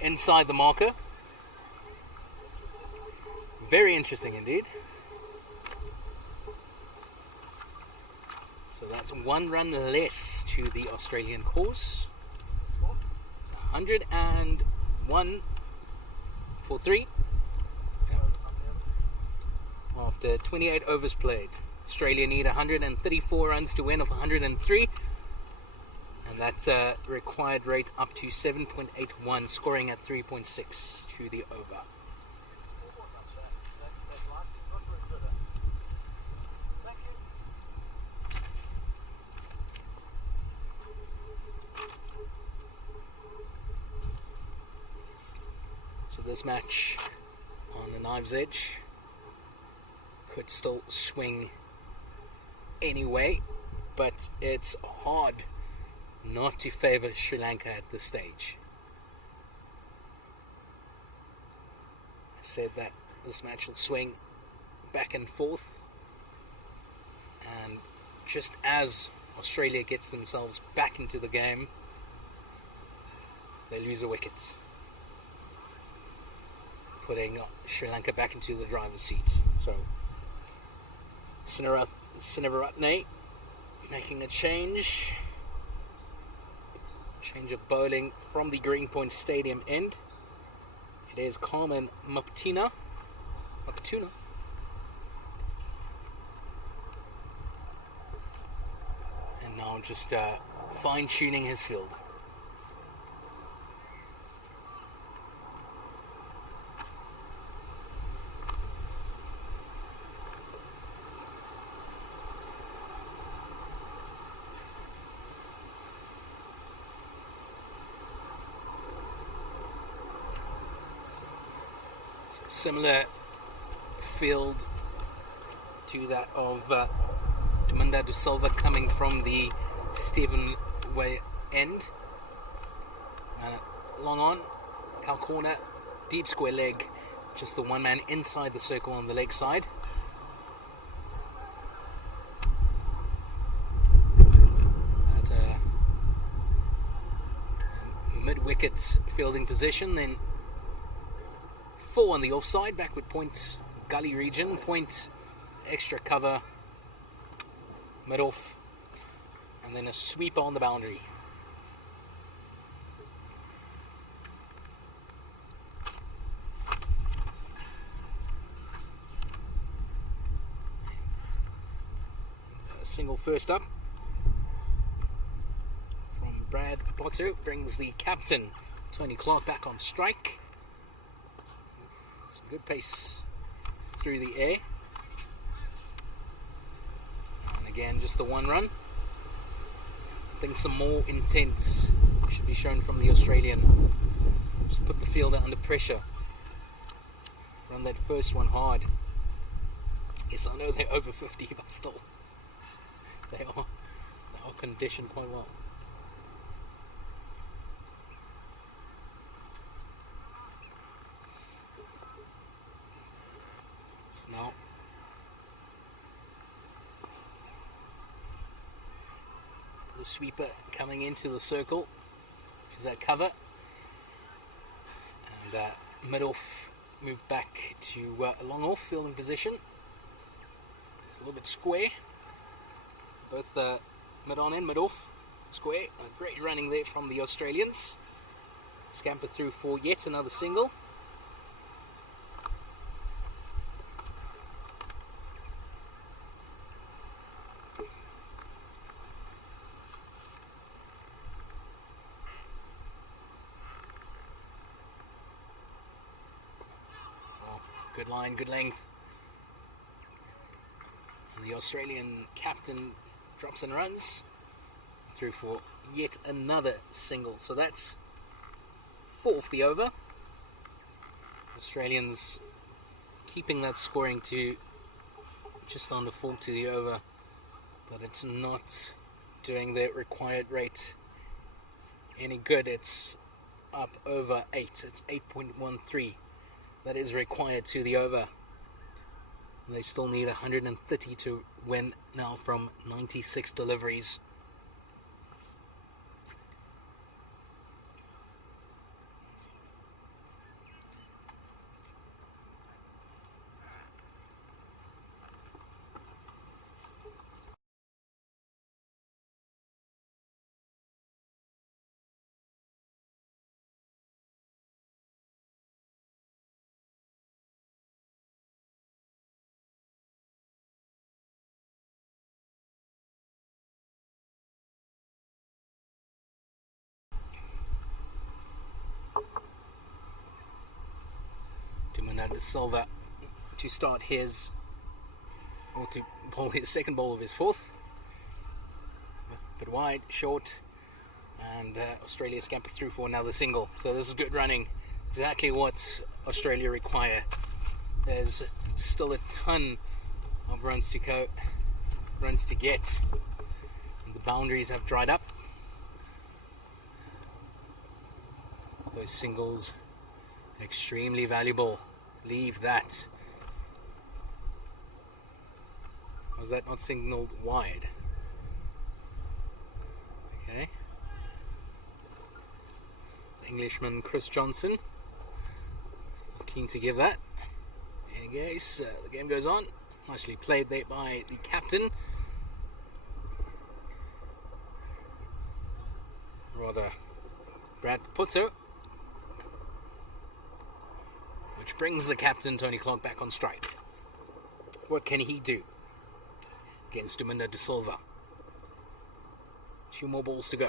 inside the marker. Very interesting indeed. So that's 1 run less to the Australian course. 101 for 3 after 28 overs played. Australia need 134 runs to win of 103, and that's a required rate up to 7.81, scoring at 3.6 to the over. This match on a knife's edge could still swing anyway, but it's hard not to favour Sri Lanka at this stage. I said that this match will swing back and forth, and just as Australia gets themselves back into the game, they lose a wicket, putting Sri Lanka back into the driver's seat. So Sinaratne making a change of bowling from the Greenpoint Stadium end. It is Carmen Maptuna, and now just fine-tuning his field. Similar field to that of Demunda de Silva coming from the Stephen Way end. And long on, Cal corner, deep square leg, just the one man inside the circle on the leg side. At mid-wicket fielding position, then 4 on the offside, backward point, gully region, point, extra cover, mid-off, and then a sweeper on the boundary. A single first up from Brad Potto brings the captain, Tony Clark, back on strike. Some good pace through the air. And again, just the one run. I think some more intent should be shown from the Australian. Just put the fielder under pressure. Run that first one hard. Yes, I know they're over 50, but still, they are conditioned quite well. So now the sweeper coming into the circle is that cover, and mid-off move back to a long off fielding position. It's a little bit square, both mid-on and mid-off square. Great running there from the Australians. Scamper through for yet another single. Good line, good length. And the Australian captain drops and runs through for yet another single. So that's 4 for the over. Australians keeping that scoring to just under 4 to the over, but it's not doing the required rate any good. It's up over 8. It's 8.13. That is required to the over. And they still need 130 to win now from 96 deliveries. De Silva to start his, or to bowl his second ball of his fourth. But wide, short, and Australia scamper through for another single. So this is good running, exactly what Australia require. There's still a ton of runs to go, runs to get, and the boundaries have dried up. Those singles extremely valuable. Leave that. Was that not signaled wide? Okay. Englishman Chris Johnson keen to give that. In any case, the game goes on. Nicely played there by the captain. Rather, Brad Potto. Which brings the captain, Tony Clark, back on strike. What can he do against Demunda de Silva? 2 more balls to go.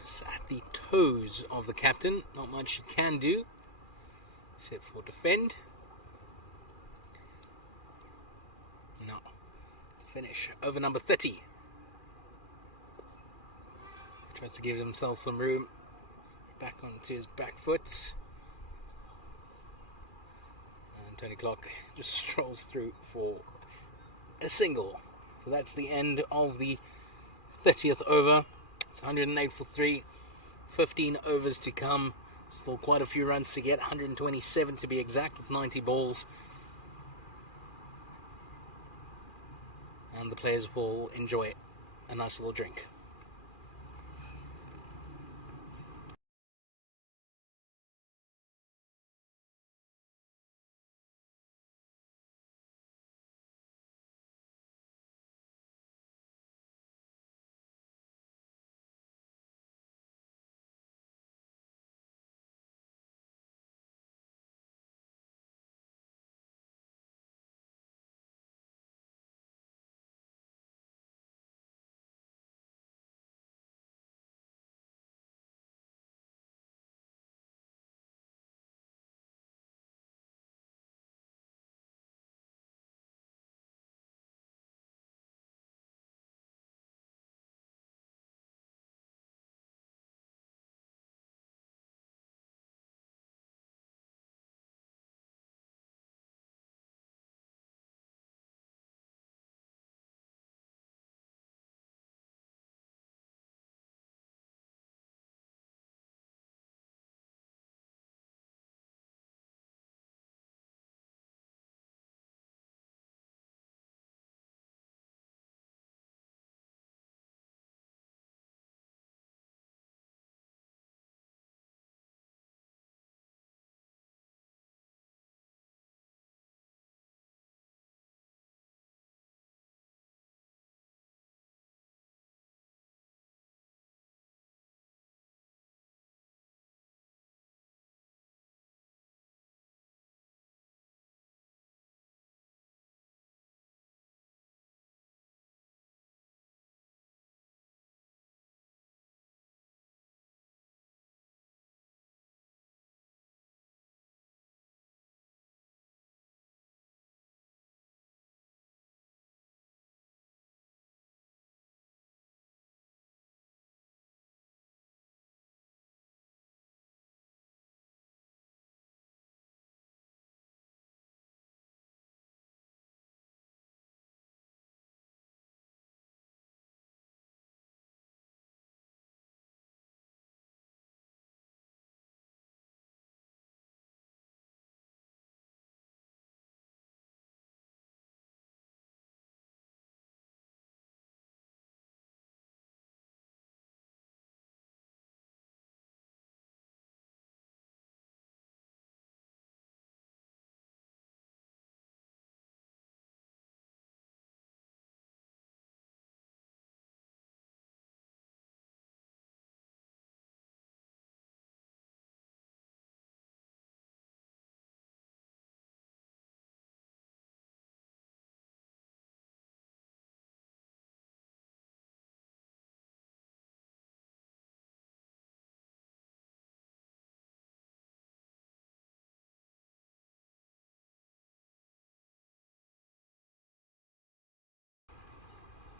It's at the toes of the captain. Not much he can do, except for defend. No. To finish. Over number 30. Tries to give himself some room. back onto his back foot. And Tony Clark just strolls through for a single. So that's the end of the 30th over. It's 108 for 3. 15 overs to come. Still quite a few runs to get. 127 to be exact with 90 balls. And the players will enjoy a nice little drink.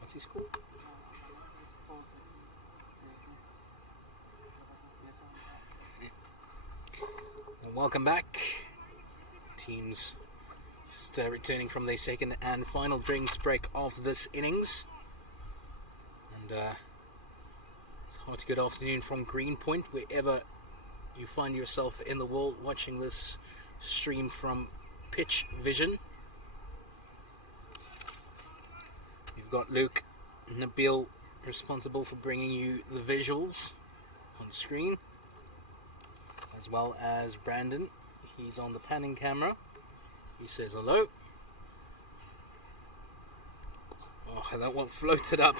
What's he scored? Well, welcome back. Teams just returning from their second and final drinks break of this innings. And it's a hearty good afternoon from Greenpoint, wherever you find yourself in the world watching this stream from Pitch Vision. We've got Luke Nabil responsible for bringing you the visuals on screen, as well as Brandon. He's on the panning camera. He says hello. Oh, that one floated up.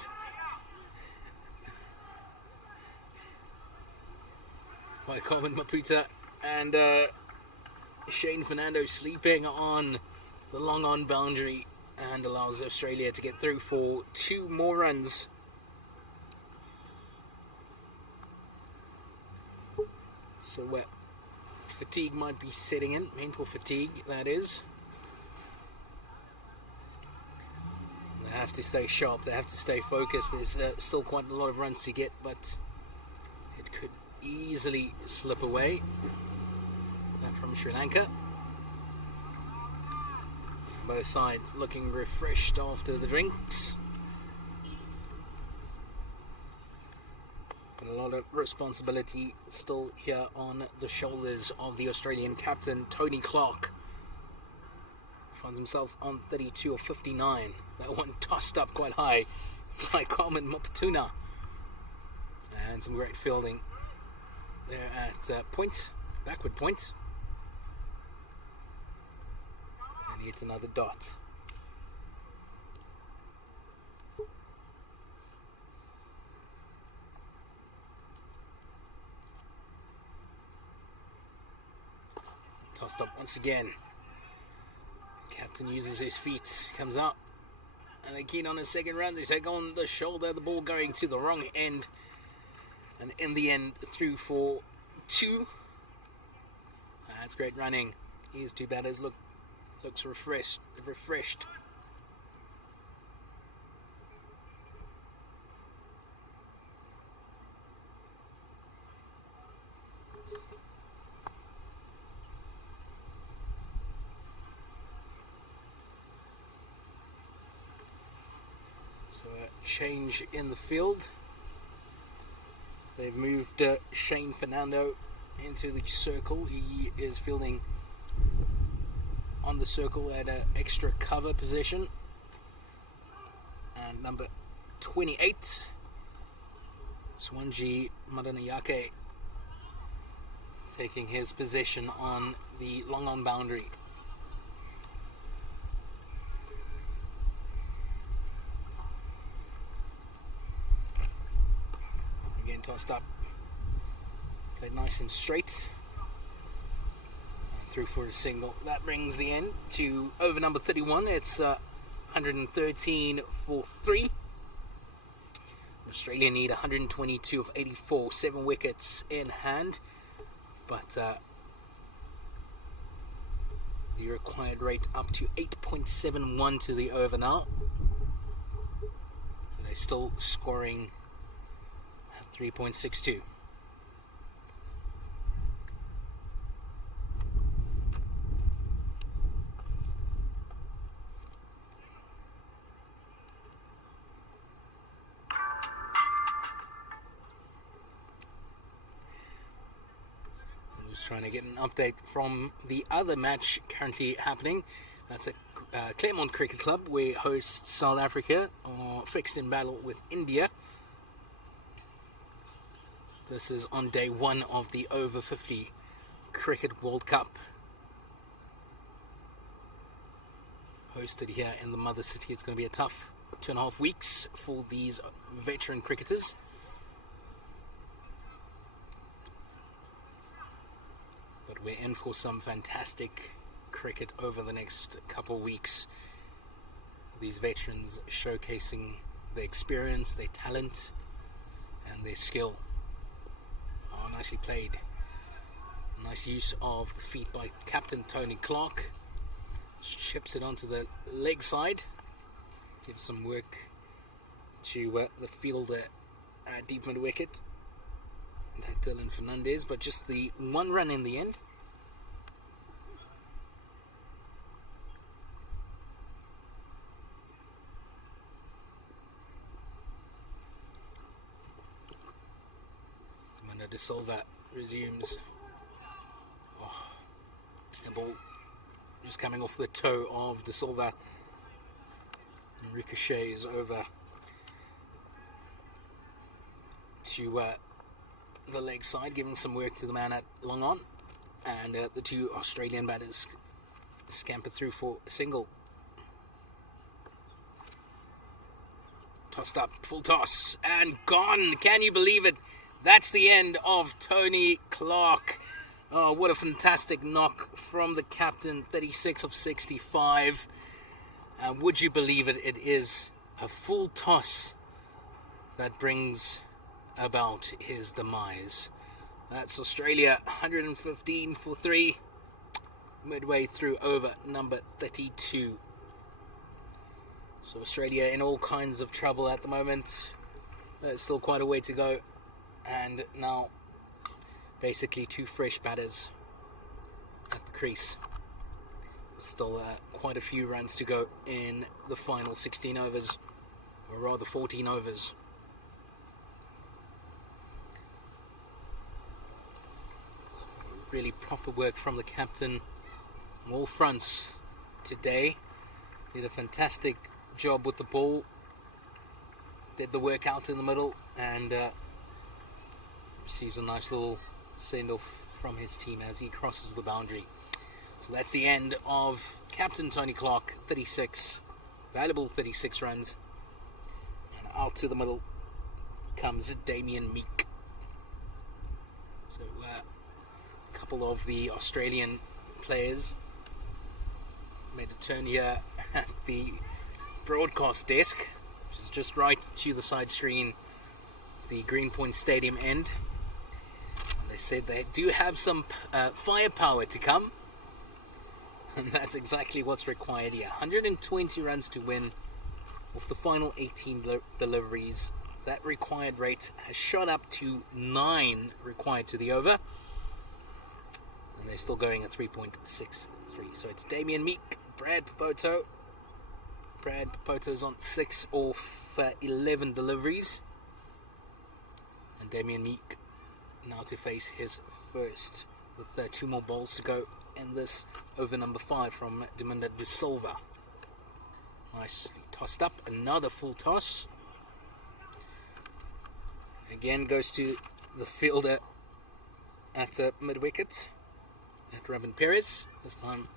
By Carmen Maputa and Shane Fernando sleeping on the long on boundary, and allows Australia to get through for 2 more runs. So fatigue might be setting in, mental fatigue that is. They have to stay sharp, they have to stay focused. There's still quite a lot of runs to get, but it could easily slip away. That from Sri Lanka. Both sides looking refreshed after the drinks. But a lot of responsibility still here on the shoulders of the Australian captain, Tony Clark. Finds himself on 32 of 59. That one tossed up quite high by Carmen Mopatuna. And some great fielding there at point, backward point. And hits another dot. Tossed up once again. Captain uses his feet, comes out, and they're keen on his second run. They take on the shoulder, the ball going to the wrong end, and in the end, through for 2. That's great running. Here's two batters. Looks refreshed. So a change in the field. They've moved Shane Fernando into the circle. He is fielding on the circle at an extra cover position. And number 28, Swanji Madanayake, taking his position on the long on boundary. Again tossed up, played nice and straight, and through for a single. That brings the end to over number 31. It's 113 for 3. Australia need 122 of 84, 7 wickets in hand, but the required rate up to 8.71 to the over now. They're still scoring at 3.62. Trying to get an update from the other match currently happening. That's at Claremont Cricket Club, where hosts South Africa are fixed in battle with India. This is on day 1 of the Over-50 Cricket World Cup, hosted here in the mother city. It's going to be a tough 2.5 weeks for these veteran cricketers. But we're in for some fantastic cricket over the next couple of weeks. These veterans showcasing their experience, their talent, and their skill. Oh, nicely played. Nice use of the feet by Captain Tony Clark. Chips it onto the leg side. Gives some work to the fielder at deep mid wicket. That Dylan Fernandez, but just the 1 run in the end. Commander De Silva resumes. Oh, the ball just coming off the toe of De Silva and ricochets over to the leg side, giving some work to the man at long on, and the two Australian batters scamper through for a single. Tossed up, full toss, and gone. Can you believe it? That's the end of Tony Clark. Oh, what a fantastic knock from the captain, 36 of 65. And would you believe it, it is a full toss that brings about his demise. That's Australia 115 for 3, midway through over number 32. So Australia in all kinds of trouble at the moment. There's still quite a way to go, and now basically 2 fresh batters at the crease. Still quite a few runs to go in the final 16 overs, or rather 14 overs. Really proper work from the captain on all fronts today. Did a fantastic job with the ball, did the work out in the middle, and receives a nice little send-off from his team as he crosses the boundary. So that's the end of Captain Tony Clark, 36, valuable 36 runs. And out to the middle comes Damien Meek. So a couple of the Australian players made a turn here at the broadcast desk, which is just right to the side screen, the Greenpoint Stadium end. They said they do have some firepower to come. And that's exactly what's required here. 120 runs to win with the final 18 deliveries. That required rate has shot up to 9 required to the over. And they're still going at 3.63. So it's Damien Meek, Brad Popoto. Brad Popoto's on 6 off 11 deliveries. And Damien Meek now to face his first with 2 more balls to go in this over number 5 from Deminda De Silva. Nicely tossed up, another full toss. Again goes to the fielder at mid-wicket, at Robin Perez, this time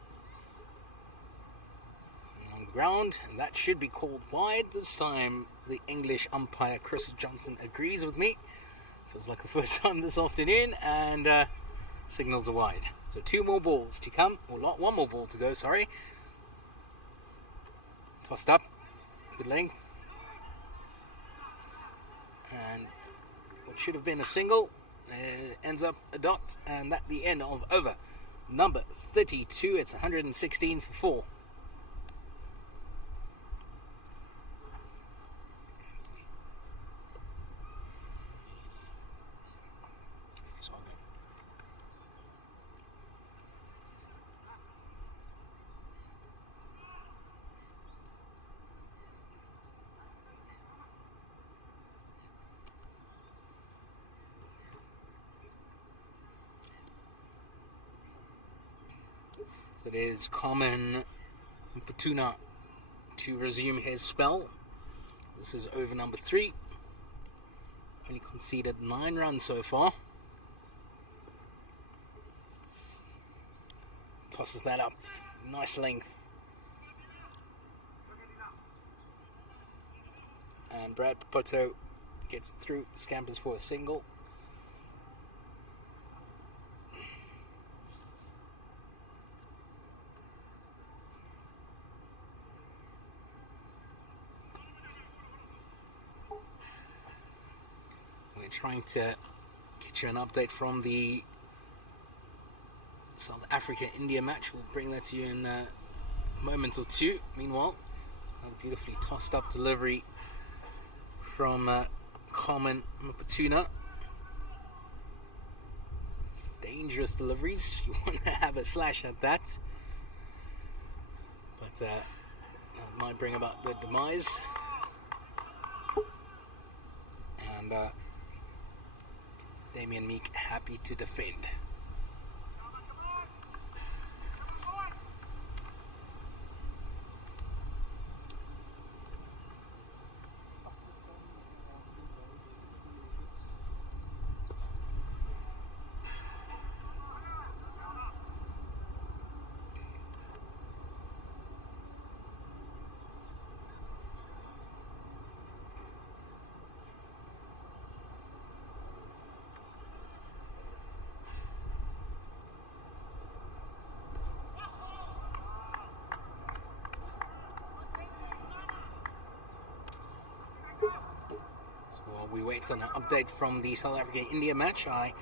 along the ground, and that should be called wide this time. The English umpire Chris Johnson agrees with me. Feels like the first time this afternoon, and signals are wide. So 2 more balls to come, or 1 more ball to go, sorry. Tossed up, good length. And what should have been a single ends up a dot, and that's the end of over number 32. It's 116 for 4. So it is Common Mputuna to resume his spell. This is over number 3. Only conceded 9 runs so far. Tosses that up. Nice length. And Brad Popoto gets through, scampers for a single. Trying to get you an update from the South Africa-India match. We'll bring that to you in a moment or two. Meanwhile, a beautifully tossed up delivery from Common Mputuna. Dangerous deliveries. You want to have a slash at that. But that might bring about the demise. And Damien Meek happy to defend. We wait on an update from the South Africa-India match. I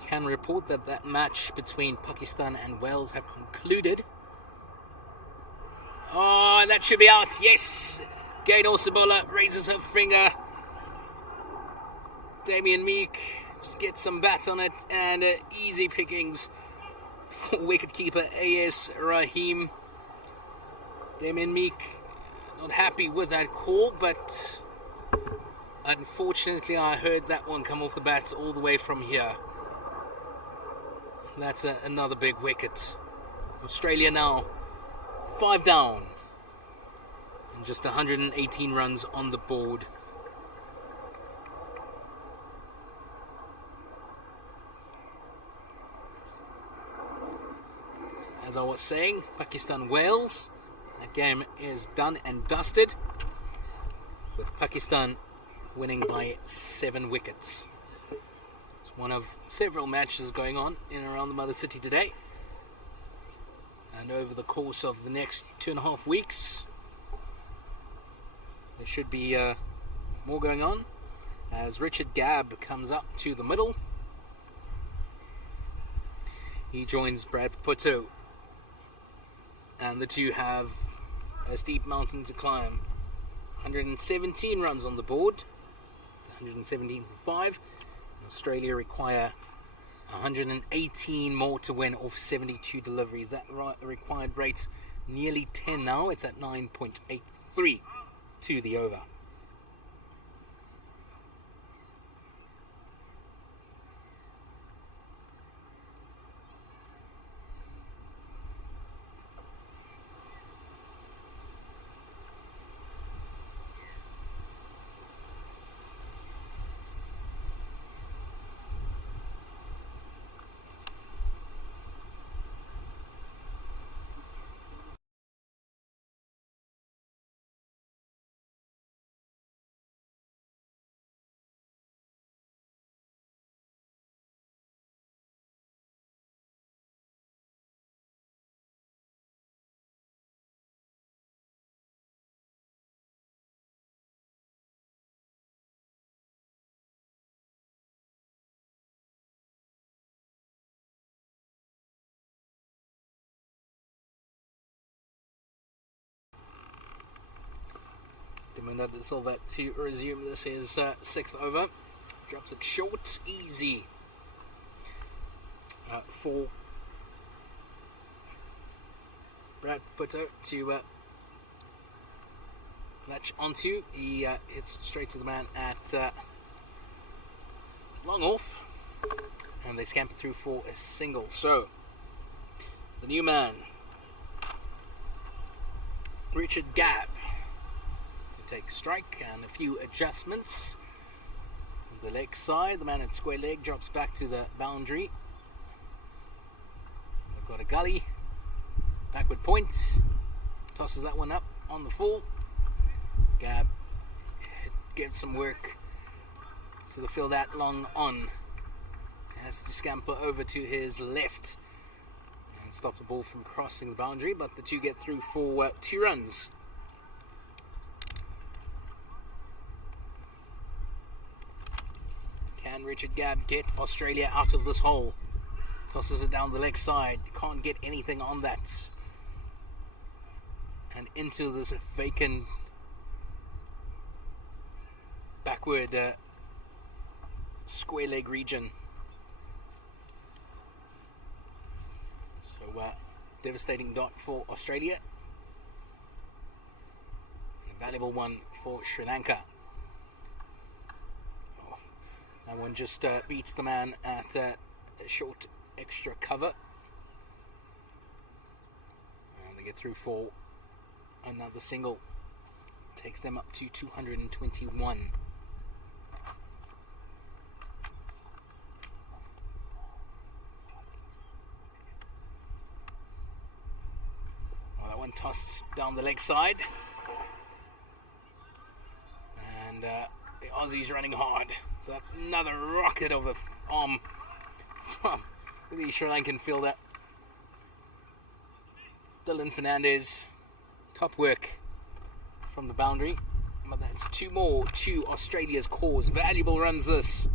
can report that that match between Pakistan and Wales have concluded. Oh, that should be out. Yes. Gaynor Sabola raises her finger. Damien Meek Just get some bats on it, and easy pickings for wicketkeeper A.S. Rahim. Damien Meek not happy with that call, but unfortunately I heard that one come off the bat all the way from here. That's another big wicket. Australia now 5 down and just 118 runs on the board. As I was saying, Pakistan-Wales, that game is done and dusted, with Pakistan winning by 7 wickets. It's one of several matches going on in and around the Mother City today. And over the course of the next 2.5 weeks, there should be more going on, as Richard Gabb comes up to the middle. He joins Brad Puto, and the two have a steep mountain to climb. 117 runs on the board, 117 for 5. Australia require 118 more to win off 72 deliveries. That required rate nearly 10 now. It's at 9.83 to the over. Dimanda de Silva to resume. This is 6th over. Drops it short, easy for Brad Puto to latch onto. He hits straight to the man at long off, and they scamper through for a single. So the new man, Richard Gabb, take strike, and a few adjustments. The leg side, the man at square leg drops back to the boundary. They've got a gully, backward point, tosses that one up on the full. Gabb gives some work to the field out long on. Has to scamper over to his left and stop the ball from crossing the boundary, but the two get through for 2 runs. Can Richard Gabb get Australia out of this hole? Tosses it down the leg side. Can't get anything on that. And into this vacant backward square leg region. So devastating dot for Australia. And a valuable one for Sri Lanka. That one just beats the man at a short extra cover. And they get through for another single. Takes them up to 221. Well, that one tossed down the leg side. And the Aussies running hard. So another rocket of an arm from the Sri Lankan fielder. Dylan Fernandez. Top work from the boundary. But that's 2 more to Australia's cause. Valuable runs this.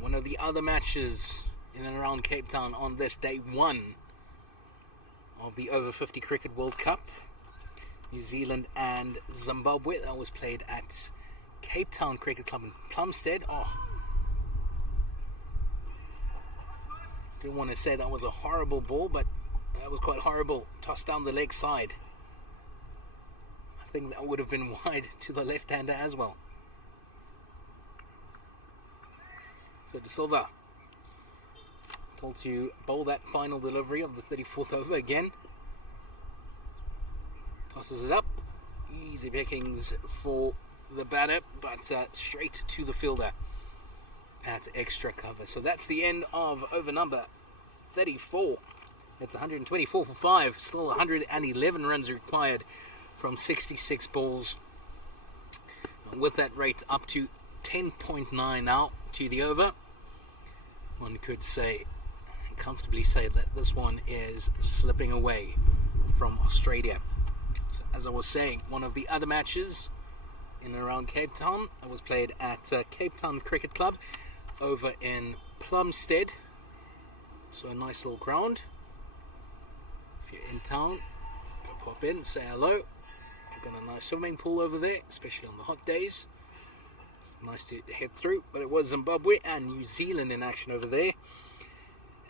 One of the other matches in and around Cape Town on this day 1 of the Over-50 Cricket World Cup. New Zealand and Zimbabwe. That was played at Cape Town Cricket Club in Plumstead. Oh, didn't want to say that was a horrible ball, but that was quite horrible. Tossed down the leg side. I think that would have been wide to the left-hander as well. So De Silva told to bowl that final delivery of the 34th over again. Tosses it up. Easy pickings for the batter, but straight to the fielder. That's extra cover. So that's the end of over number 34. It's 124 for 5. Still 111 runs required from 66 balls. And with that rate up to 10.9 now to the over, one could say, comfortably say, that this one is slipping away from Australia. So as I was saying, one of the other matches in and around Cape Town was played at Cape Town Cricket Club over in Plumstead. So a nice little ground. If you're in town, go pop in, say hello. We've got a nice swimming pool over there, especially on the hot days. It's nice to head through. But it was Zimbabwe and New Zealand in action over there.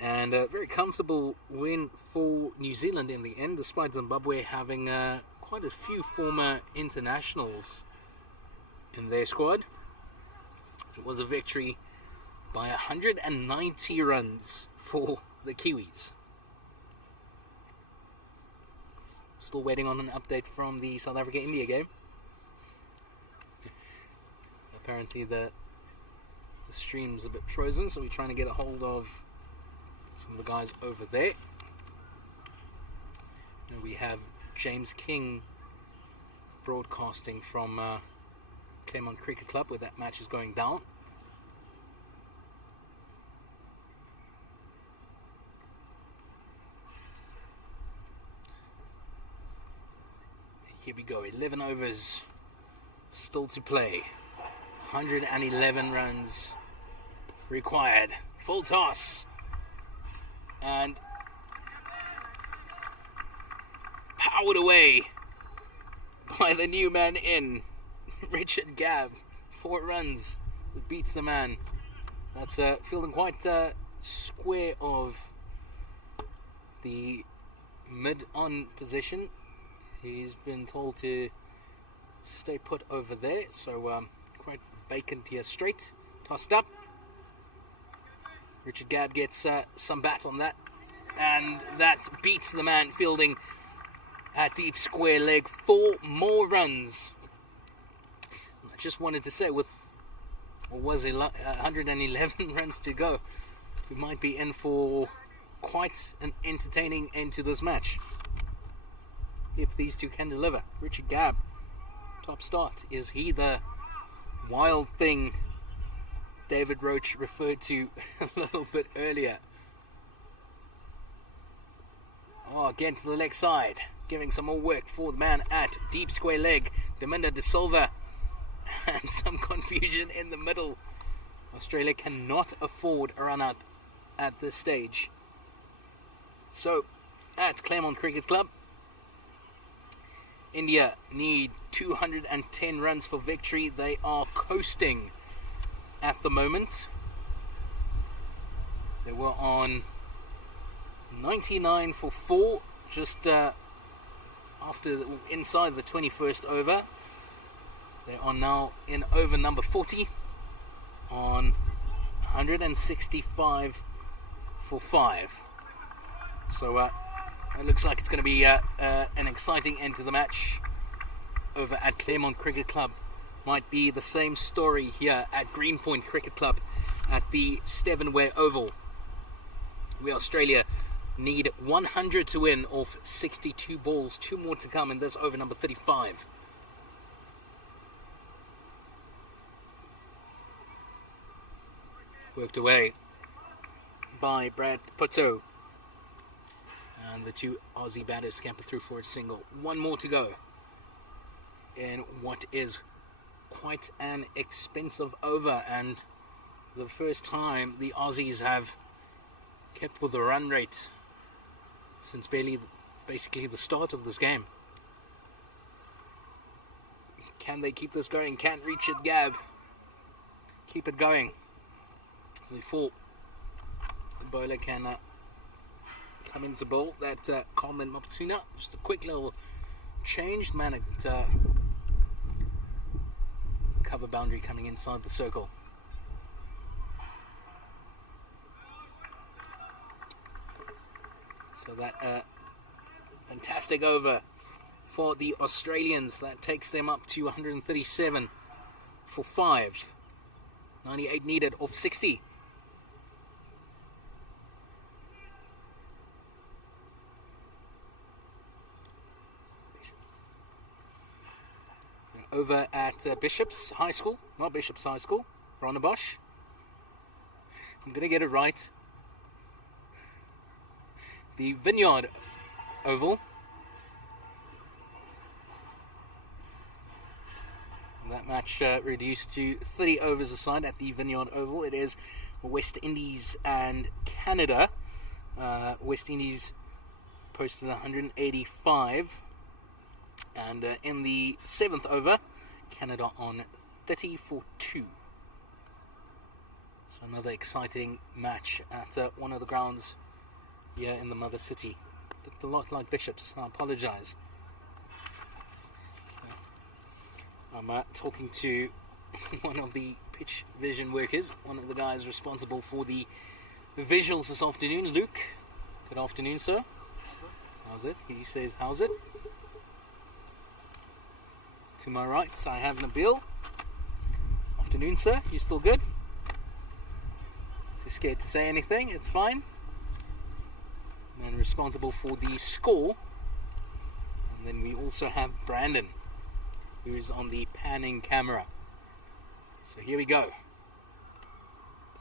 And a very comfortable win for New Zealand in the end, despite Zimbabwe having quite a few former internationals in their squad. It was a victory by 190 runs for the Kiwis. Still waiting on an update from the South Africa-India game. Apparently the stream's a bit frozen, so we're trying to get a hold of some of the guys over there. And we have James King broadcasting from Claremont Cricket Club, where that match is going down. Here we go, 11 overs still to play. 111 runs required. Full toss. And powered away by the new man in, Richard Gabb. 4 runs. It beats the man. That's fielding quite square of the mid-on position. He's been told to stay put over there, so quite vacant here. Straight, tossed up. Richard Gabb gets some bat on that, and that beats the man fielding at deep square leg. 4 more runs. I just wanted to say, with what was it, 111 runs to go, we might be in for quite an entertaining end to this match, if these two can deliver. Richard Gabb, top start. Is he the wild thing David Roach referred to a little bit earlier? Oh, again to the leg side, giving some more work for the man at deep square leg, Daminda De Silva, and some confusion in the middle. Australia cannot afford a run out at this stage. So, at Claremont Cricket Club, India need 210 runs for victory. They are coasting at the moment. They were on 99 for 4 just inside the 21st over. They are now in over number 40 on 165 for 5. So it looks like it's going to be an exciting end to the match over at Claremont Cricket Club. Might be the same story here at Greenpoint Cricket Club at the Stevenware Oval, where Australia need 100 to win off 62 balls. 2 more to come in this over number 35. Worked away by Brad Putto. And the 2 Aussie batters scamper through for a single. 1 more to go in what is quite an expensive over, and the first time the Aussies have kept with the run rate since basically the start of this game. Can they keep this going? Can Richard Gabb keep it going before the bowler can come into bowl? That Coleman Maputuna, just a quick little change. Man at cover boundary coming inside the circle. So that fantastic over for the Australians. That takes them up to 137 for 5. 98 needed off 60. Over at Bishop's High School, not Bishop's High School, Ronnebosch. I'm going to get it right. The Vineyard Oval. That match reduced to 30 overs aside at the Vineyard Oval. It is West Indies and Canada. West Indies posted 185. And in the 7th over, Canada on 30 for 2. So another exciting match at one of the grounds here in the mother city. Looked a lot like Bishop's. I apologise. I'm talking to one of the pitch vision workers, one of the guys responsible for the visuals this afternoon, Luke. Good afternoon, sir. How's it? He says, how's it? To my right, I have Nabil. Afternoon, sir. You still good? Too scared to say anything? It's fine. Man responsible for the score. And then we also have Brandon, who's on the panning camera. So here we go.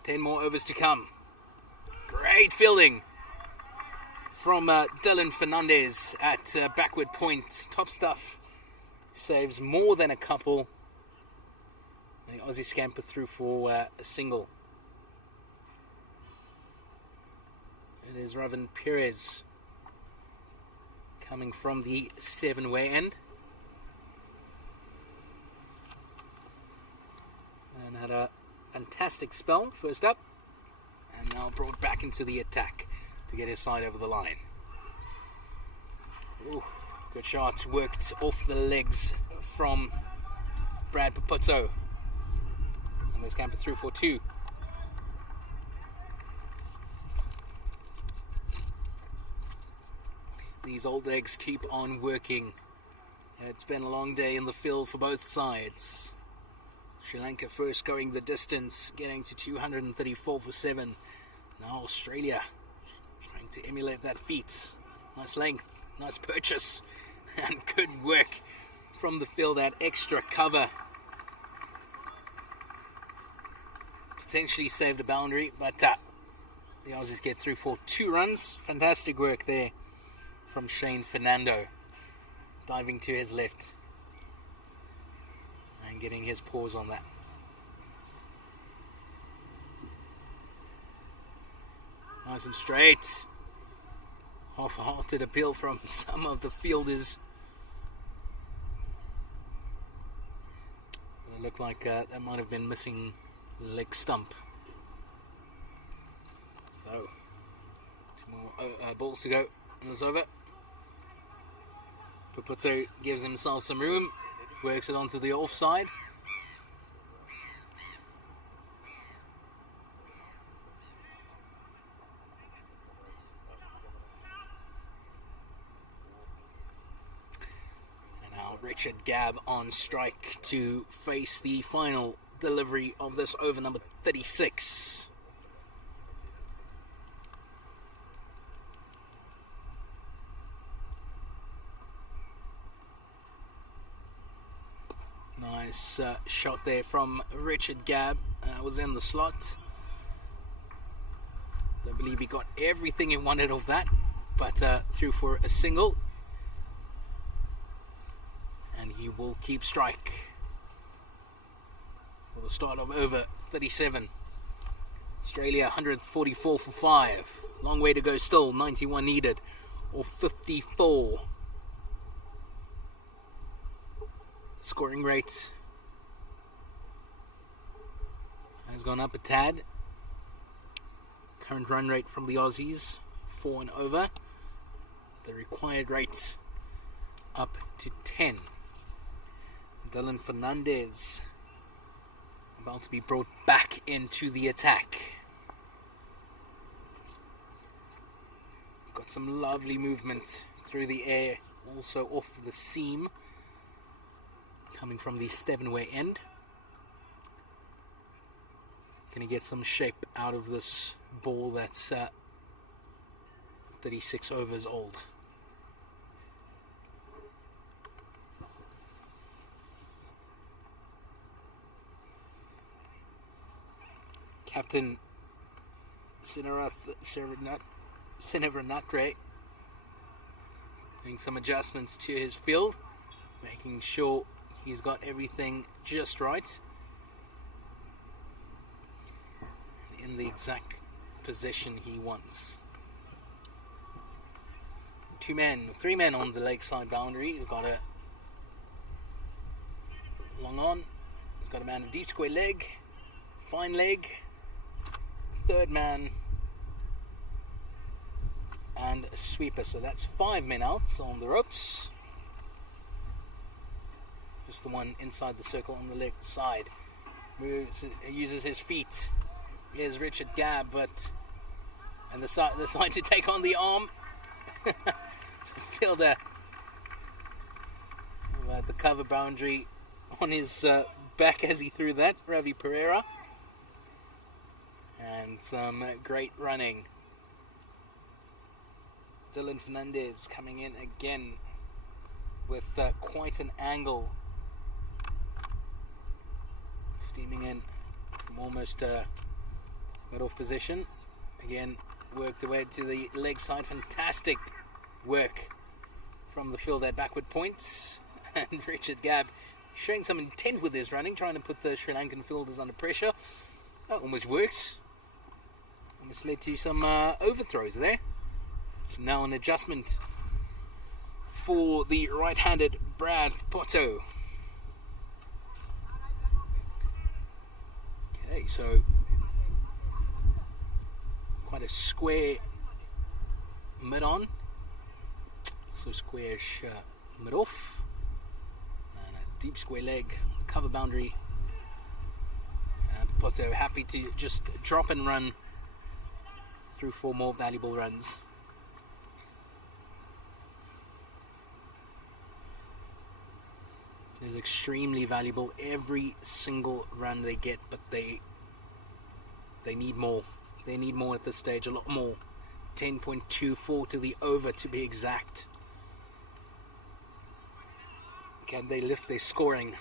10 more overs to come. Great fielding from Dylan Fernandez at backward point. Top stuff. Saves more than a couple. The Aussie scamper through for a single. It is Ravan Perez coming from the 7-way end. And had a fantastic spell first up. And now brought back into the attack to get his side over the line. Ooh. Good shot, worked off the legs from Brad Paputo. And this camper through for 2. These old legs keep on working. It's been a long day in the field for both sides. Sri Lanka first going the distance, getting to 234 for 7. Now Australia trying to emulate that feat. Nice length, nice purchase. And good work from the field, that extra cover. Potentially saved a boundary, but the Aussies get through for 2 runs. Fantastic work there from Shane Fernando. Diving to his left. And getting his paws on that. Nice and straight. Half-hearted appeal from some of the fielders. It looked like that might have been missing leg stump. So, 2 more balls to go in this over. Paputo gives himself some room, works it onto the offside. Richard Gabb on strike to face the final delivery of this over, number 36. Nice shot there from Richard Gabb. Was in the slot. I believe he got everything he wanted of that, but threw for a single. And he will keep strike for the start of over 37. Australia 144 for 5. Long way to go still. 91 needed, or 54. Scoring rate has gone up a tad. Current run rate from the Aussies, 4 and over. The required rate up to 10. Dylan Fernandez about to be brought back into the attack. Got some lovely movement through the air, also off the seam, coming from the Stevenway end. Can he get some shape out of this ball that's 36 overs old? Captain Sinavranatre doing some adjustments to his field, making sure he's got everything just right in the exact position he wants. 3 men on the lakeside boundary. He's got a long on, he's got a man a deep square leg, fine leg, third man and a sweeper. So that's 5 men out on the ropes. Just the one inside the circle on the left side. Moves, uses his feet. Here's Richard Gabb, and the side to take on the arm. Fielder at the cover boundary on his back as he threw that, Ravi Pereira. And some great running. Dylan Fernandez coming in again with quite an angle. Steaming in from almost mid-off position. Again, worked away to the leg side. Fantastic work from the field at backward points. And Richard Gabb showing some intent with his running, trying to put the Sri Lankan fielders under pressure. That almost worked. Almost led to some overthrows there. Now an adjustment for the right-handed Brad Poto. Okay, so quite a square mid-on. So squarish mid-off. And a deep square leg, cover boundary. And Poto happy to just drop and run through 4 more valuable runs. Is extremely valuable every single run they get, but they need more. They need more at this stage, a lot more. 10.24 to the over to be exact. Can they lift their scoring?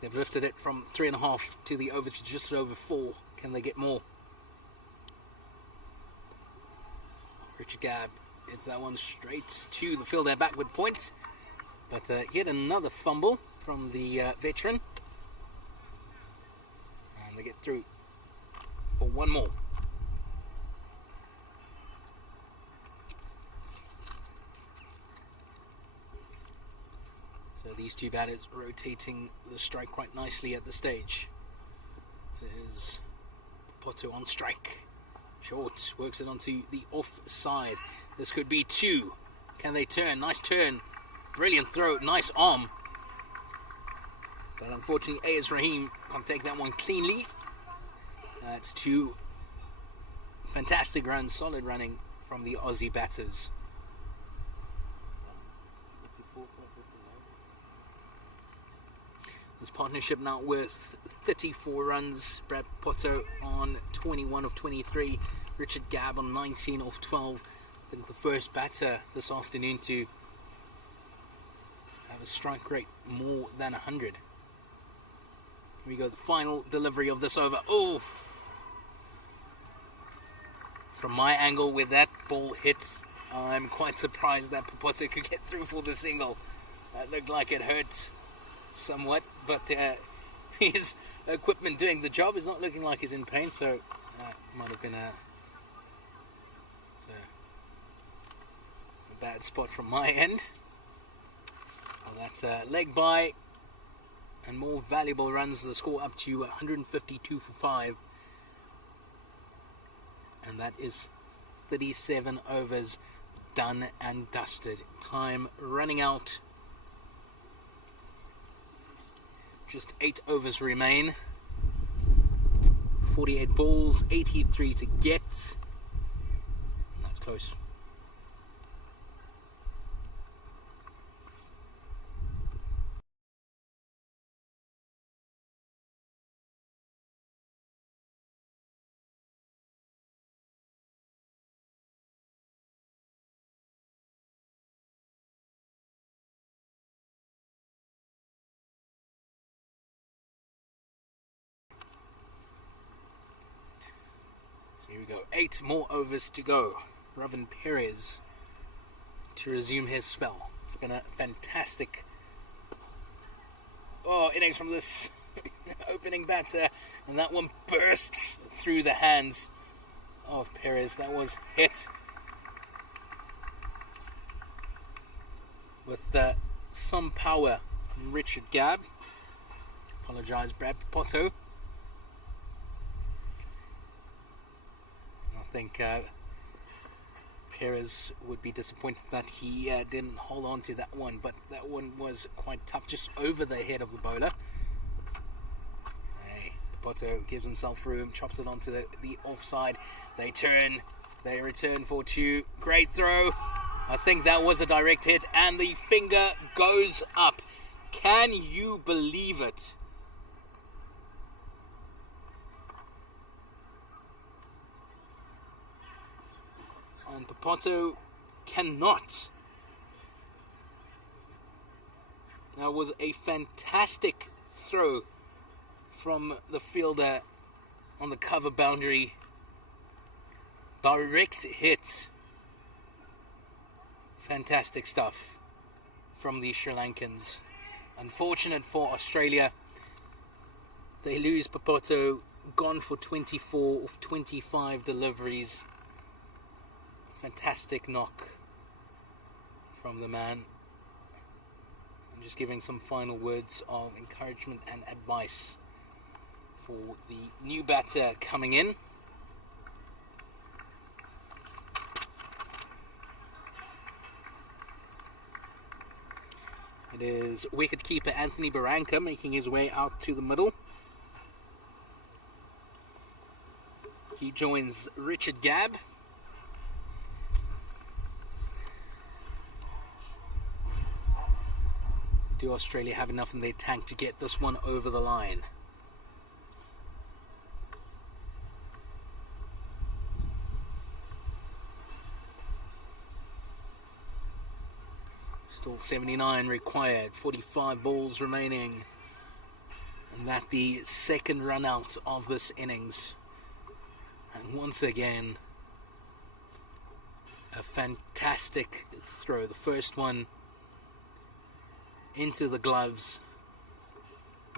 They've lifted it from 3.5 to the over to just over 4. Can they get more? Richard Gabb hits that one straight to the field, their backward point. But yet another fumble from the veteran. And they get through for 1 more. So these 2 batters rotating the strike quite nicely at the stage. There's Poto on strike. Short, works it onto the offside. This could be 2. Can they turn? Nice turn. Brilliant throw. Nice arm. But unfortunately, A.S. Rahim can't take that one cleanly. That's 2 fantastic runs, solid running from the Aussie batters. This partnership now worth 34 runs. Brad Poto on 21 of 23. Richard Gabb on 19 of 12. I think the first batter this afternoon to have a strike rate more than 100. Here we go, the final delivery of this over. Oh! From my angle where that ball hits, I'm quite surprised that Poto could get through for the single. That looked like it hurt somewhat, but his equipment doing the job is not looking like he's in pain, so might have been a bad spot from my end. Well, that's a leg by and more valuable runs. The score up to 152 for 5. And that is 37 overs done and dusted. Time running out. Just 8 overs remain. 48 balls, 83 to get. And that's close. So here we go. 8 more overs to go. Ravin Perez to resume his spell. It's been a fantastic innings from this opening batter, and that one bursts through the hands of Perez. That was hit with some power from Richard Gabb. Apologise, Brad Potto. I think Perez would be disappointed that he didn't hold on to that one, but that one was quite tough, just over the head of the bowler. Hey, Potto gives himself room, chops it onto the offside. They return for 2. Great throw. I think that was a direct hit, and the finger goes up. Can you believe it? And Potto cannot. That was a fantastic throw from the fielder on the cover boundary. Direct hit. Fantastic stuff from the Sri Lankans. Unfortunate for Australia. They lose Potto, gone for 24 of 25 deliveries. Fantastic knock from the man. I'm just giving some final words of encouragement and advice for the new batter coming in. It is wicketkeeper Anthony Barranca making his way out to the middle. He joins Richard Gabb. Do Australia have enough in their tank to get this one over the line? Still 79 required, 45 balls remaining. And that the second run out of this innings. And once again, a fantastic throw. The first one into the gloves.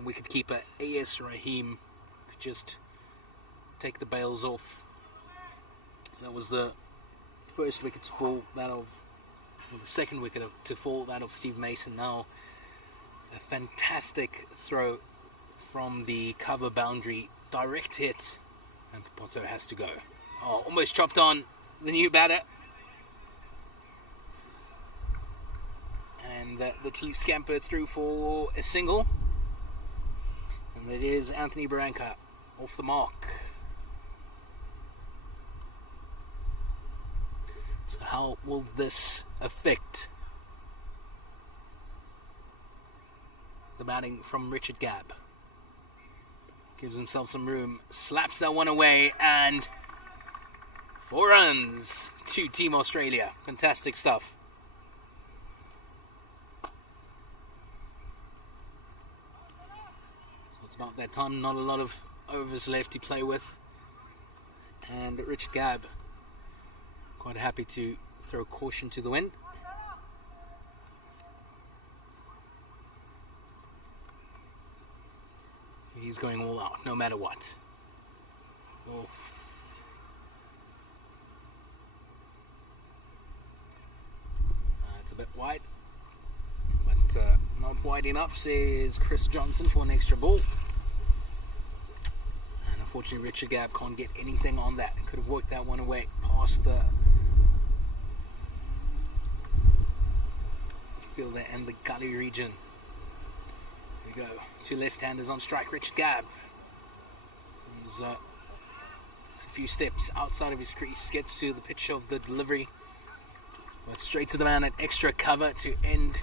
Wicketkeeper A.S. Rahim could just take the bails off. That was the first wicket to fall, that of, well, the second wicket to fall, that of Steve Mason. Now a fantastic throw from the cover boundary, direct hit, and Potto has to go. Oh, almost chopped on the new batter. And the team scamper through for a single. And it is Anthony Barranca off the mark. So how will this affect the batting from Richard Gabb? Gives himself some room, slaps that one away, and 4 runs to Team Australia. Fantastic stuff. It's about that time, not a lot of overs left to play with, and Richard Gabb quite happy to throw caution to the wind. He's going all out, no matter what. Oh. It's a bit wide, but not wide enough, says Chris Johnson, for an extra ball. And unfortunately, Richard Gabb can't get anything on that. Could have worked that one away past the fielder and the gully region. Here we go. Two left-handers on strike. Richard Gabb. He's a few steps outside of his crease, gets to the pitch of the delivery. Works straight to the man at extra cover to end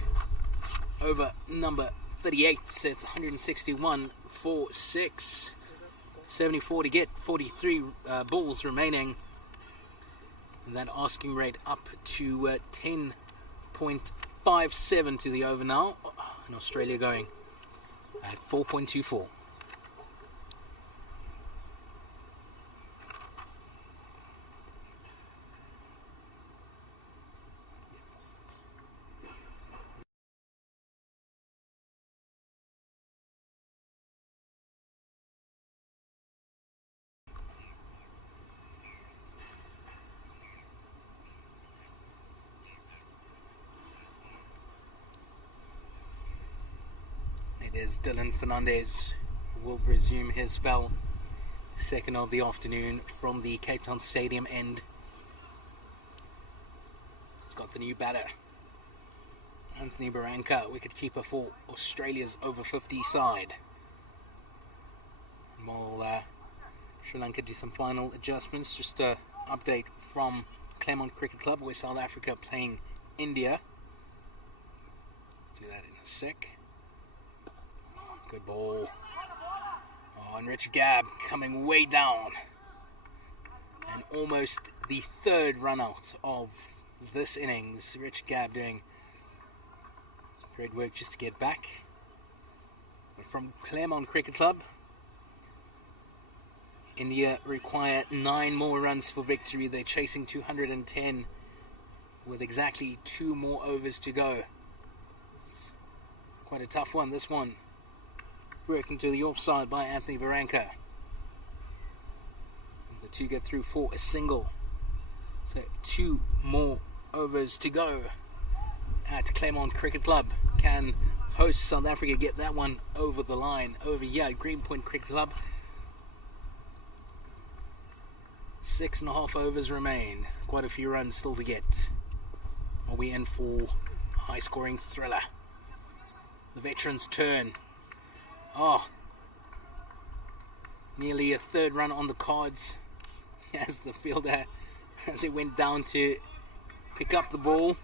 over number 38. It's 161 for 6. 74 to get, 43 balls remaining. And that asking rate up to 10.57 to the over now. And Australia going at 4.24. It is Dylan Fernandez who will resume his spell. Second of the afternoon from the Cape Town Stadium end. He's got the new batter, Anthony Barranca, wicketkeeper for Australia's over-50 side. And while Sri Lanka do some final adjustments, just an update from Claremont Cricket Club, where South Africa playing India. Do that in a sec. Good ball. Oh, and Richard Gabb coming way down. And almost the third run out of this innings. Richard Gabb doing great work just to get back. But from Claremont Cricket Club, India require 9 more runs for victory. They're chasing 210 with exactly 2 more overs to go. It's quite a tough one, this one. Working to the offside by Anthony Barranca. The 2 get through for a single. So 2 more overs to go at Claremont Cricket Club. Can host South Africa get that one over the line? Over here at Greenpoint Cricket Club. 6.5 overs remain. Quite a few runs still to get. Are we in for a high-scoring thriller? The veterans' turn. Oh, nearly a third run on the cards as the fielder, as it went down to pick up the ball.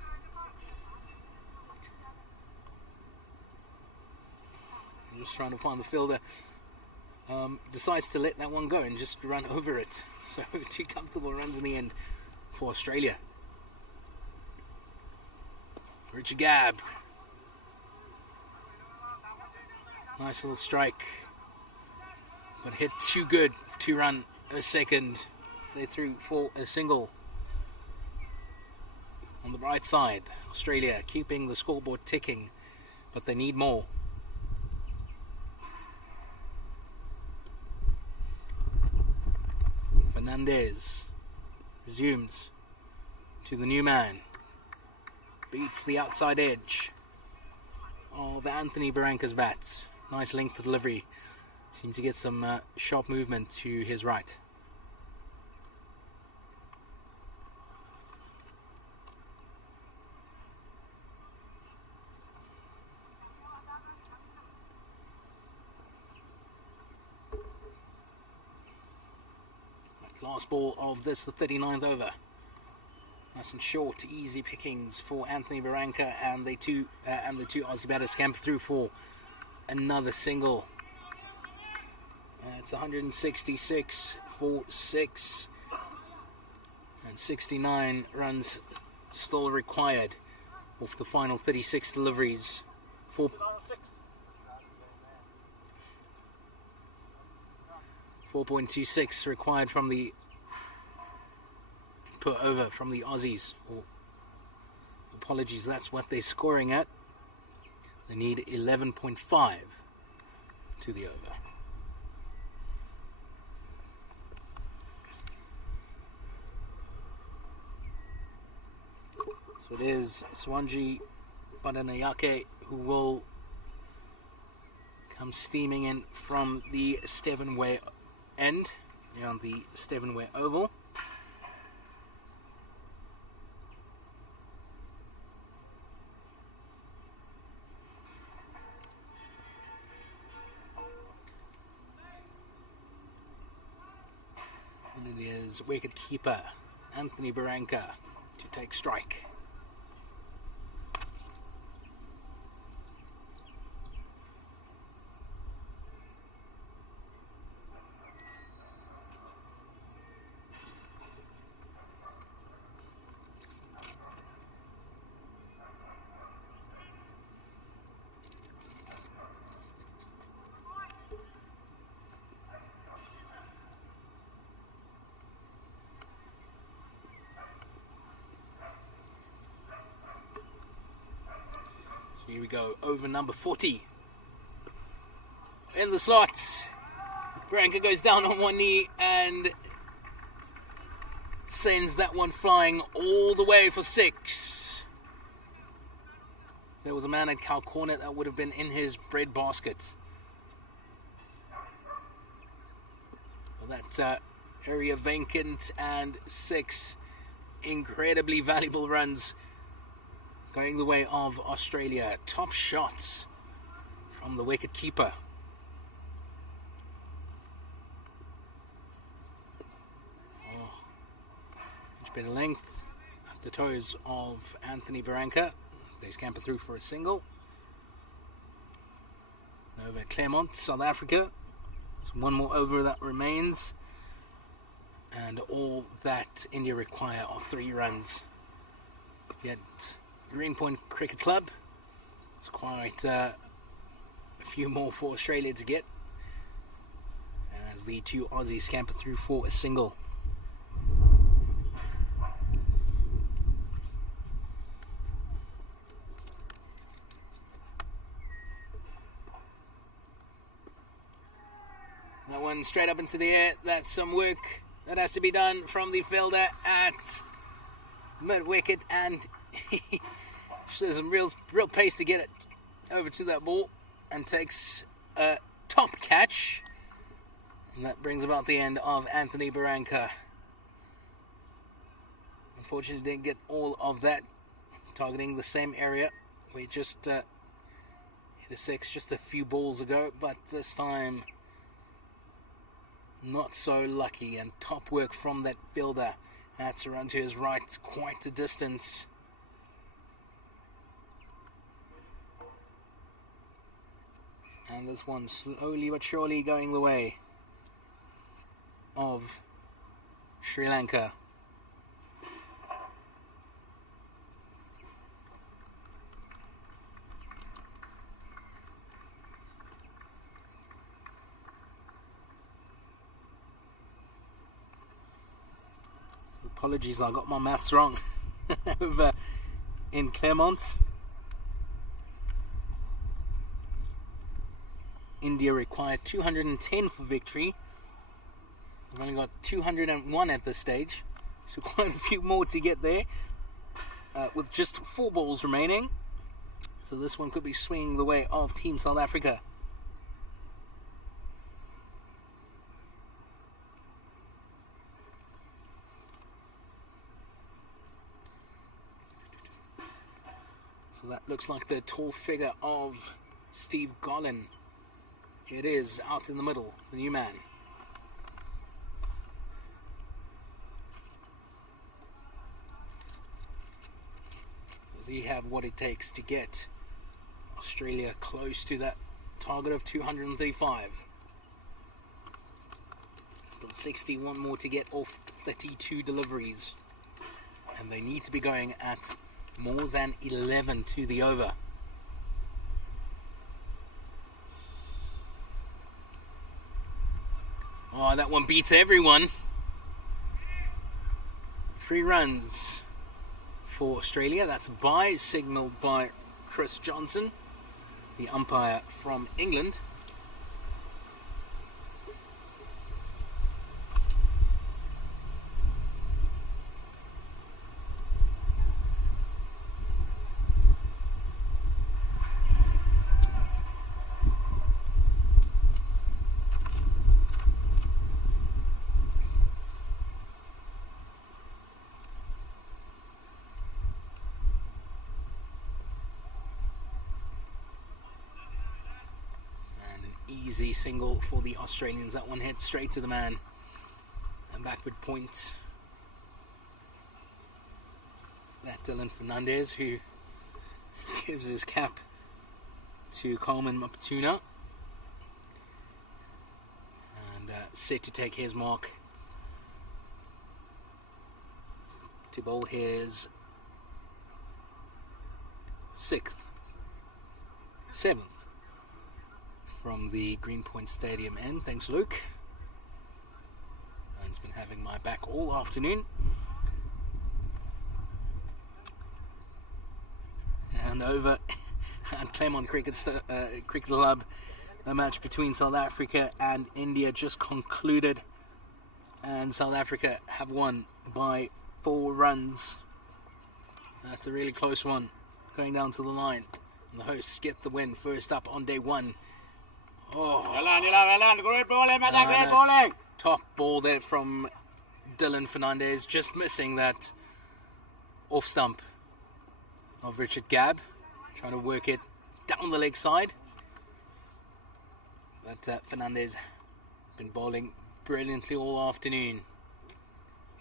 I'm just trying to find the fielder. Decides to let that one go and just run over it. So 2 comfortable runs in the end for Australia. Richard Gabb. Nice little strike, but hit too good to run a second. They threw for a single. On the right side, Australia keeping the scoreboard ticking, but they need more. Fernandez resumes to the new man. Beats the outside edge of Anthony Barranca's bats. Nice length delivery. Seems to get some sharp movement to his right. Last ball of this, the 39th over. Nice and short, easy pickings for Anthony Barranca, and the two Aussie batters scamper through for another single. It's 166 for 6, and 69 runs still required off the final 36 deliveries. 4.26 required from the per over from the Aussies. Apologies, that's what they're scoring at. They need 11.5 to the over. So it is Swanji Bandanayake who will come steaming in from the Stevenway end, on the Stevenway Oval. And it is wicket keeper Anthony Barranca to take strike. Here we go, over number 40. In the slots. Barranca goes down on one knee and sends that one flying all the way for 6. There was a man at Cal Corner that would have been in his bread basket. Well, that area vacant, and 6 incredibly valuable runs going the way of Australia. Top shots from the wicket keeper. Much better length at the toes of Anthony Barranca. They scamper through for a single. Over Claremont, South Africa. There's one more over that remains. And all that India require are 3 runs. Yet Greenpoint Cricket Club. It's quite a few more for Australia to get, as the 2 Aussies scamper through for a single. That one straight up into the air. That's some work that has to be done from the fielder at mid-wicket, and shows some real pace to get it over to that ball, and takes a top catch, and that brings about the end of Anthony Barranca. Unfortunately, didn't get all of that, targeting the same area. We just hit a 6 just a few balls ago, but this time not so lucky, and top work from that fielder. Had to run to his right quite a distance. And this one slowly but surely going the way of Sri Lanka. So apologies, I got my maths wrong. Over in Claremont, India required 210 for victory. We've only got 201 at this stage, so quite a few more to get there, with just 4 balls remaining. So this one could be swinging the way of Team South Africa. So that looks like the tall figure of Steve Garland. Here it is, out in the middle, the new man. Does he have what it takes to get Australia close to that target of 235? Still 61 more to get off 32 deliveries. And they need to be going at more than 11 to the over. Oh, that one beats everyone. 3 runs for Australia. That's by, signalled by Chris Johnson, the umpire from England. easy single for the Australians. That one hit straight to the man. And backward point. That Dylan Fernandez, who gives his cap to Coleman Maptuna. And set to take his mark. To bowl his 7th from the Greenpoint Stadium end. Thanks, Luke. Ryan's been having my back all afternoon. And over at Claremont Cricket Club, the match between South Africa and India just concluded, and South Africa have won by 4 runs. That's a really close one, going down to the line, and the hosts get the win first up on day 1. Great bowling, Mata, great bowling. Top ball there from Dylan Fernandez, just missing that off stump of Richard Gabb, trying to work it down the leg side. But Fernandez been bowling brilliantly all afternoon.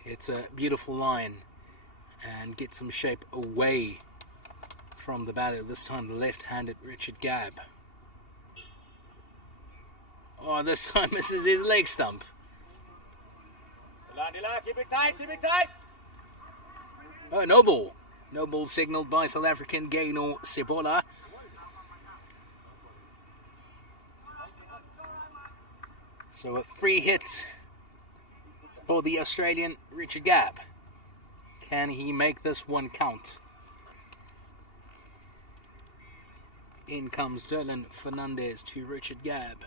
It's a beautiful line and get some shape away from the batter, this time the left-handed Richard Gabb. Oh, this time misses his leg stump. Keep it tight, keep it tight. Oh, no ball. No ball signalled by South African Gaynor Sebola. So a free hit for the Australian Richard Gabb. Can he make this one count? In comes Dylan Fernandez to Richard Gabb.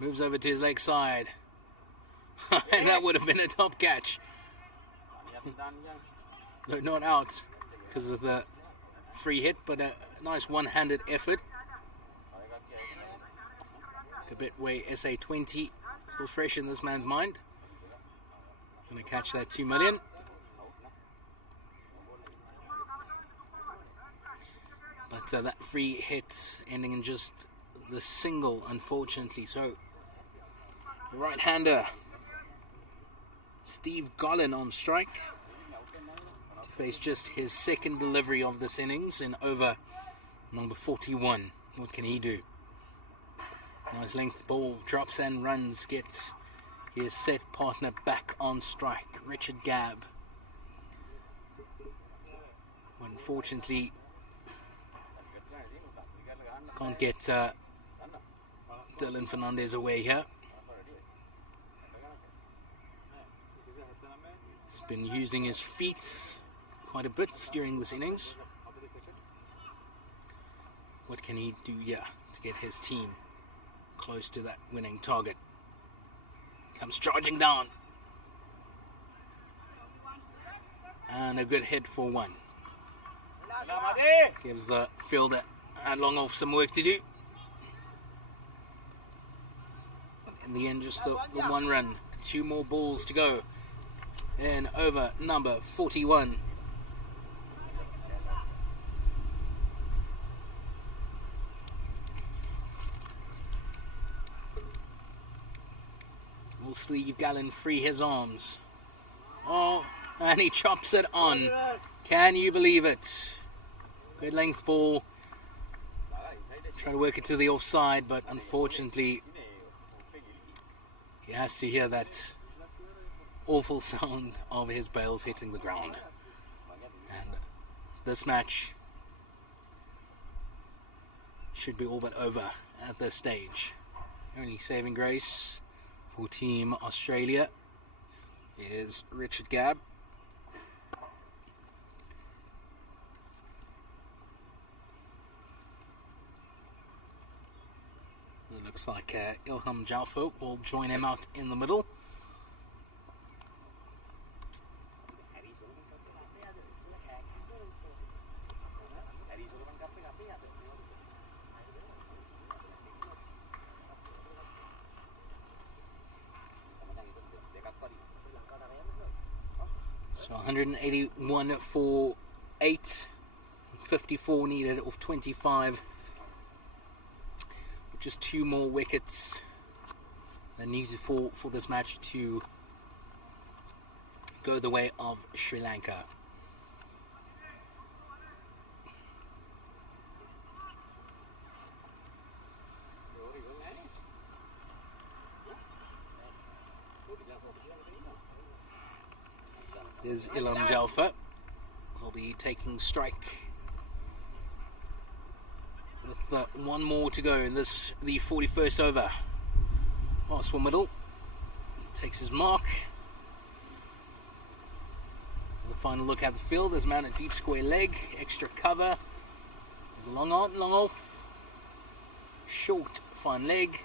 Moves over to his leg side. And that would have been a top catch. Though not out because of the free hit, but a nice one-handed effort. A bit way SA20 still fresh in this man's mind. Gonna catch that 2 million. But that free hit ending in just the single, unfortunately. So the right-hander Steve Gollan on strike to face just his second delivery of this innings in over number 41. What can he do? Nice length ball, drops and runs, gets his set partner back on strike, Richard Gabb. Unfortunately, can't get Dylan Fernandez away here. He's been using his feet quite a bit during this innings. What can he do here to get his team close to that winning target? Comes charging down. And a good hit for 1. Gives the fielder at long off some work to do. In the end, just the 1 run. 2 more balls to go. And over number 41. Will Steve Gollan free his arms? Oh, and he chops it on. Can you believe it? Good length ball. Try to work it to the offside, but unfortunately he has to hear that awful sound of his bails hitting the ground. And this match should be all but over at this stage. Only saving grace for Team Australia is Richard Gabb. It looks like Ilham Jalfo will join him out in the middle. So 181 for 8, 54 needed of 25. Just 2 more wickets that need to fall for this match to go the way of Sri Lanka. There's Ilam Jalfa. He'll be taking strike with 1 more to go in the 41st over. Last one middle. Takes his mark. The final look at the field. There's a man at deep square leg. Extra cover. There's a long on, long off. Short fine leg.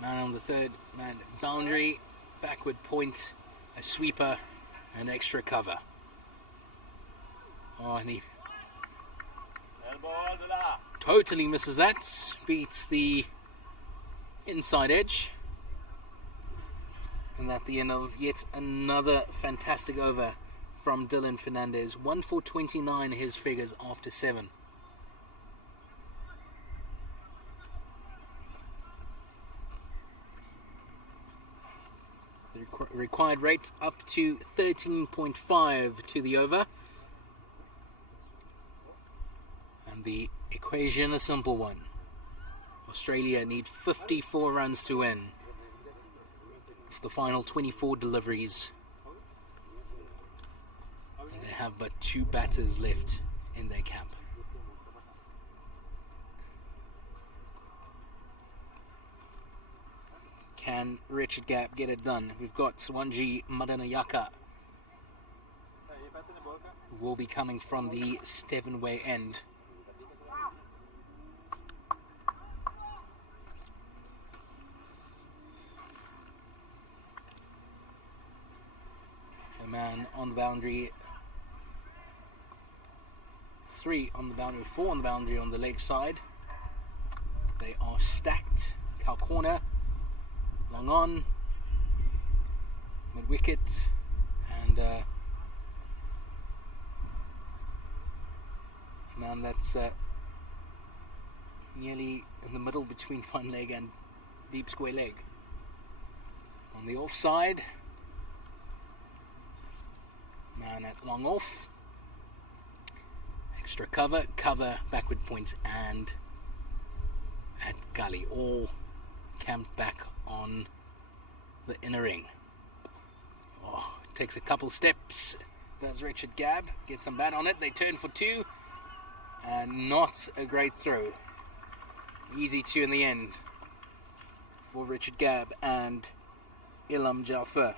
Man on the third man boundary. Backward point. A sweeper and extra cover. Oh, and he totally misses that. Beats the inside edge. And at the end of yet another fantastic over from Dylan Fernandez. 1 for 29 his figures after 7. The required rate up to 13.5 to the over. And the equation a simple one. Australia need 54 runs to win for the final 24 deliveries. And they have but 2 batters left in their camp. Can Richard Gabb get it done? We've got Swanji Madanayaka, who will be coming from the Stevenway end. So man on the boundary, 3 on the boundary, 4 on the boundary on the leg side. They are stacked. Cow corner. Long on, mid wicket, and a man that's nearly in the middle between fine leg and deep square leg. On the offside, man at long off, extra cover, backward points, and at gully, all camped back on the inner ring. Oh, takes a couple steps. Does Richard Gabb. Gets some bat on it. They turn for 2. And not a great throw. Easy 2 in the end for Richard Gabb and Ilam Jalfa.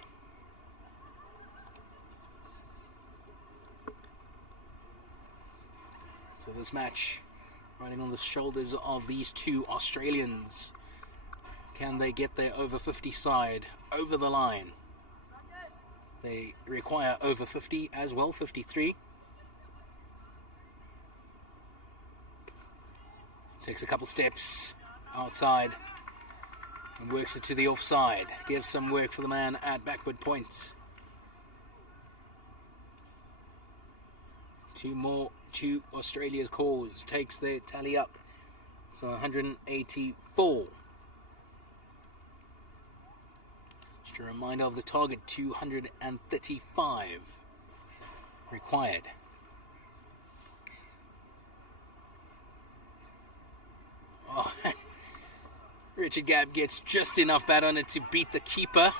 So this match riding on the shoulders of these 2 Australians. Can they get their over 50 side over the line? They require over 50 as well, 53. Takes a couple steps outside and works it to the offside. Gives some work for the man at backward point. 2 more, 2 Australia's calls. Takes their tally up. So 184. Just a reminder of the target, 235 required. Oh, Richard Gabb gets just enough bat on it to beat the keeper.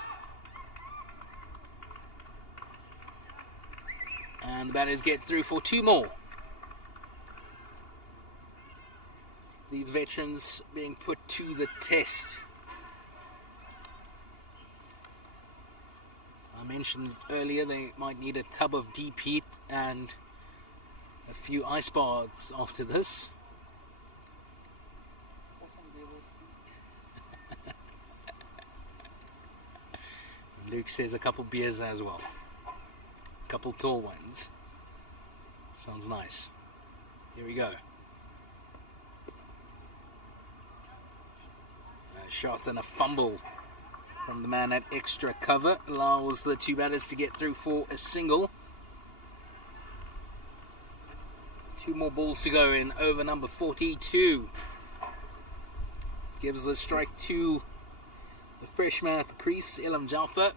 And the batters get through for 2 more. These veterans being put to the test. I mentioned earlier they might need a tub of deep heat and a few ice baths after this. Luke says a couple beers as well. A couple tall ones. Sounds nice. Here we go. A shot and a fumble from the man at extra cover. Allows the 2 batters to get through for a single. 2 more balls to go in over number 42. gives the strike to the freshman at the crease, Ilham Jalfa.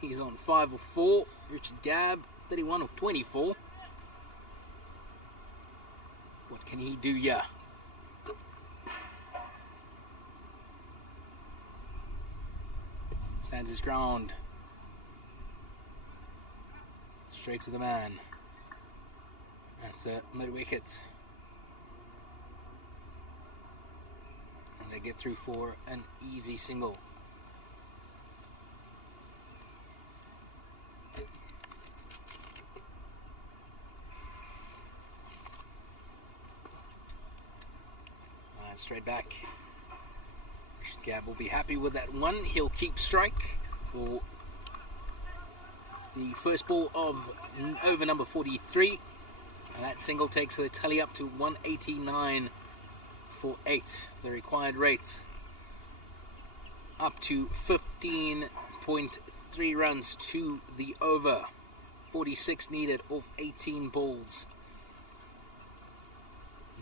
He's on 5 of 4. Richard Gabb, 31 of 24. What can he do here? Stands his ground. Straight to the man. That's a mid-wicket. And they get through for an easy single. Straight back. Gabb will be happy with that one. He'll keep strike for the first ball of over number 43. And that single takes the tally up to 189 for 8. The required rate up to 15.3 runs to the over. 46 needed off 18 balls.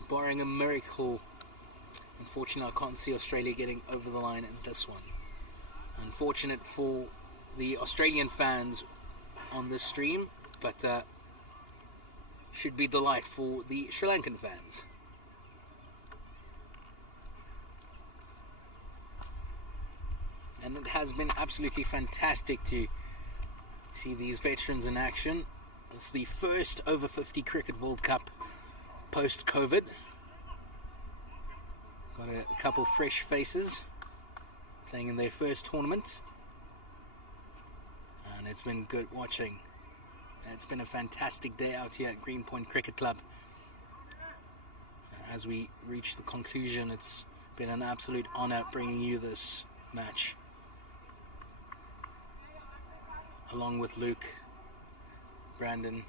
Barring a miracle, unfortunately, I can't see Australia getting over the line in this one. Unfortunate for the Australian fans on this stream, but should be delight for the Sri Lankan fans. And it has been absolutely fantastic to see these veterans in action. It's the first over-50 Cricket World Cup post-COVID. Got a couple fresh faces playing in their first tournament, and it's been good watching. It's been a fantastic day out here at Greenpoint Cricket Club. As we reach the conclusion, it's been an absolute honour bringing you this match, along with Luke, Brandon,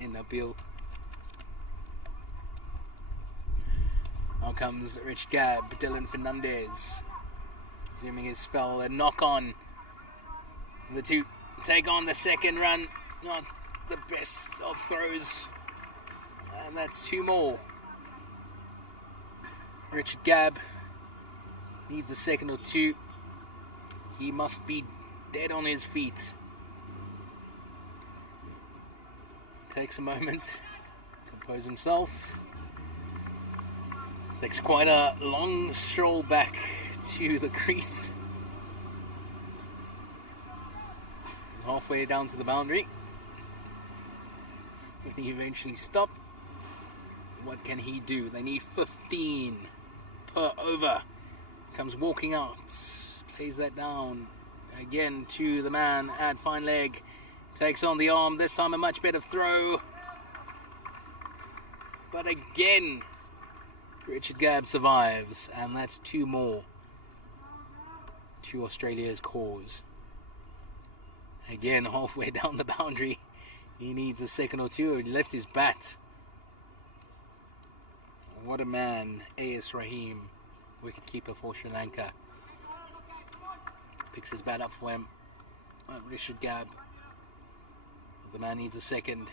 and Nabil. Now comes Rich Gabb, Dylan Fernandez, resuming his spell, a knock on. The two take on the second run, not the best of throws, and that's 2 more. Richard Gabb needs a second or 2. He must be dead on his feet. Takes a moment, compose himself. Takes quite a long stroll back to the crease. He's halfway down to the boundary. When he eventually stop, what can he do? They need 15 per over. Comes walking out, plays that down again to the man at fine leg. Takes on the arm, this time a much better throw. But again, Richard Gabb survives, and that's 2 more to Australia's cause. Again, halfway down the boundary, he needs a second or 2. He left his bat. What a man, A.S. Rahim, wicketkeeper for Sri Lanka. Picks his bat up for him. Richard Gabb. The man needs a second.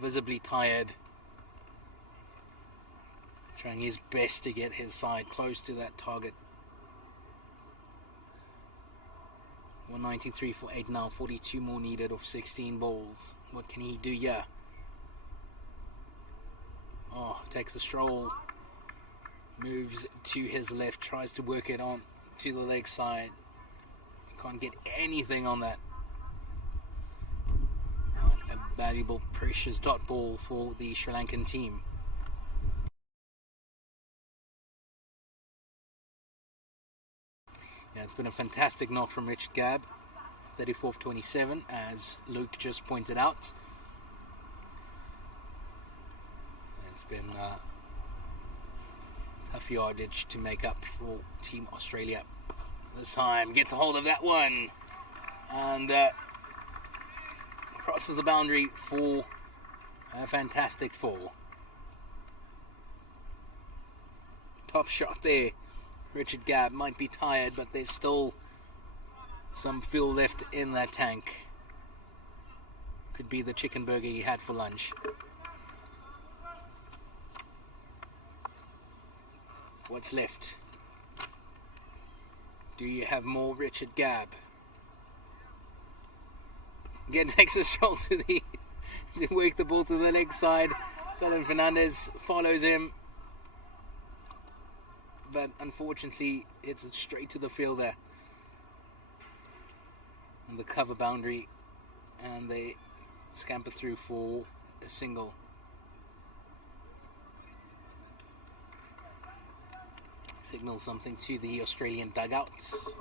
Visibly tired. Trying his best to get his side close to that target. 193 for 8 now. 42 more needed of 16 balls. What can he do here? Oh, takes a stroll. Moves to his left. Tries to work it on to the leg side. Can't get anything on that. A valuable, precious dot ball for the Sri Lankan team. Yeah, it's been a fantastic knock from Richard Gabb. 34 for 27, as Luke just pointed out. It's been tough yardage to make up for Team Australia. This time gets a hold of that one and crosses the boundary for a fantastic 4. Top shot there. Richard Gabb might be tired, but there's still some fuel left in that tank. Could be the chicken burger he had for lunch. What's left? Do you have more Richard Gabb? Again, takes a stroll to work the ball to the leg side. Dylan Fernandez follows him, but unfortunately hits it straight to the fielder on the cover boundary, and they scamper through for a single. Signals something to the Australian dugouts.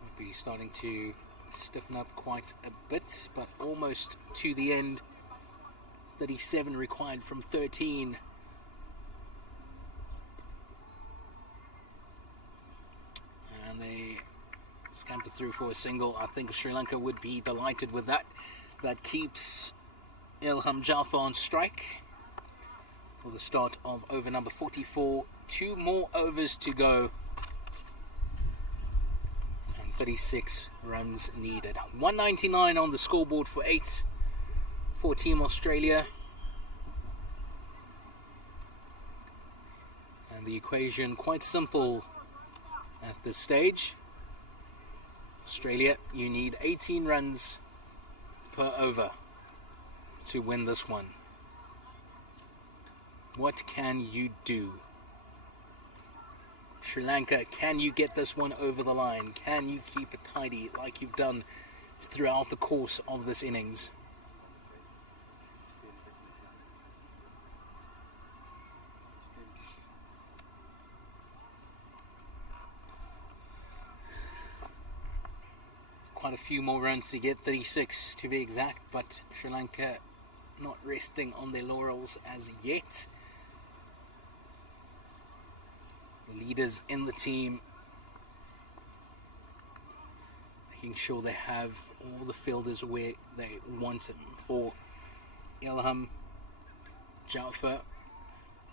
Will be starting to stiffen up quite a bit, but almost to the end. 37 required from 13. And they scamper through for a single. I think Sri Lanka would be delighted with that. That keeps Ilham Jaffa on strike for the start of over number 44. 2 more overs to go. And 36 runs needed. 199 on the scoreboard for 8 for Team Australia. And the equation quite simple at this stage. Australia, you need 18 runs per over to win this one. What can you do? Sri Lanka, can you get this one over the line? Can you keep it tidy like you've done throughout the course of this innings? Quite a few more runs to get, 36 to be exact, but Sri Lanka not resting on their laurels as yet. The leaders in the team making sure they have all the fielders where they want them. For Ilham Jaffa,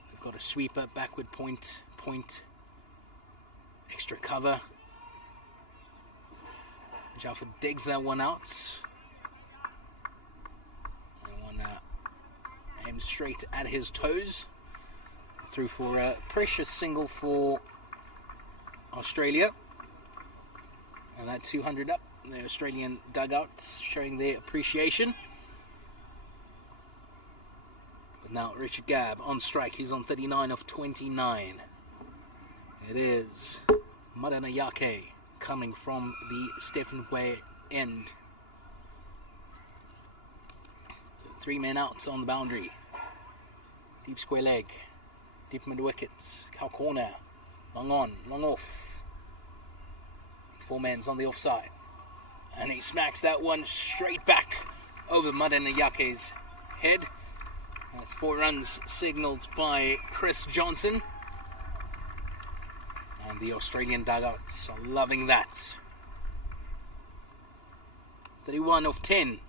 they've got a sweeper, backward point, extra cover. Jaffa digs that one out. And one aims straight at his toes. Through for a precious single for Australia. And that 200 up. The Australian dugouts showing their appreciation. But now Richard Gabb on strike. He's on 39 of 29. It is Madanayake coming from the Stephen Way end. 3 men out on the boundary. Deep square leg. Deep mid wickets. Cow corner. Long on, long off. 4 men's on the offside. And he smacks that one straight back over Madanayake's head. That's 4 runs signalled by Chris Johnson. And the Australian dugouts are loving that. 31 of 10.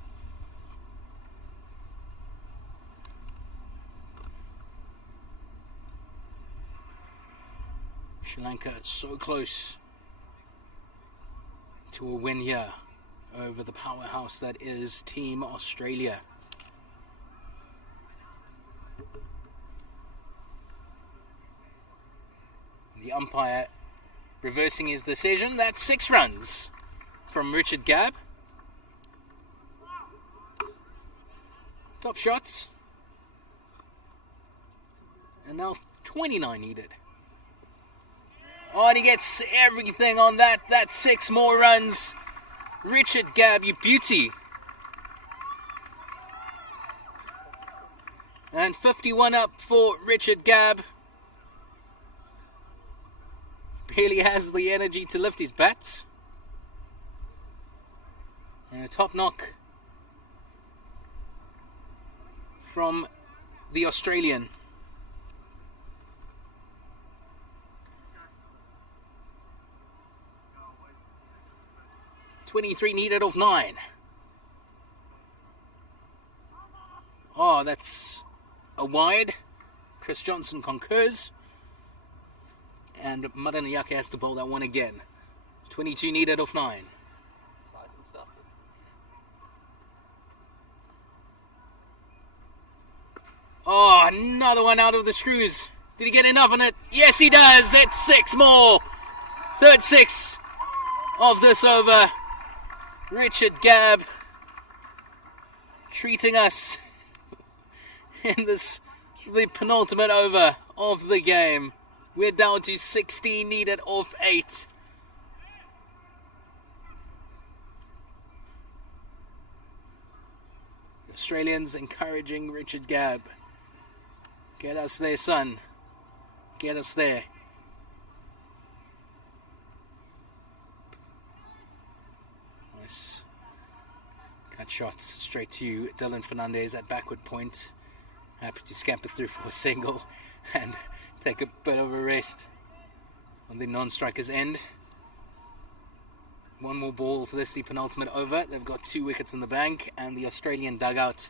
Sri Lanka so close to a win here over the powerhouse that is Team Australia. The umpire reversing his decision. That's 6 runs from Richard Gabb. Top shots. And now 29 needed. Oh, and he gets everything on that. That's 6 more runs. Richard Gabb, you beauty. And 51 up for Richard Gabb. Barely has the energy to lift his bat. And a top knock from the Australian. 23 needed of 9. Oh, that's a wide. Chris Johnson concurs. And Madanayake has to bowl that one again. 22 needed of 9. another one out of the screws. Did he get enough on it? Yes, he does. It's 6 more. Third 6 of this over. Richard Gabb treating us in the penultimate over of the game. We're down to 16 needed off 8. Australians encouraging Richard Gabb. Get us there, son. Get us there. Nice. Cut shots straight to Dylan Fernandez at backward point. Happy to scamper through for a single and take a bit of a rest on the non-striker's end. One more ball for this, the penultimate over. They've got 2 wickets in the bank, and the Australian dugout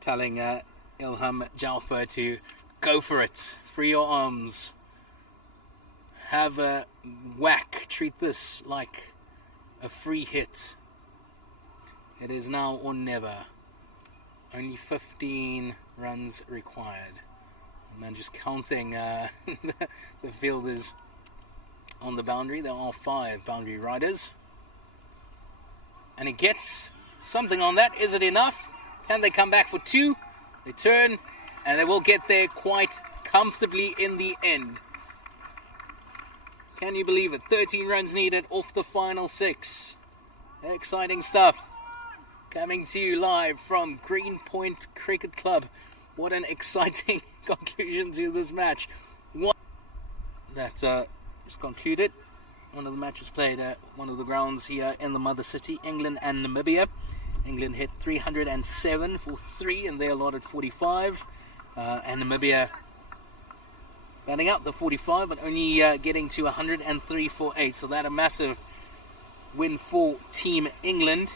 telling Ilham Jalfa to go for it. Free your arms. Have a whack. Treat this like a free hit. It is now or never. Only 15 runs required. And then just counting the fielders on the boundary. There are 5 boundary riders. And he gets something on that. Is it enough? Can they come back for 2? They turn, and they will get there quite comfortably in the end. Can you believe it? 13 runs needed off the final 6. Exciting stuff. Coming to you live from Greenpoint Cricket Club. What an exciting conclusion to this match. That just concluded. One of the matches played at one of the grounds here in the mother city, England and Namibia. England hit 307 for 3 and they allotted 45. And Namibia batting out the 45 but only getting to 103 for 8. So that a massive win for Team England.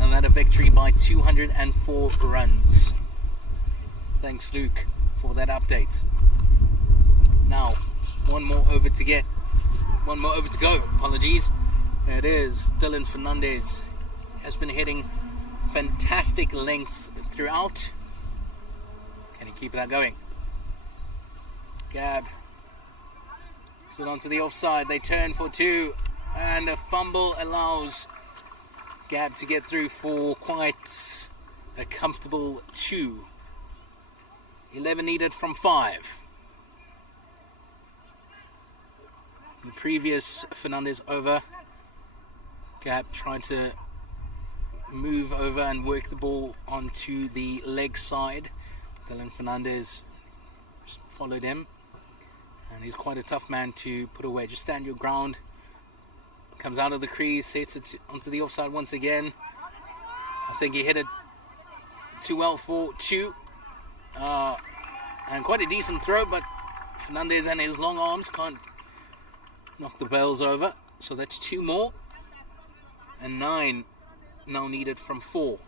And that a victory by 204 runs. Thanks, Luke, for that update. Now, one more over to go. Apologies. It is Dylan Fernandez. Has been hitting fantastic length throughout. Can he keep that going? Gabb. Sit onto the offside. They turn for 2. And a fumble allows Gabb to get through for quite a comfortable 2. 11 needed from 5. The previous Fernandez over, Gabb tried to move over and work the ball onto the leg side. Dylan Fernandez just followed him, and he's quite a tough man to put away. Just stand your ground. Comes out of the crease, hits it onto the offside once again. I think he hit it too well for 2. And quite a decent throw, but Fernandez and his long arms can't knock the bells over. So that's 2 more. And 9 now needed from 4.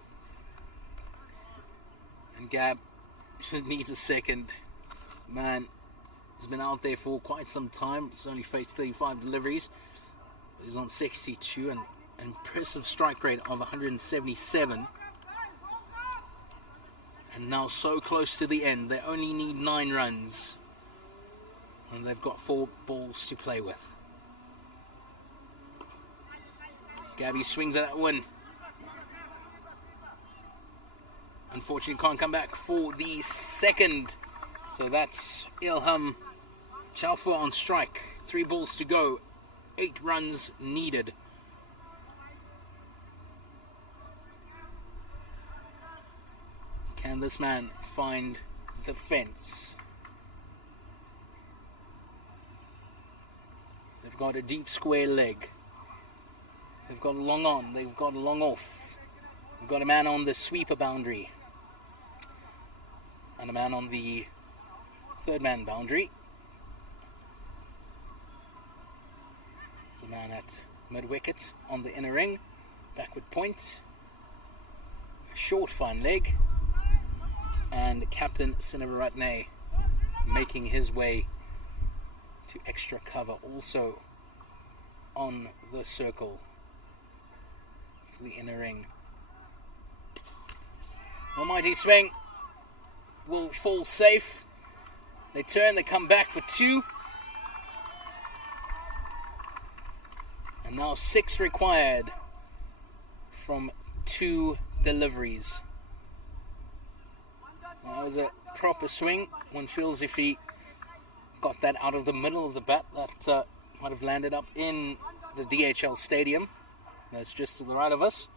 And Gabb needs a second. Man, he's been out there for quite some time. He's only faced 35 deliveries. He's on 62 and an impressive strike rate of 177. And now so close to the end. They only need 9 runs. And they've got 4 balls to play with. Gabby swings at that one. Unfortunately can't come back for the second. So that's Ilham Jalfa on strike. 3 balls to go. 8 runs needed. Can this man find the fence? They've got a deep square leg. They've got a long on. They've got a long off. They've got a man on the sweeper boundary. And a man on the third man boundary. There's a man at mid-wicket on the inner ring. Backward point. A short fine leg. And Captain Sinavaratne making his way to extra cover also on the circle for the inner ring. Almighty swing. will fall safe. They turn, they come back for 2. And now 6 required from 2 deliveries. That was a proper swing. One feels if he got that out of the middle of the bat, that might have landed up in the DHL stadium. That's just to the right of us.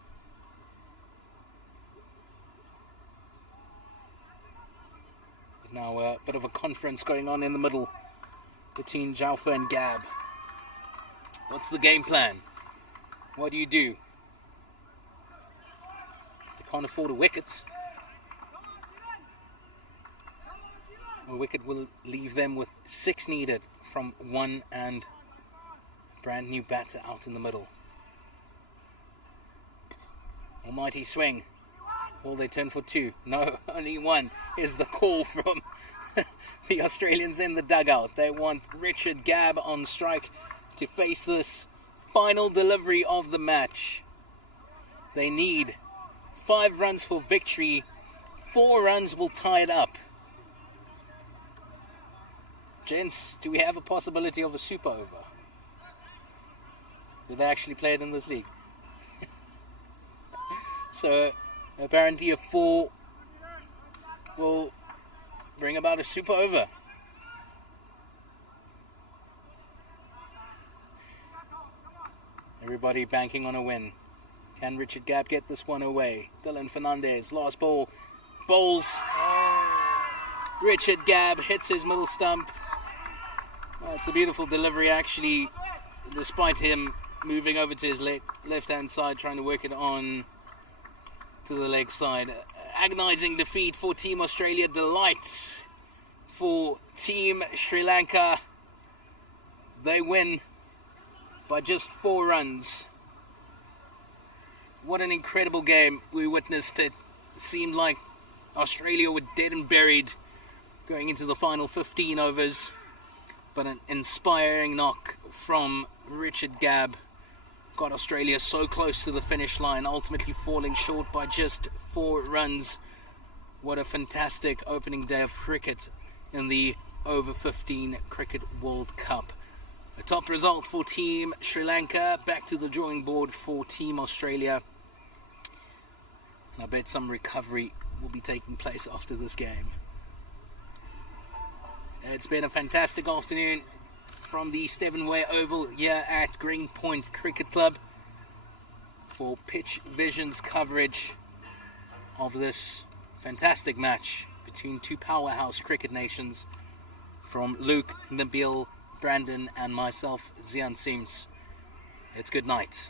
But now a bit of a conference going on in the middle between Jalfa and Gab. What's the game plan? What do you do? They can't afford a wicket. A wicket will leave them with 6 needed from 1 and a brand new batter out in the middle. Almighty swing. Will they turn for 2? No, only 1 is the call from the Australians in the dugout. They want Richard Gabb on strike to face this final delivery of the match. They need 5 runs for victory. 4 runs will tie it up. Gents, do we have a possibility of a super over? Do they actually play it in this league? So apparently a 4 will bring about a super over. Everybody banking on a win. Can Richard Gabb get this one away? Dylan Fernandez, last ball, bowls. Richard Gabb hits his middle stump. It's a beautiful delivery actually, despite him moving over to his left-hand side, trying to work it on to the leg side. Agonizing defeat for Team Australia, delight for Team Sri Lanka. They win by just 4 runs. What an incredible game we witnessed. It seemed like Australia were dead and buried going into the final 15 overs. But an inspiring knock from Richard Gabb got Australia so close to the finish line, ultimately falling short by just 4 runs. What a fantastic opening day of cricket in the Over-15 Cricket World Cup. A top result for Team Sri Lanka, back to the drawing board for Team Australia. And I bet some recovery will be taking place after this game. It's been a fantastic afternoon from the Stevenway Oval here at Greenpoint Cricket Club for Pitch Vision's coverage of this fantastic match between 2 powerhouse cricket nations from Luke, Nabil, Brandon and myself, Zian Sims. It's good night.